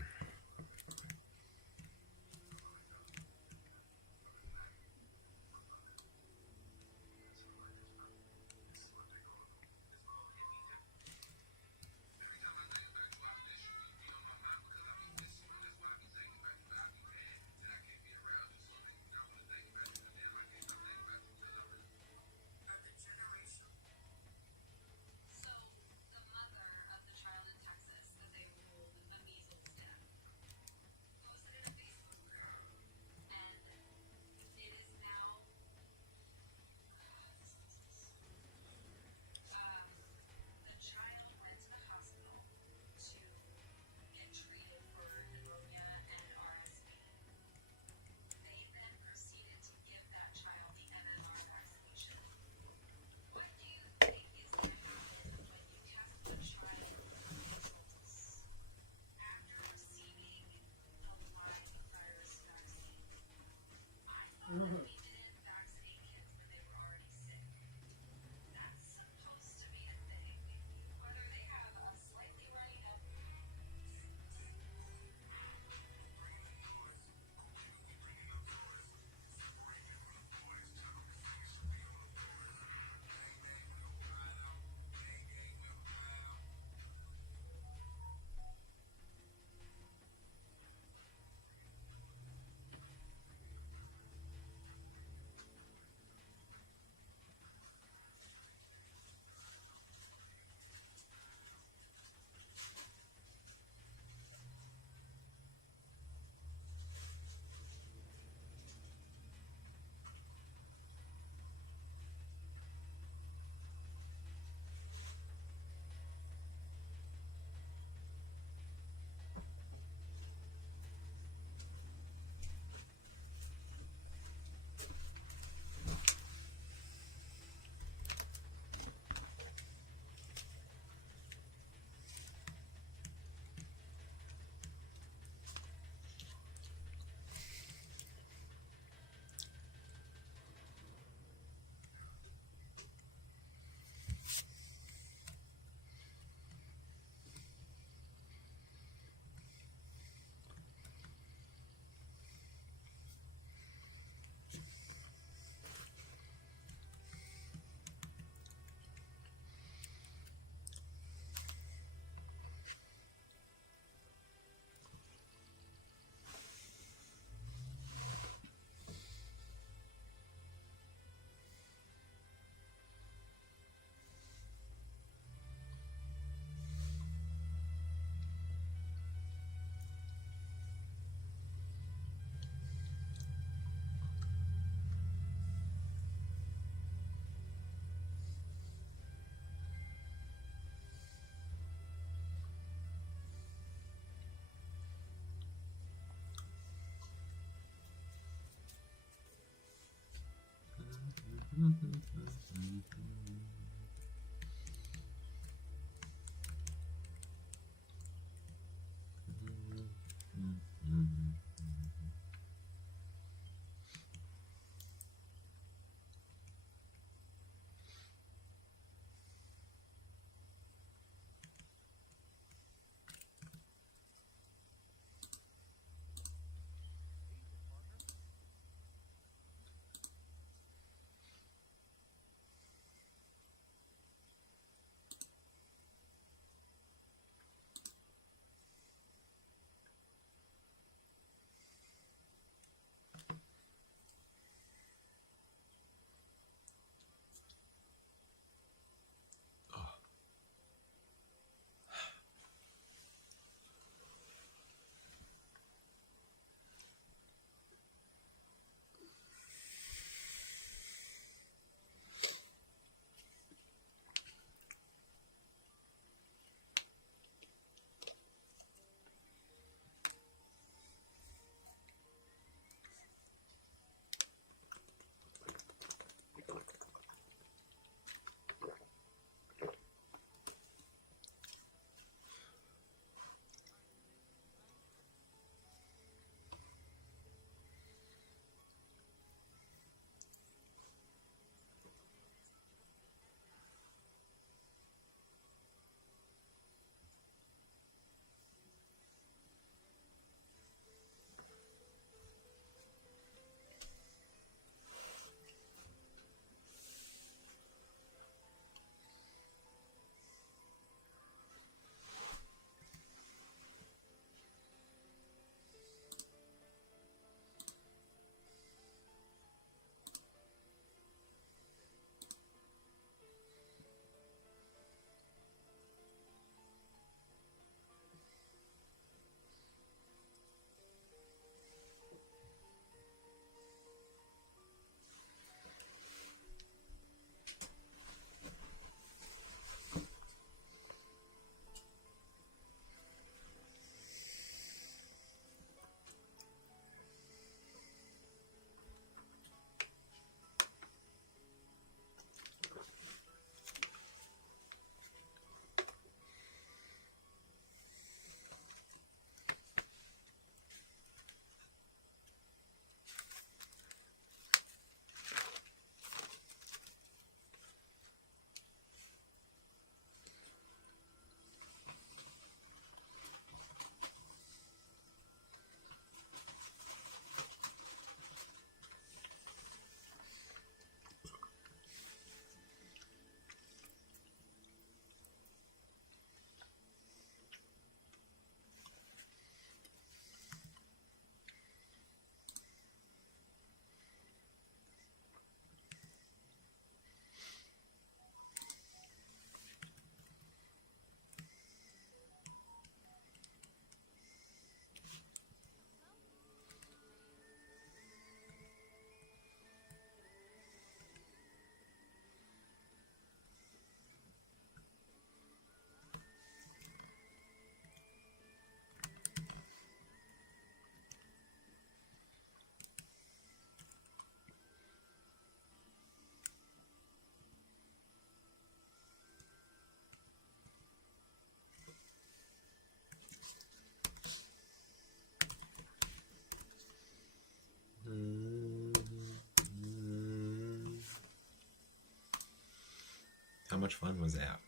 much fun was that?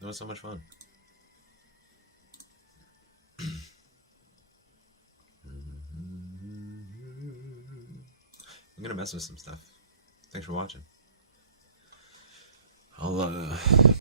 That was so much fun. I'm gonna mess with some stuff. Thanks for watching. I'll